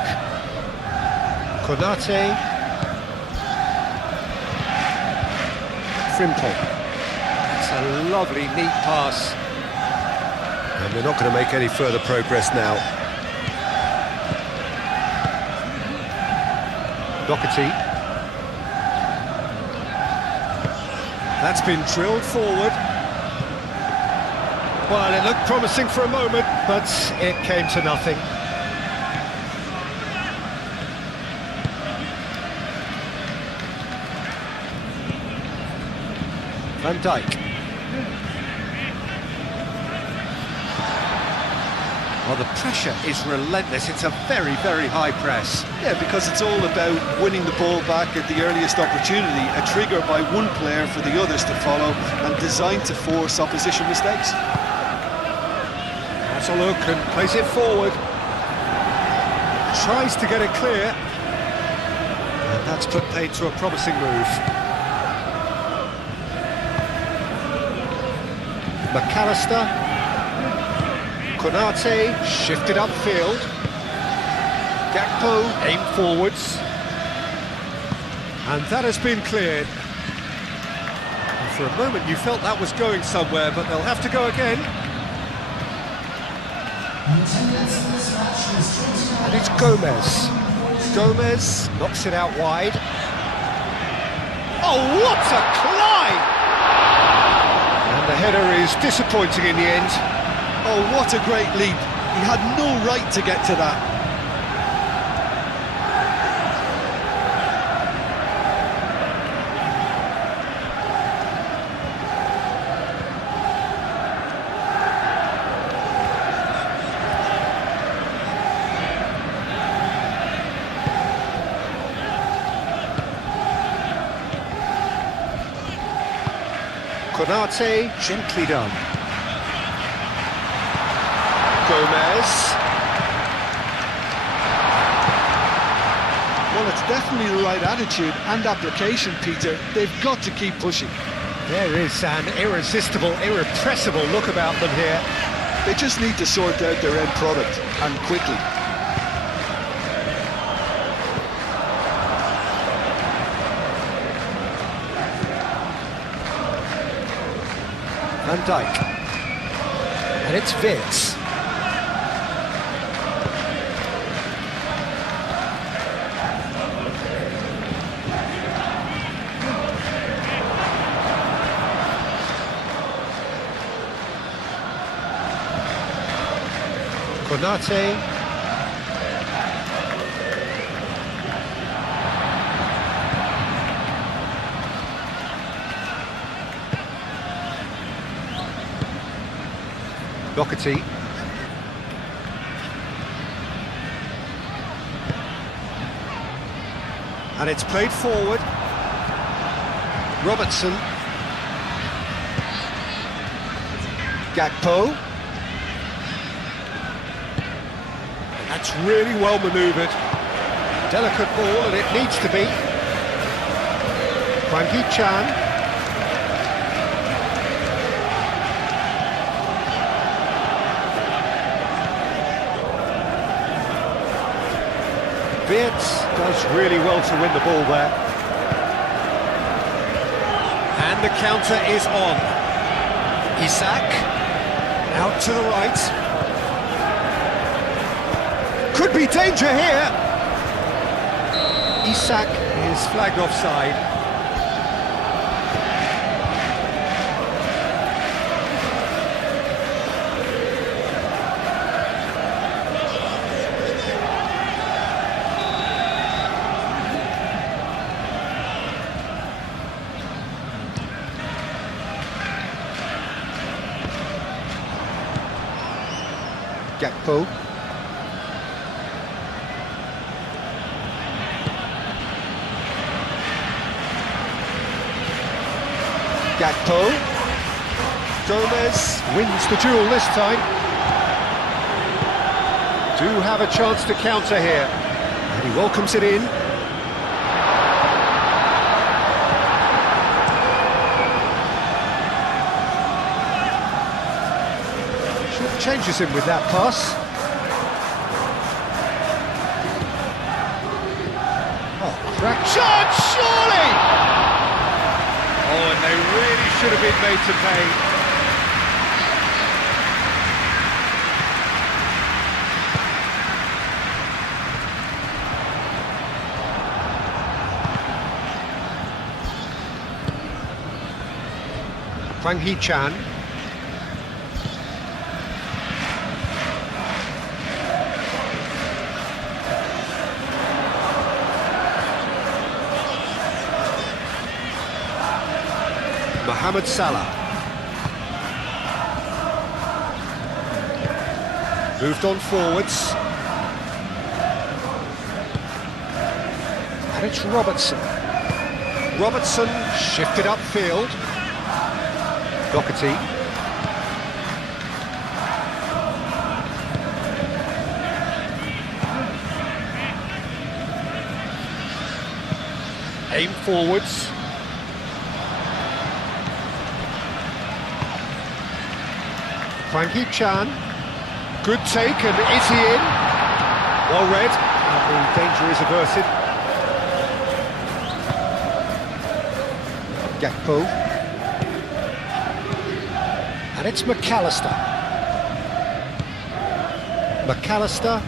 Konate, Frimpong. It's a lovely, neat pass. And they're not going to make any further progress now. Doherty. That's been drilled forward. Well, it looked promising for a moment, but it came to nothing. Van Dijk. Well, the pressure is relentless. It's a very, very high press. Yeah, because it's all about winning the ball back at the earliest opportunity, a trigger by one player for the others to follow, and designed to force opposition mistakes. Has a look and plays it forward. Tries to get it clear. And that's put paid to a promising move. McAllister. Konate shifted upfield. Gakpo aimed forwards. And that has been cleared. And for a moment you felt that was going somewhere, but they'll have to go again. And it's Gomez. Gomez knocks it out wide. Oh, what a climb! And the header is disappointing in the end. Oh, what a great leap. He had no right to get to that. Konate, gently done. Gomez. Well, it's definitely the right attitude and application, Peter. They've got to keep pushing. There is an irresistible, irrepressible look about them here. They just need to sort out their end product, and quickly. Van Dijk. And it's Vitz. Konate. Doherty. And it's played forward. Robertson. Gakpo. That's really well manoeuvred. Delicate ball, and it needs to be. Frankie Chan. Vitz does really well to win the ball there. And the counter is on. Isak. Out to the right. Could be danger here. Isak is flagged offside. Gakpo. Gakpo. Gomez wins the duel this time. Do have a chance to counter here. And he welcomes it in. Changes him with that pass. Oh, crack shot, surely! Oh, and they really should have been made to pay. Hwang Hee-chan. Mohamed Salah. Moved on forwards. And it's Robertson. Robertson shifted upfield. Doherty. Aim forwards. Frankie Chan. Good take, and is he in? Well read, and the danger is averted. Gakpo. And it's McAllister. McAllister.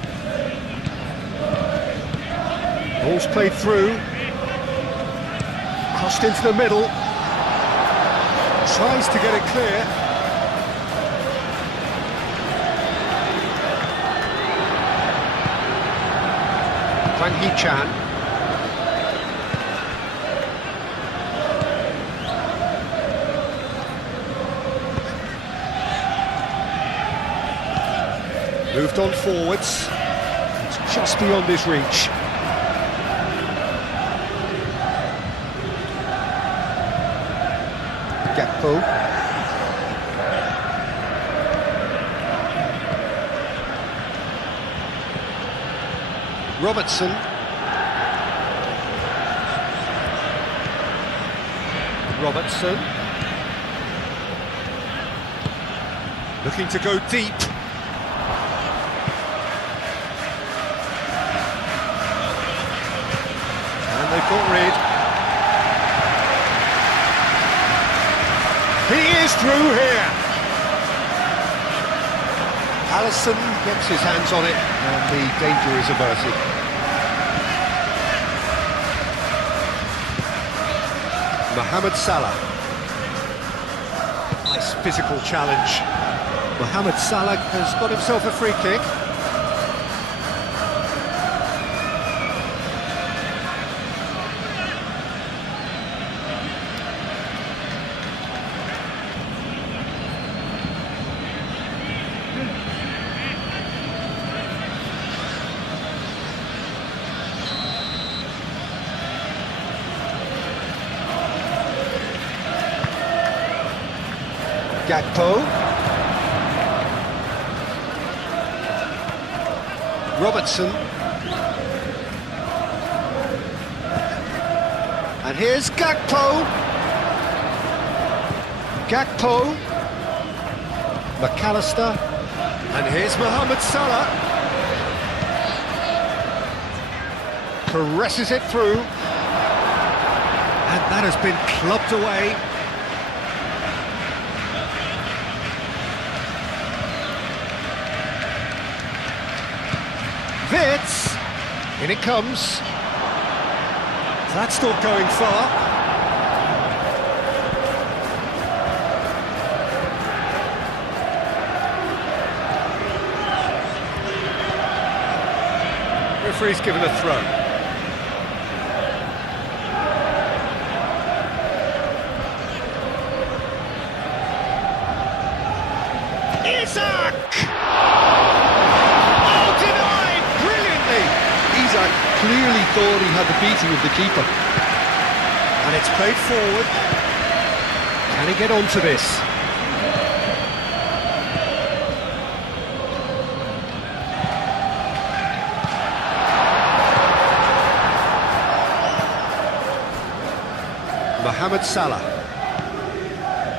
Ball's played through. Crossed into the middle. Tries to get it clear. Frankie Chan. Moved on forwards. It's just beyond his reach. Gakpo. Robertson. Robertson. Looking to go deep. And they've got rid. He is through here. Alisson gets his hands on it, and the danger is averted. Mohamed Salah. Nice physical challenge. Mohamed Salah has got himself a free kick. Gakpo. Robertson. And here's Gakpo. Gakpo. McAllister. And here's Mohamed Salah. Caresses it through. And that has been clubbed away. Vitz, in it comes. That's not going far. Referee's given a throw. Isak! Clearly thought he had the beating of the keeper. And it's played forward. Can he get onto this? Mohamed Salah.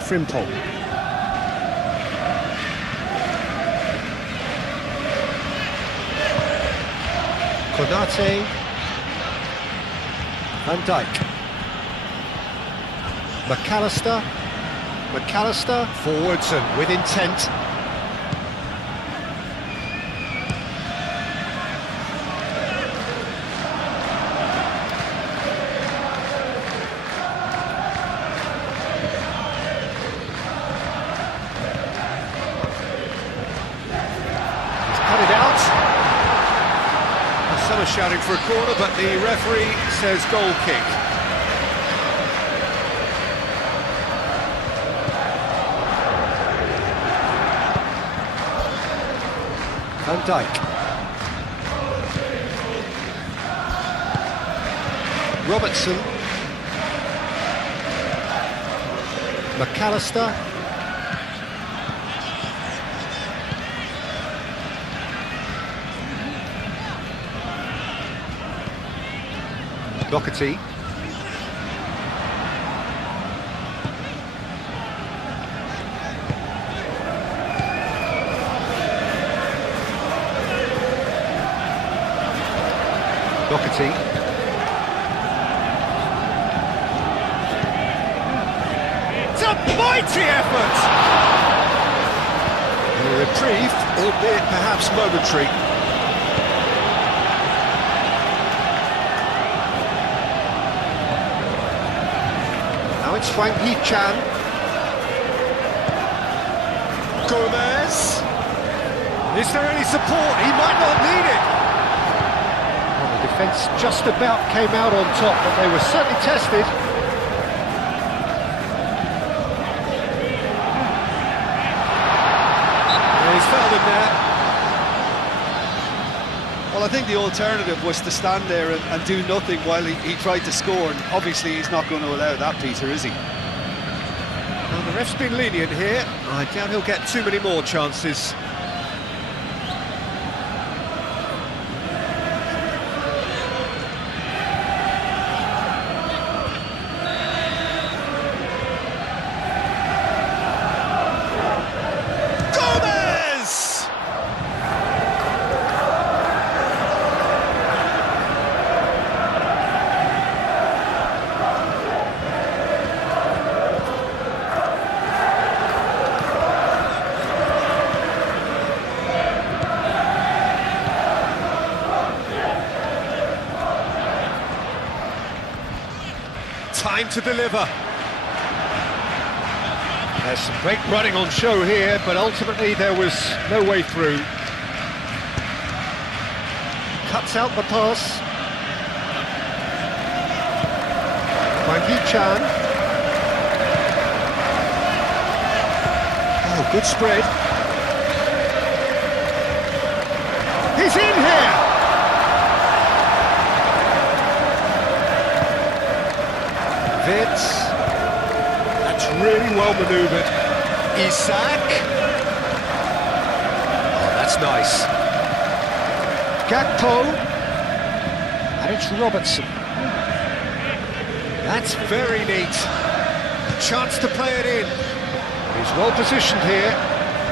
Frimpong. Konate. Van Dijk. McAllister. McAllister forwards and with intent. He's cut it out. Some are shouting for a corner, but the referee says goal kick. Van Dijk. Robertson. McAllister. Doherty. Doherty. It's a mighty effort! And a reprieve, albeit perhaps momentary. Now it's Frank Hee-chan. Gomez. Is there any support? He might not need it. Well, the defence just about came out on top, but they were certainly tested. Yeah, he's fouled him there. Well, I think the alternative was to stand there and do nothing while he tried to score, and obviously he's not going to allow that, Peter, is he? Well, the ref's been lenient here. I doubt he'll get too many more chances. Gomez! Time to deliver. There's some great running on show here, but ultimately there was no way through. Cuts out the pass. Wang Hee-chan. Oh, good spread. He's in here! Vitz. That's really well manoeuvred. Isak. Oh, that's nice. Gakpo. And it's Robertson. That's very neat. Chance to play it in. He's well positioned here.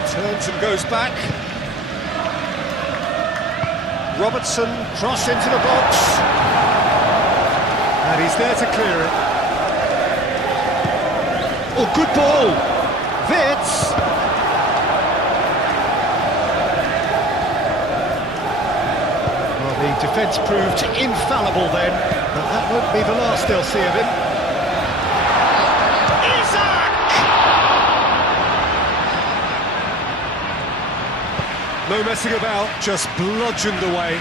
Turns and goes back. Robertson, cross into the box. And he's there to clear it. Oh, good ball! Vitz! Well, the defence proved infallible then, but that won't be the last they'll see of him. Isak! No messing about, just bludgeoned away.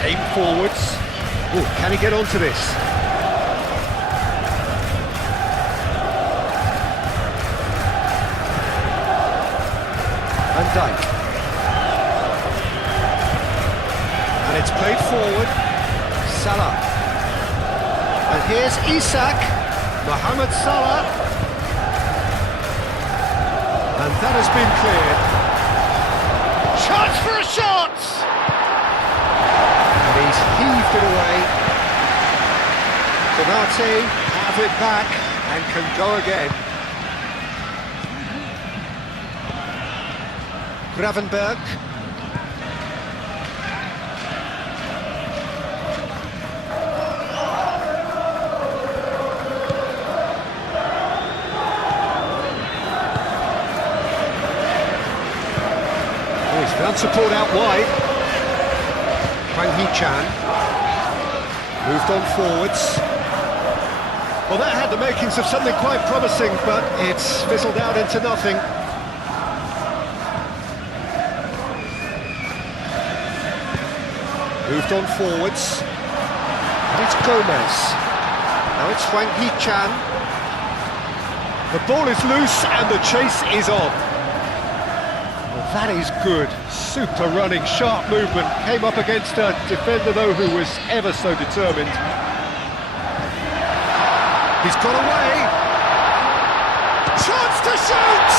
Aim forwards. Oh, can he get onto this? Van Dijk. And it's played forward. Salah. And here's Isak. Mohamed Salah. And that has been cleared. Chance for a shot! He's heaved it away. Konate have it back and can go again. Gravenberg. Oh, he's found support out wide. Wang Hee-chan moved on forwards. Well, that had the makings of something quite promising, but it's fizzled out into nothing. Moved on forwards. And it's Gomez. Now it's Wang Hee-chan. The ball is loose and the chase is on. Well, that is good. Super running, sharp movement. Came up against a defender, though, who was ever so determined. He's got away. Chance to shoot!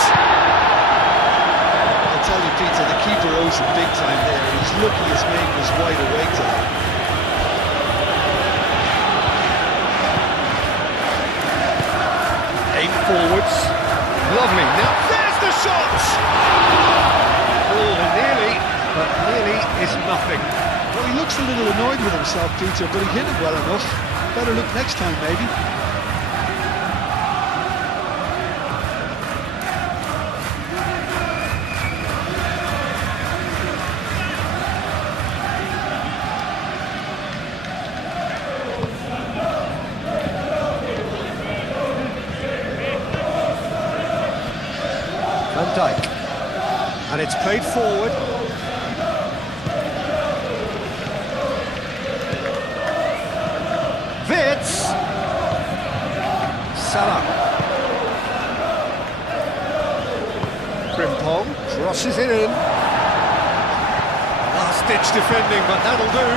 I'll tell you, Peter, the keeper owes him big time there. He's lucky his mate was wide awake today. Aim forwards. Lovely. Now there's the shot! Oh, nearly, but nearly is nothing. Well, he looks a little annoyed with himself, Peter, but he hit it well enough. Better look next time, maybe. Van Dijk. And it's played forward. Vitz. Salah. Frimpong crosses it in. Last-ditch defending, but that'll do.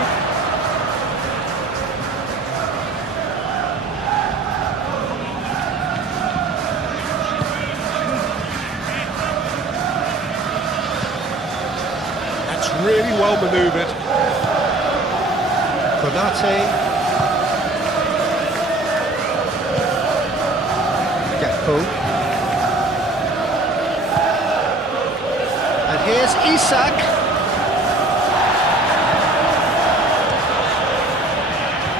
Really well manoeuvred. Konate. Gakpo. And here's Isak.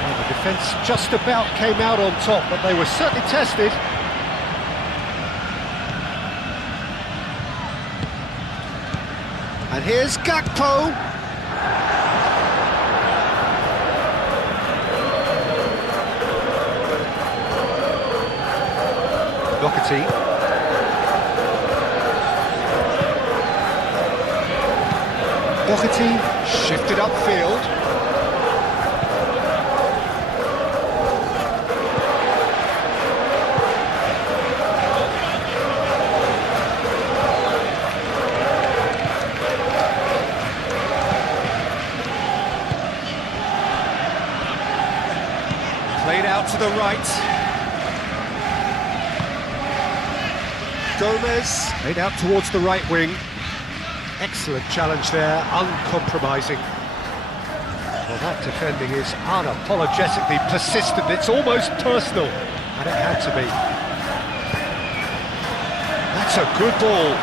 Well, the defence just about came out on top, but they were certainly tested. And here's Gakpo. Doherty. Doherty shifted upfield. Played out to the right. Gomez played out towards the right wing. Excellent challenge there, uncompromising. Well, that defending is unapologetically persistent. It's almost personal, and it had to be. That's a good ball.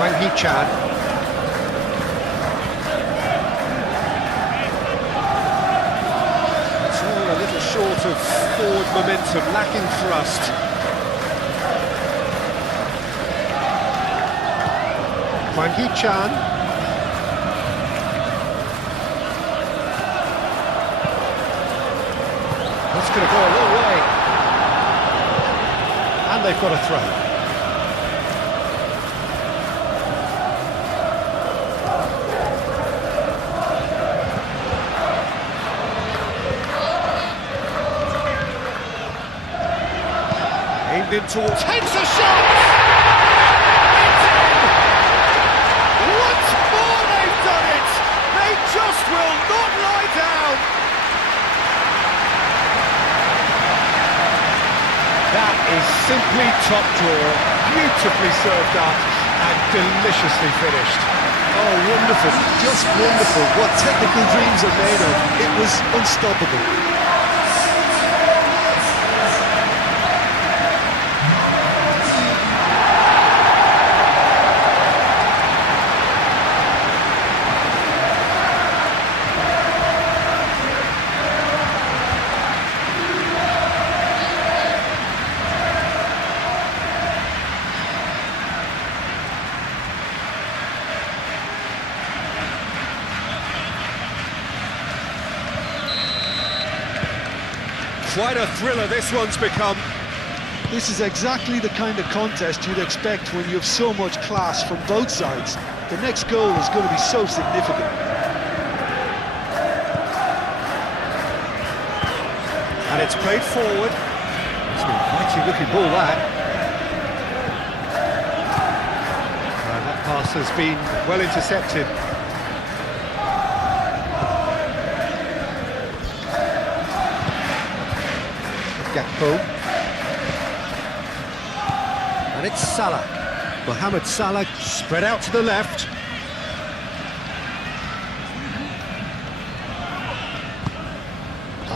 Wang Hee-chan. Short of forward momentum, lacking thrust. Wang Hee-chan. That's going to go a long way. And they've got a throw. In towards, takes a shot! It's in! Once more they've done it! They just will not lie down! That is simply top drawer, beautifully served up and deliciously finished. Oh, wonderful, just wonderful. What technical dreams are made of. It was unstoppable. Quite a thriller this one's become. This is exactly the kind of contest you'd expect when you have so much class from both sides. The next goal is going to be so significant. And it's played forward. It's an mighty looking ball, that. And that pass has been well intercepted. Gakpo. And it's Salah. Mohamed Salah spread out to the left.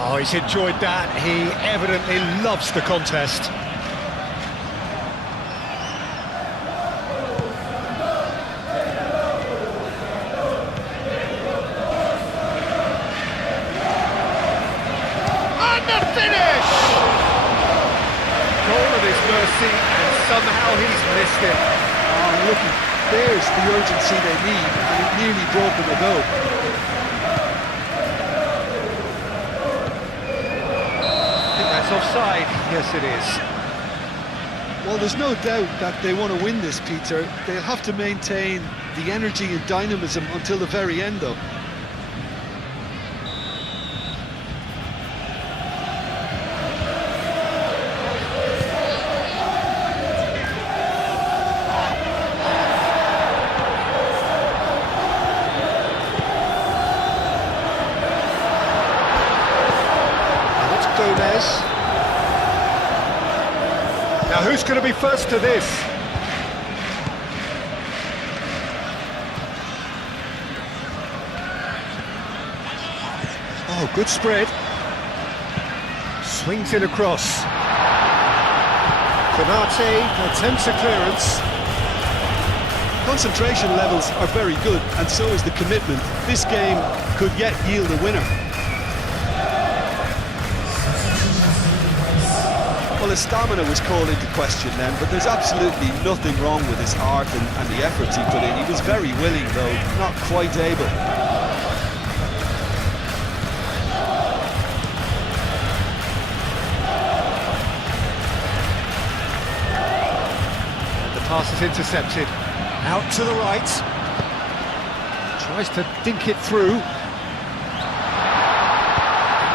Oh, he's enjoyed that. He evidently loves the contest. And the finish! Goal at his mercy, and somehow he's missed it. Oh, look, there's the urgency they need, and it nearly brought them a goal. Offside, yes it is. Well, there's no doubt that they want to win this, Peter. They'll have to maintain the energy and dynamism until the very end, though. And it's Gomez. Now, who's going to be first to this? Oh, good spread. Swings it across. Konate attempts a clearance. Concentration levels are very good, and so is the commitment. This game could yet yield a winner. Well, his stamina was called into question then, but there's absolutely nothing wrong with his heart and the efforts he put in. He was very willing, though, not quite able. The pass is intercepted. Out to the right. Tries to dink it through.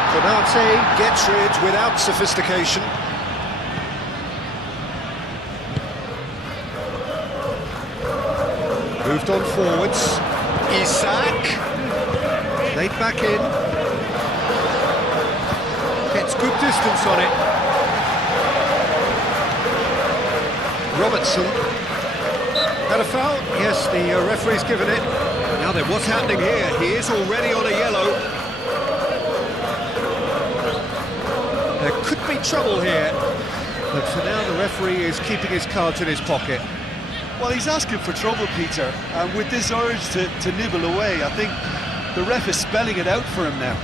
Konate gets rid without sophistication. Moved on forwards. Isak. Laid back in. Gets good distance on it. Robertson. Had a foul? Yes, the referee's given it. Now then, what's happening here? He is already on a yellow. There could be trouble here. But for now, the referee is keeping his cards in his pocket. Well, he's asking for trouble, Peter, and with this urge to nibble away, I think the ref is spelling it out for him now.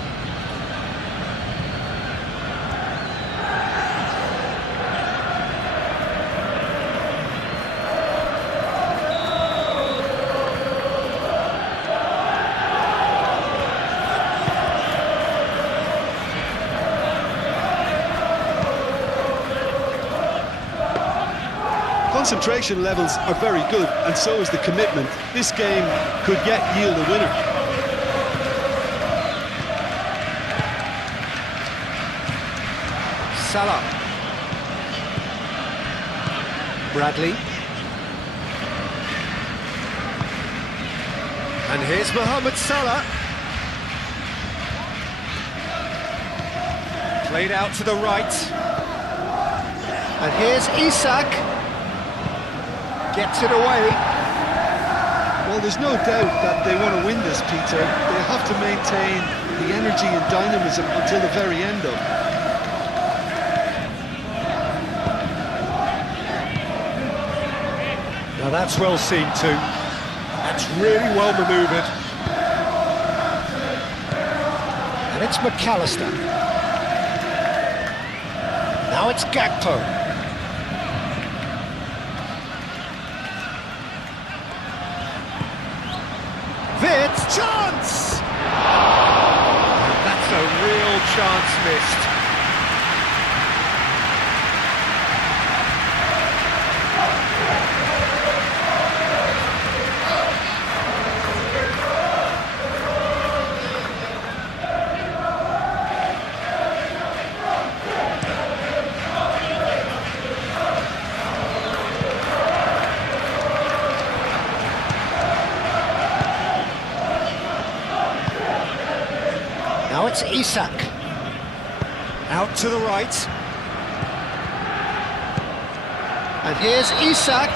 Concentration levels are very good, and so is the commitment. This game could yet yield a winner. Salah. Bradley. And here's Mohamed Salah. Played out to the right. And here's Isak. Gets it away. Well, there's no doubt that they want to win this, Peter. They have to maintain the energy and dynamism until the very end, though. Now that's well seen too. That's really well manoeuvred. And it's McAllister. Now it's Gakpo. Vitz, chance! And that's a real chance missed. Now it's Isak. Out to the right. And here's Isak.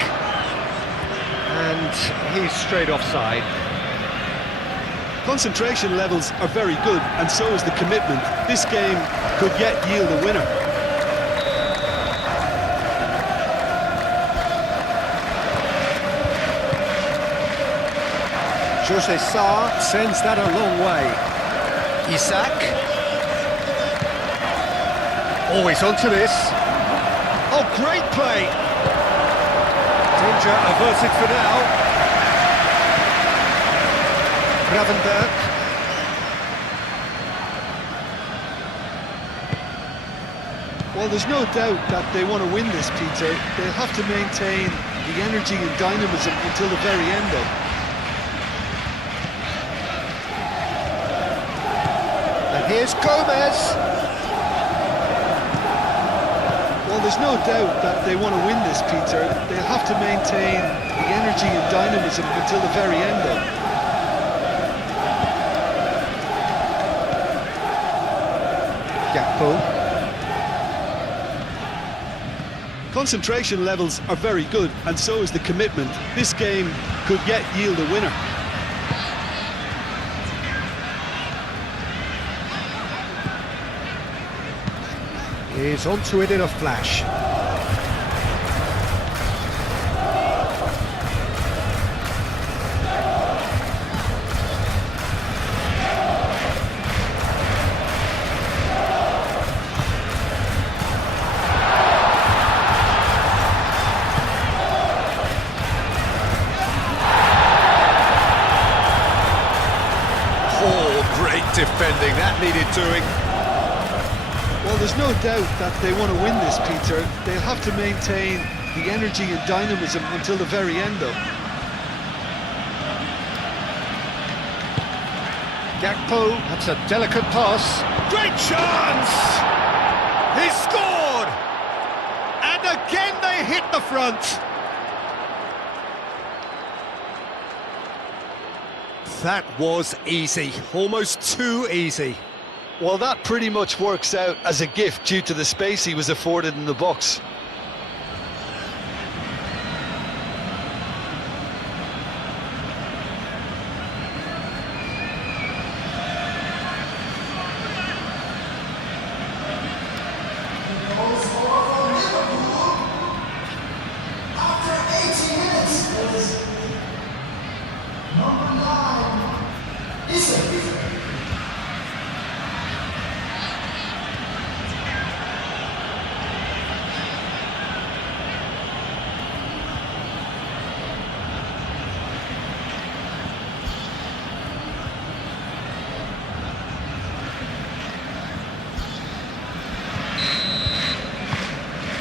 And he's straight offside. Concentration levels are very good, and so is the commitment. This game could yet yield a winner. Jose Sarr sends that a long way. Isak. Always onto this. Oh, great play! Danger averted for now. Gravenberg. Well, there's no doubt that they want to win this, Peter. They'll have to maintain the energy and dynamism until the very end, though. And here's Gomez. Well, there's no doubt that they want to win this, Peter. They'll have to maintain the energy and dynamism until the very end, though. Gakpo. Concentration levels are very good, and so is the commitment. This game could yet yield a winner. He's onto it in a flash. Oh, great defending, that needed doing. Well, there's no doubt that they want to win this, Peter. They'll have to maintain the energy and dynamism until the very end, though. Gakpo, that's a delicate pass. Great chance! He scored! And again they hit the front. That was easy, almost too easy. Well, that pretty much works out as a gift due to the space he was afforded in the box. Goal scorer for Liverpool after 80 minutes is number 9, Isak.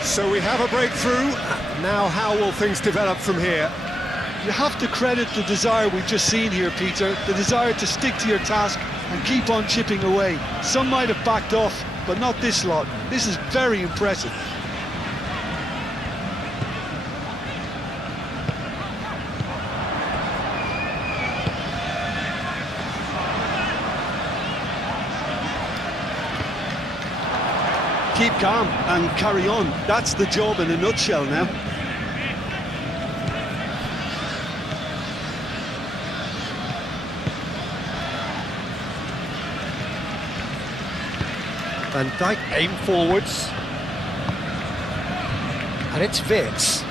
So we have a breakthrough. Now how will things develop from here? You have to credit the desire we've just seen here, Peter. The desire to stick to your task and keep on chipping away. Some might have backed off, but not this lot. This is very impressive. Keep calm and carry on. That's the job in a nutshell now. Van Dijk aim forwards. And it's Wirtz.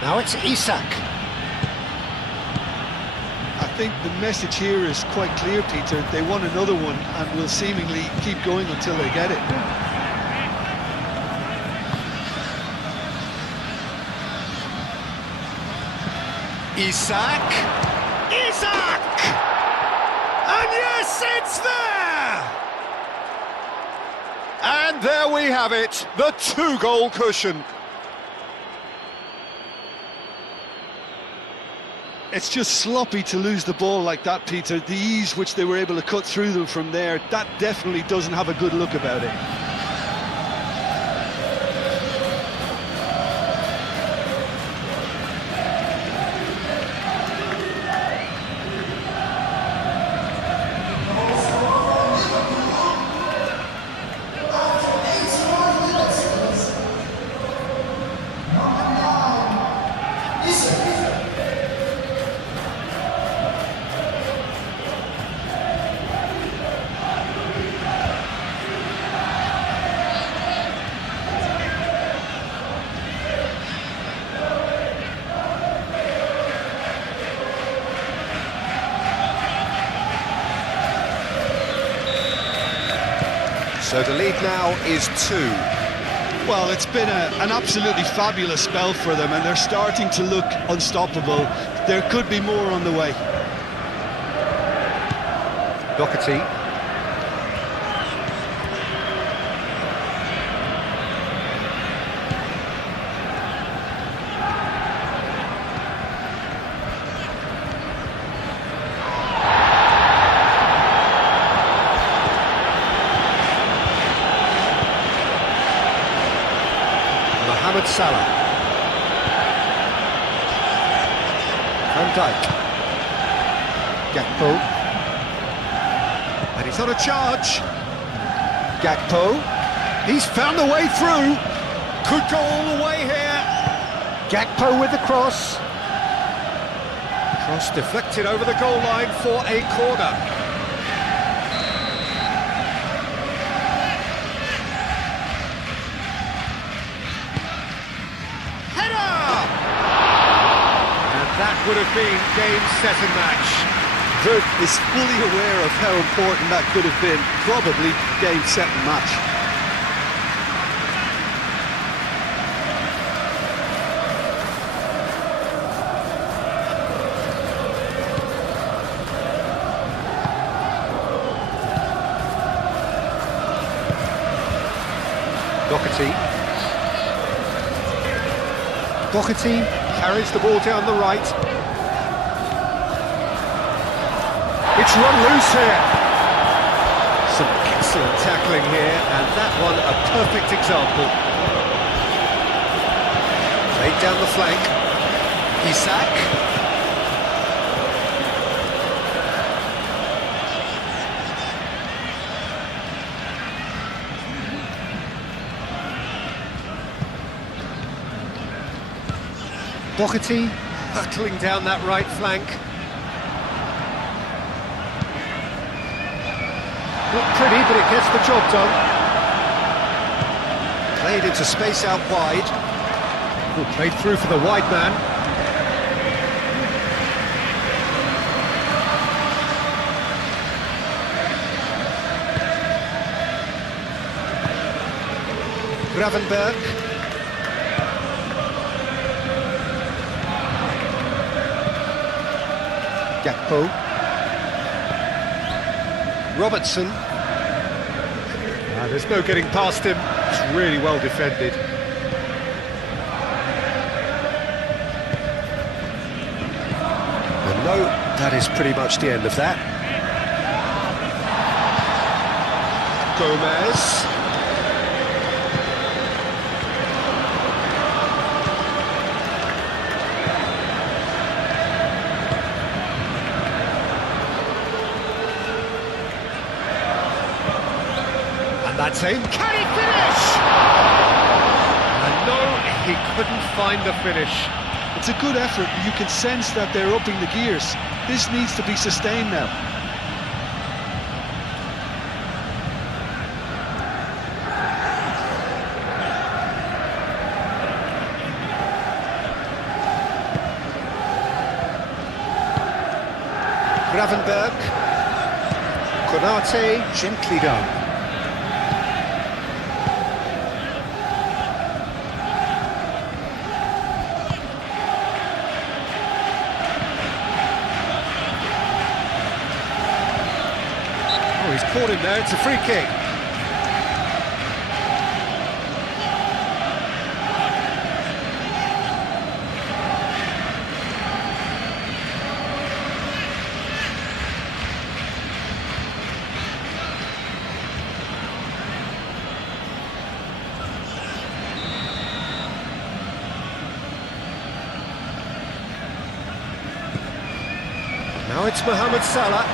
Now it's Isak. I think the message here is quite clear, Peter. They want another one and will seemingly keep going until they get it. Isak! Isak! And yes, it's there! And there we have it, the 2-goal cushion. It's just sloppy to lose the ball like that, Peter. The ease which they were able to cut through them from there, that definitely doesn't have a good look about it. So the lead now is 2. Well, it's been an absolutely fabulous spell for them, and they're starting to look unstoppable. There could be more on the way. Doherty. Mohamed Salah. Van Dijk. Gakpo. And he's on a charge. Gakpo. He's found the way through. Could go all the way here. Gakpo with the cross. Cross deflected over the goal line for a corner. That would have been game, set and match. Bert is fully aware of how important that could have been. Probably game, set and match. Doherty carries the ball down the right. It's run loose here. Some excellent tackling here, and that one a perfect example. Played down the flank. Isak. Doherty hurtling down that right flank. Not pretty, but it gets the job done. Played into space out wide. Ooh, played through for the wide man. Gravenberg. Gakpo. Robertson. There's no getting past him. It's really well defended. And no, that is pretty much the end of that. Gomez. That's him. Can he finish? And no, he couldn't find the finish. It's a good effort. You can sense that they're upping the gears. This needs to be sustained now. Gravenberg. Konate, gently done. He's caught him there, it's a free kick. Now it's Mohamed Salah.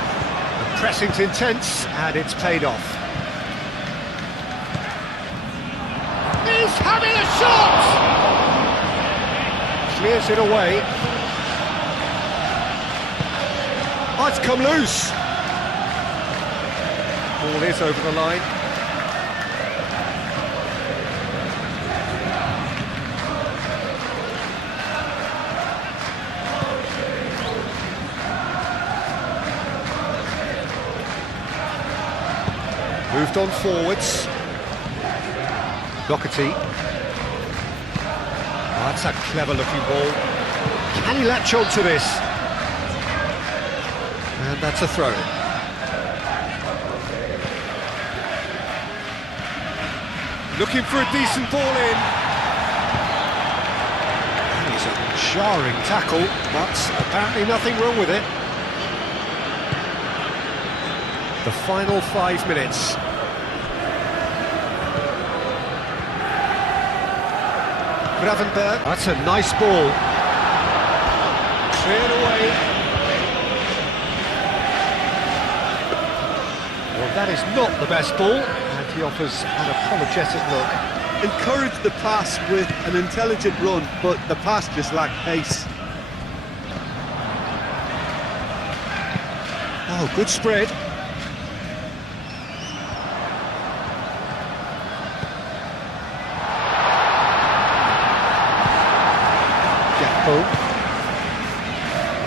The pressing's intense, and it's paid off. He's having a shot! Clears it away. Oh, it's come loose. Ball is over the line. Moved on forwards. Doherty. Oh, that's a clever-looking ball. Can he latch on to this? And that's a throw. Looking for a decent ball in. That is a jarring tackle, but apparently nothing wrong with it. The final 5 minutes. Gravenberg. That's a nice ball. Cleared away. Well, that is not the best ball, and he offers an apologetic look. Encouraged the pass with an intelligent run, but the pass just lacked pace. Oh, good spread.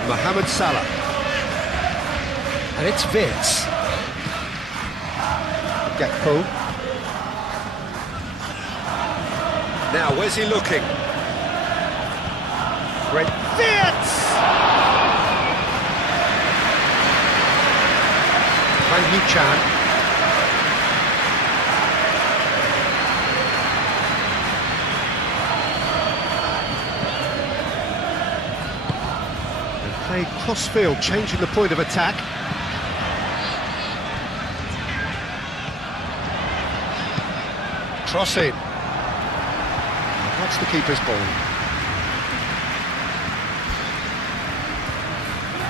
Mohamed Salah, and it's Vitz. Gakpo. Now, where's he looking? Great. Vitz! Wang Hee-chan. Play cross-field, changing the point of attack. Cross in. That's the keeper's ball.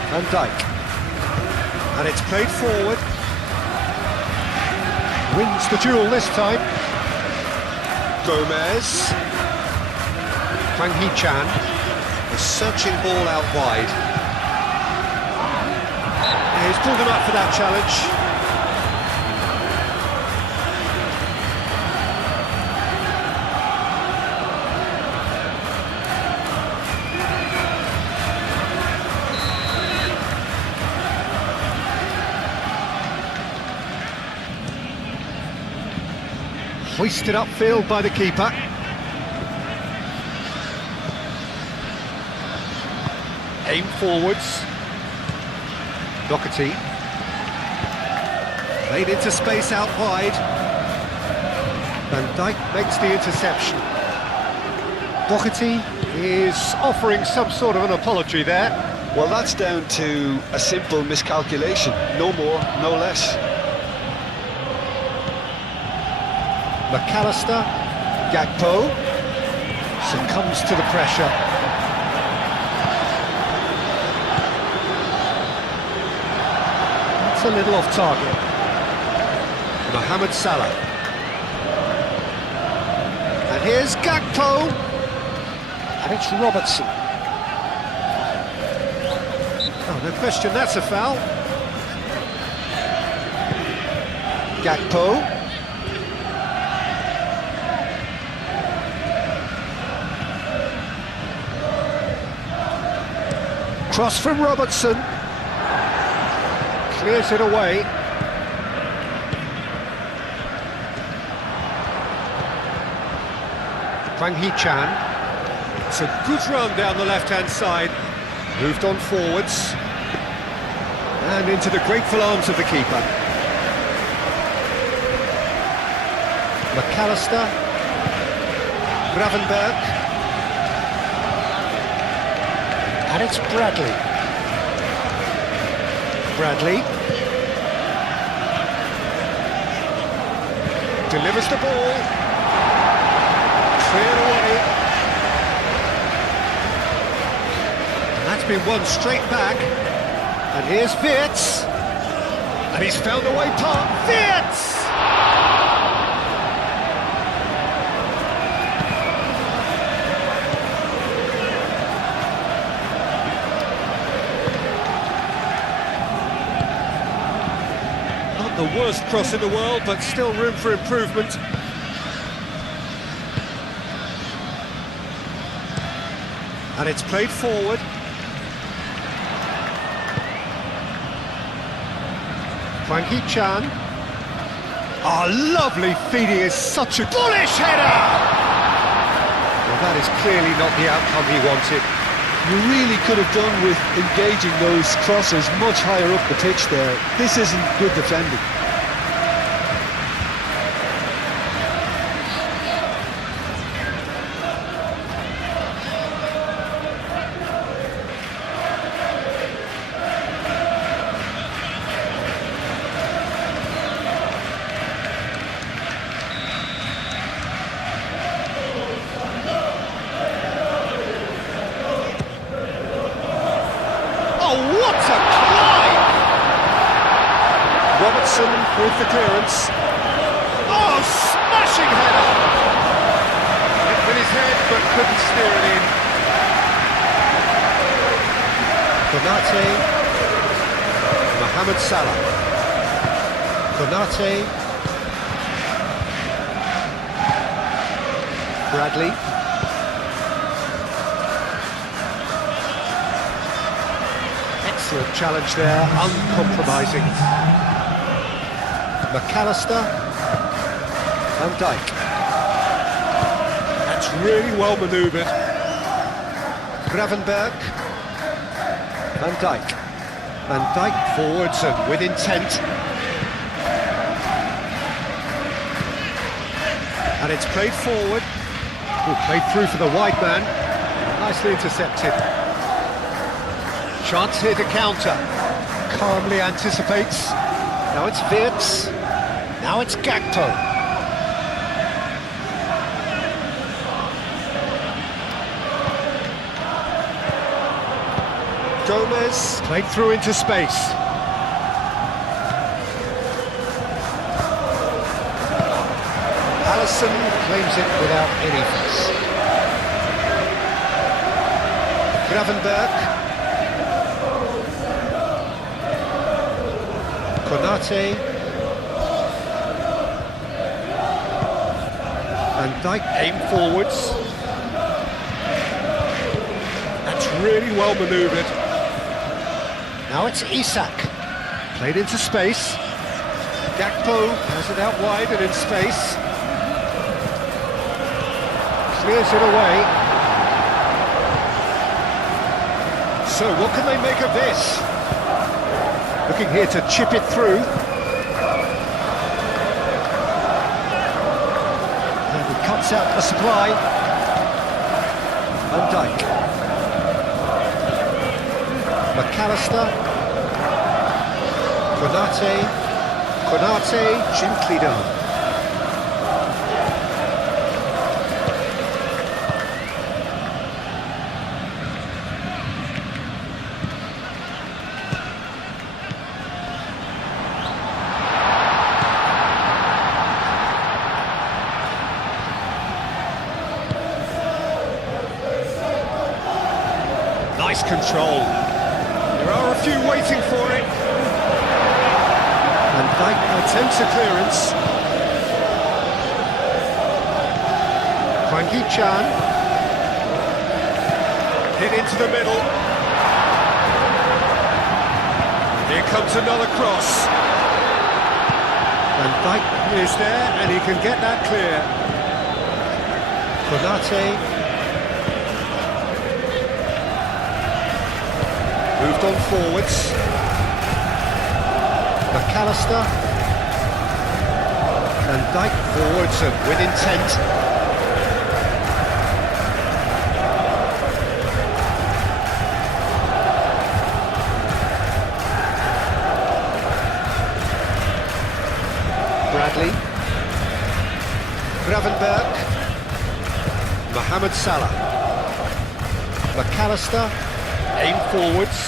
Van Dijk. And it's played forward. Wins the duel this time. Gomez. Wang Hee-chan. A searching ball out wide. He's pulled him up for that challenge. Hoisted upfield by the keeper. Aim forwards. Doherty. Played into space out wide. Van Dijk makes the interception. Doherty is offering some sort of an apology there. Well, that's down to a simple miscalculation. No more, no less. McAllister. Gakpo succumbs to the pressure. A little off target. Mohamed Salah. And here's Gakpo. And it's Robertson. Oh, no question, that's a foul. Gakpo. Cross from Robertson. Clears it away. Wang Hee-chan. It's a good run down the left-hand side. Moved on forwards. And into the grateful arms of the keeper. McAllister. Gravenberg. And it's Bradley. Bradley. Delivers the ball. Cleared away. And that's been won straight back. And here's Vitz. And he's found a way past. Vitz! Not the worst cross in the world, but still room for improvement. And it's played forward. Wang Hee-chan. Oh, lovely feed, he is such a bullish header! Well, that is clearly not the outcome he wanted. You really could have done with engaging those crossers much higher up the pitch there. This isn't good defending. Oh, what a climb! Robertson with the clearance. Oh, smashing header! Hit with his head, but couldn't steer it in. Konate. Mohamed Salah. Konate. Bradley. Excellent challenge there, uncompromising. McAllister. Van Dijk. That's really well manoeuvred. Gravenberg. Van Dijk. Van Dijk forwards and with intent. And it's played forward. Oh, played through for the wide man. Nicely intercepted. Chance here to counter. Calmly anticipates. Now it's Wirtz. Now it's Gakpo. Gomez played through into space. Alisson claims it without any fuss. Gravenberg. Konate. Van Dijk aim forwards. That's really well manoeuvred. Now it's Isak. Played into space. Gakpo has it out wide and in space. Clears it away. So what can they make of this? Looking here to chip it through. And he cuts out the supply. Van Dijk. McAllister. Konate. Konate gently done. Nice control. There are a few waiting for it. Van Dijk attempts a clearance. Frankie Chan. Hit into the middle. Here comes another cross. Van Dijk is there and he can get that clear. Konate. Moved on forwards. McAllister. Van Dijk forwards and with intent. Bradley. Gravenberg. Mohamed Salah. McAllister. Aim forwards.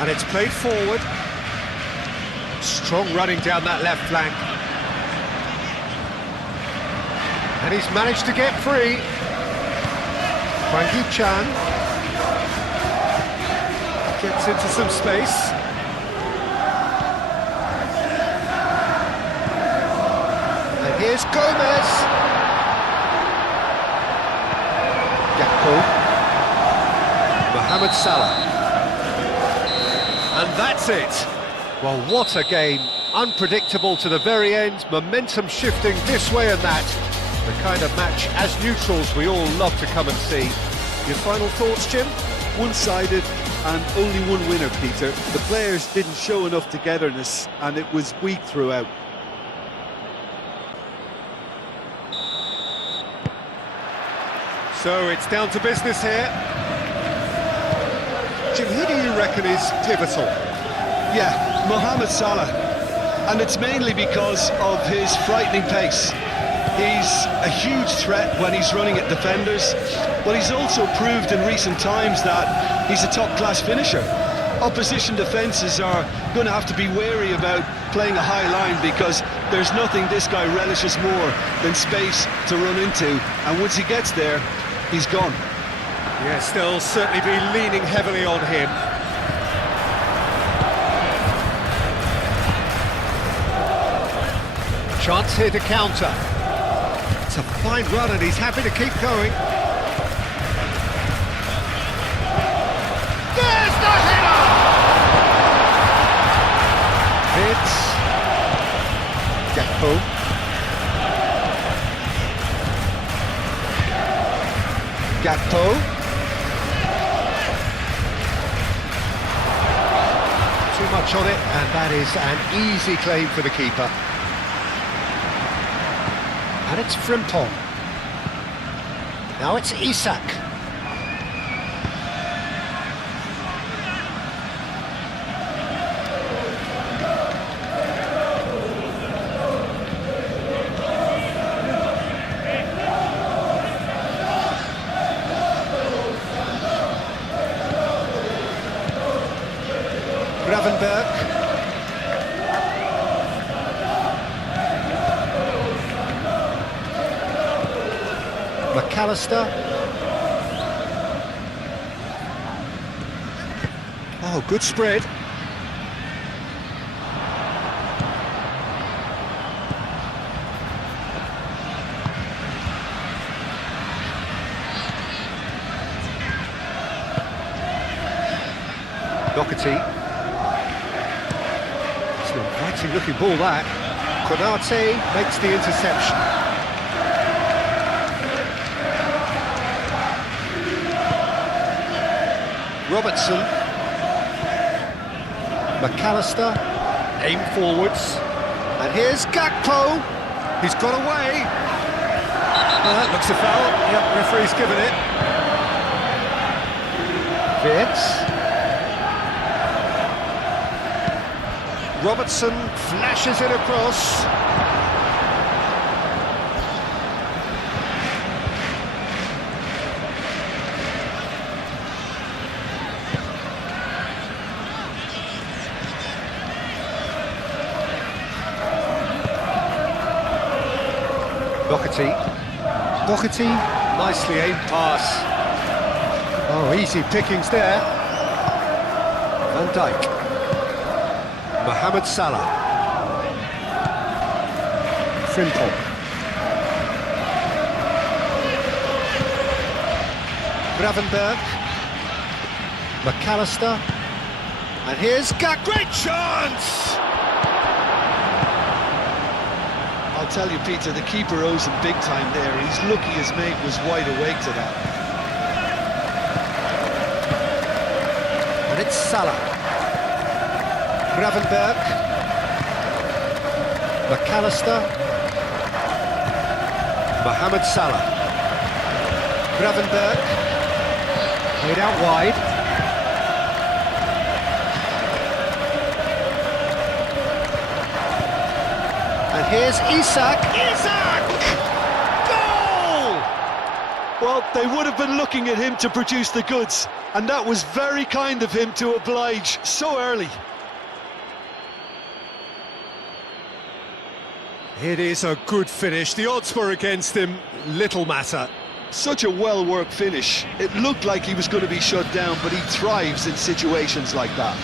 And it's played forward. Strong running down that left flank. And he's managed to get free. Frankie Chan gets into some space. And here's Gomez. Gakpo. Mohamed Salah. that's it. Well, what a game. Unpredictable to the very end, momentum shifting this way and that. The kind of match, as neutrals, we all love to come and see. Your final thoughts, Jim? One-sided and only one winner, Peter. The players didn't show enough togetherness and it was weak throughout. So it's down to business here. Jim, who do you reckon is pivotal? Yeah, Mohamed Salah. And it's mainly because of his frightening pace. He's a huge threat when he's running at defenders, but he's also proved in recent times that he's a top-class finisher. Opposition defences are going to have to be wary about playing a high line because there's nothing this guy relishes more than space to run into, and once he gets there, he's gone. Yes, they'll certainly be leaning heavily on him. Chance here to counter. It's a fine run and he's happy to keep going. There's the header! It's Gakpo. Gakpo. Too much on it, and that is an easy claim for the keeper. And it's Frimpong. Now it's Isak. Gravenberg. McAllister. Oh, good spread. Doherty. It's an inviting looking ball, that. Konate makes the interception. Robertson. McAllister. Aim forwards. And here's Gakpo. He's got away. That looks a foul. Yep, referee's given it. Vitz. Robertson flashes it across. Doherty, nicely aimed pass. Oh, easy pickings there. Van Dijk. Mohamed Salah. Frimpong. Gravenberg. McAllister. And here's Gak. Great chance! I'll tell you, Peter, the keeper owes him big time there. He's lucky his mate was wide awake to that. And it's Salah. Gravenberg. McAllister. Mohamed Salah. Gravenberg. Played out wide. And here's Isak. Isak! Goal! Well, they would have been looking at him to produce the goods, and that was very kind of him to oblige so early. It is a good finish. The odds were against him. Little matter. Such a well-worked finish. It looked like he was going to be shut down, but he thrives in situations like that.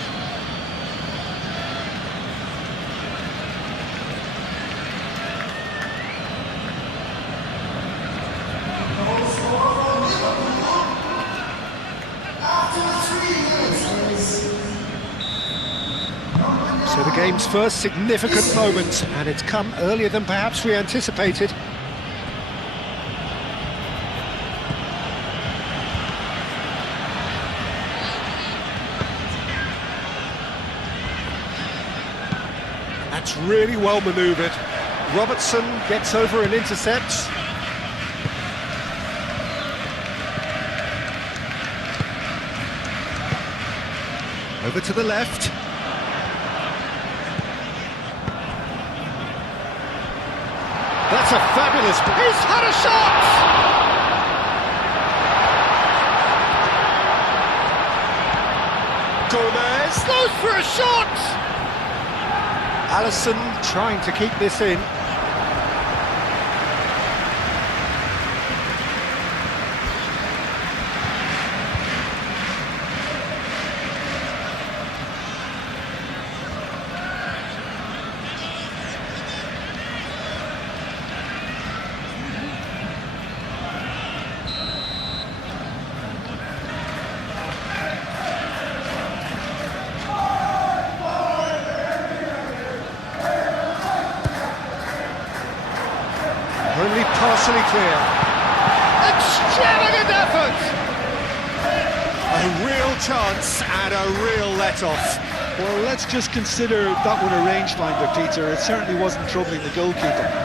game's first significant moment, and it's come earlier than perhaps we anticipated. That's really well manoeuvred. Robertson gets over and intercepts. Over to the left. That's a fabulous... He's had a shot! Gomez goes for a shot! Alisson trying to keep this in. Only partially clear. Extravagant effort! A real chance and a real let-off. Well, let's just consider that one a rangefinder, Peter. It certainly wasn't troubling the goalkeeper.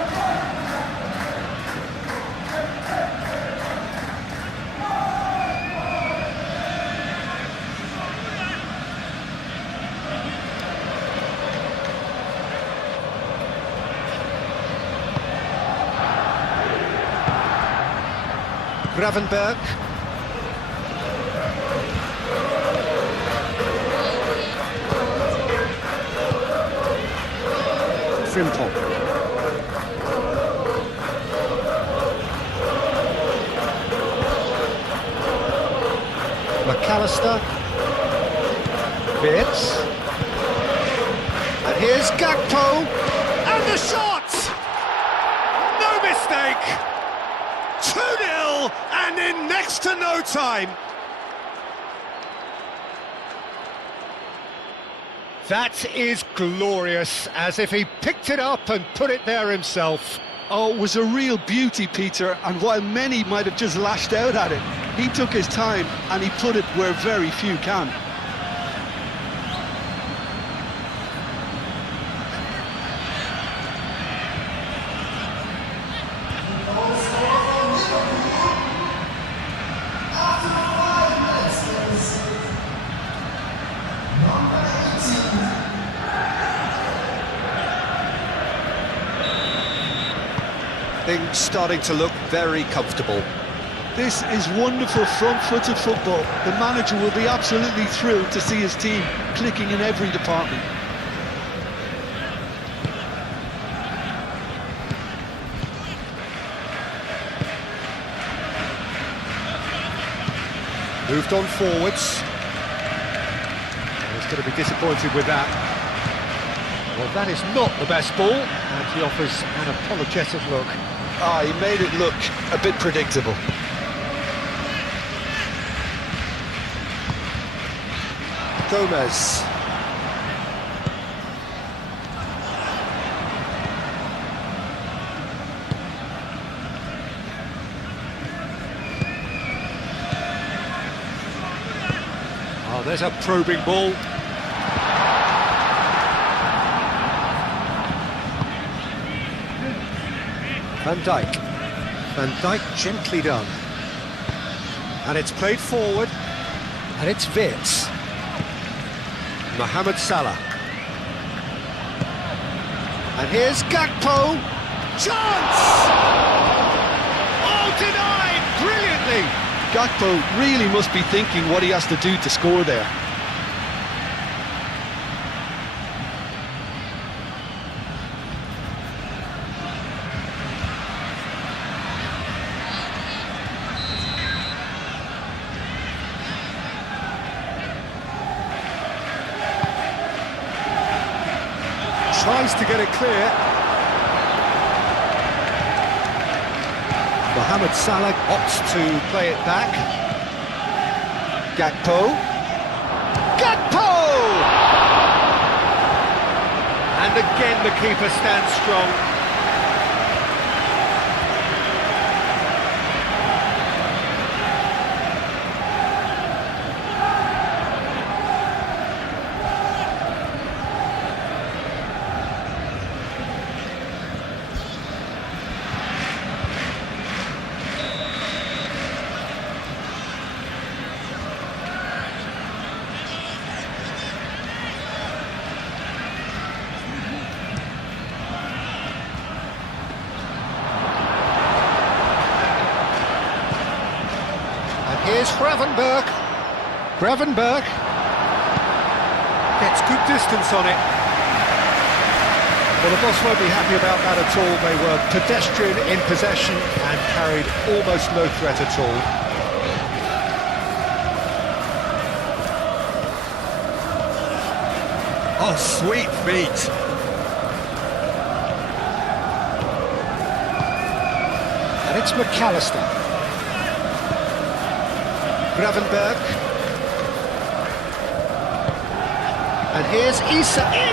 Gravenberg. Frimpong. McAllister. Wirtz. And here's Gakpo. And the shot! No mistake! 2-0, and in next to no time. That is glorious, as if he picked it up and put it there himself. Oh, it was a real beauty, Peter, and while many might have just lashed out at it, he took his time and he put it where very few can. Things starting to look very comfortable. This is wonderful front-footed football. The manager will be absolutely thrilled to see his team clicking in every department. Moved on forwards. He's going to be disappointed with that. Well, that is not the best ball, and he offers an apologetic look. Ah, he made it look a bit predictable. Gomez. Oh, there's a probing ball. Van Dijk. Van Dijk gently done. And it's played forward. And it's Wirtz. Mohamed Salah. And here's Gakpo. Chance! Oh, denied! Brilliantly! Gakpo really must be thinking what he has to do to score there. Tries to get it clear. Mohamed Salah opts to play it back. Gakpo. Gakpo! And again the keeper stands strong. Here's Gravenberg. Gravenberg Gets good distance on it. Well, the boss won't be happy about that at all. They were pedestrian in possession and carried almost no threat at all. Oh, sweet feet. And it's McAllister. Gravenberg. And here's Isak! Oh,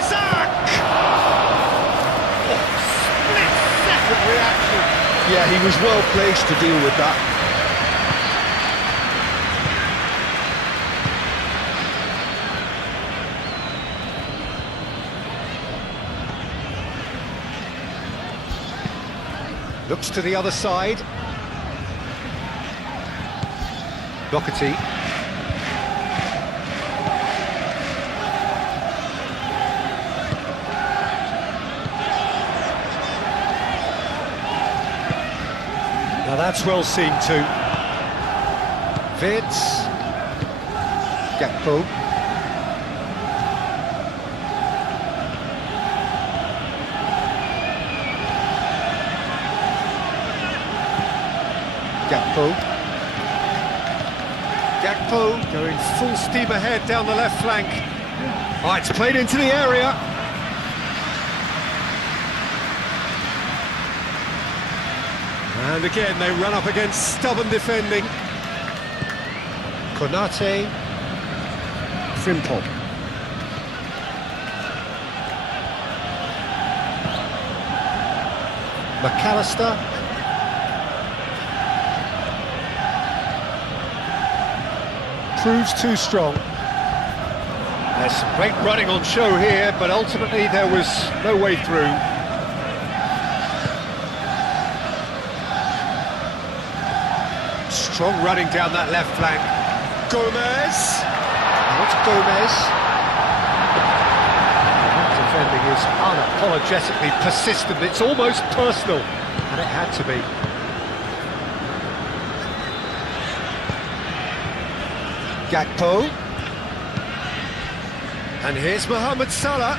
split-second reaction. Yeah, he was well placed to deal with that. Looks to the other side. Doherty. Now that's well seen too. Vitz. Gakpo. Gakpo. Gakpo going full steam ahead down the left flank. Oh, it's played into the area. And again, they run up against stubborn defending. Konate. Frimpong. McAllister. Proves too strong. There's some great running on show here, but ultimately there was no way through. Strong running down that left flank. Gomez. What's Gomez? That defending is unapologetically persistent. It's almost personal, and it had to be. Gakpo. And here's Mohamed Salah.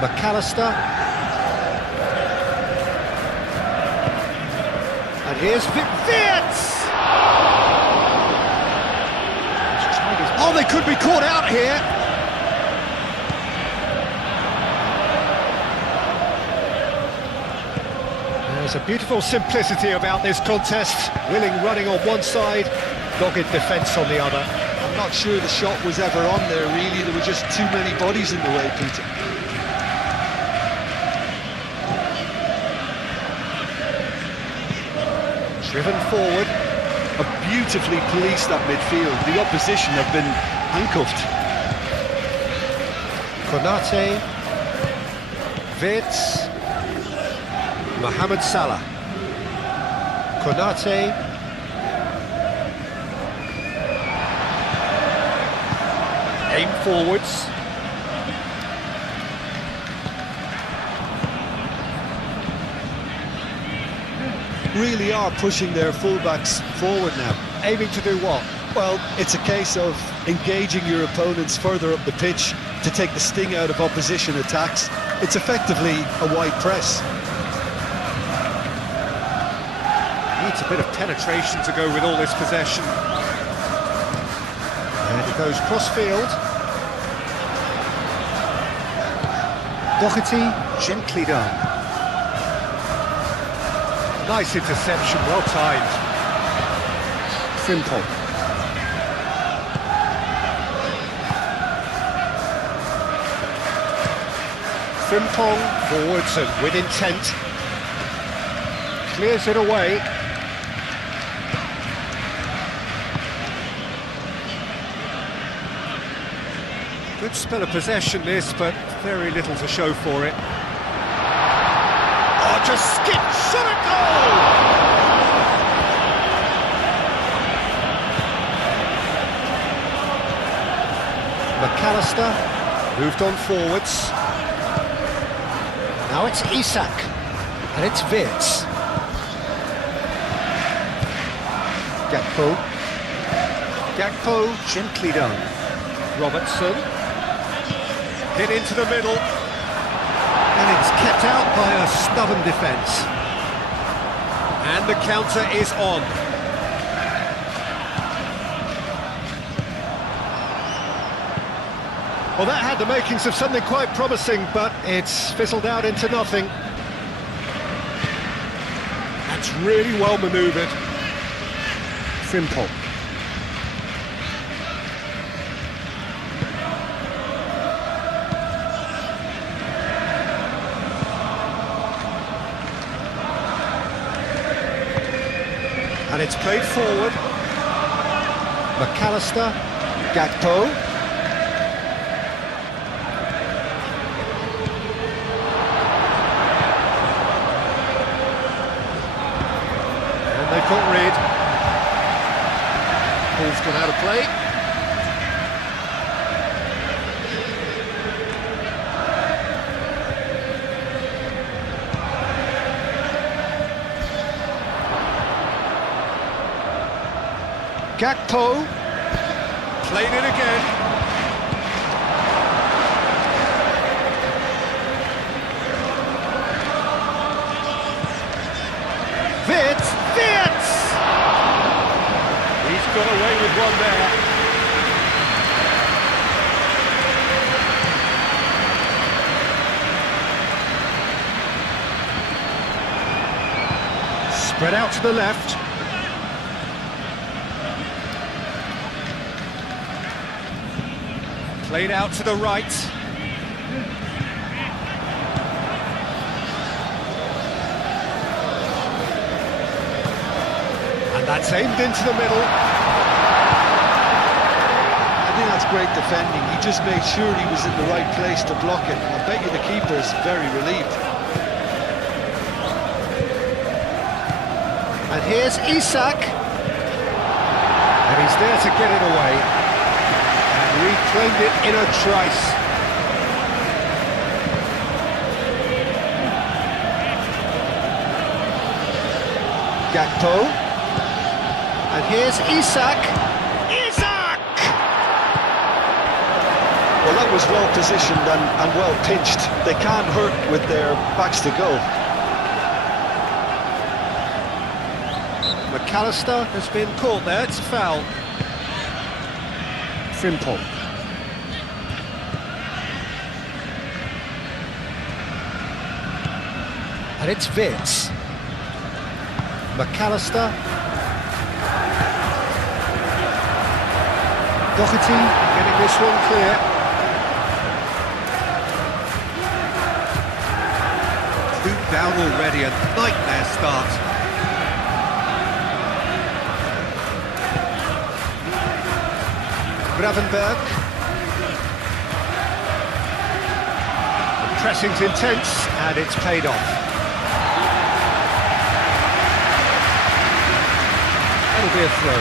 McAllister. And here's Vitz. Oh, they could be caught out here. There's a beautiful simplicity about this contest. Willing running on one side, dogged defence on the other. I'm not sure the shot was ever on there, really. There were just too many bodies in the way, Peter. Driven forward. Beautifully policed that midfield. The opposition have been handcuffed. Konate. Vitz. Mohamed Salah. Konate. Aim forwards. Really are pushing their fullbacks forward now. Aiming to do what? Well, it's a case of engaging your opponents further up the pitch to take the sting out of opposition attacks. It's effectively a wide press. Needs a bit of penetration to go with all this possession. And it goes cross-field. Doherty, gently done. Nice interception, well timed. Frimpong. Frimpong forwards and with intent. Clears it away. Good spell of possession this, but very little to show for it. Oh, just skipped, shot a goal! McAllister moved on forwards. Now it's Isak, and it's Wirtz. Gakpo gently done. Robertson. Hit into the middle. And it's kept out by a stubborn defence. And the counter is on. Well, that had the makings of something quite promising, but it's fizzled out into nothing. That's really well manoeuvred. Frimpong. And it's played forward. McAllister, Gakpo. And they've got rid. Ball's gone out of play. Gakpo played it again. Wirtz! He's got away with one there. Spread out to the left. Played out to the right. And that's aimed into the middle. I think that's great defending. He just made sure he was in the right place to block it. I bet you the keeper's very relieved. And here's Isak. And he's there to get it away. Reclaimed it in a trice. Gakpo. And here's Isak. Isak! Well, that was well positioned and well pitched. They can't hurt with their backs to goal. McAllister has been caught there, it's a foul. Frimpong. And it's Wirtz. McAllister. Doherty getting this one clear. Two down already, a nightmare start. Gravenberg. The pressing's intense and it's paid off. That'll be a throw.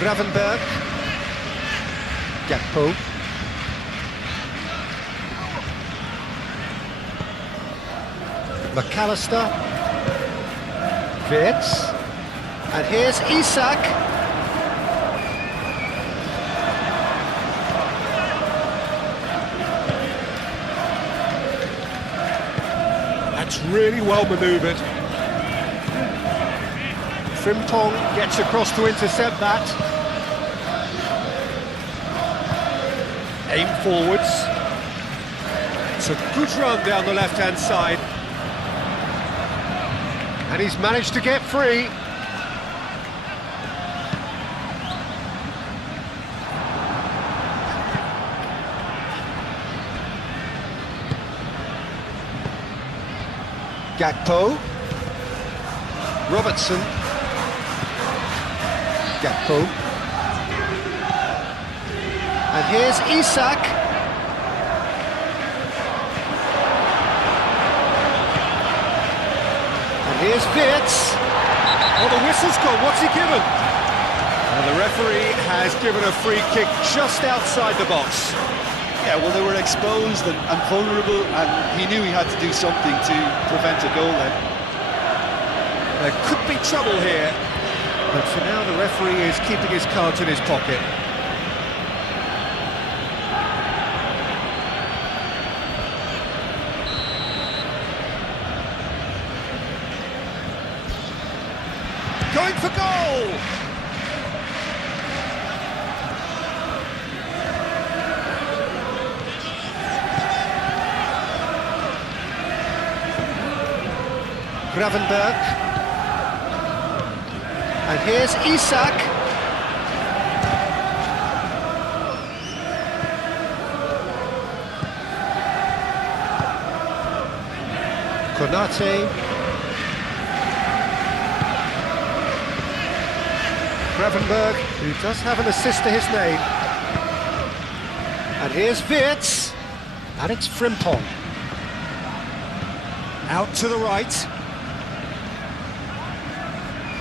Gravenberg. Gakpo. McAllister. Wirtz. And here's Isak. That's really well manoeuvred. Frimpong gets across to intercept that. Aim forwards. It's a good run down the left-hand side. And he's managed to get free. Gakpo. Robertson. Gakpo. And here's Isak. And here's Wirtz. Oh, the whistle's gone. What's he given? And the referee has given a free kick just outside the box. Yeah, well, they were exposed and vulnerable, and he knew he had to do something to prevent a goal then. There could be trouble here. But for now, the referee is keeping his cards in his pocket. Going for goal! Gravenberg. And here's Isak. Konate. Gravenberg, who does have an assist to his name. And here's Wirtz. And it's Frimpong. Out to the right.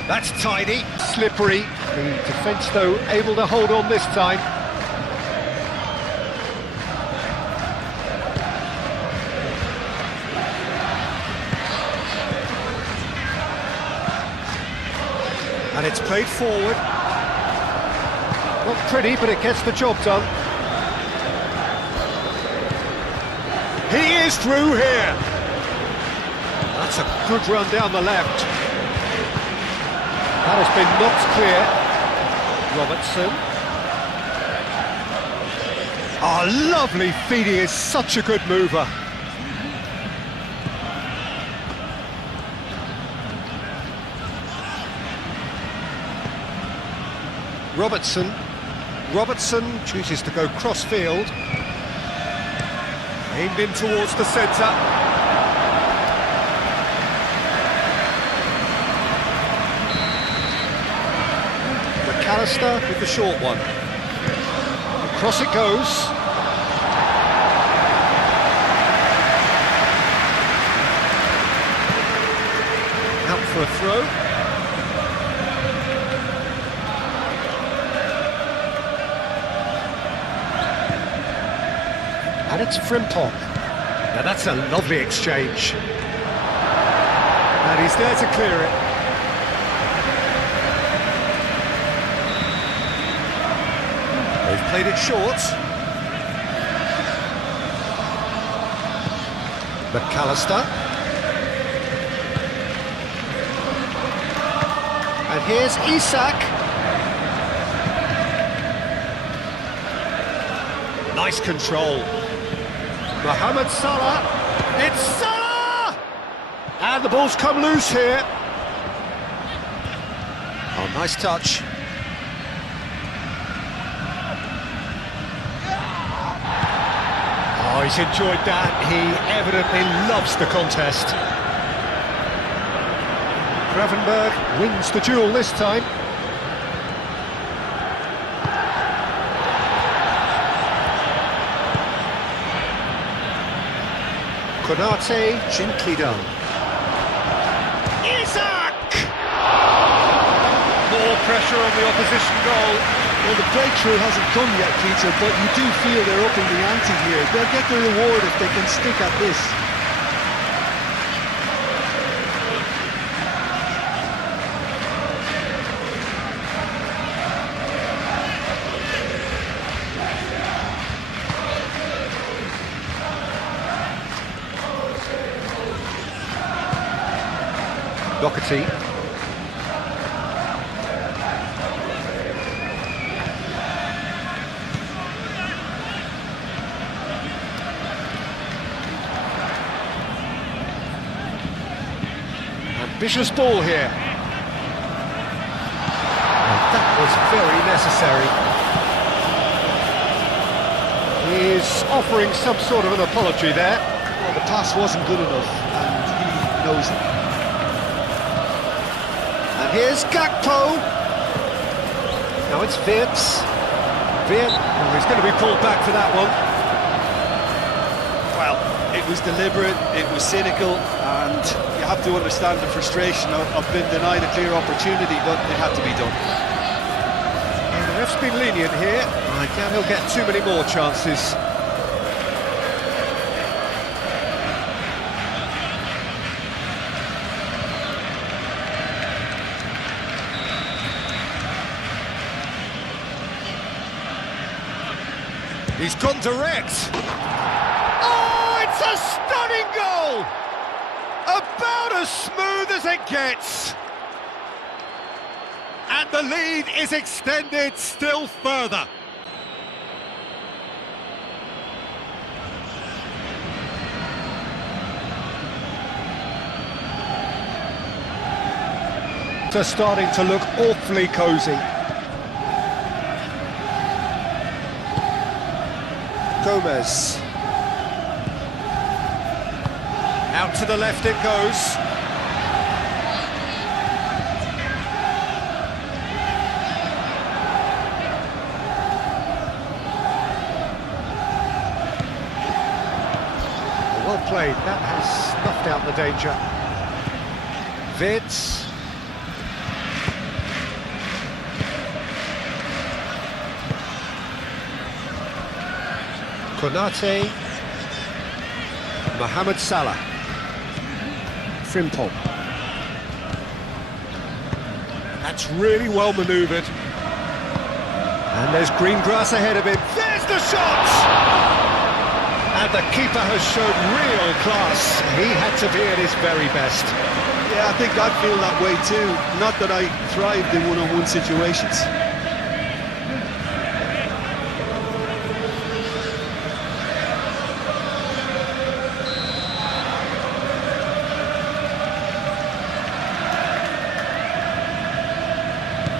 That's tidy. Slippery. The defence, though, able to hold on this time. And it's played forward. Not pretty, but it gets the job done. He is through here. That's a good run down the left. That has been knocked clear. Robertson. Oh, lovely feed. He is such a good mover. Robertson. Robertson chooses to go cross-field. Aimed in towards the centre. McAllister With the short one. across it goes. Out for a throw. And it's Frimpong. Now that's a lovely exchange. And he's there to clear it. They've played it short. McAllister. And here's Isak. Nice control. Mohamed Salah. It's Salah! And the ball's come loose here. Oh, nice touch. Oh, he's enjoyed that. He evidently loves the contest. Gravenberg wins the duel this time. Konate, gently done. Isak! More pressure on the opposition goal. Well, the breakthrough hasn't come yet, Peter, but you do feel they're upping the ante here. They'll get the reward if they can stick at this. Doherty. Ambitious ball here. And that was very necessary. He's offering some sort of an apology there. Well, the pass wasn't good enough, and knows it. And here's Gakpo. Now it's Wirtz. Oh, he's going to be pulled back for that one. Well, it was deliberate, it was cynical, and you have to understand the frustration of being denied a clear opportunity, but it had to be done. And the ref's been lenient here. I doubt he'll get too many more chances. He's gone direct. Oh, it's a stunning goal! About as smooth as it gets. And the lead is extended still further. They're starting to look awfully cosy. Gomez. Out to the left it goes. Well played, that has snuffed out the danger. Wirtz. Konate. Mohamed Salah. Frimpong. That's really well manoeuvred. And there's green grass ahead of him. There's the shot! And the keeper has shown real class. He had to be at his very best. Yeah, I think I feel that way too. Not that I thrived in one-on-one situations.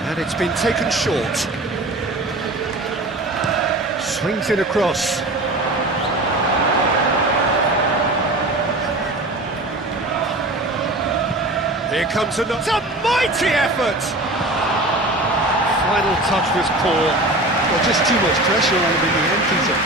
And it's been taken short. Swings it across. Here comes another. It's a mighty effort! Final touch was poor. Well, just too much pressure on him in the end, Peter.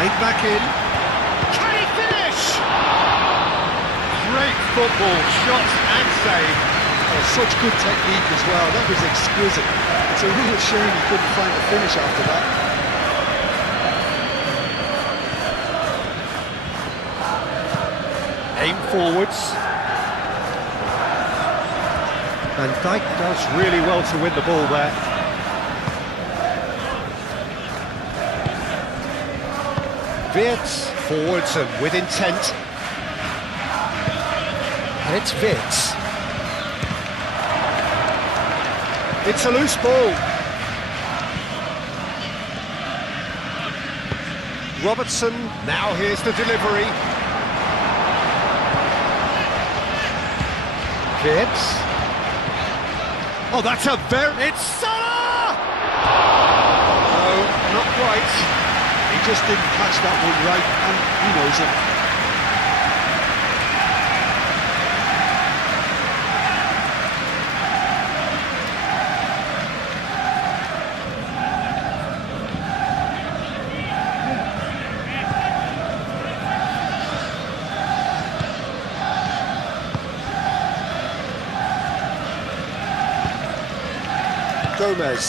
Played back in. Can he finish? Great football, shots and save. Oh, such good technique as well. That was exquisite. It's a real shame he couldn't find a finish after that. Aim forwards. Van Dijk does really well to win the ball there. Wirtz forwards and with intent. And it's Wirtz. It's a loose ball. Robertson, now here's the delivery. Wirtz. Oh, that's a very... It's Salah! No, not quite. He just didn't catch that one right, and he knows it. Gomez.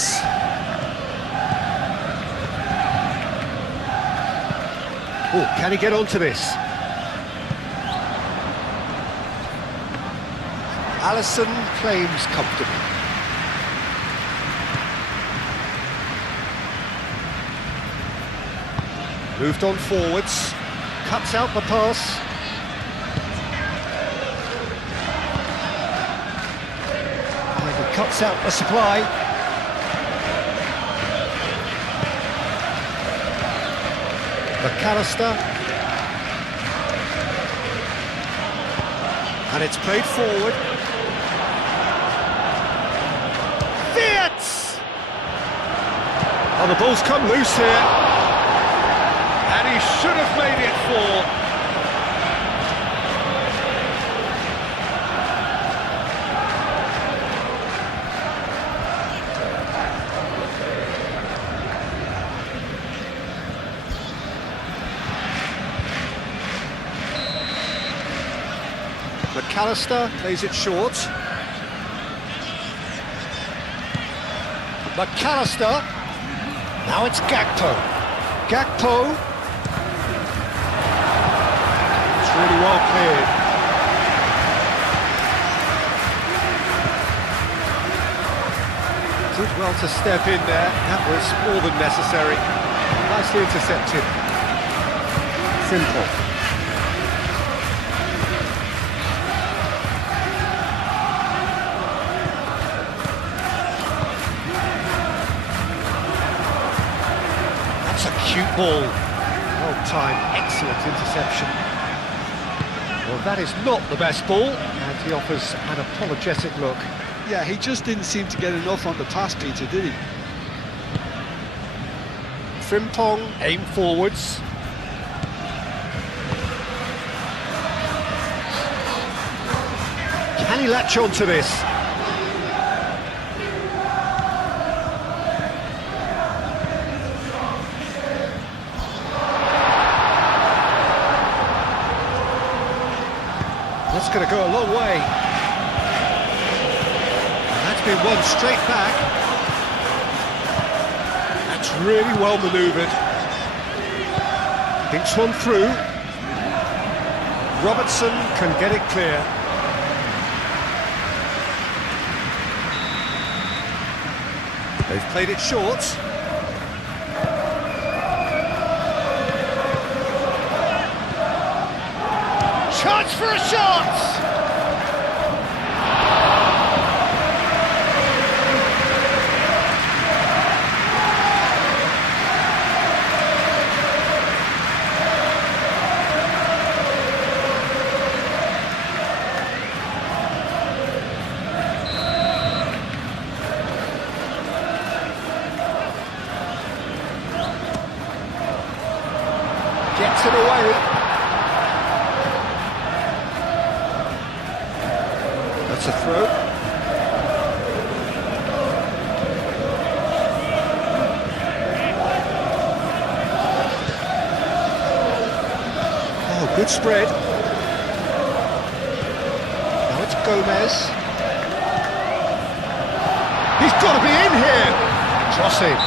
Oh, can he get onto this? Alisson claims comfortably. Moved on forwards, cuts out the pass. And he cuts out the supply. McAllister. And it's played forward. Fiat! Oh, the ball's come loose here. And he should have made it fall. McAllister plays it short. McAllister. Now it's Gakpo. Gakpo. It's really well cleared. Did well to step in there. That was more than necessary. Nicely intercepted. Simple. Cute ball, well timed, excellent interception. Well, that is not the best ball, and he offers an apologetic look. Yeah, he just didn't seem to get enough on the pass, Peter, did he? Frimpong, aim forwards. Can he latch on to this? That's going to go a long way. And that's been won straight back. That's really well manoeuvred. Thinks one through. Robertson can get it clear. They've played it short. Chance for a shot! Gets it away. That's a throw. Oh, good spread. Now it's Gomez. He's got to be in here. Crossing.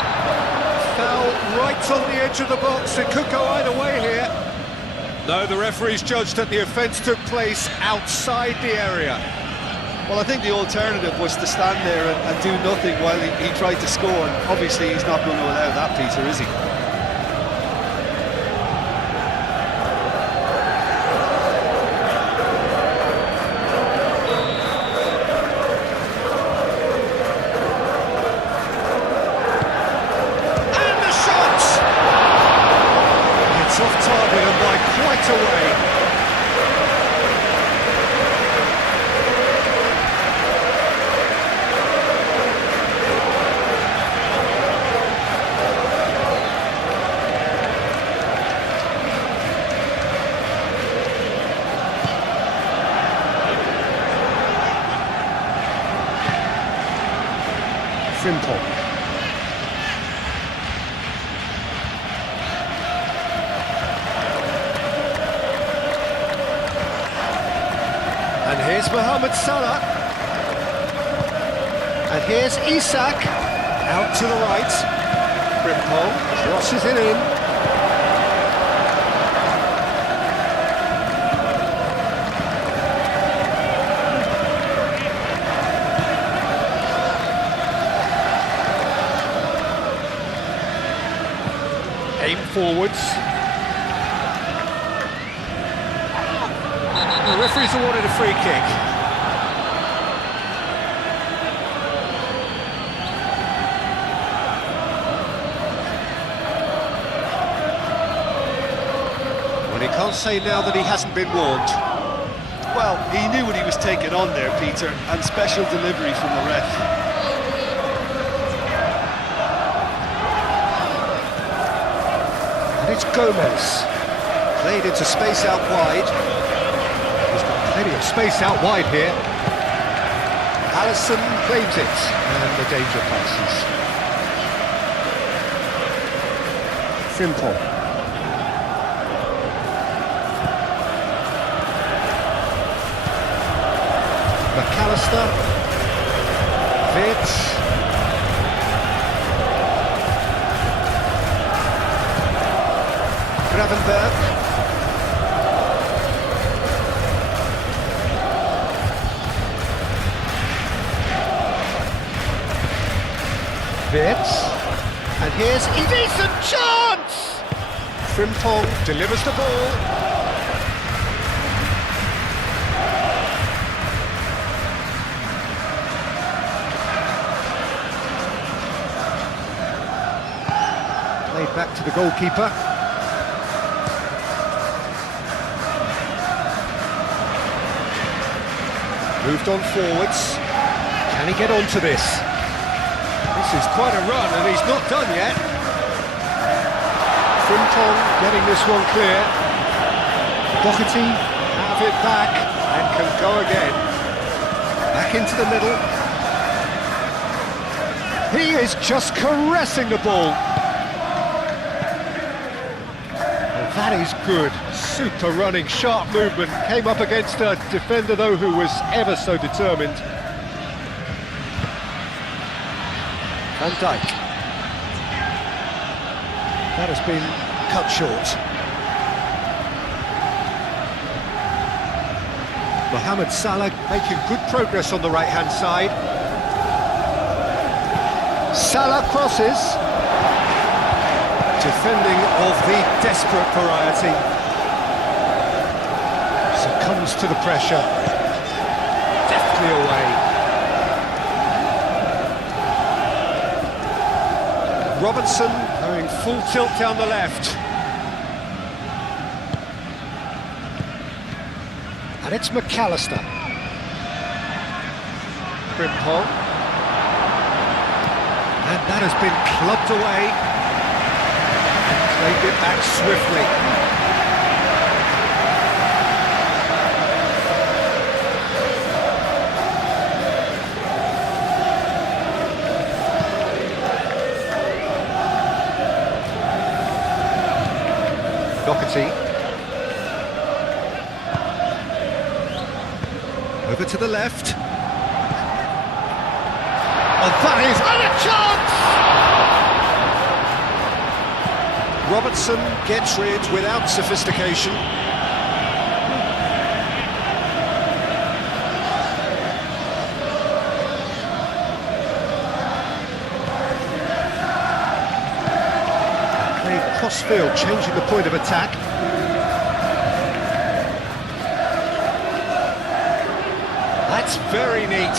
Foul right on the edge of the box. It could go either way here. No, the referee's judged that the offence took place outside the area. Well, I think the alternative was to stand there and do nothing while he tried to score, and obviously he's not going to allow that, Peter, is he? And the shot! It's off target and by quite a way. Simple. And here's Mohamed Salah. And here's Isak. Out to the right. Frimpong crosses it in. Aim forwards. The referee's awarded a free kick. Can't say now that he hasn't been warned. Well, he knew what he was taking on there, Peter, and special delivery from the ref. And it's Gomez. Played into space out wide. He's got plenty of space out wide here. Alisson claims it, and the danger passes. Frimpong. McAllister. Vitz. Gravenberg. Vitz. And here's a decent chance! Frimpong delivers the ball. Played back to the goalkeeper. Moved on forwards. Can he get onto this? This is quite a run, and he's not done yet. Frimpong getting this one clear. Doherty have it back and can go again. Back into the middle. He is just caressing the ball. And that is good. Super running, sharp movement. Came up against a defender, though, who was ever so determined. Van Dijk. That has been cut short. Mohamed Salah making good progress on the right-hand side. Salah crosses. Defending of the desperate variety. Succumbs to the pressure. Deftly away. Robertson going full tilt down the left. And it's McAllister. Frimpong. And that has been clubbed away. And played it back swiftly. Doherty. Over to the left. Oh, that is... And a chance! Robertson gets rid without sophistication. Crossfield changing the point of attack. That's very neat.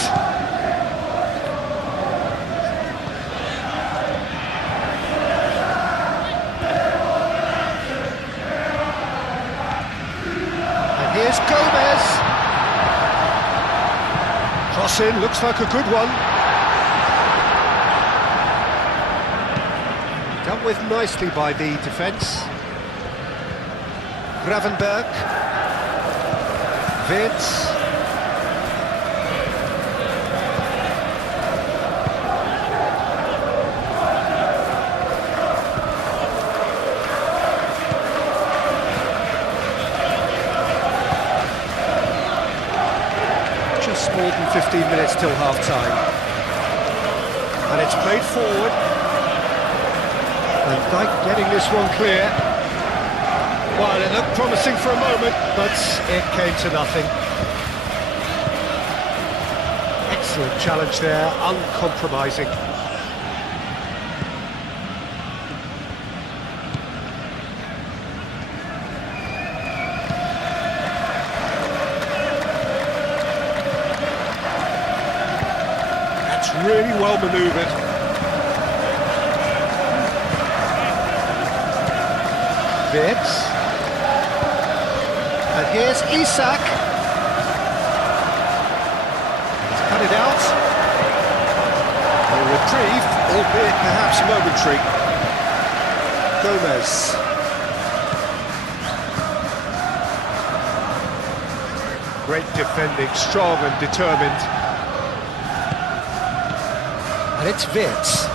And here's Gomez. Cross in, looks like a good one. Dealt with nicely by the defence. Gravenberg. Vitz. Just more than 15 minutes till half-time. And it's played forward. And Dijk getting this one clear. Well, it looked promising for a moment, but it came to nothing. Excellent challenge there, uncompromising. That's really well manoeuvred. Vitz. Isak. He's cut it out. A reprieve, albeit perhaps momentary. Gomez. Great defending, strong and determined. And it's Wirtz.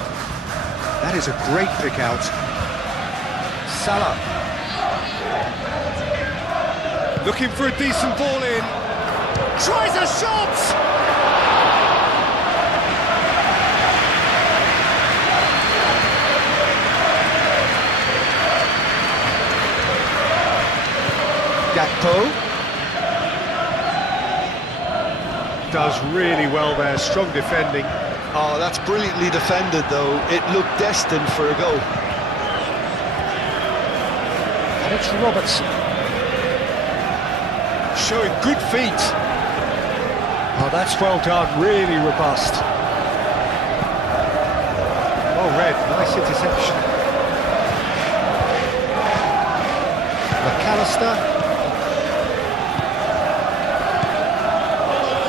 That is a great pick out. Salah. Looking for a decent ball in. Tries a shot! Gakpo. Does really well there, strong defending. Oh, that's brilliantly defended, though. It looked destined for a goal. And it's Robertson. Showing good feet. Oh, that's well done, really robust. Well read, nice interception. McAllister.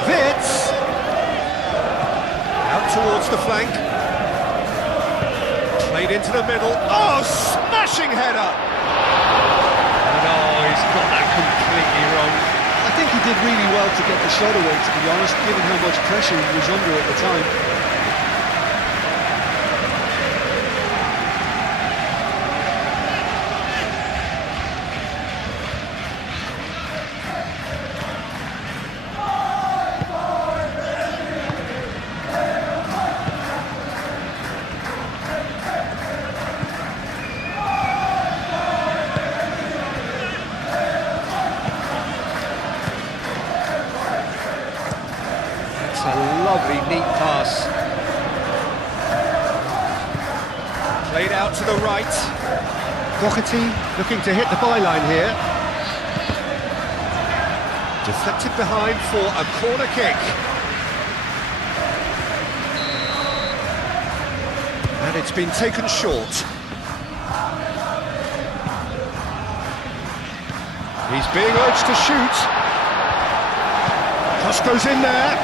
Wirtz. Out towards the flank. Played into the middle. Oh, smashing header! No, he's got that completely wrong. I think he did really well to get the shot away, to be honest, given how much pressure he was under at the time. It's a lovely, neat pass. Played out to the right. Doherty looking to hit the byline here. Deflected behind for a corner kick. And it's been taken short. He's being urged to shoot. Cross goes in there.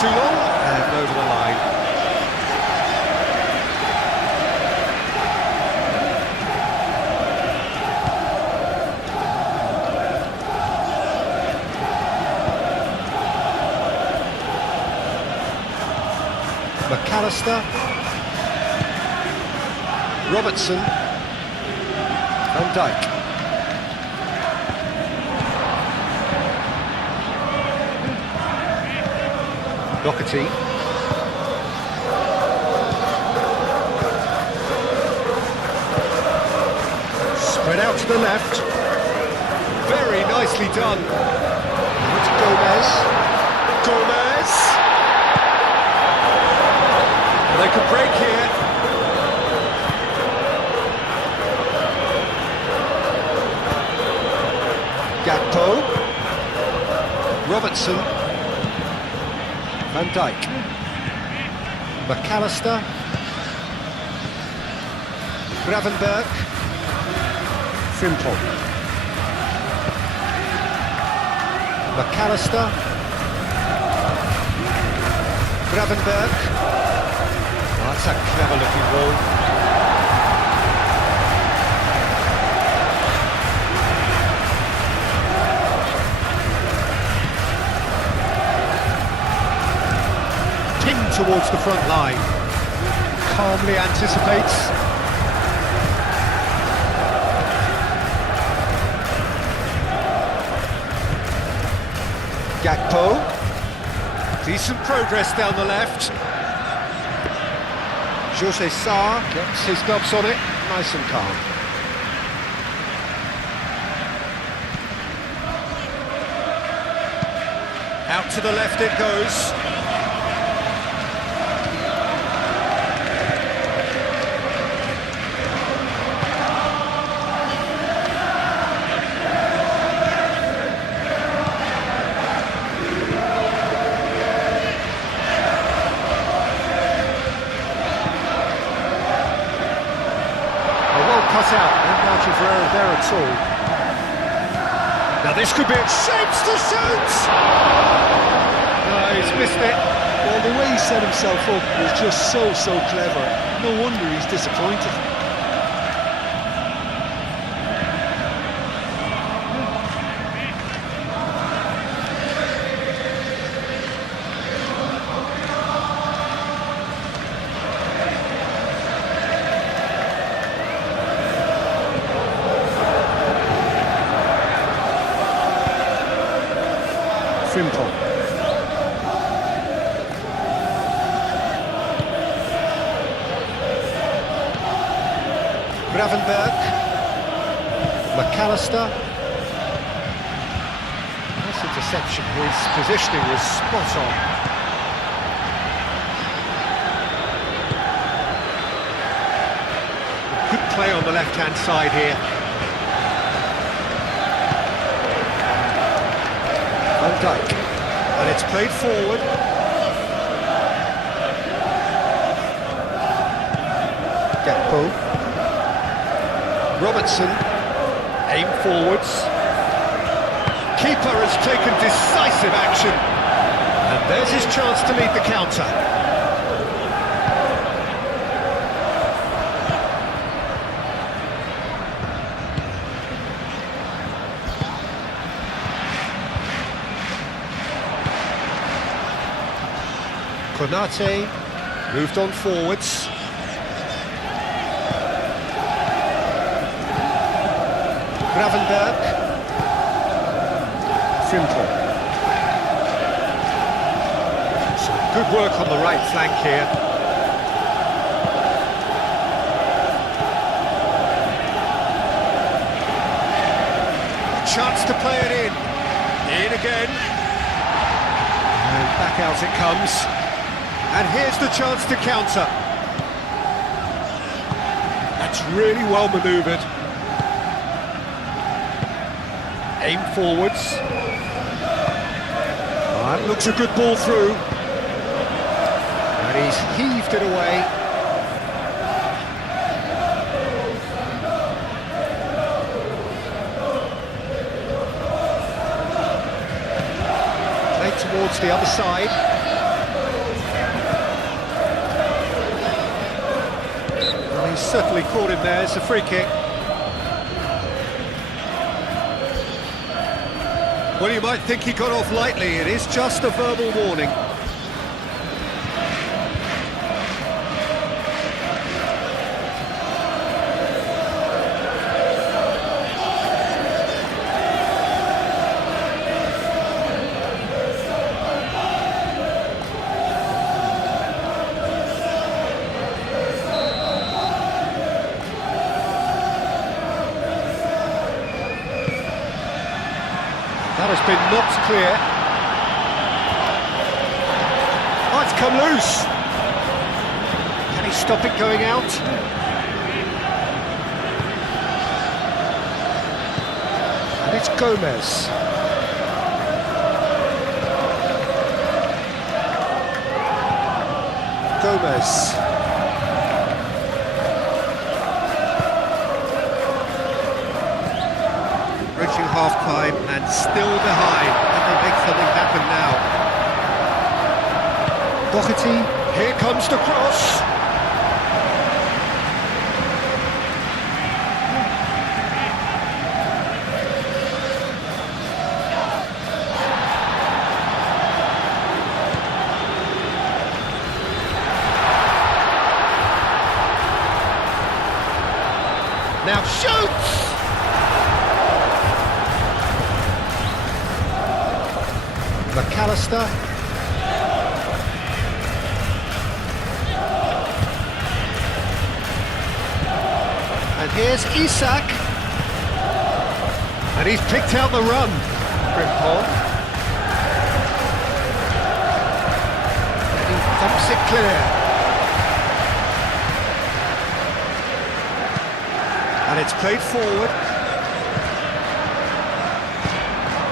Too long and over the line. McAllister. Robertson. Van Dijk. Doherty. Spread out to the left. Very nicely done. It's Gomez. Gomez. They could break here. Gakpo. Robertson. Van Dijk. McAllister. Gravenberg. Frimpong. McAllister. Gravenberg. Oh, that's a clever looking ball. Towards the front line. Calmly anticipates. Gakpo. Decent progress down the left. Jose Sarr gets his gloves on it, nice and calm. Out to the left it goes. Cut out, no margin for error there at all. Now this could be it. Shapes to shoot! No, he's missed it. Well, the way he set himself up was just so clever. No wonder he's disappointed. Frimpong. Gravenberg. McAllister. Nice interception. His positioning was spot on. Good play on the left-hand side here. Van Dijk, and it's played forward. Gakpo. Robertson, aim forwards. Keeper has taken decisive action. And there's his chance to lead the counter. Konate moved on forwards. Gravenberg. Frimpong. Some good work on the right flank here. Chance to play it in. In again. And back out it comes. And here's the chance to counter. That's really well manoeuvred. Aim forwards. That looks a good ball through. And he's heaved it away. Played towards the other side. He's certainly caught him there. It's a free kick. Well, you might think he got off lightly. It is just a verbal warning. That has been knocked clear. Oh, it's come loose. Can he stop it going out? And it's Gomez. Gomez. Reaching half-time and still behind. Can they make something happen now? Doherty, here comes the cross. Now shoots! McAllister. And here's Isak. And he's picked out the run. Frimpong. And he thumps it clear. And it's played forward.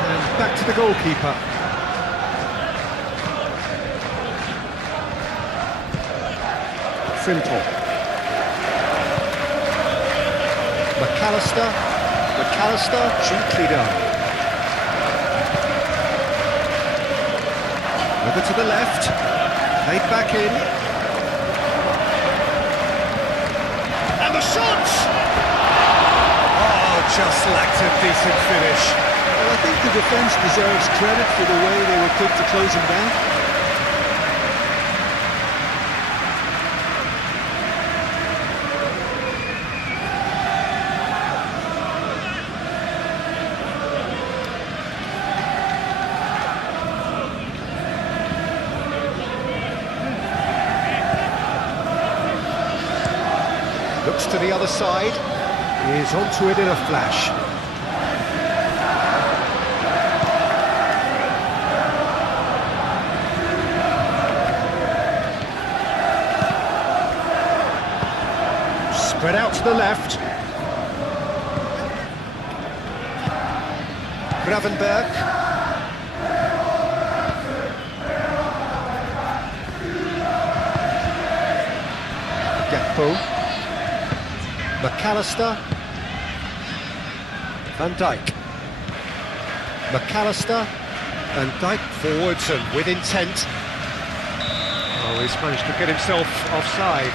And back to the goalkeeper. Frimpong. McAllister, gently done. Over to the left. Played back in. And the shot! Oh, just lacked a decent finish. Well, I think the defence deserves credit for the way they were quick to close him down. Looks to the other side. He is onto it in a flash. Spread out to the left. Gravenberg. Gakpo. McAllister. Van Dijk. McAllister. Van Dijk forwards and with intent. Oh, he's managed to get himself offside.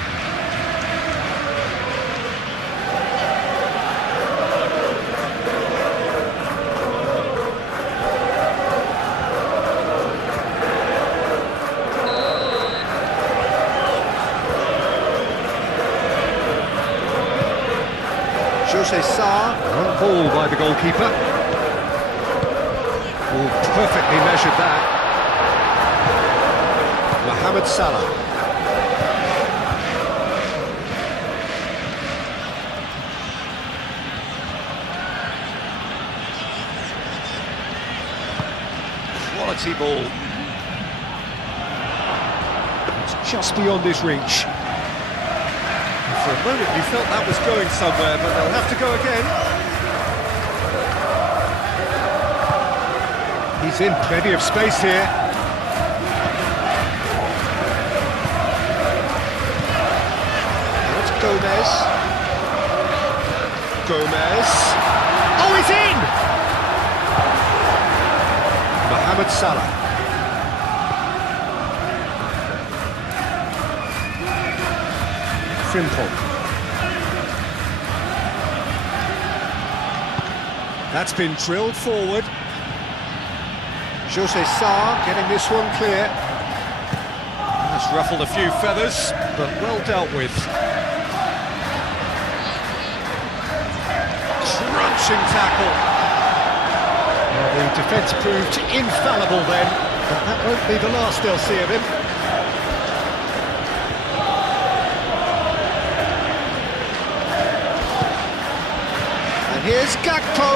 Jose Sarr, on ball by the goalkeeper. Oh, perfectly measured that. Mohamed Salah. Quality ball. It's just beyond his reach. For a moment you felt that was going somewhere, but they'll have to go again. He's in plenty of space here. That's Gomez. Gomez. Oh, he's in! Mohamed Salah. Frimpong. That's been drilled forward. Jose Sarr getting this one clear. That's ruffled a few feathers, but well dealt with. Crunching tackle. Well, the defence proved infallible then, but that won't be the last they'll see of him. Here's Gakpo.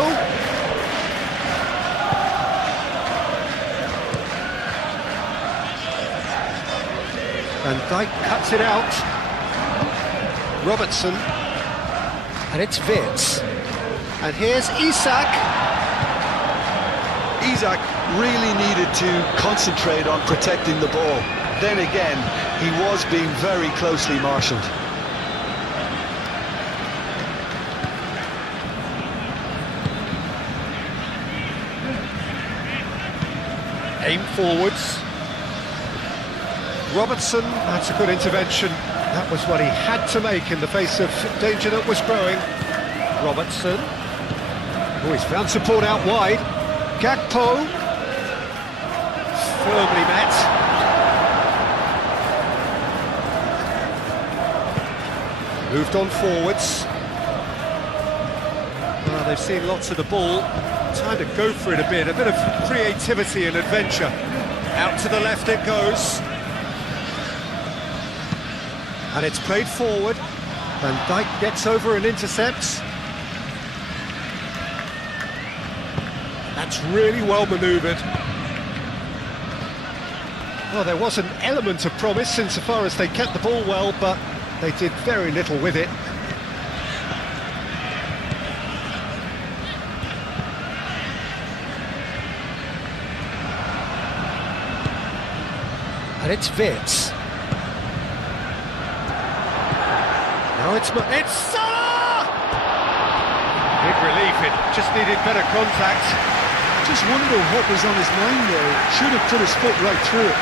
Van Dijk cuts it out. Robertson. And it's Wirtz. And here's Isak. Isak really needed to concentrate on protecting the ball. Then again, he was being very closely marshalled. Aim forwards. Robertson, that's a good intervention. That was what he had to make in the face of danger that was growing. Robertson. Oh, he's found support out wide. Gakpo. Firmly met. Moved on forwards. Well, they've seen lots of the ball. Time to go for it a bit of creativity and adventure. Out to the left it goes. And it's played forward. Van Dijk gets over and intercepts. That's really well manoeuvred. Well, there was an element of promise insofar as they kept the ball well, but they did very little with it. And it's Wirtz. Now it's Salah! Big relief, it just needed better contact. Just wonder what was on his mind there. Should have put his foot right through it.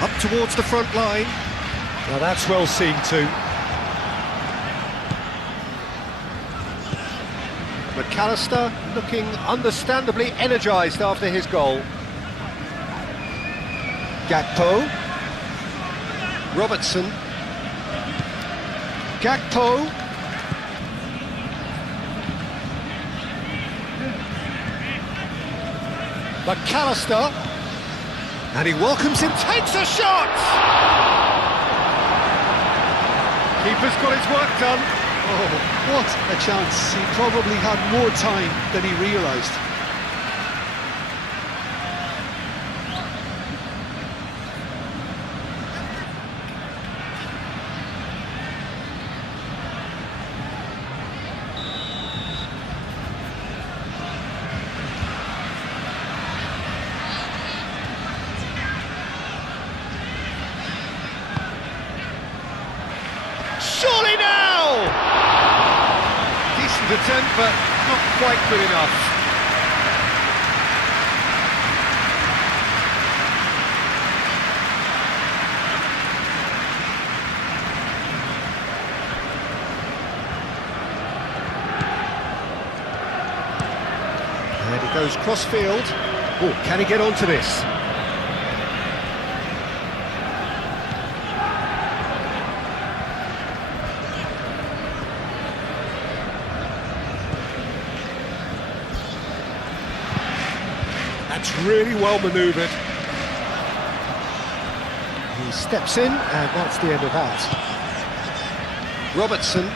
Up towards the front line. Now that's well seen too. McAllister looking understandably energised after his goal. Gakpo. Robertson. Gakpo. McAllister. And he welcomes him, takes a shot! Keeper's got his work done. Oh, what a chance. He probably had more time than he realised. Surely now! Decent attempt, but not quite good enough. And he goes cross-field. Oh, can he get onto this? That's really well manoeuvred. He steps in, and that's the end of that. Robertson.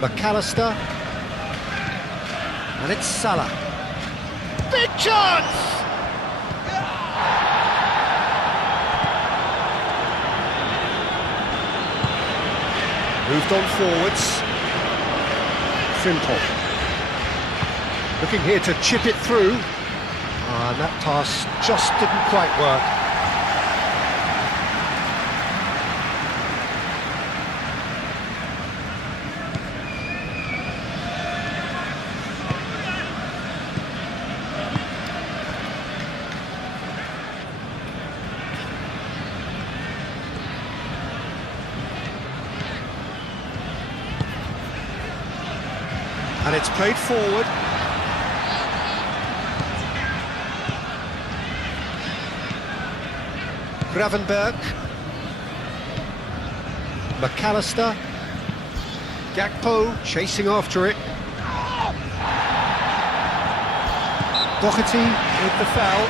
McAllister. And it's Salah. Big chance! Moved on forwards. Simple. Looking here to chip it through. And that pass just didn't quite work. And it's played forward. Gravenberg. McAllister. Gakpo chasing after it. Doherty with the foul.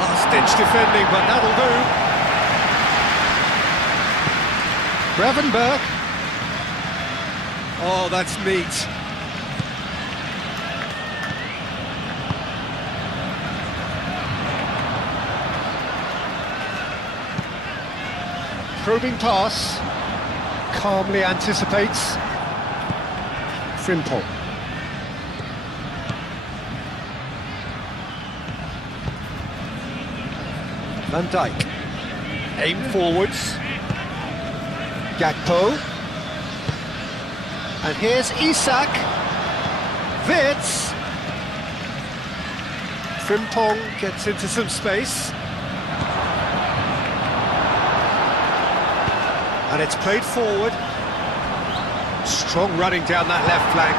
Last-ditch defending, but that'll do. Gravenberg. Oh, that's neat. Probing pass. Calmly anticipates. Frimpong. Van Dijk. Aim forwards. Gakpo. And here's Isak. Wits. Frimpong gets into some space. And it's played forward. Strong running down that left flank.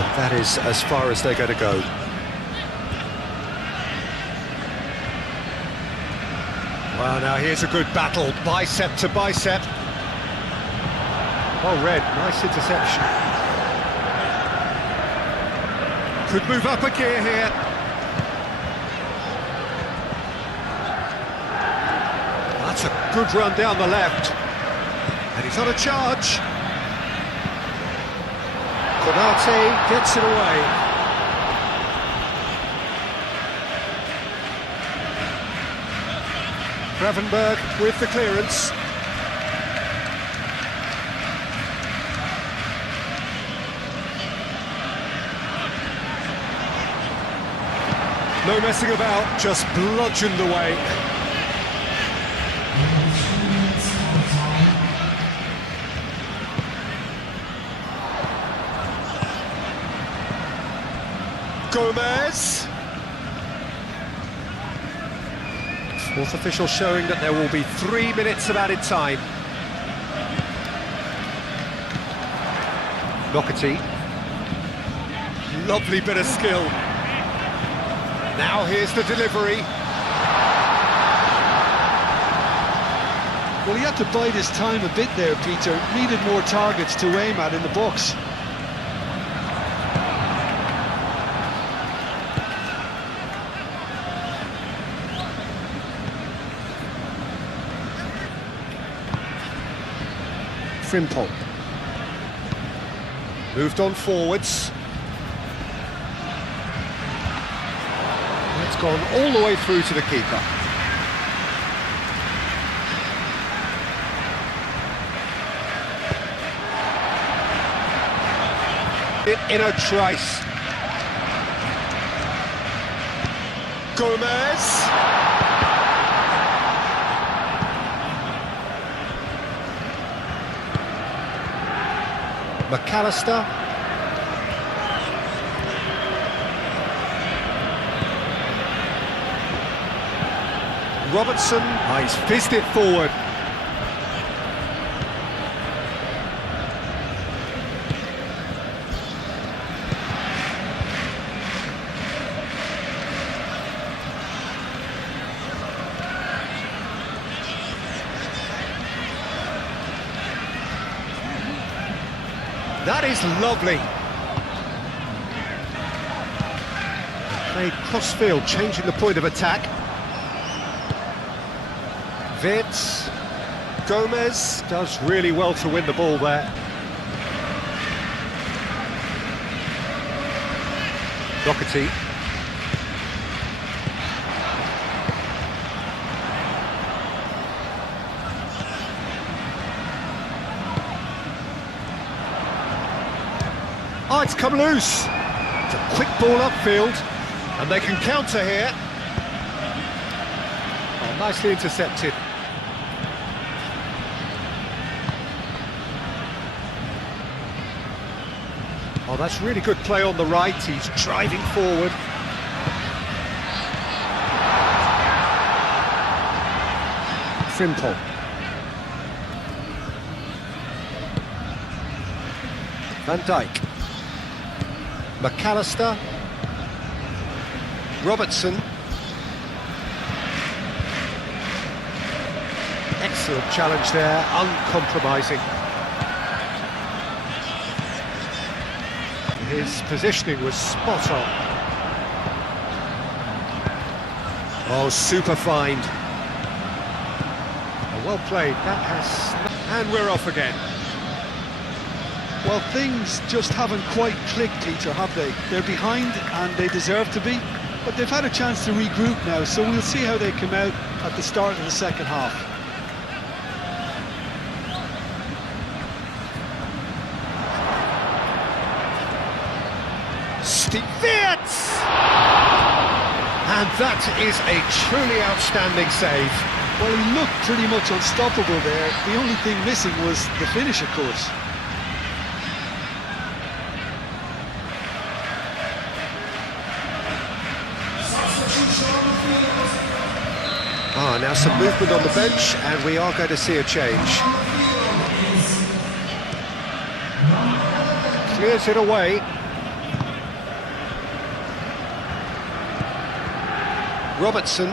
And that is as far as they're going to go. Well, now here's a good battle, bicep to bicep. Well read, nice interception. Could move up a gear here. That's a good run down the left. And he's on a charge. Konate gets it away. Gravenberg with the clearance. No messing about, just bludgeoned away. Gomez. Fourth official showing that there will be 3 minutes of added time. Doherty. Lovely bit of skill. Now here's the delivery. Well, he had to bide his time a bit there, Peter. Needed more targets to aim at in the box. Frimpong. Moved on forwards. It's gone all the way through to the keeper. In a trice. Gomez. McAllister. Robertson. Oh, he's fizzed it forward. That is lovely. Played cross-field, changing the point of attack. Vitz. Gomez does really well to win the ball there. Doherty. Oh, it's come loose. It's a quick ball upfield, and they can counter here. Oh, nicely intercepted. Oh, that's really good play on the right. He's driving forward. Frimpong. Van Dijk. McAllister. Robertson. Excellent challenge there, uncompromising. His positioning was spot on. Oh, super find. Oh, well played, that has... And we're off again. Well, things just haven't quite clicked, Peter, have they? They're behind and they deserve to be, but they've had a chance to regroup now, so we'll see how they come out at the start of the second half. Vitz! And that is a truly outstanding save. Well, he looked pretty much unstoppable there. The only thing missing was the finish, of course. Ah, now some movement on the bench, and we are going to see a change. Clears it away. Robertson.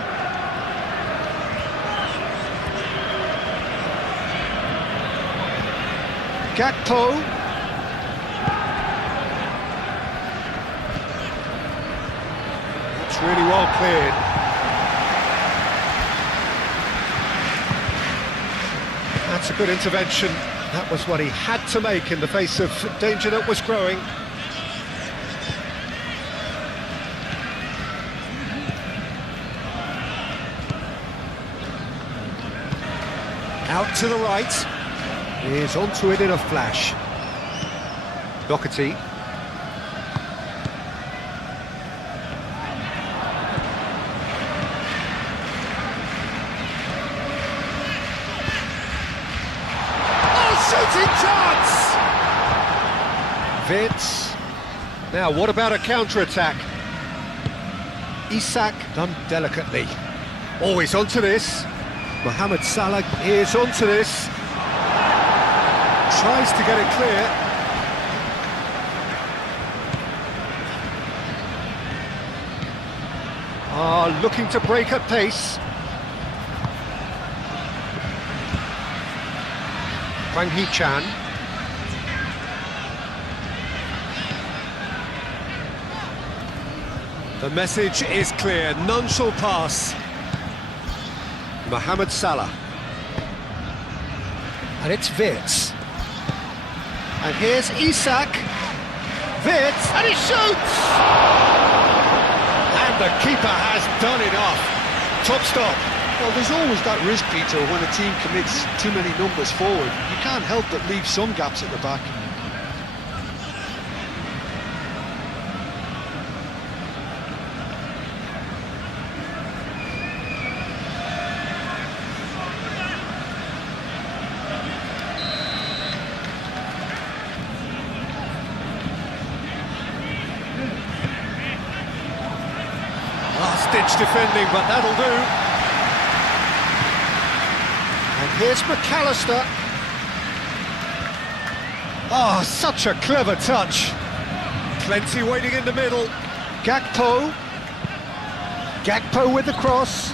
Gakpo. That's really well cleared. That's a good intervention. That was what he had to make in the face of danger that was growing. Out to the right. He's onto it in a flash. Doherty. Shooting chance! Vitz. Now, what about a counter-attack? Isak done delicately. Always onto this. Mohamed Salah is onto this. Tries to get it clear. Looking to break at pace. Wang Hee-chan. The message is clear, none shall pass. Mohamed Salah. And it's Vitz. And here's Isak. Vitz, and he shoots! And the keeper has done it off. Top stop. Well, there's always that risk, Peter, when a team commits too many numbers forward. You can't help but leave some gaps at the back. Last-ditch defending, but that'll do. And here's McAllister. Oh, such a clever touch. Plenty waiting in the middle. Gakpo. Gakpo with the cross.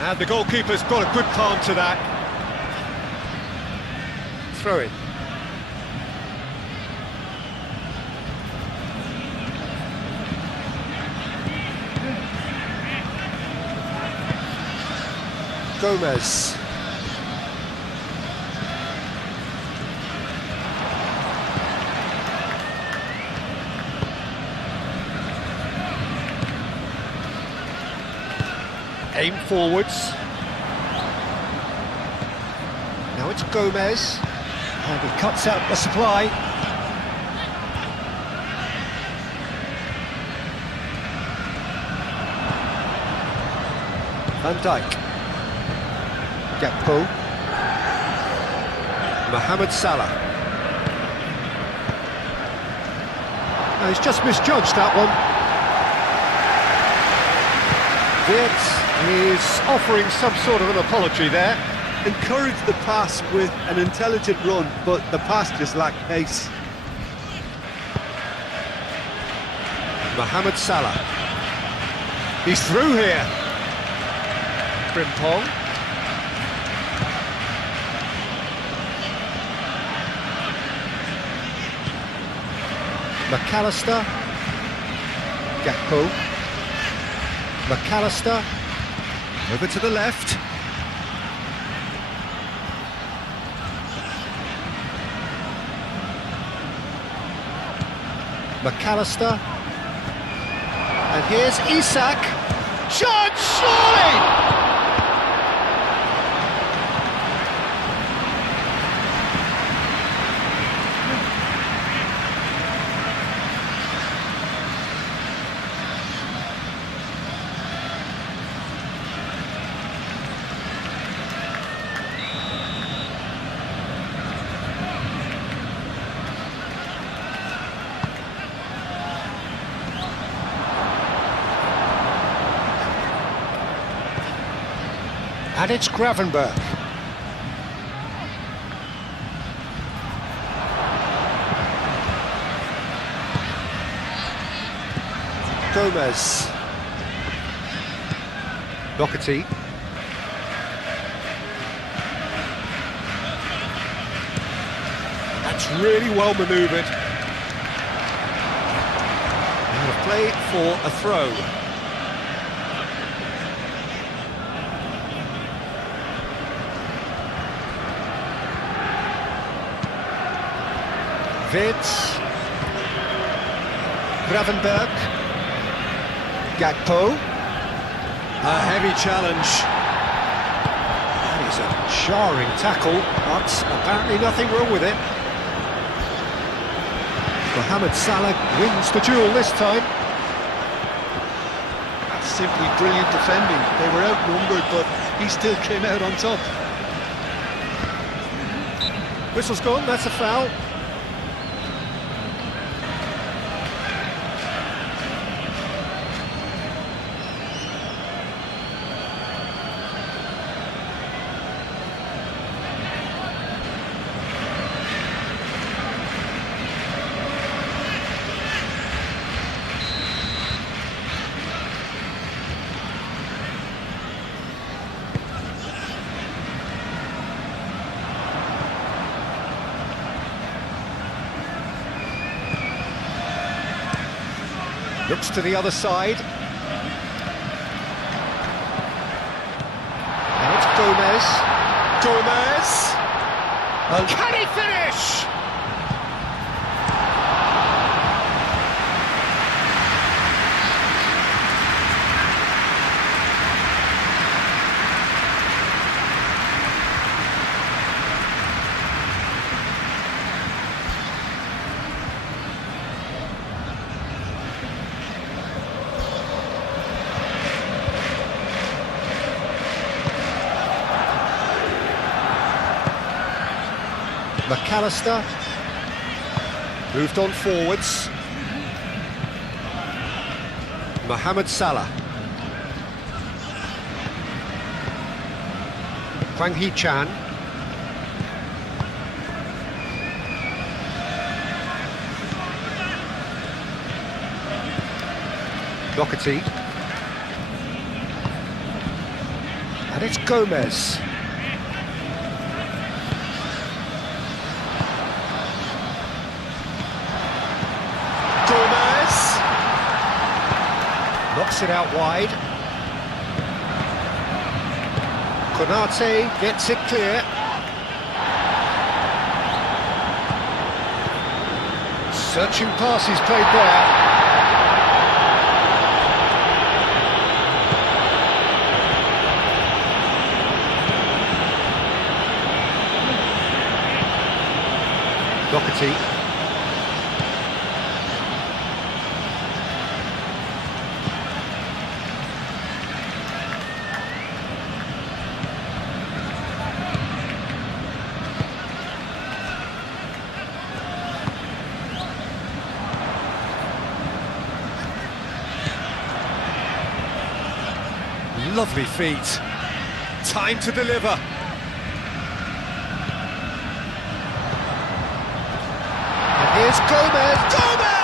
And the goalkeeper's got a good palm to that. Throw it. Gomez. Aim forwards. Now it's Gomez. And he cuts out the supply. Van Dijk. Gakpo. Mohamed Salah. No, he's just misjudged that one. Vitz is offering some sort of an apology there. Encouraged the pass with an intelligent run, but the pass just lacked pace. Mohamed Salah. He's through here. Frimpong. McAllister. Gakpo. McAllister. Over to the left. McAllister. And here's Isak. Shot, surely! And it's Gravenberch. Gomez. Doherty. That's really well manoeuvred. And a play for a throw. Vids. Gravenberg. Gakpo. A heavy challenge. That is a jarring tackle, but apparently nothing wrong with it. Mohamed Salah wins the duel this time. That's simply brilliant defending. They were outnumbered, but he still came out on top. Whistle's gone, that's a foul. Looks to the other side. And it's Gomez. Gomez! Can he finish? McAllister moved on forwards. Mohamed Salah. Hwang Hee-chan. Doherty. And it's Gomez. Knocks it out wide. Konate gets it clear. Searching passes played there. Doherty. Lovely feet. Time to deliver. And here's Gomez. Gomez!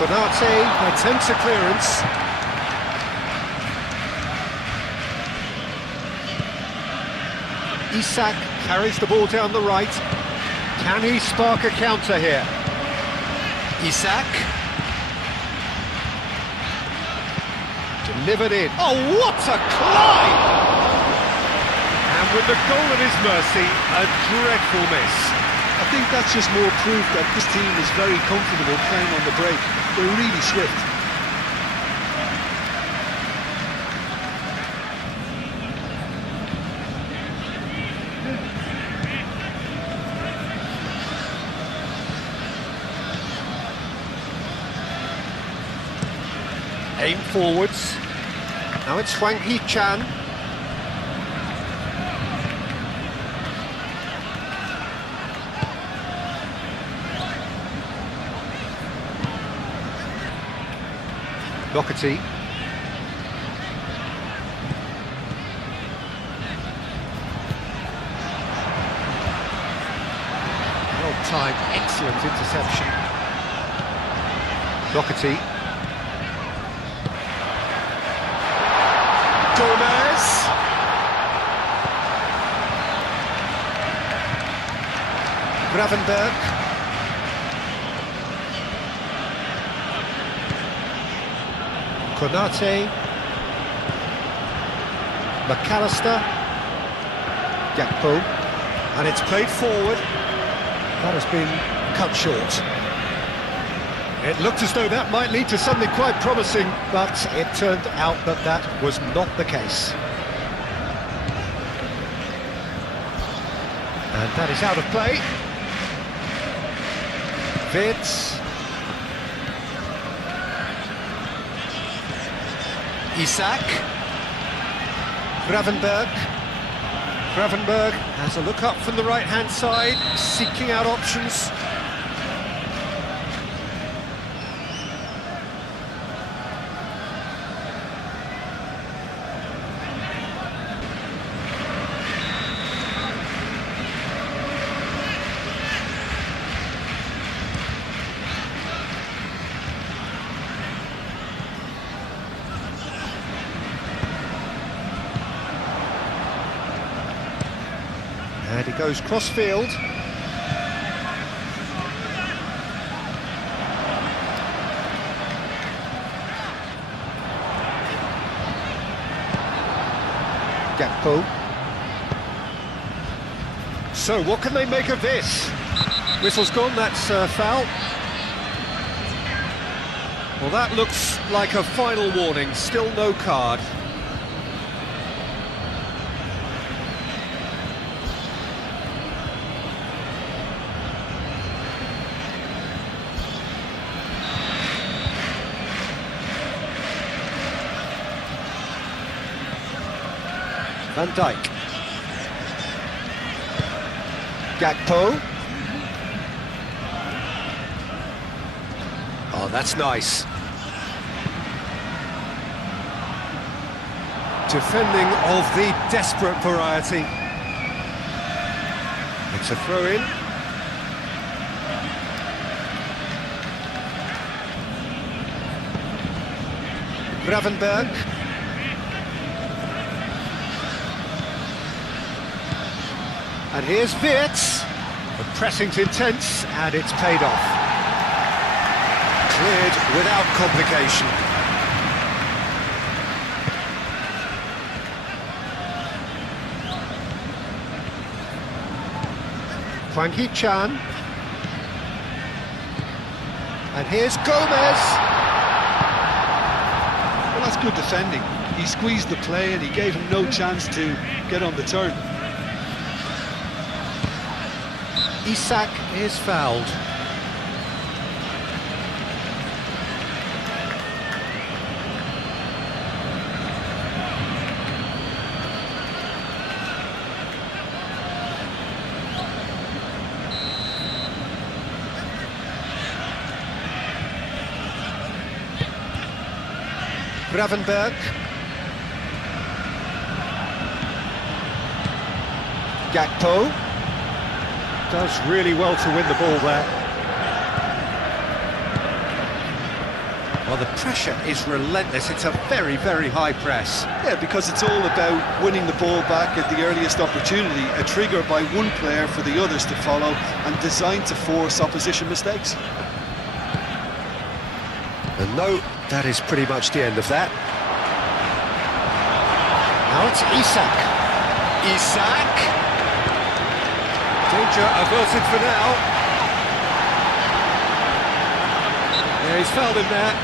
Konate attempts a clearance. Isak carries the ball down the right. Can he spark a counter here? Isak. Delivered in. Oh, what a climb! And with the goal at his mercy, a dreadful miss. I think that's just more proof that this team is very comfortable playing on the break. They're really swift. Aim forwards. Now it's Hwang Hee-chan. Doherty. Well-timed, excellent interception. Doherty. Gomez. Gravenberg. Konate. McAllister. Gakpo. And it's played forward. That has been cut short. It looked as though that might lead to something quite promising, but it turned out that that was not the case. And that is out of play. Vitz. Isak. Gravenberg. Gravenberg has a look up from the right-hand side, seeking out options. And he goes cross-field. Gakpo. So, what can they make of this? Whistle's gone, that's foul. Well, that looks like a final warning, still no card. Van Dijk. Gakpo. Oh, that's nice. Defending of the desperate variety. It's a throw-in. Gravenberg. And here's Vitz. The pressing's intense, and it's paid off. Cleared without complication. Frankie Chan. And here's Gomez. Well, that's good defending. He squeezed the play and he gave him no chance to get on the turn. Isak is fouled. Gravenberg. Gakpo. Does really well to win the ball there. Well, the pressure is relentless. It's a very, very high press. Yeah, because it's all about winning the ball back at the earliest opportunity, a trigger by one player for the others to follow and designed to force opposition mistakes. And no, that is pretty much the end of that. Now it's Isak. Isak. Danger averted for now. Yeah, he's fouled him there.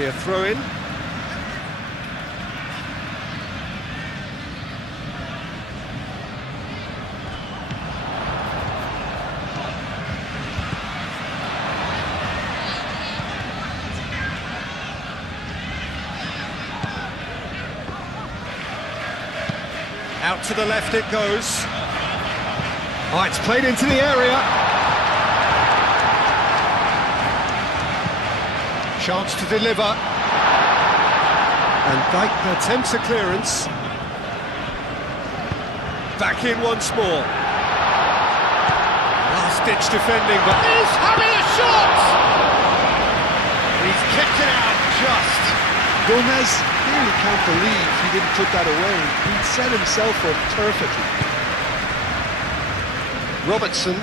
be a throw-in. Out to the left it goes. Oh, it's played into the area. Chance to deliver. And Dijk attempts a clearance. Back in once more. Last-ditch defending, but he's having a shot! He's kept it out just. Gomez really can't believe he didn't put that away. He set himself up perfectly. Robertson.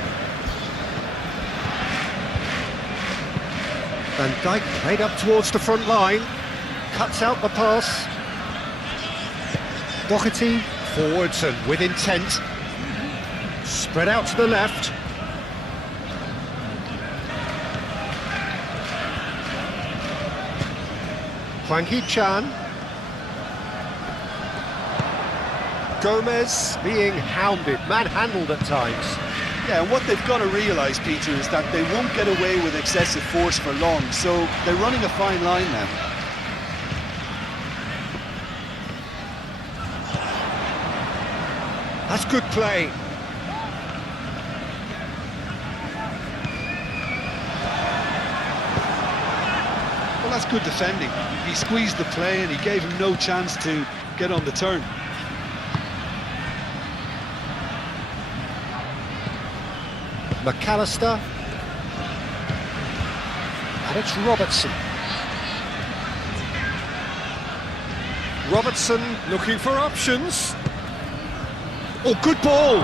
Van Dijk played up towards the front line. Cuts out the pass. Doherty forwards and with intent. Spread out to the left. Hwang Hee-chan. Gomez being hounded, manhandled at times. Yeah, and what they've got to realise, Peter, is that they won't get away with excessive force for long, so they're running a fine line now. That's good play. Well, that's good defending. He squeezed the play and he gave him no chance to get on the turn. McAllister. And it's Robertson. Robertson looking for options. Oh, good ball!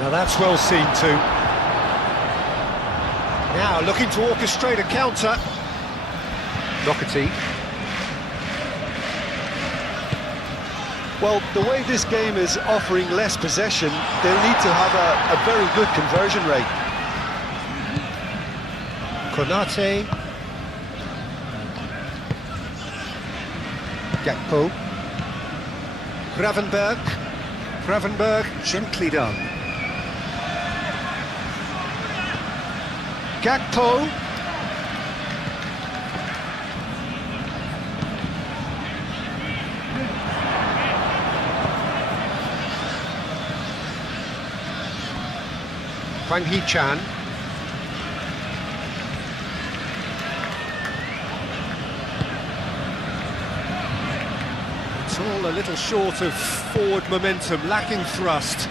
Now that's well seen too. Now looking to orchestrate a counter. Doherty. Well, the way this game is offering less possession, they'll need to have a very good conversion rate. Konate. Gakpo. Gravenberg, gently done. Gakpo. Hwang Hee-chan. It's all a little short of forward momentum, lacking thrust.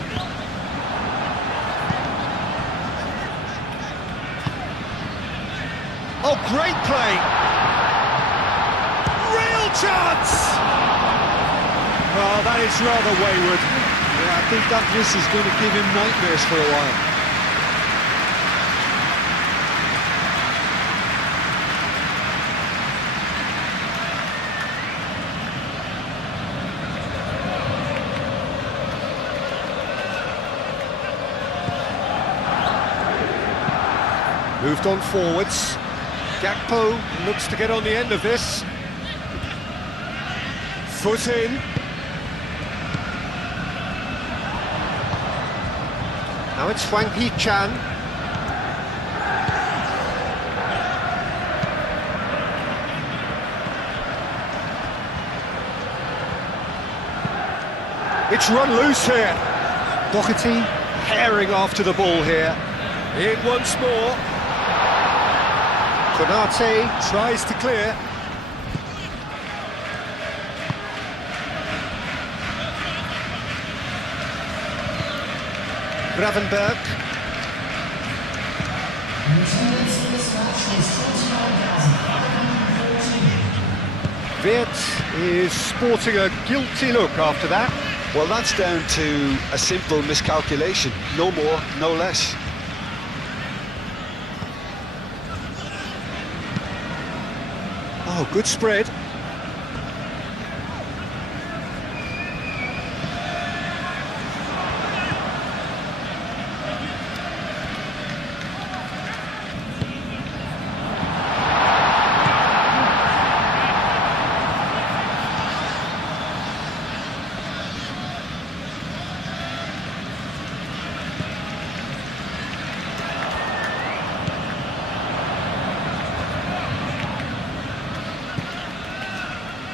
Oh, great play! Real chance! Oh, that is rather wayward. Yeah, I think that miss is going to give him nightmares for a while. Moved on forwards. Gakpo looks to get on the end of this. Foot in. Now it's Hwang Hee-chan. It's run loose here. Doherty herring after the ball here. In once more. Konate tries to clear. Gravenberg. Weert is sporting a guilty look after that. Well, that's down to a simple miscalculation. No more, no less. Oh, good spread.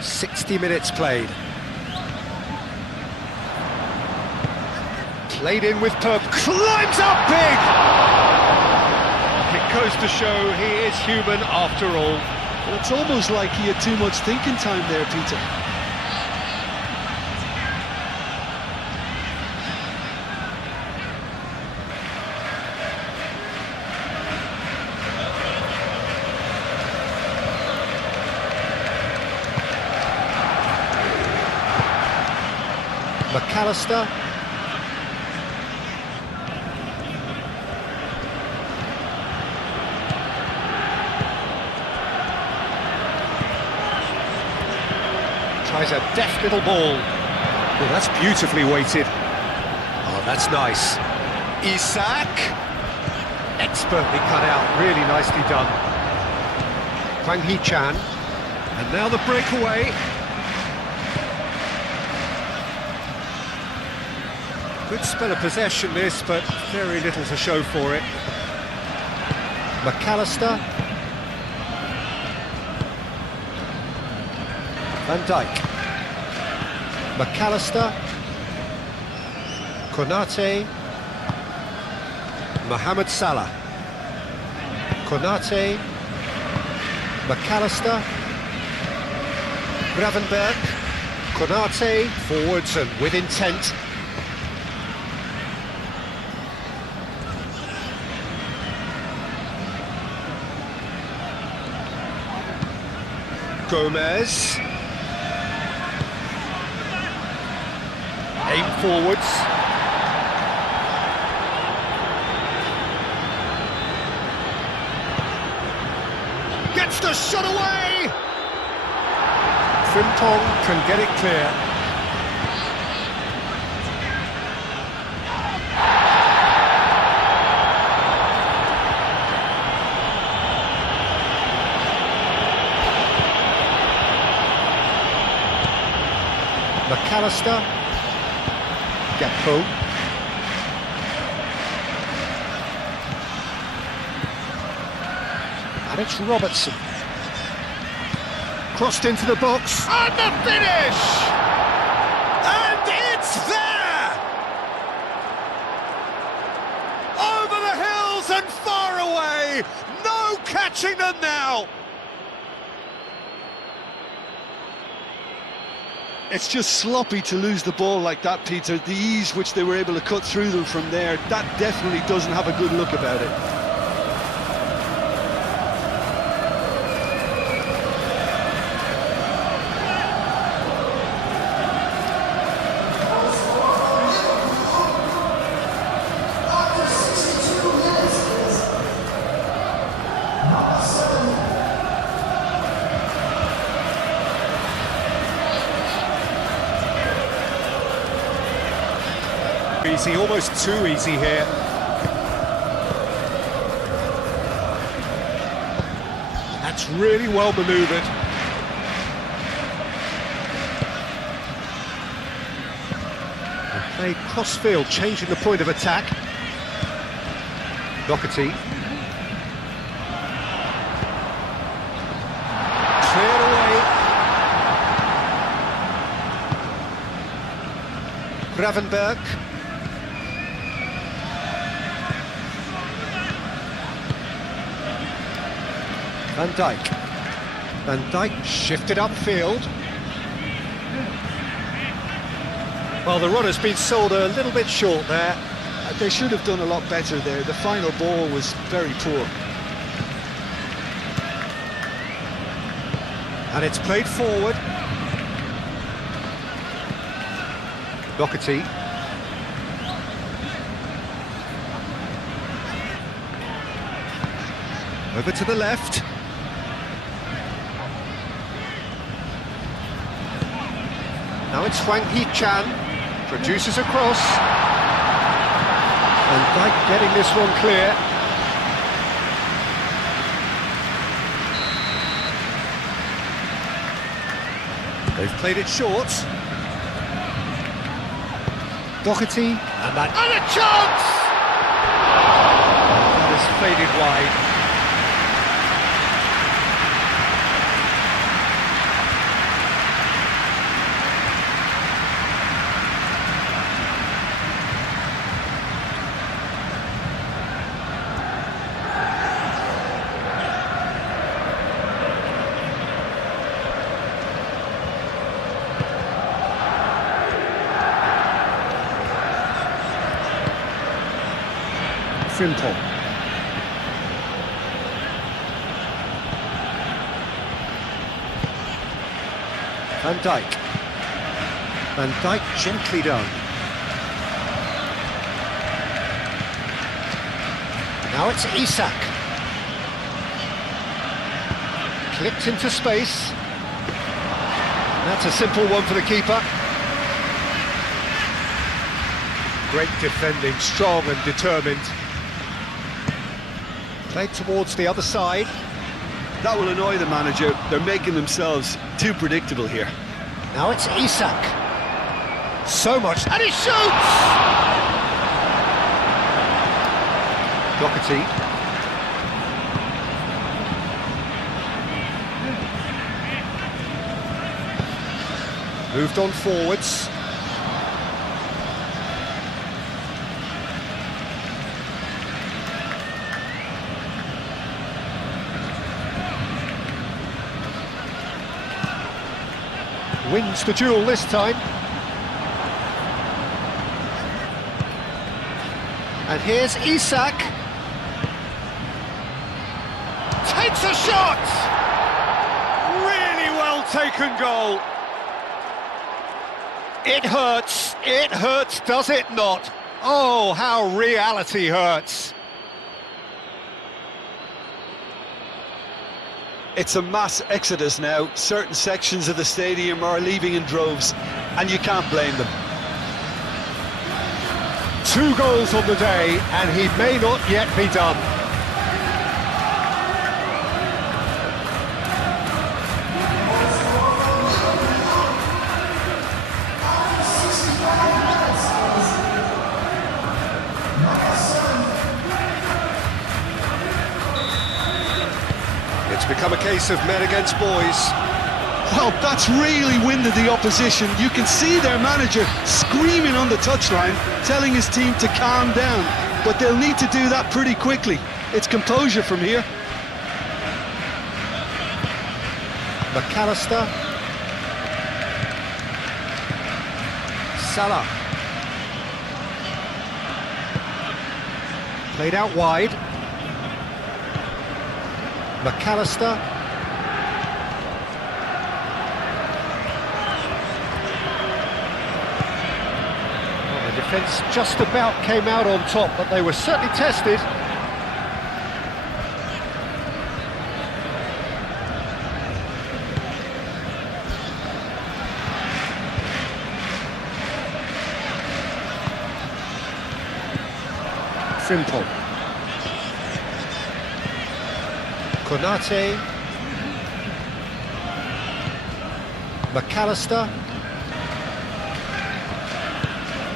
60 minutes played. Played in with Pub, climbs up big! It goes to show he is human after all. Well, it's almost like he had too much thinking time there, Peter. McAllister. Tries a deft little ball. Oh, that's beautifully weighted. Oh, that's nice. Isak. Expertly cut out, really nicely done. Hwang Hee-chan. And now the breakaway. Good spell of possession this, but very little to show for it. McAllister. Van Dijk. McAllister. Konate. Mohamed Salah. Konate. McAllister. Gravenberch. Konate. Forwards and with intent. Gomez. Aim forwards. Gets the shot away! Frimpong can get it clear. McAllister. Gakpo. And it's Robertson. Crossed into the box. And the finish! And it's there! Over the hills and far away! No catching them now! It's just sloppy to lose the ball like that, Peter. The ease which they were able to cut through them from there, that definitely doesn't have a good look about it. After 62 minutes, number 7. Easy, almost too easy here. That's really well manoeuvred. They played cross-field, changing the point of attack. Doherty. Cleared away. Gravenberch. Van Dijk. Van Dijk shifted upfield. Well, the run has been sold a little bit short there. They should have done a lot better there. The final ball was very poor. And it's played forward. Doherty. Over to the left. Now it's Hwang Hee-chan, produces a cross. And Dijk getting this one clear. They've played it short. Doherty, and a chance! That has faded wide. Frimpong. Van Dijk. Van Dijk gently done. Now it's Isak. Clipped into space. That's a simple one for the keeper. Great defending, strong and determined. Played towards the other side. That will annoy the manager. They're making themselves too predictable here. Now it's Isak. So much, and he shoots! Doherty. Moved on forwards. Wins the duel this time. And here's Isak. Takes a shot! Really well taken goal. It hurts, does it not? Oh, how reality hurts. It's a mass exodus now. Certain sections of the stadium are leaving in droves, and you can't blame them. 2 goals on the day, and he may not yet be done. It's become a case of men against boys. Well, that's really winded the opposition. You can see their manager screaming on the touchline, telling his team to calm down. But they'll need to do that pretty quickly. It's composure from here. McAllister. Salah. Played out wide. McAllister. Well, the defence just about came out on top, but they were certainly tested. Frimpong. Konate. McAllister.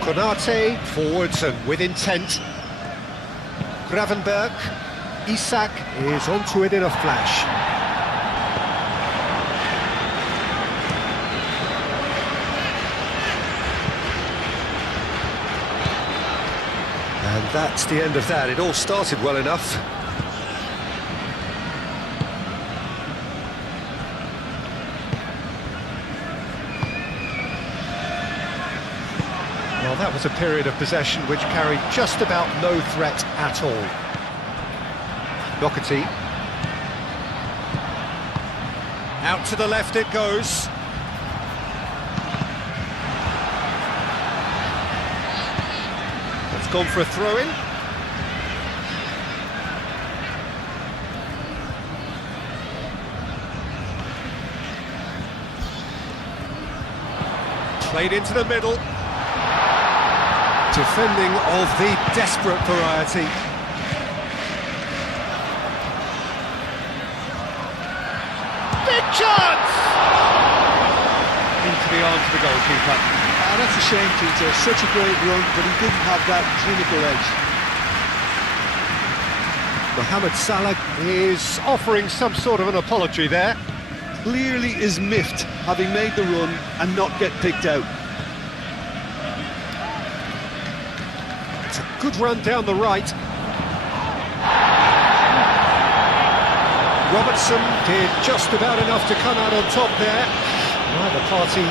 Konate, forwards and with intent. Gravenberg. Isak is onto it in a flash. And that's the end of that. It all started well enough. Well, that was a period of possession which carried just about no threat at all. Doherty. Out to the left it goes. It's gone for a throw-in. Played into the middle. Defending of the desperate variety. Big chance! Into the arms of the goalkeeper. That's a shame, Peter. Such a great run, but he didn't have that clinical edge. Mohamed Salah is offering some sort of an apology there. Clearly is miffed, having made the run and not get picked out. It's a good run down the right. Robertson did just about enough to come out on top there. Neither party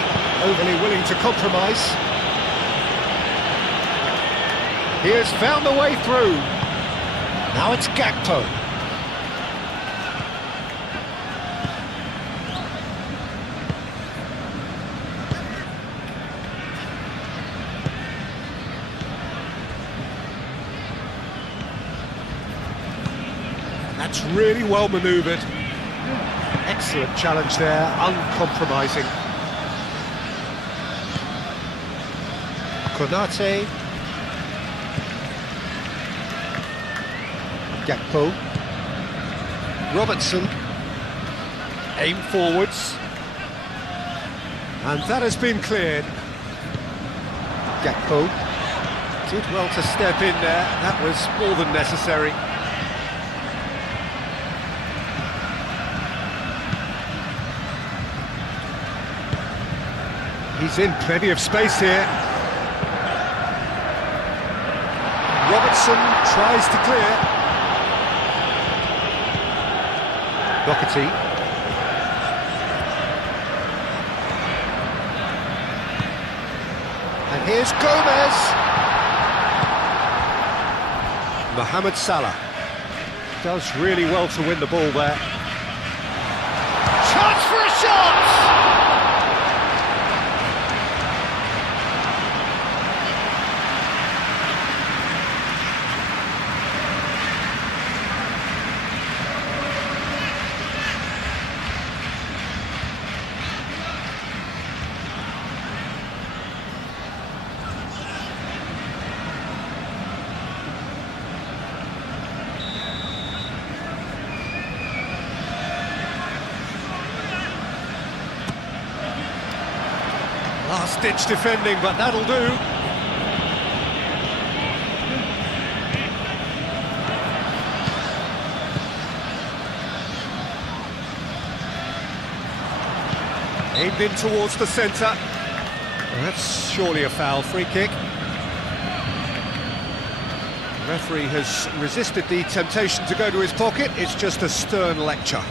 overly willing to compromise. He has found the way through. Now it's Gakpo. That's really well manoeuvred. Excellent challenge there, uncompromising. Konate. Gakpo. Robertson. Aim forwards. And that has been cleared. Gakpo. Did well to step in there, that was more than necessary. He's in plenty of space here. Robertson tries to clear. Doherty. And here's Gomez. Mohamed Salah. Does really well to win the ball there. Chance for a shot! Last-ditch defending, but that'll do. Aimed in towards the centre. Well, that's surely a foul. Free kick. The referee has resisted the temptation to go to his pocket. It's just a stern lecture.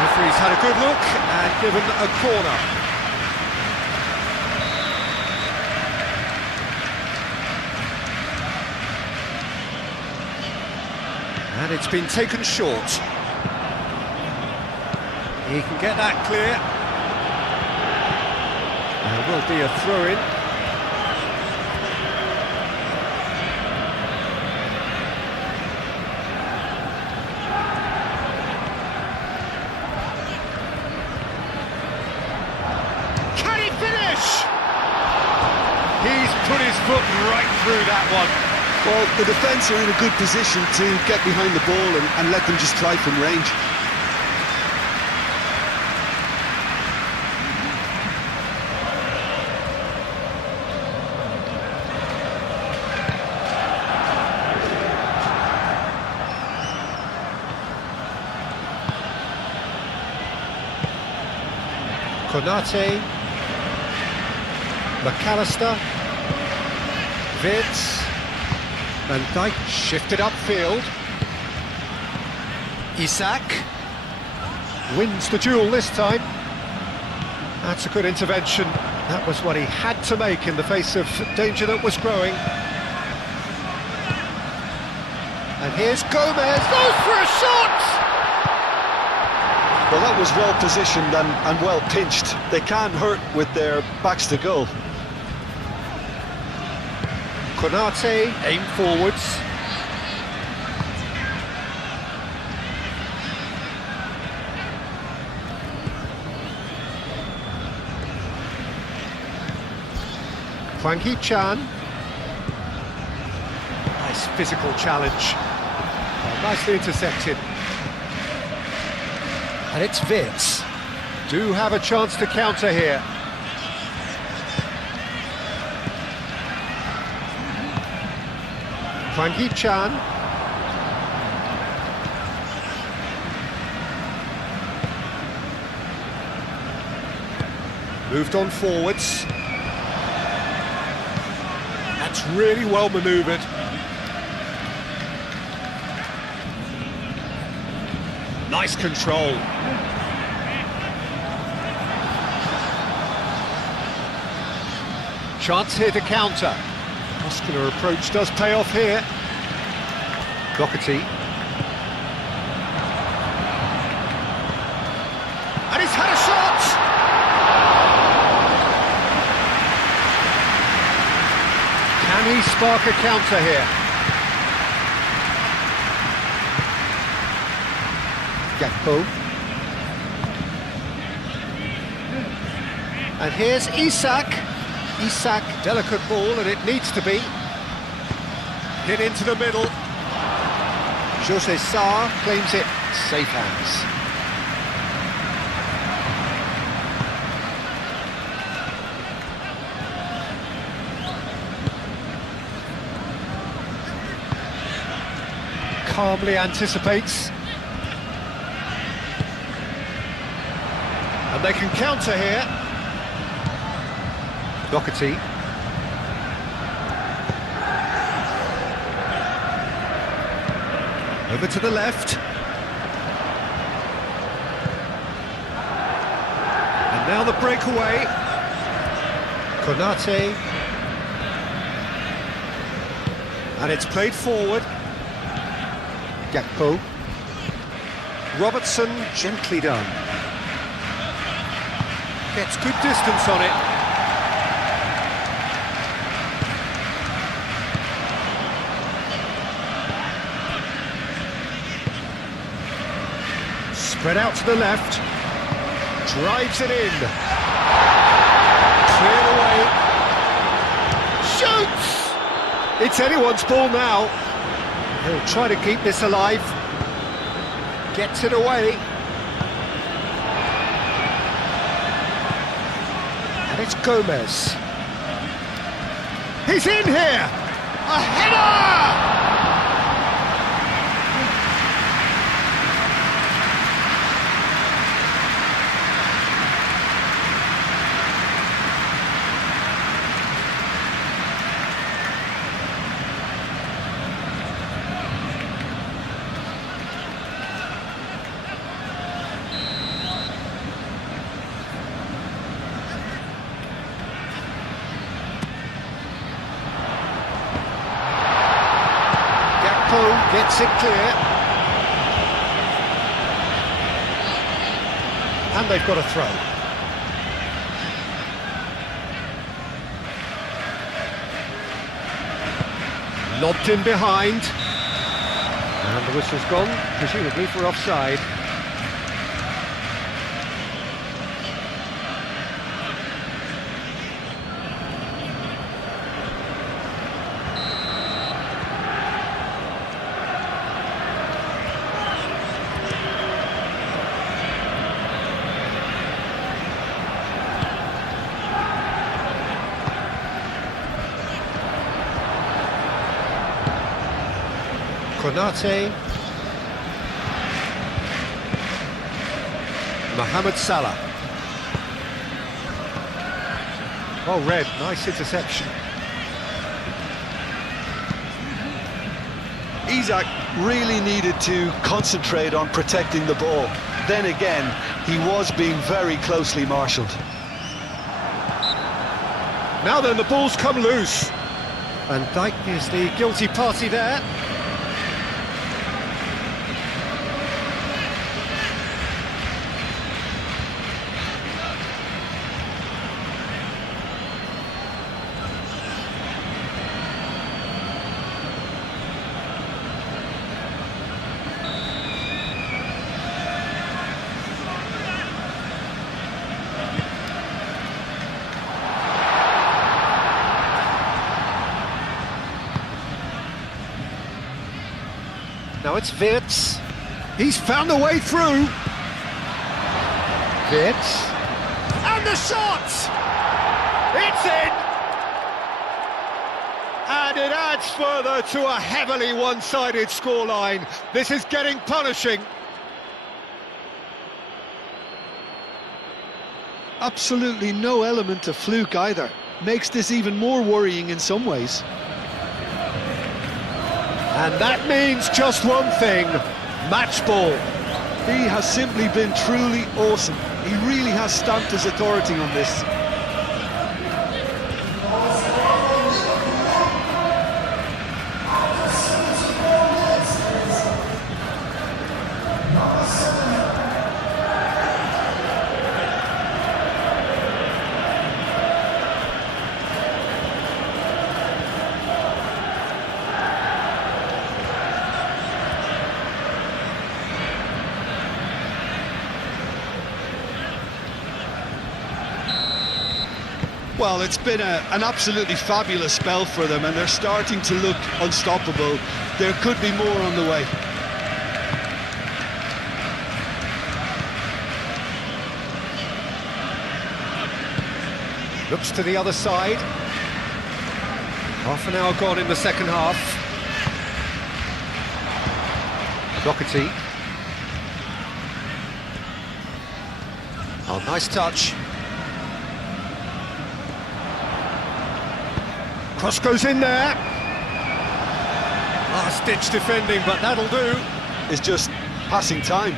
Referee's had a good look and given a corner. And it's been taken short. He can get that clear. There will be a throw-in. He's put his foot right through that one. Well, the defence are in a good position to get behind the ball and let them just try from range. Konate. McAllister. Vitz. Van Dijk shifted upfield. Isak wins the duel this time. That's a good intervention. That was what he had to make in the face of danger that was growing. And here's Gomez, goes for a shot! Well, that was well positioned and well pinched. They can't hurt with their backs to goal. Konate, aim forwards. Hwang Hee-chan. Nice physical challenge. Nicely intercepted. And it's Vitz. Do have a chance to counter here. Hwang Hee-chan. Moved on forwards. That's really well manoeuvred. Nice control. Chance here to counter. Muscular approach does pay off here. Doherty. And he's had a shot! Can he spark a counter here? Gakpo. And here's Isak. Isak, delicate ball, and it needs to be. Hit into the middle. Jose Sarr claims it. Safe hands. Calmly anticipates. And they can counter here. Doherty. Over to the left. And now the breakaway. Konate. And it's played forward. Gakpo. Robertson, gently done. Gets good distance on it. Spread out to the left. Drives it in. Cleared away. Shoots! It's anyone's ball now. He'll try to keep this alive. Gets it away. And it's Gomez. He's in here! A header! Gets it clear. And they've got a throw. Lobbed in behind. And the whistle's gone, presumably for offside. Konate. Mohamed Salah. Oh, red, nice interception. Isak really needed to concentrate on protecting the ball. Then again, he was being very closely marshalled. Now then, the ball's come loose. Van Dijk is the guilty party there. Now it's Wirtz. He's found a way through. Wirtz. And the shot! It's in! And it adds further to a heavily one-sided scoreline. This is getting punishing. Absolutely no element of fluke either. makes this even more worrying in some ways. And that means just one thing, match ball. He has simply been truly awesome. He really has stamped his authority on this. Well, it's been an absolutely fabulous spell for them, and they're starting to look unstoppable. There could be more on the way. Looks to the other side. Half an hour gone in the second half. Doherty. Oh, nice touch. Cross goes in there. Last-ditch defending, but that'll do. It's just passing time.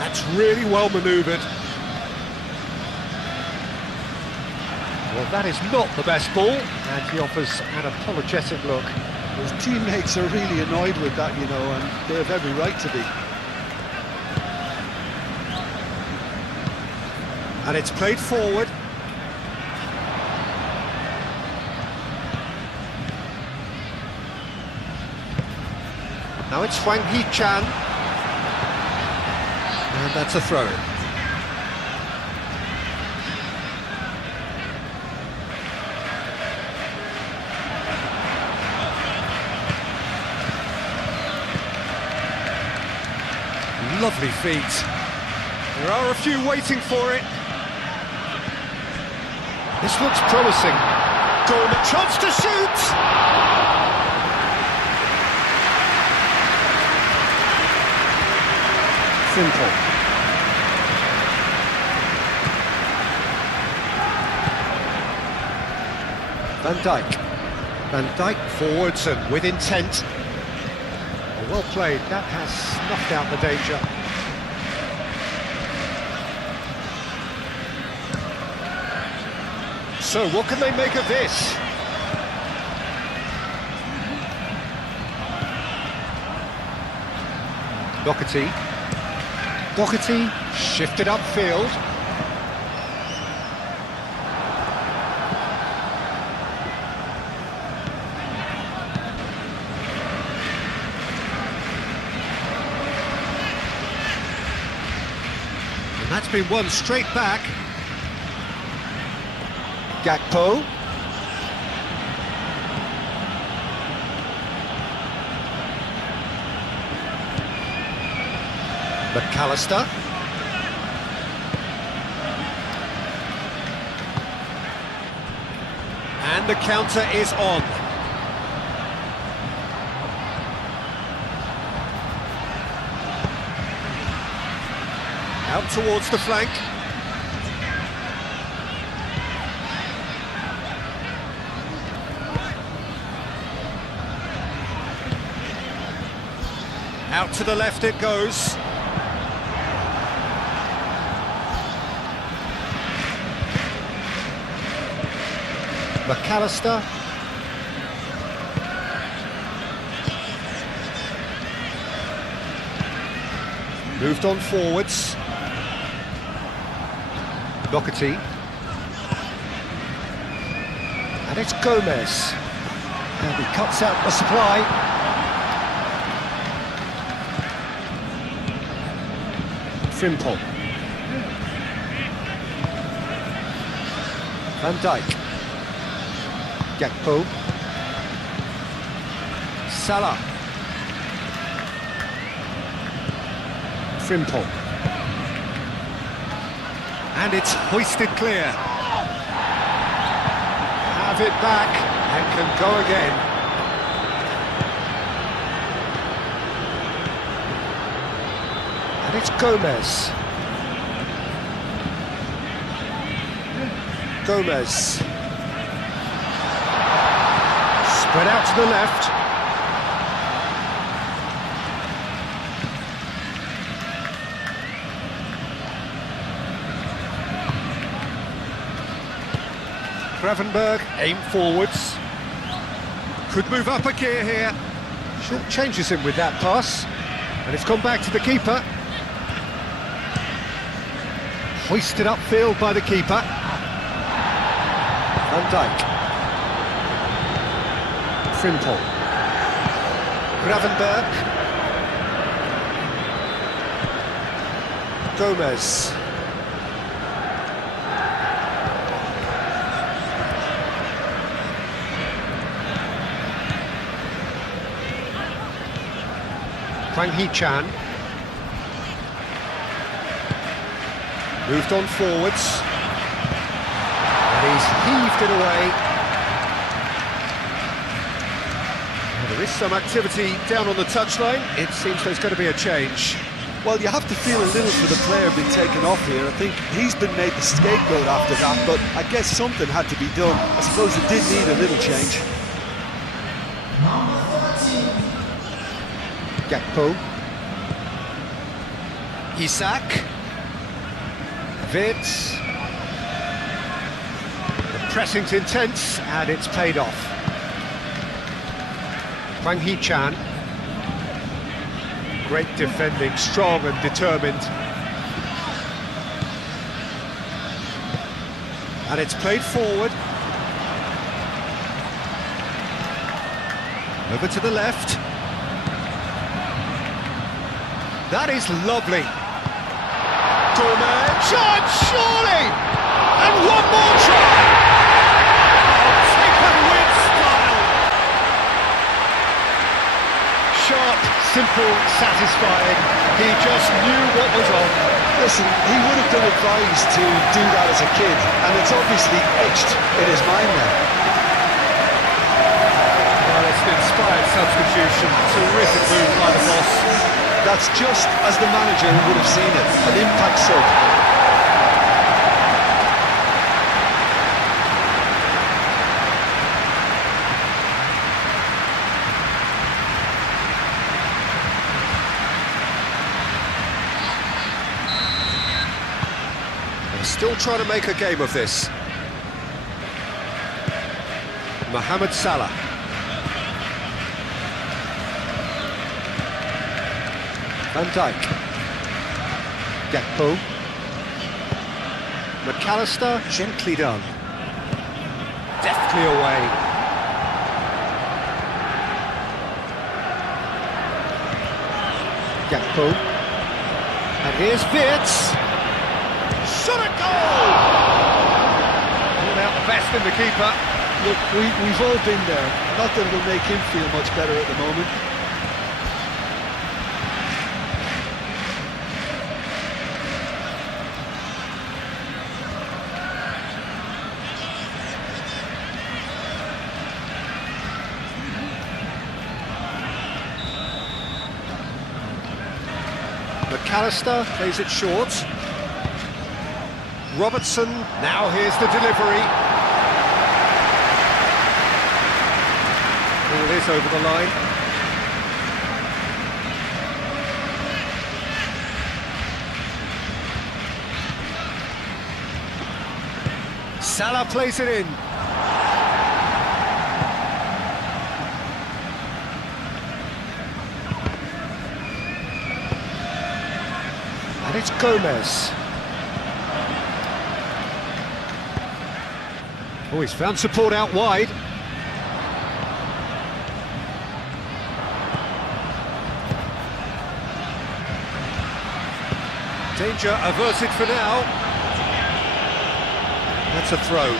That's really well manoeuvred. Well, that is not the best ball, and he offers an apologetic look. His teammates are really annoyed with that, you know, and they have every right to be. And it's played forward. Now it's Hwang Hee-chan. And that's a throw. Lovely feet. There are a few waiting for it. This looks promising. Goal, chance to shoot! Simple. Van Dijk. Van Dijk forwards and with intent. Well played, that has snuffed out the danger. So what can they make of this? Doherty. Doherty shifted upfield. And that's been won straight back. Gakpo. McAllister. And the counter is on. Out towards the flank. Out to the left it goes. McAllister. Moved on forwards. Doherty. And it's Gomez. And he cuts out the supply. Frimpong. Van Dijk. Gakpo. Salah. Frimpong. And it's hoisted clear. Have it back and can go again. And it's Gomez. Gomez. Spread out to the left. Gravenberg, aim forwards. Could move up a gear here. Short changes him with that pass. And it's gone back to the keeper. Hoisted upfield by the keeper. Van Dijk. Frimpong. Gravenberg. Gomez. Hwang Hee-chan. Moved on forwards. And he's heaved it away. Well, there is some activity down on the touchline. It seems there's going to be a change. Well, you have to feel a little for the player being taken off here. I think he's been made the scapegoat after that, but I guess something had to be done. I suppose it did need a little change. Gakpo. Isak. Wirtz. The pressing's intense and it's paid off. Hwang Hee-chan. Great defending, strong and determined. And it's played forward. Over to the left. That is lovely. Gomez, chance, surely! And one more try! Oh, taken with style! Sharp, simple, satisfying. He just knew what was on. Listen, he would have been advised to do that as a kid, and it's obviously etched in his mind now. Well, it's an inspired substitution. Terrific move by the boss. That's just as the manager would have seen it, an impact sub. They're still trying to make a game of this. Mohamed Salah. Van Dijk. Gakpo. McAllister, gently done. Deftly away. Gakpo. And here's Wirtz. Shot a goal! Pulled out the best in the keeper. Look, we've all been there. Not that it'll make him feel much better at the moment. McAllister plays it short. Robertson, now here's the delivery. Ball is over the line. Salah plays it in. And it's Gomez. Oh, he's found support out wide. Danger averted for now. That's a throw.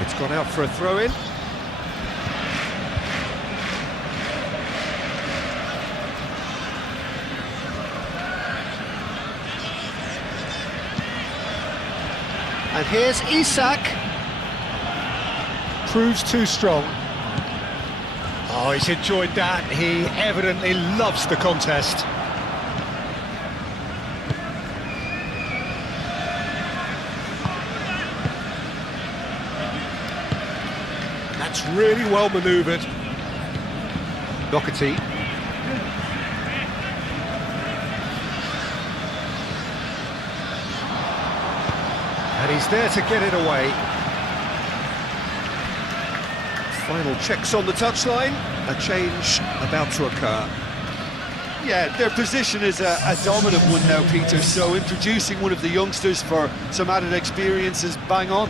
It's gone out for a throw-in. And here's Isak. Proves too strong. Oh, he's enjoyed that. He evidently loves the contest. That's really well manoeuvred. Doherty. And he's there to get it away. Final checks on the touchline. A change about to occur. Yeah, their position is a dominant one now, Peter, so introducing one of the youngsters for some added experience is bang on.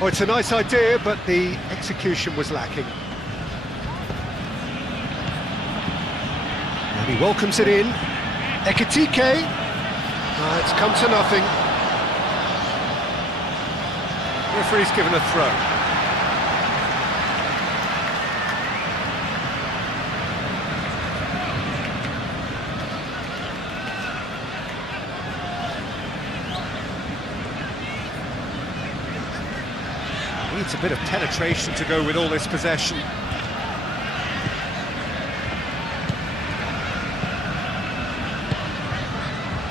Oh, it's a nice idea, but the execution was lacking. And he welcomes it in. Ekitike. It's come to nothing. Referee's given a throw. Needs a bit of penetration to go with all this possession.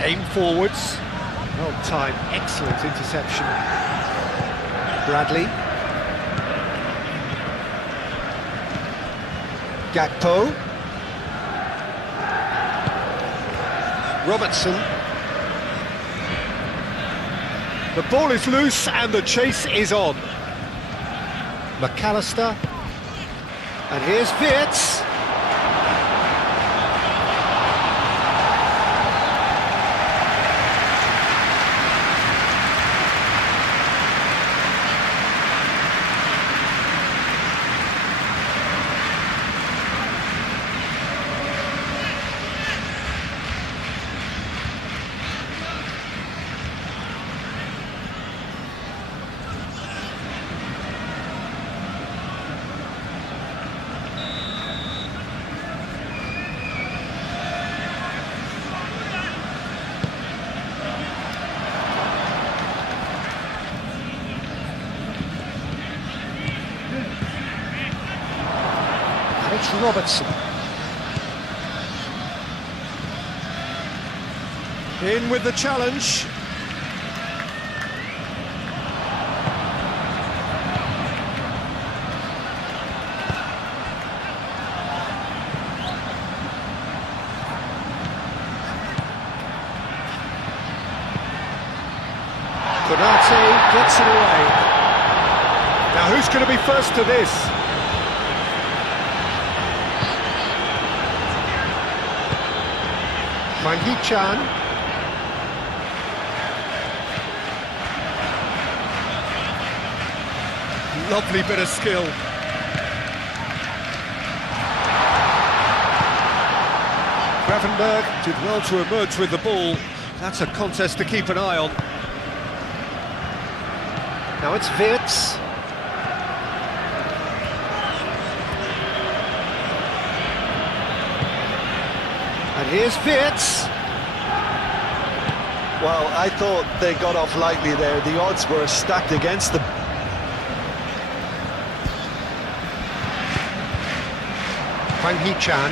Aim forwards. Well timed, excellent interception. Bradley. Gakpo. Robertson. The ball is loose and the chase is on. McAllister, and here's Wirtz. It's Robertson. In with the challenge. Konate gets it away. Now who's going to be first to this? Hwang Hee-chan. Lovely bit of skill. Gravenberg did well to emerge with the ball. That's a contest to keep an eye on. Now it's Wirtz. And here's Wirtz. Well, I thought they got off lightly there. The odds were stacked against them. Hwang Hee-chan.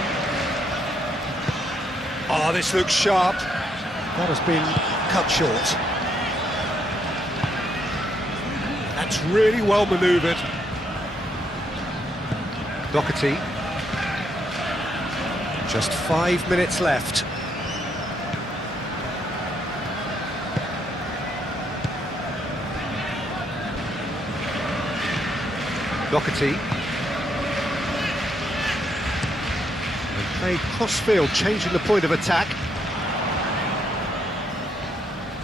Oh, this looks sharp. That has been cut short. That's really well manoeuvred. Doherty. Just 5 minutes left. Doherty. And played cross-field, changing the point of attack.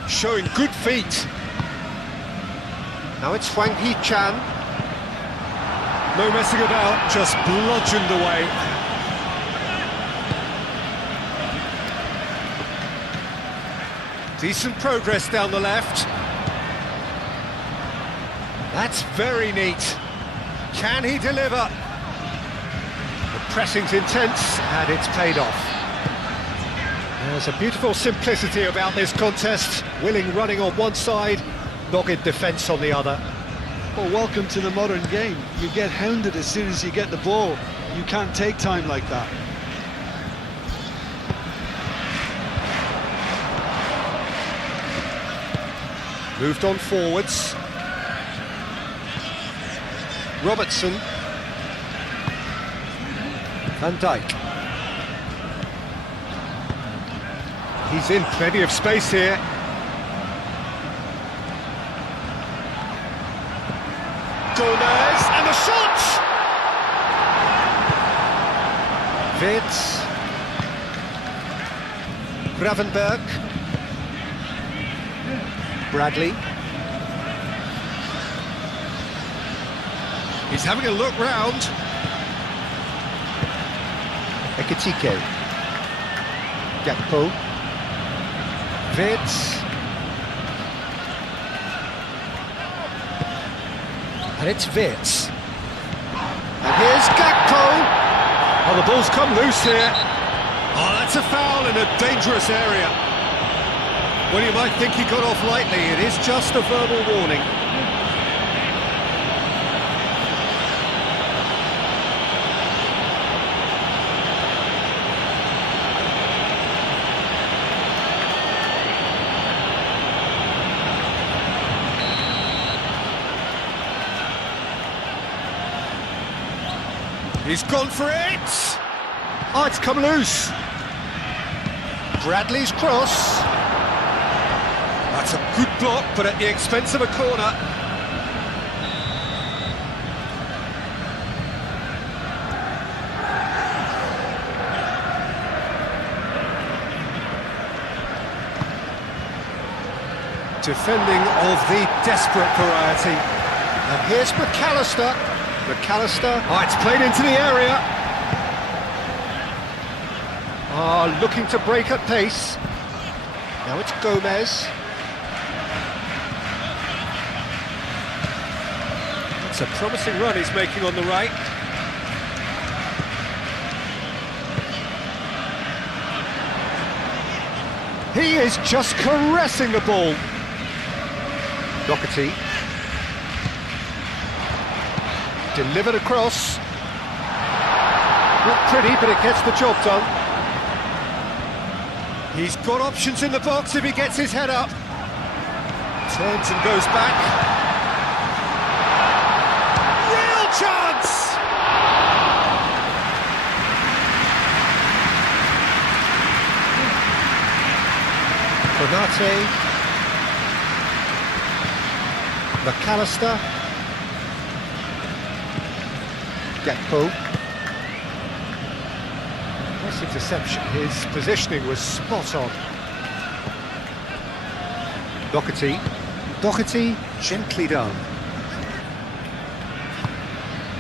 Showing good feet. Now it's Hwang Hee-chan. No messing about, just bludgeoned away. Decent progress down the left. That's very neat. Can he deliver? The pressing's intense and it's paid off. There's a beautiful simplicity about this contest. Willing running on one side, dogged defence on the other. Well, welcome to the modern game. You get hounded as soon as you get the ball. You can't take time like that. Moved on forwards. Robertson. Van Dijk. He's in plenty of space here. Gomez, and the shot! Vitz. Gravenberg. Bradley. He's having a look round. Ekitike. Gakpo. Vitz. And it's Vitz. And here's Gakpo. Oh, the ball's come loose here. Oh, that's a foul in a dangerous area. Well, you might think he got off lightly. It is just a verbal warning. He's gone for it! Oh, it's come loose! Bradley's cross. That's a good block, but at the expense of a corner. Defending of the desperate variety. And here's McAllister. McAllister. Oh, it's played into the area. Oh, looking to break at pace. Now it's Gomez. It's a promising run he's making on the right. He is just caressing the ball. Doherty. Delivered across. Not pretty, but it gets the job done. He's got options in the box if he gets his head up. Turns and goes back. Real chance! Konate. McAllister. Gakpo. Nice interception. His positioning was spot on. Doherty. Doherty, gently done.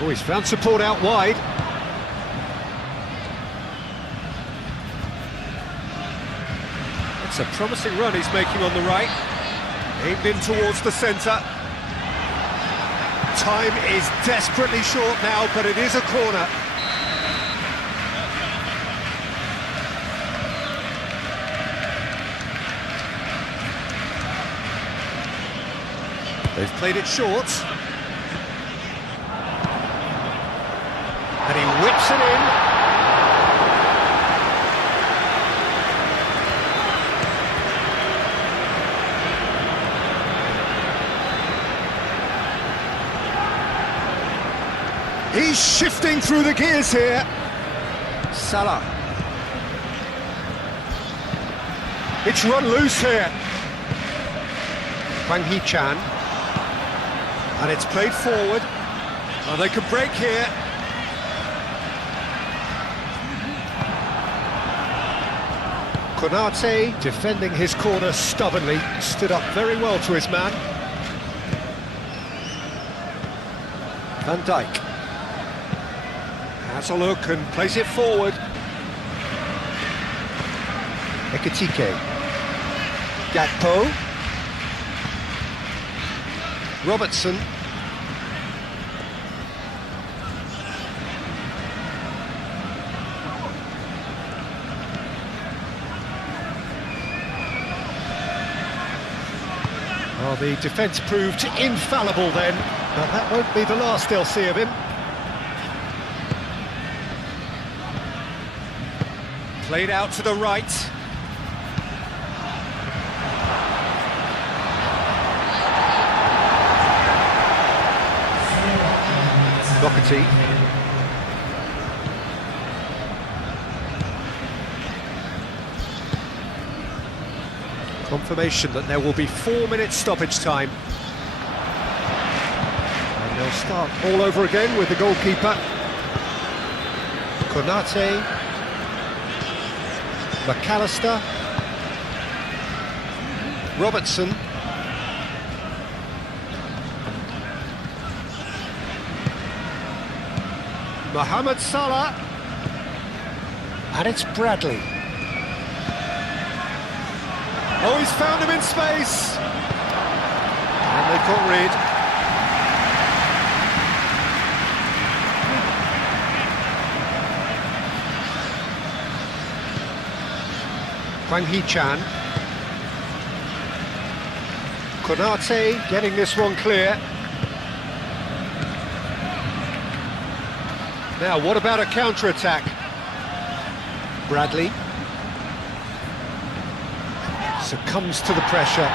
Oh, he's found support out wide. It's a promising run he's making on the right. Aimed in towards the centre. Time is desperately short now, but it is a corner. They've played it short. And he whips it in. He's shifting through the gears here. Salah. It's run loose here. Hwang Hee-chan. And it's played forward. Oh, they can break here. Konate defending his corner stubbornly. Stood up very well to his man. Van Dijk. Has a look and plays it forward. Ekitike. Gakpo. Robertson. Well, the defence proved infallible then, but that won't be the last they'll see of him. Played out to the right. Doherty. Confirmation that there will be 4 minutes stoppage time. And they'll start all over again with the goalkeeper. Konate. McAllister. Robertson. Mohamed Salah. And it's Bradley. Oh, he's found him in space! And they caught rid. Hwang Hee-chan. Konate getting this one clear. Now, what about a counter-attack? Bradley succumbs to the pressure.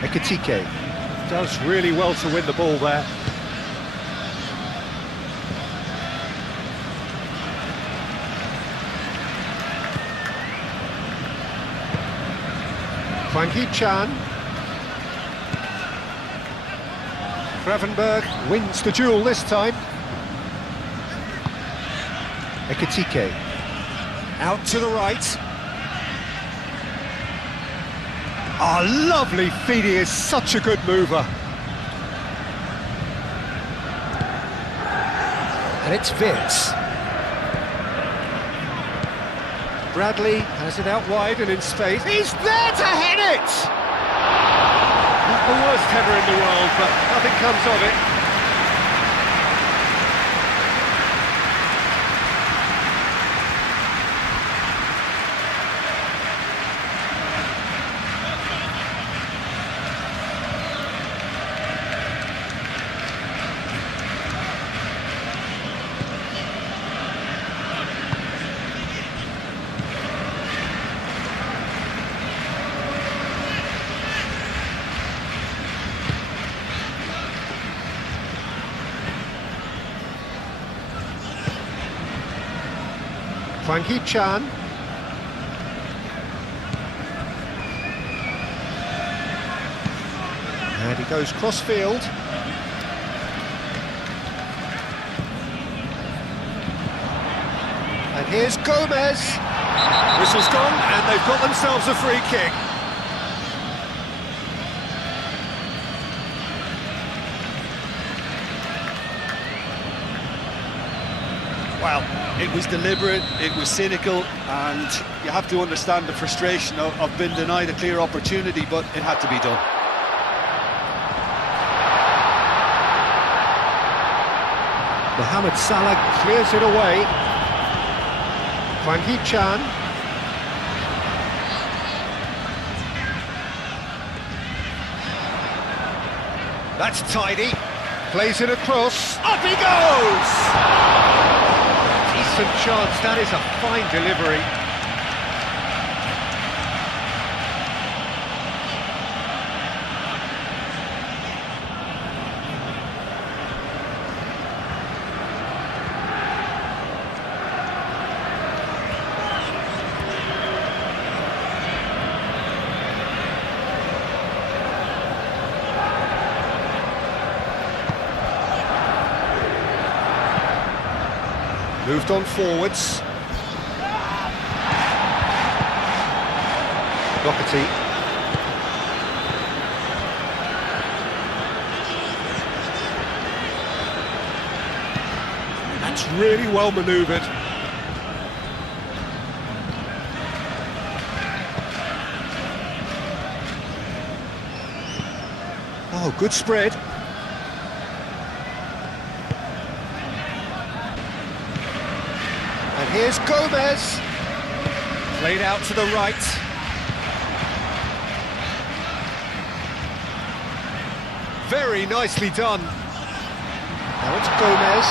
Ekitike does really well to win the ball there. Hwang Hee-chan. Gravenberg wins the duel this time. Ekitike out to the right. Oh, lovely feed, he is such a good mover. And it's Vitz. Bradley has it out wide and in space. He's there to head it! Not the worst header in the world, but nothing comes of it. Hwang Hee-chan. And he goes cross-field. And here's Gomez. Whistle's gone, and they've got themselves a free kick. Well, it was deliberate, it was cynical, and you have to understand the frustration of being denied a clear opportunity, but it had to be done. Mohamed Salah clears it away. Hwang Hee-chan. That's tidy. Plays it across. Up he goes! Decent chance, that is a fine delivery. Moved on forwards. Doherty. That's really well manoeuvred. Oh, good spread. Here's Gomez. Played out to the right. Very nicely done. Now it's Gomez.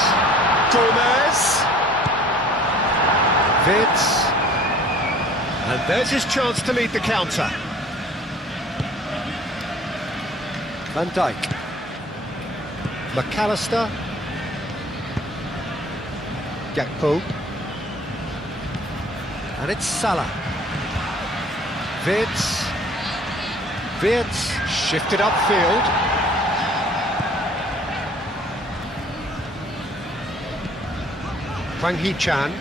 Gomez. Vince. And there's his chance to lead the counter. Van Dijk. McAllister. Gakpo. And it's Salah. Vince. Vince. Shifted upfield. Hwang Hee-chan.